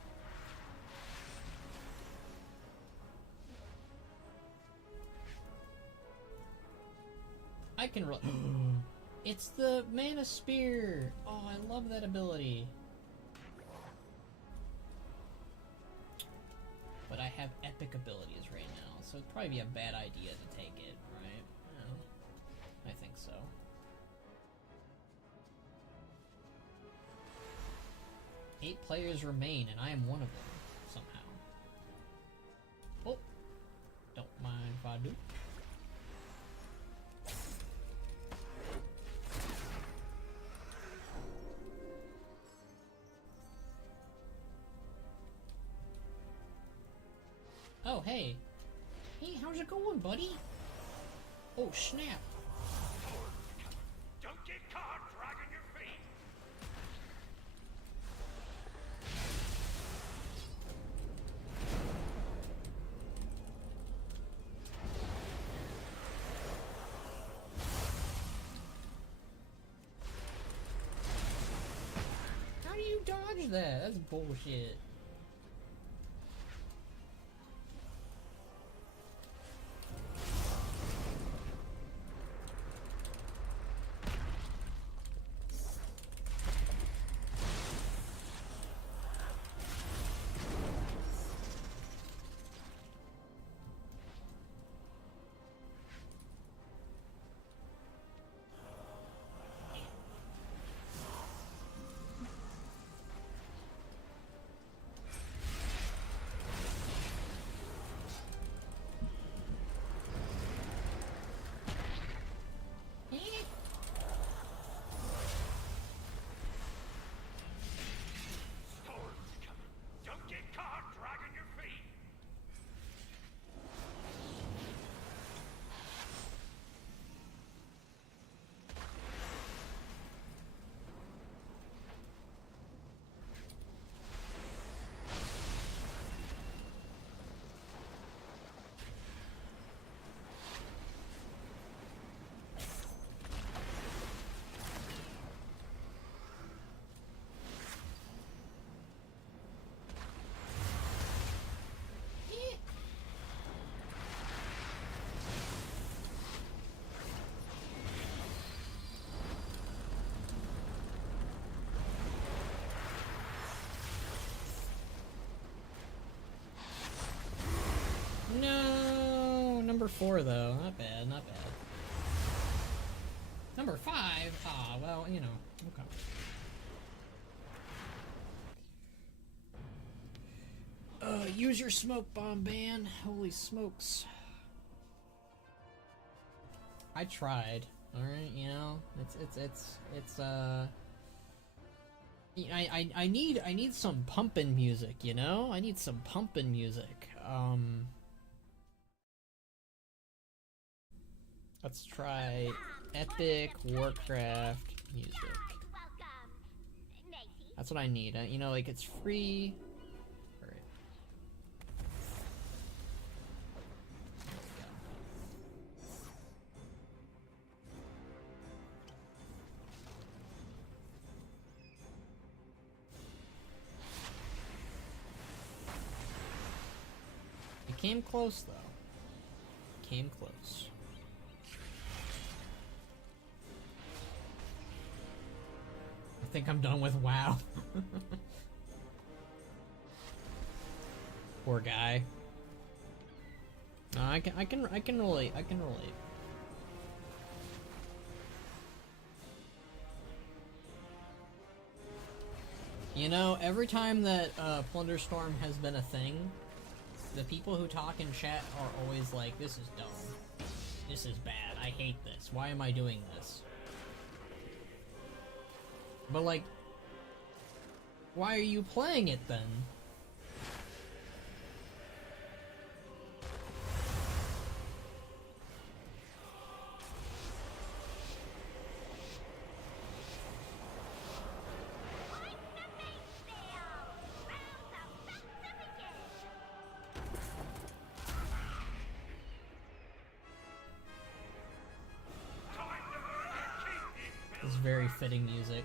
I can It's the Mana Spear! Oh, I love that ability. But I have epic abilities right now, so it'd probably be a bad idea to take it, right? Yeah, I think so. Eight players remain, and I am one of them, somehow. Oh! Don't mind if I do. Oh, hey. Hey, how's it going, buddy? Oh, snap. Don't get caught dragging your feet. dodge that? That's bullshit. No, number 4 though. Not bad, not bad. Number 5? Ah, well, you know, okay. Use your smoke bomb ban. Holy smokes. I tried. Alright, you know, I need some pumpin' music, you know? I need some pumpin' music. Let's try epic Warcraft music. That's what I need. You know, like, it's free. Alright. It came close, though. Came close. I think I'm done with WoW. Poor guy. No, I can relate. I can relate. You know, every time that Plunderstorm has been a thing, the people who talk in chat are always like, "This is dumb. This is bad. I hate this. Why am I doing this?" But like, why are you playing it then? This is very fitting music.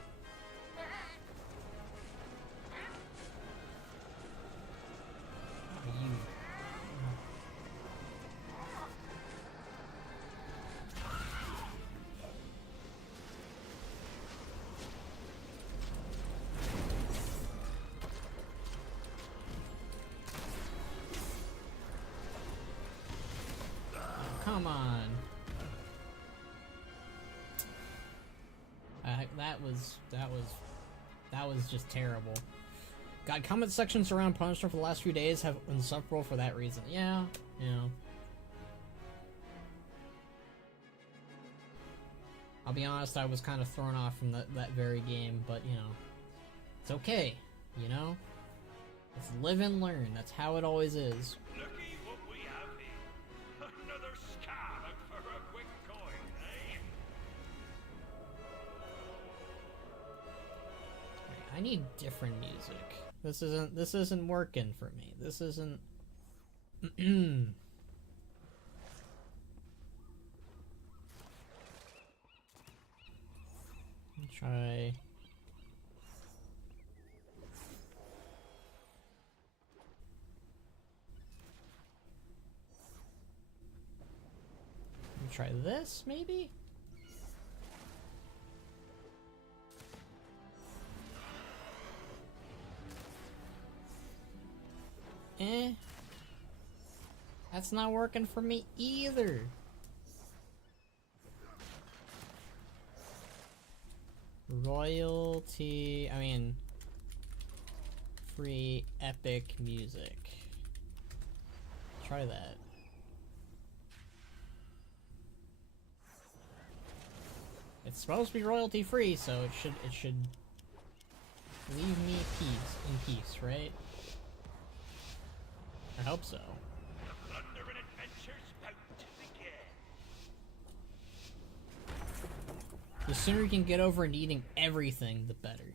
Come on. That was just terrible. God, comment sections around Plunderstorm for the last few days have been insufferable for that reason. Yeah, yeah. I'll be honest, I was kind of thrown off from that very game, but you know, it's okay, you know? Let's live and learn, that's how it always is. Looky what we have here. Another scam for a quick coin, eh? I need different music. This isn't working for me. This isn't try try this, maybe? That's not working for me either. Royalty, I mean, free epic music. Try that. It's supposed to be royalty free, so it should leave me in peace, right? I hope so. The sooner you can get over needing everything, the better.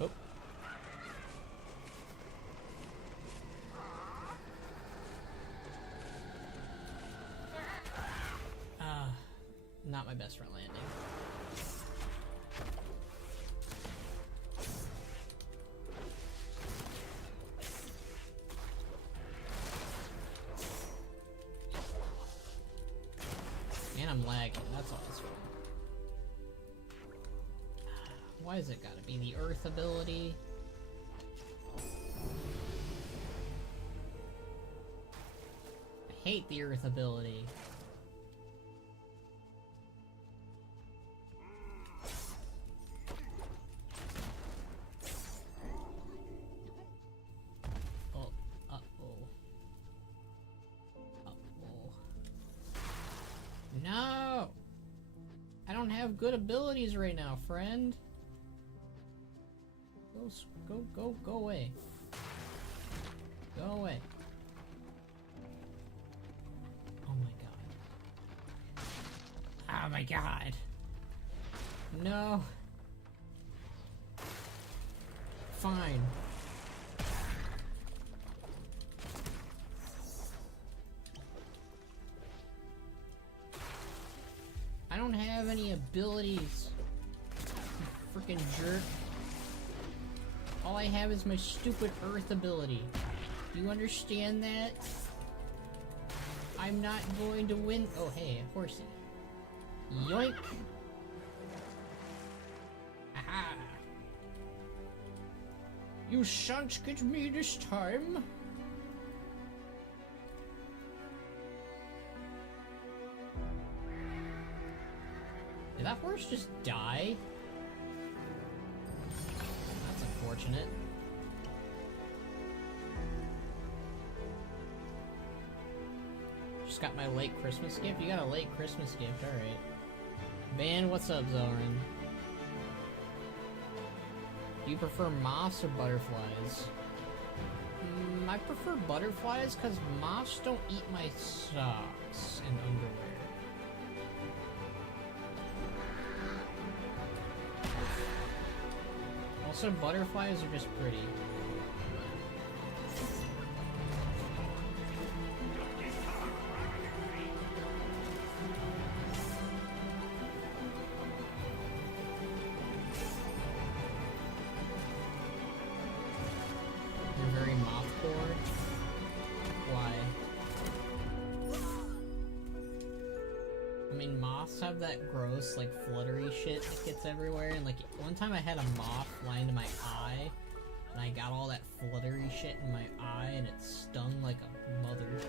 Oh. Not my best for landing. And I'm lagging, that's all it's for. Why has it gotta be the earth ability? I hate the earth ability. No! I don't have good abilities right now, friend. Go away. Go away. Oh my god. Oh my god. No. Fine. I don't have any abilities. Freaking jerk. All I have is my stupid earth ability. Do you understand that? I'm not going to win. Oh, hey, a horsey. Yoink! Aha! You shan't get me this time. Did that horse just die? That's unfortunate. Just got my late Christmas gift? You got a late Christmas gift, alright. Man, what's up, Zoran? Do you prefer moths or butterflies? I prefer butterflies because moths don't eat my socks and underwear. Also, butterflies are just pretty. You're very moth-core? Why? I mean, moths have that gross, like, fluttery shit that gets everywhere, and, like, one time I had a moth fly into my eye, and I got all that fluttery shit in my eye, and it stung like a mother.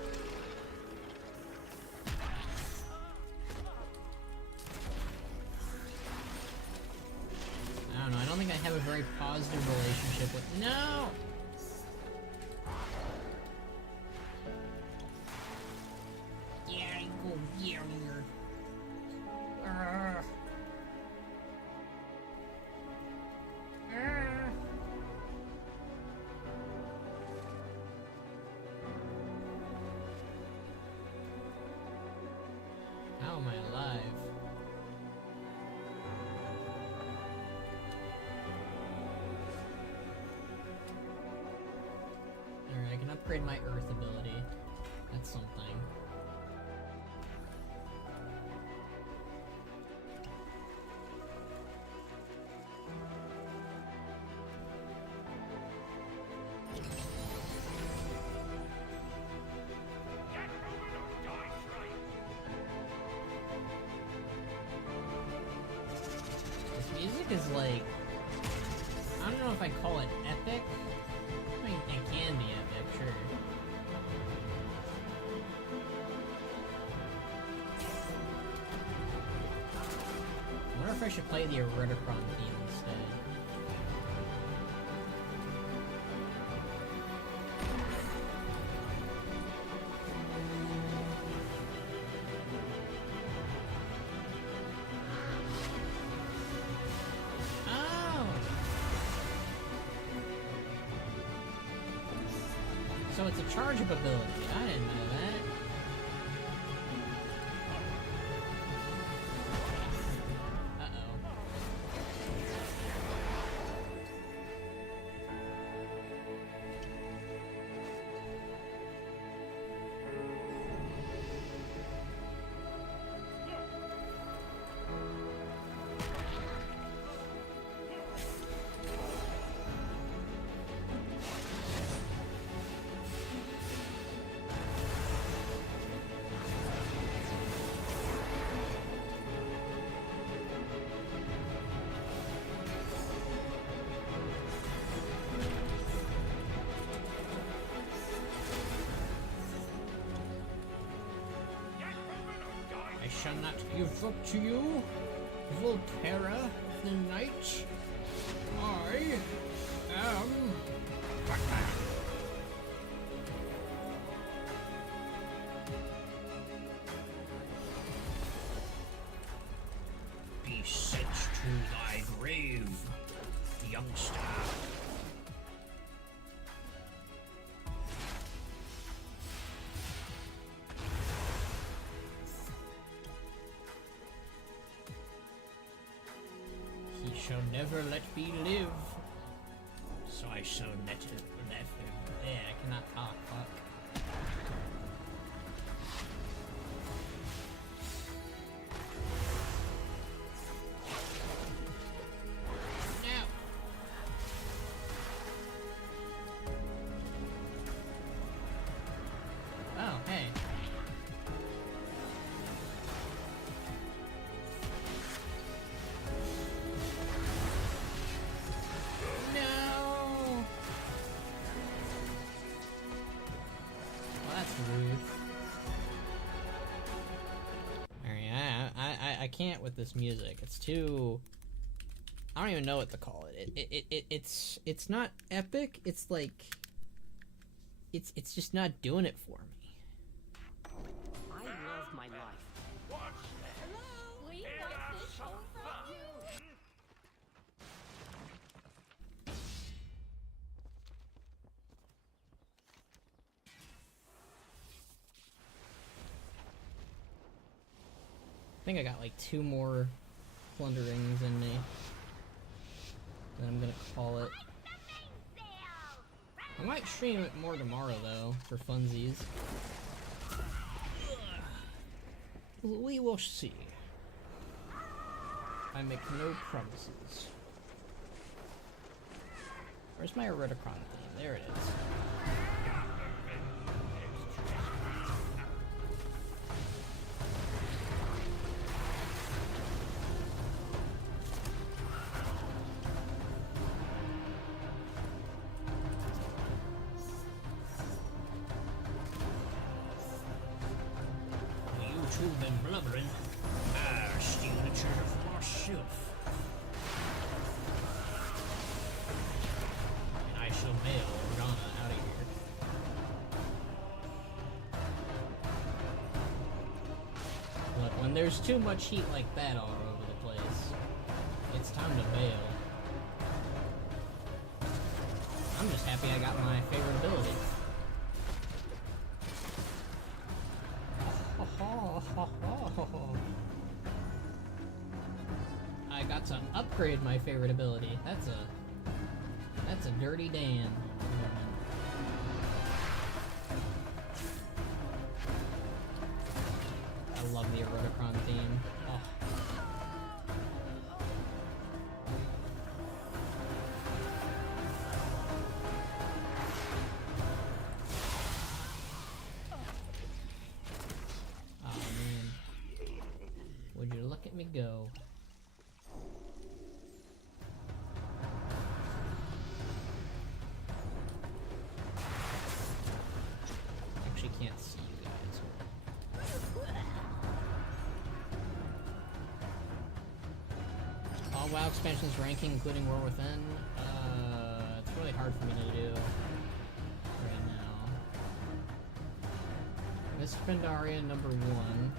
I don't know, I don't think I have a very positive relationship with— No! Yeah, go, yeah. How am I alive? Alright, I can upgrade my earth ability. That's something. is like, I don't know if I call it epic. I mean, it can be epic, sure. I wonder if I should play the Eroticron theme instead. So it's a charge-up ability. I didn't know that. Uh-oh. I shall not give up to you, Volterra the Knight. I am Batman. Be sent to thy grave, youngster. He shall never let me live, so I shall let him. Yeah, I cannot talk. Fuck. No. Oh, hey. I can't with this music. It's too... I don't even know what to call it. It's not epic. It's like... It's just not doing it for me. I love my life. Hello? We want this home from you. I think I got like 2 more plunderings in me. Then I'm gonna call it. I might stream it more tomorrow though, for funsies. We will see. I make no promises. Where's my Eroticron theme? There it is. Been blubbering. I'll steal the treasure for myself. And I shall bail Organa out of here. Look, when there's too much heat like that all over the place, it's time to bail. I'm just happy I got my favorite ability. I got to upgrade my favorite ability. That's a dirty Dan. I love the Eroticron theme. Oh. Would you look at me go? WoW expansions ranking, including War Within. It's really hard for me to do right now. Miss Pandaria number 1.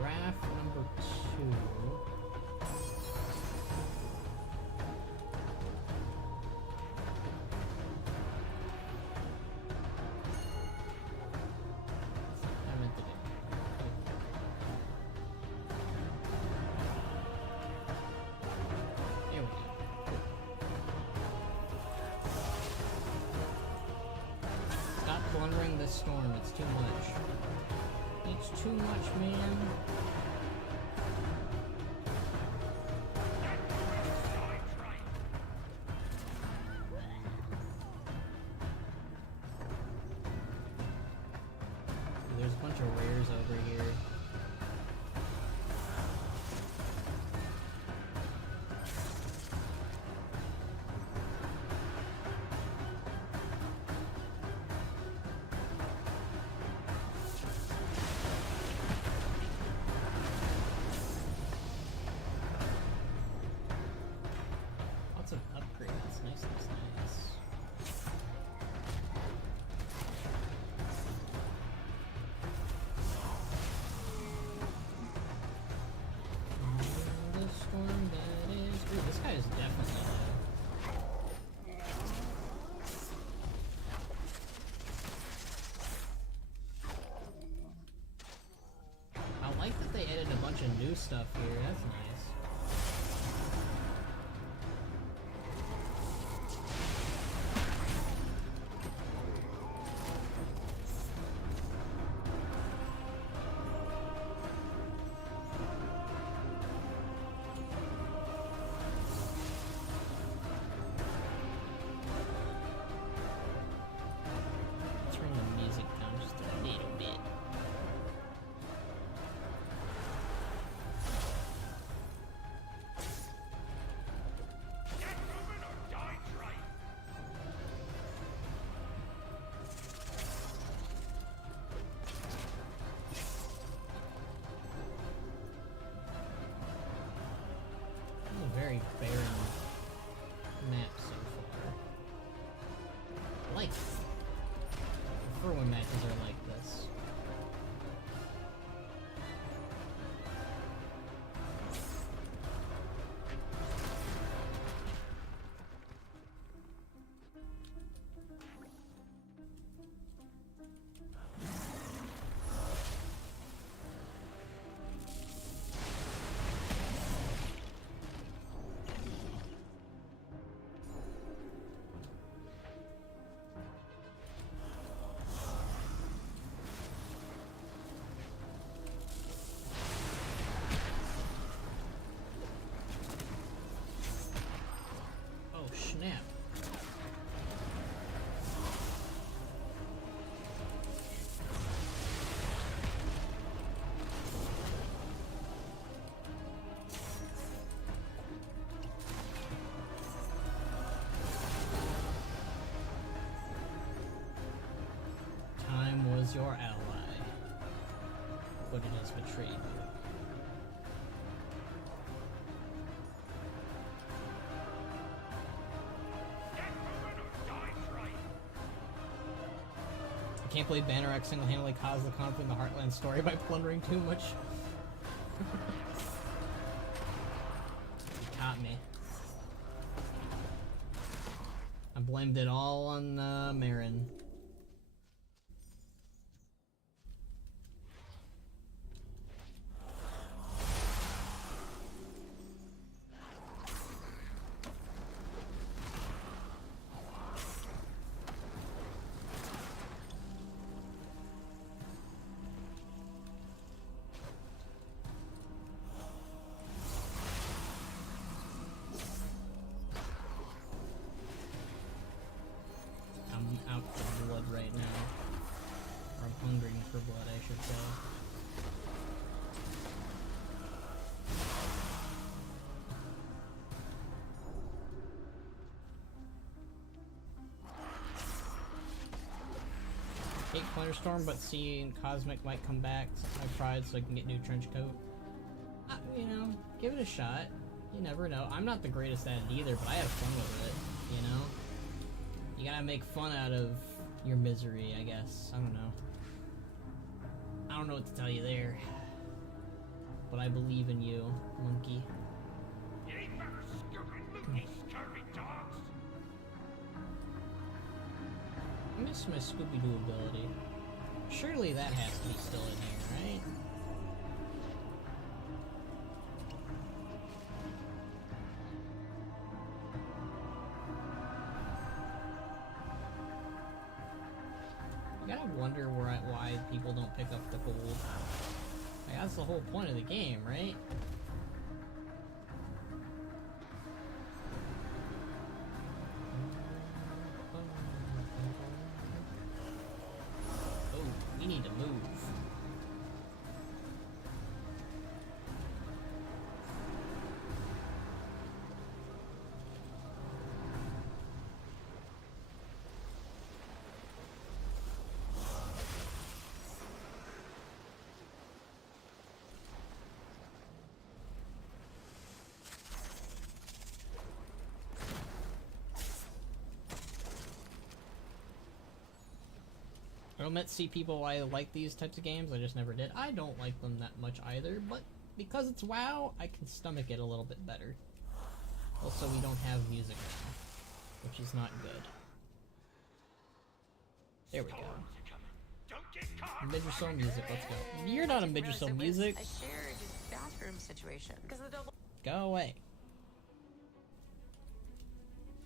Wrath number 2. Plundering this storm, it's too much. It's too much, man. There's a bunch of rares over here. This guy is definitely dead. I like that they added a bunch of new stuff here, that's nice. Very barren map so far. I like it. I prefer when matches are like this. Snap. Time was your ally, but it has betrayed you. I can't believe Bannerx single-handedly caused the conflict in the Heartland story by plundering too much. He caught me. I blamed it all on Marin. Out for blood right now. Or I'm hungering for blood, I should say. Hate Plunderstorm, but seeing Cosmic might come back, my pride, so I can get new trench coat. You know, give it a shot. You never know. I'm not the greatest at it either, but I have fun with it, you know? You gotta make fun out of your misery, I guess. I don't know. I don't know what to tell you there. But I believe in you, monkey. I miss my Scooby-Doo ability. Surely that has to be still in here, right? I gotta wonder why people don't pick up the gold. Like, that's the whole point of the game, right? Oh, we need to move. I don't see people why like these types of games. I just never did. I don't like them that much either, but because it's WoW, I can stomach it a little bit better. Also, we don't have music now, which is not good. There we go. Midgersol music, let's go. You're not a Midgersol music. A shared bathroom situation. Go away.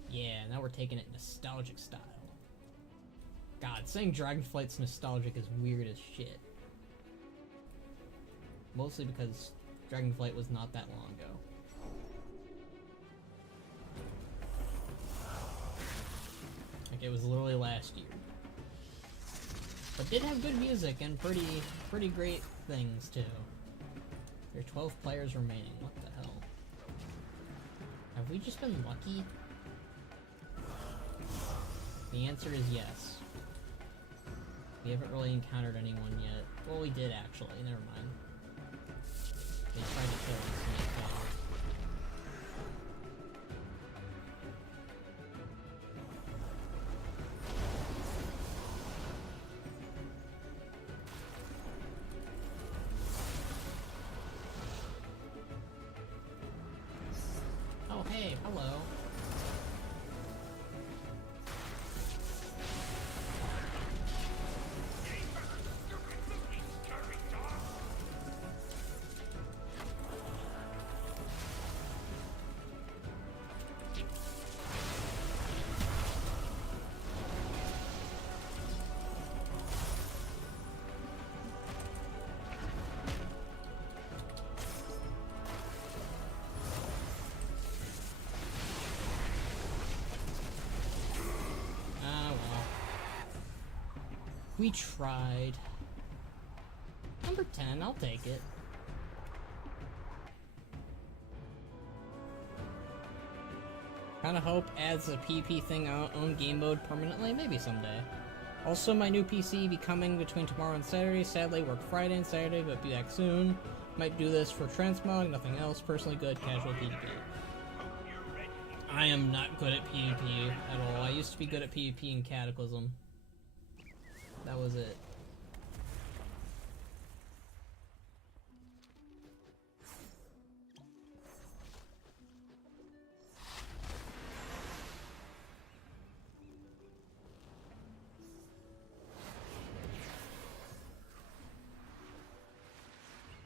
Yeah, now we're taking it nostalgic style. God, saying Dragonflight's nostalgic is weird as shit. Mostly because Dragonflight was not that long ago. Like, it was literally last year. But did have good music and pretty great things, too. There are 12 players remaining. What the hell? Have we just been lucky? The answer is yes. We haven't really encountered anyone yet. Well, we did actually. Never mind. They tried to kill us and it failed. Oh, hey, hello. We tried. Number 10, I'll take it. Kinda hope adds a PvP thing on game mode permanently, maybe someday. Also, my new PC be coming between tomorrow and Saturday. Sadly, work Friday and Saturday, but be back soon. Might do this for transmog, nothing else. Personally good, casual PvP. I am not good at PvP at all. I used to be good at PvP in Cataclysm. That was it.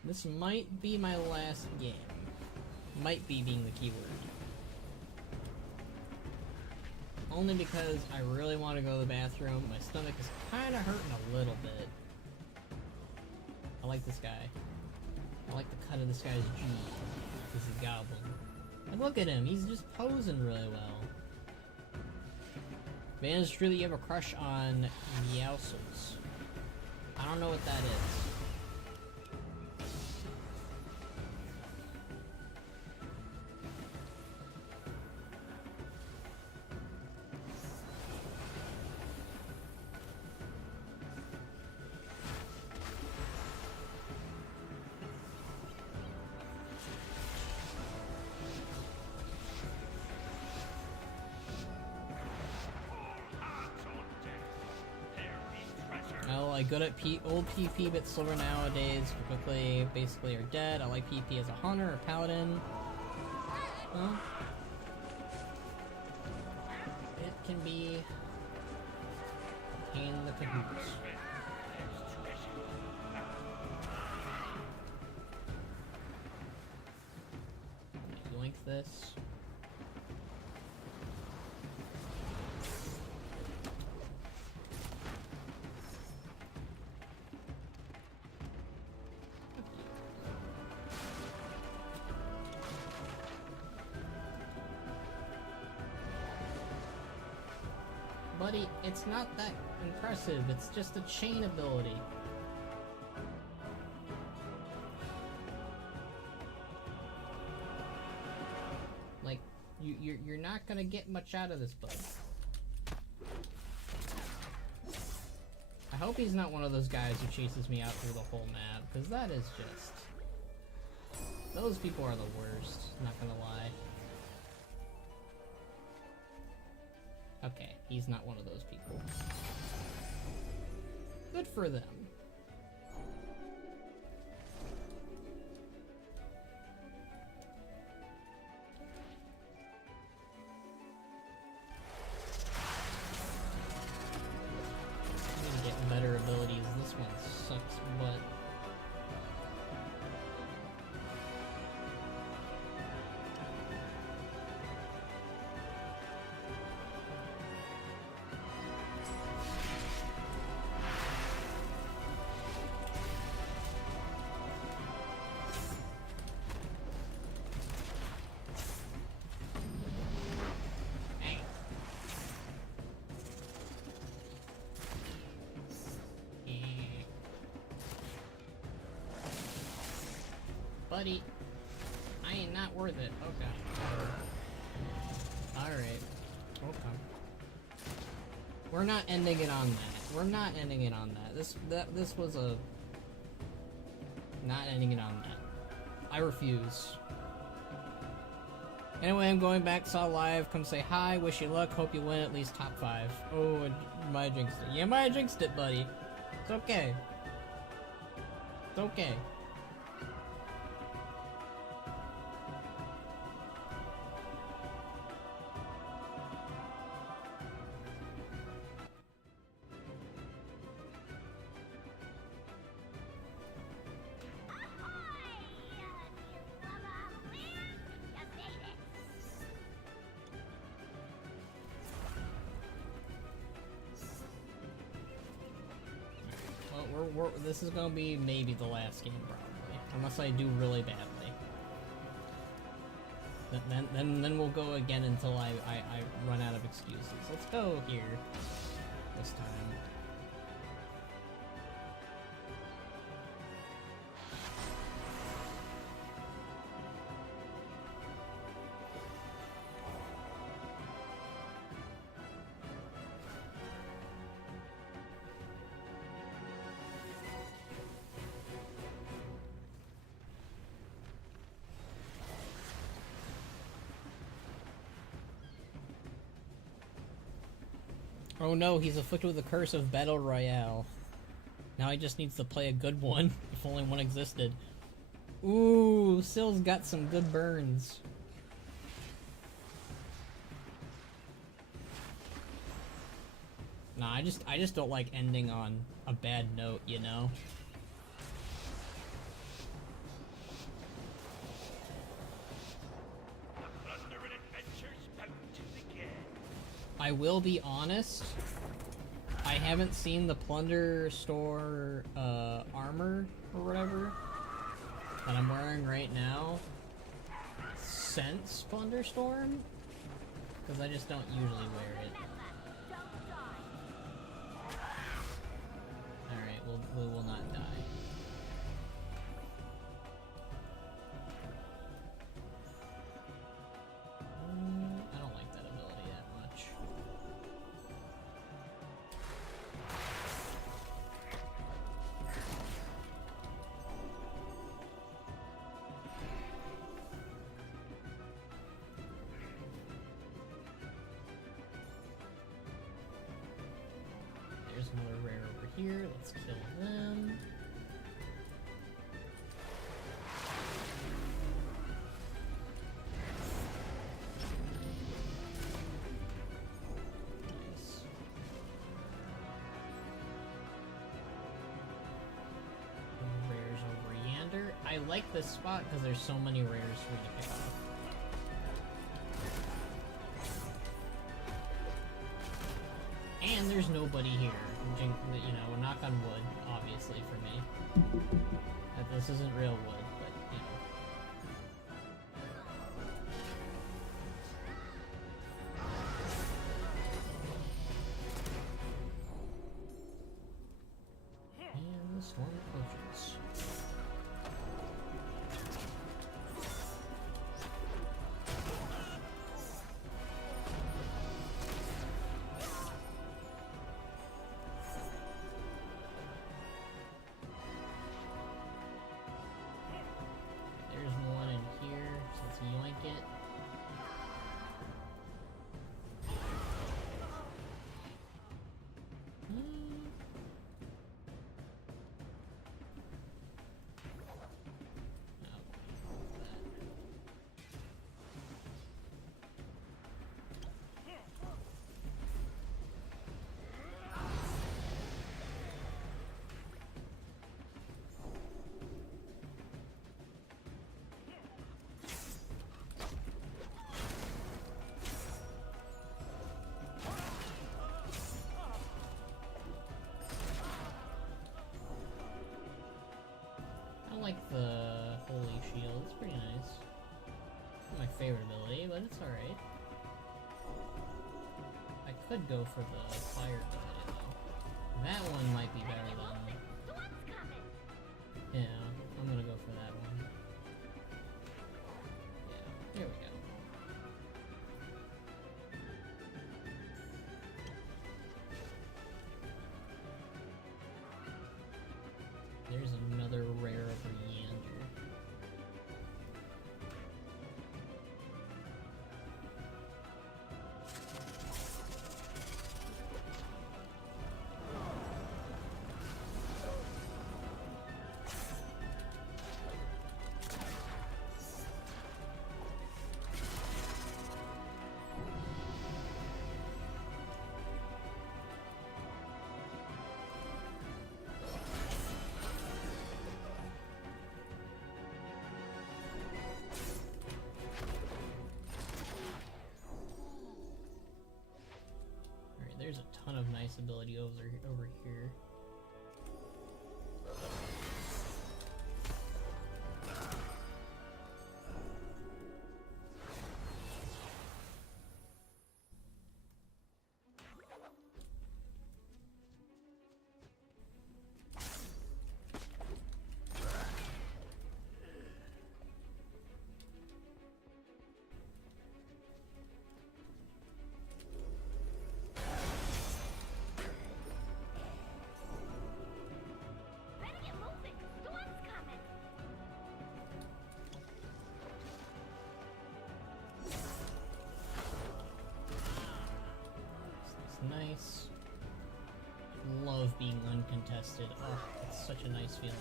This might be my last game. Might be being the keyword. Only because I really want to go to the bathroom. My stomach is kind of hurting a little bit. I like this guy. I like the cut of this guy's G. He's a goblin. And look at him, he's just posing really well. Man, it's true that you have a crush on Meowscles. I don't know what that is. like good at old PP, but Silver nowadays typically basically are dead. I like PP as a hunter or paladin. Well, it can be a pain in the cahoots. Yoink this. Buddy, it's not that impressive, it's just a chain ability. Like, you're not gonna get much out of this, bud. I hope he's not one of those guys who chases me out through the whole map, because that is just... Those people are the worst, not gonna lie. Okay, he's not one of those people. Good for them. I need to get better abilities. This one sucks, but... Buddy, I ain't not worth it. Okay. Alright. Okay. We're not ending it on that. We're not ending it on that. This was a... Not ending it on that. I refuse. Anyway, I'm going back, saw live, come say hi, wish you luck, hope you win at least top 5. Oh, Maya jinxed it. Yeah, Maya jinxed it, buddy. It's okay. It's okay. This is gonna be maybe the last game, probably, unless I do really badly. Then we'll go again until I run out of excuses. Let's go here this time. Oh no, he's afflicted with the curse of Battle Royale. Now he just needs to play a good one, if only one existed. Ooh, Sill's got some good burns. Nah, I just don't like ending on a bad note, you know? I will be honest, I haven't seen the Plunderstorm armor or whatever that I'm wearing right now since Plunderstorm, because I just don't usually wear it. Alright, we will not die. I don't like that ability that much. There's another rare over here. Let's kill I like this spot because there's so many rares for you to pick off. And there's nobody here. You know, knock on wood, obviously, for me. This isn't real wood, but, you know. And the storm approaches. Yoink it. I like the Holy Shield, it's pretty nice. Not my favorite ability, but it's alright. I could go for the Fire ability though. That one might be better than... Yeah, I'm gonna go for that one. Yeah, here we go. There's another rare over yonder. There's a ton of nice ability over here. Nice. Love being uncontested. Oh, it's such a nice feeling.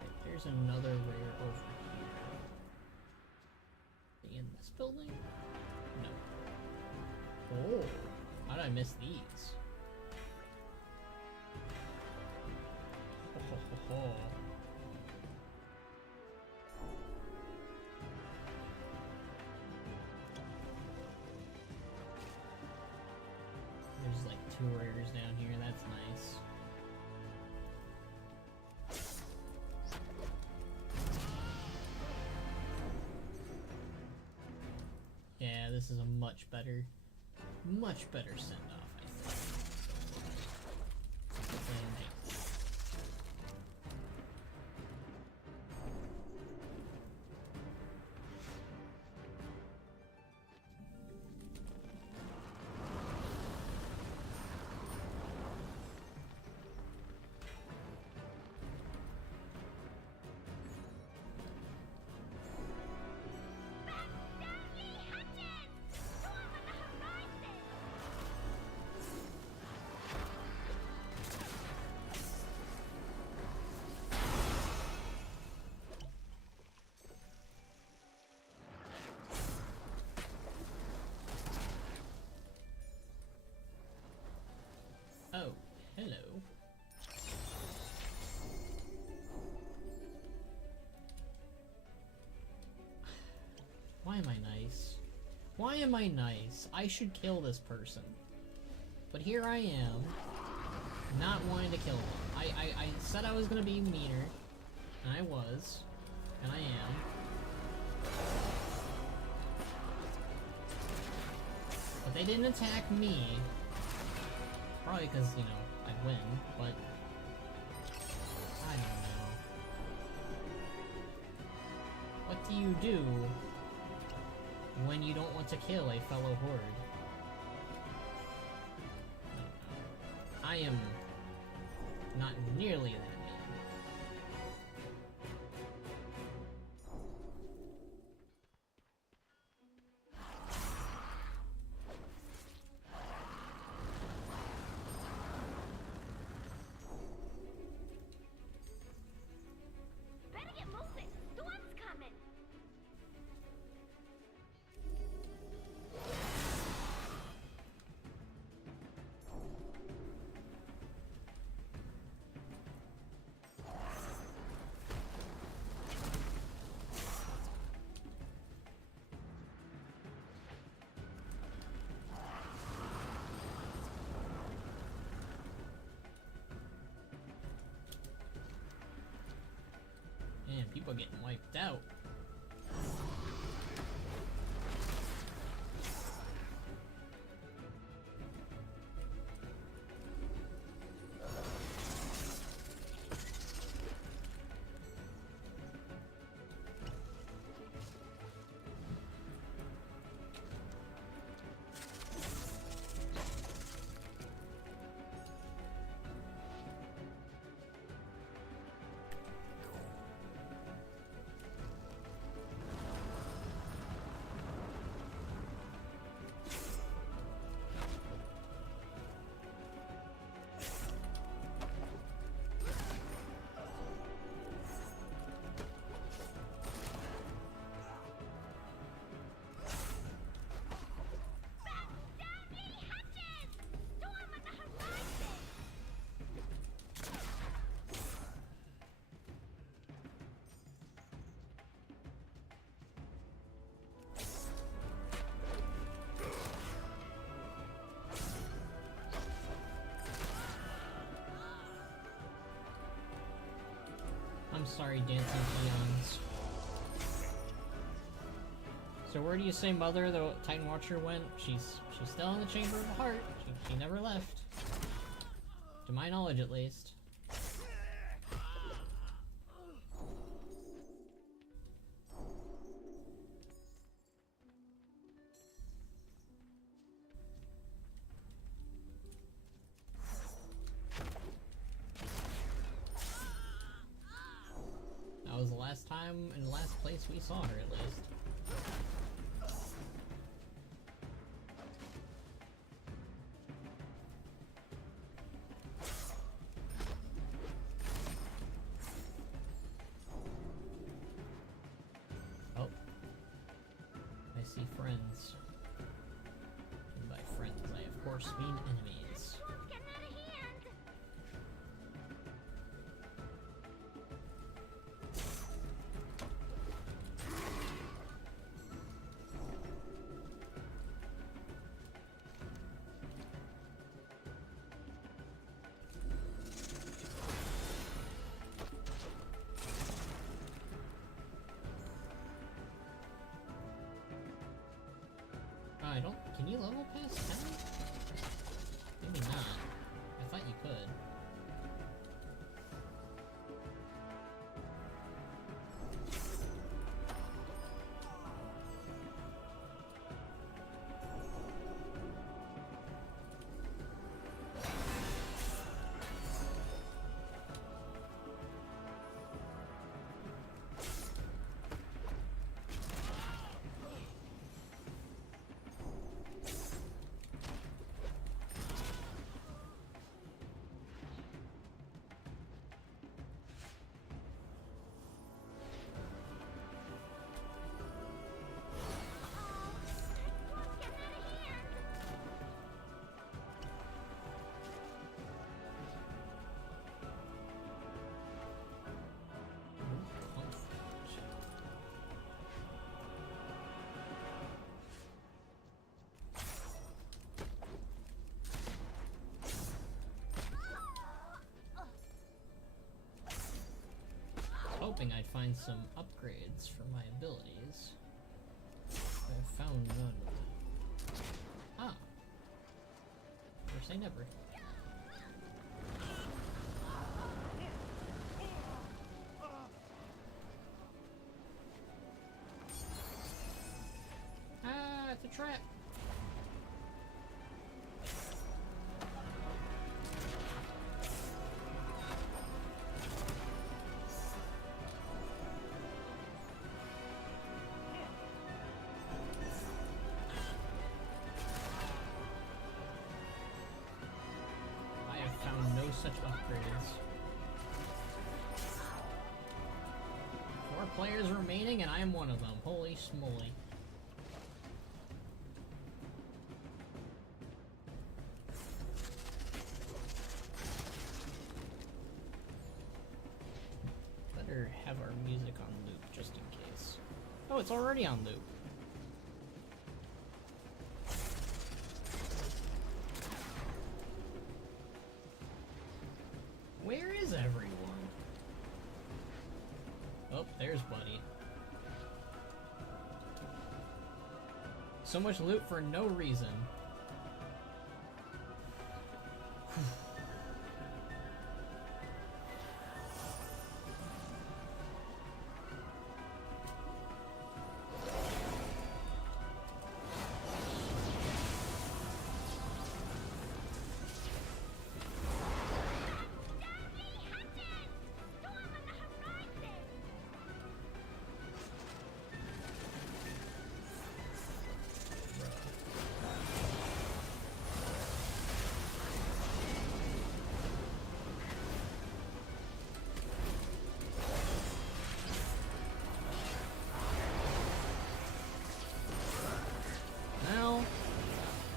Right, there's another rare over here. In this building? No. Oh, how did I miss these? There's like 2 rares down here, that's nice. Yeah, this is a much better send-off, I think. And nice. Why am I nice? Why am I nice? I should kill this person. But here I am, not wanting to kill them. I said I was gonna be meaner, and I was, and I am. But they didn't attack me. Probably because, you know, I win, but I don't know. What do you do when you don't want to kill a fellow horde? I am not nearly that man. Better get moving. Storm's coming. Man, people are getting wiped out. I'm sorry, dancing peons. So where do you say Mother, the Titan Watcher, went? She's still in the Chamber of the Heart. She never left. To my knowledge, at least. That was the last time and the last place we saw her, at least. Oh. I see friends. And by friends, I of course mean enemies. I don't. Can you level past 10? Maybe not. I thought you could. hoping I'd find some upgrades for my abilities. I found none. Ah. Never say never. Ah, it's a trap. Such upgrades. 4 players remaining and I am one of them. Holy smoly. Better have our music on loop just in case. Oh, it's already on loop. Where is everyone? Oh, there's Buddy. So much loot for no reason.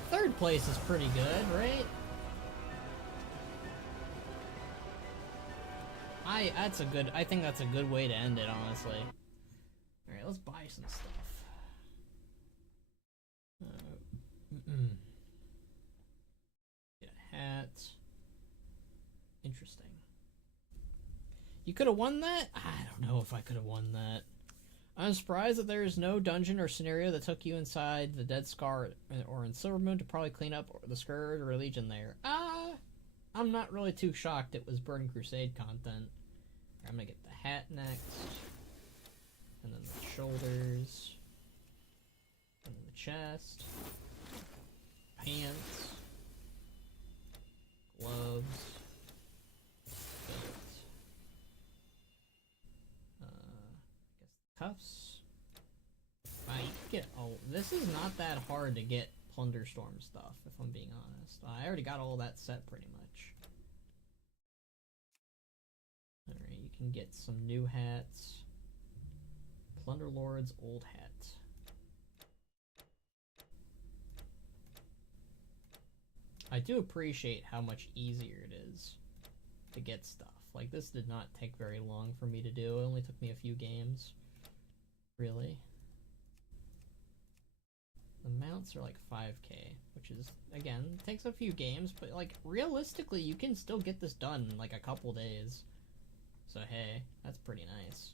Third place is pretty good, right? I think that's a good way to end it, honestly. Alright, let's buy some stuff. Get a hat. Interesting. You could have won that? I don't know if I could have won that. I'm surprised that there is no dungeon or scenario that took you inside the Dead Scar or in Silvermoon to probably clean up the Scourge or Legion there. I'm not really too shocked it was Burning Crusade content. I'm gonna get the hat next. And then the shoulders. And then the chest. Pants. Gloves. Cuffs. Wow, you can get. Oh, this is not that hard to get Plunderstorm stuff, if I'm being honest. I already got all that set pretty much. Alright, you can get some new hats. Plunderlord's old hat. I do appreciate how much easier it is to get stuff. Like, this did not take very long for me to do. It only took me a few games. Really? The mounts are like 5k, which is, again, takes a few games, but like, realistically, you can still get this done in like a couple days. So hey, that's pretty nice.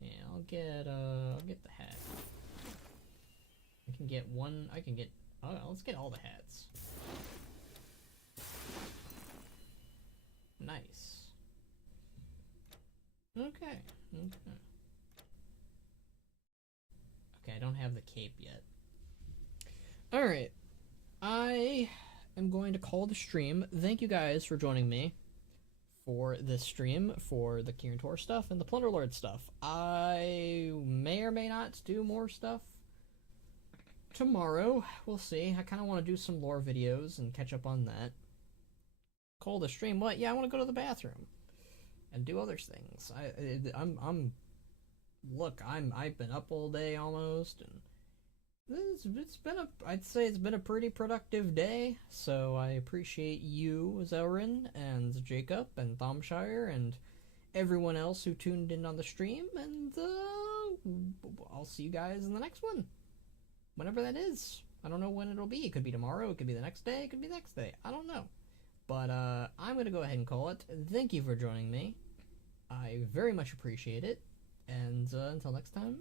Yeah, I'll get the hat. Oh, let's get all the hats. Nice. Okay. Okay, I don't have the cape yet. Alright. I am going to call the stream. Thank you guys for joining me for this stream, for the Kirin Tor stuff and the Plunderlord stuff. I may or may not do more stuff tomorrow. We'll see. I kind of want to do some lore videos and catch up on that. Call the stream. What? Yeah, I want to go to the bathroom and do other things. I've been up all day almost, and I'd say it's been a pretty productive day, so I appreciate you, Zelrin, and Jacob, and Thomshire, and everyone else who tuned in on the stream, and I'll see you guys in the next one. Whenever that is. I don't know when it'll be. It could be tomorrow, it could be the next day, it could be the next day. I don't know. But I'm gonna go ahead and call it. Thank you for joining me. I very much appreciate it, and until next time,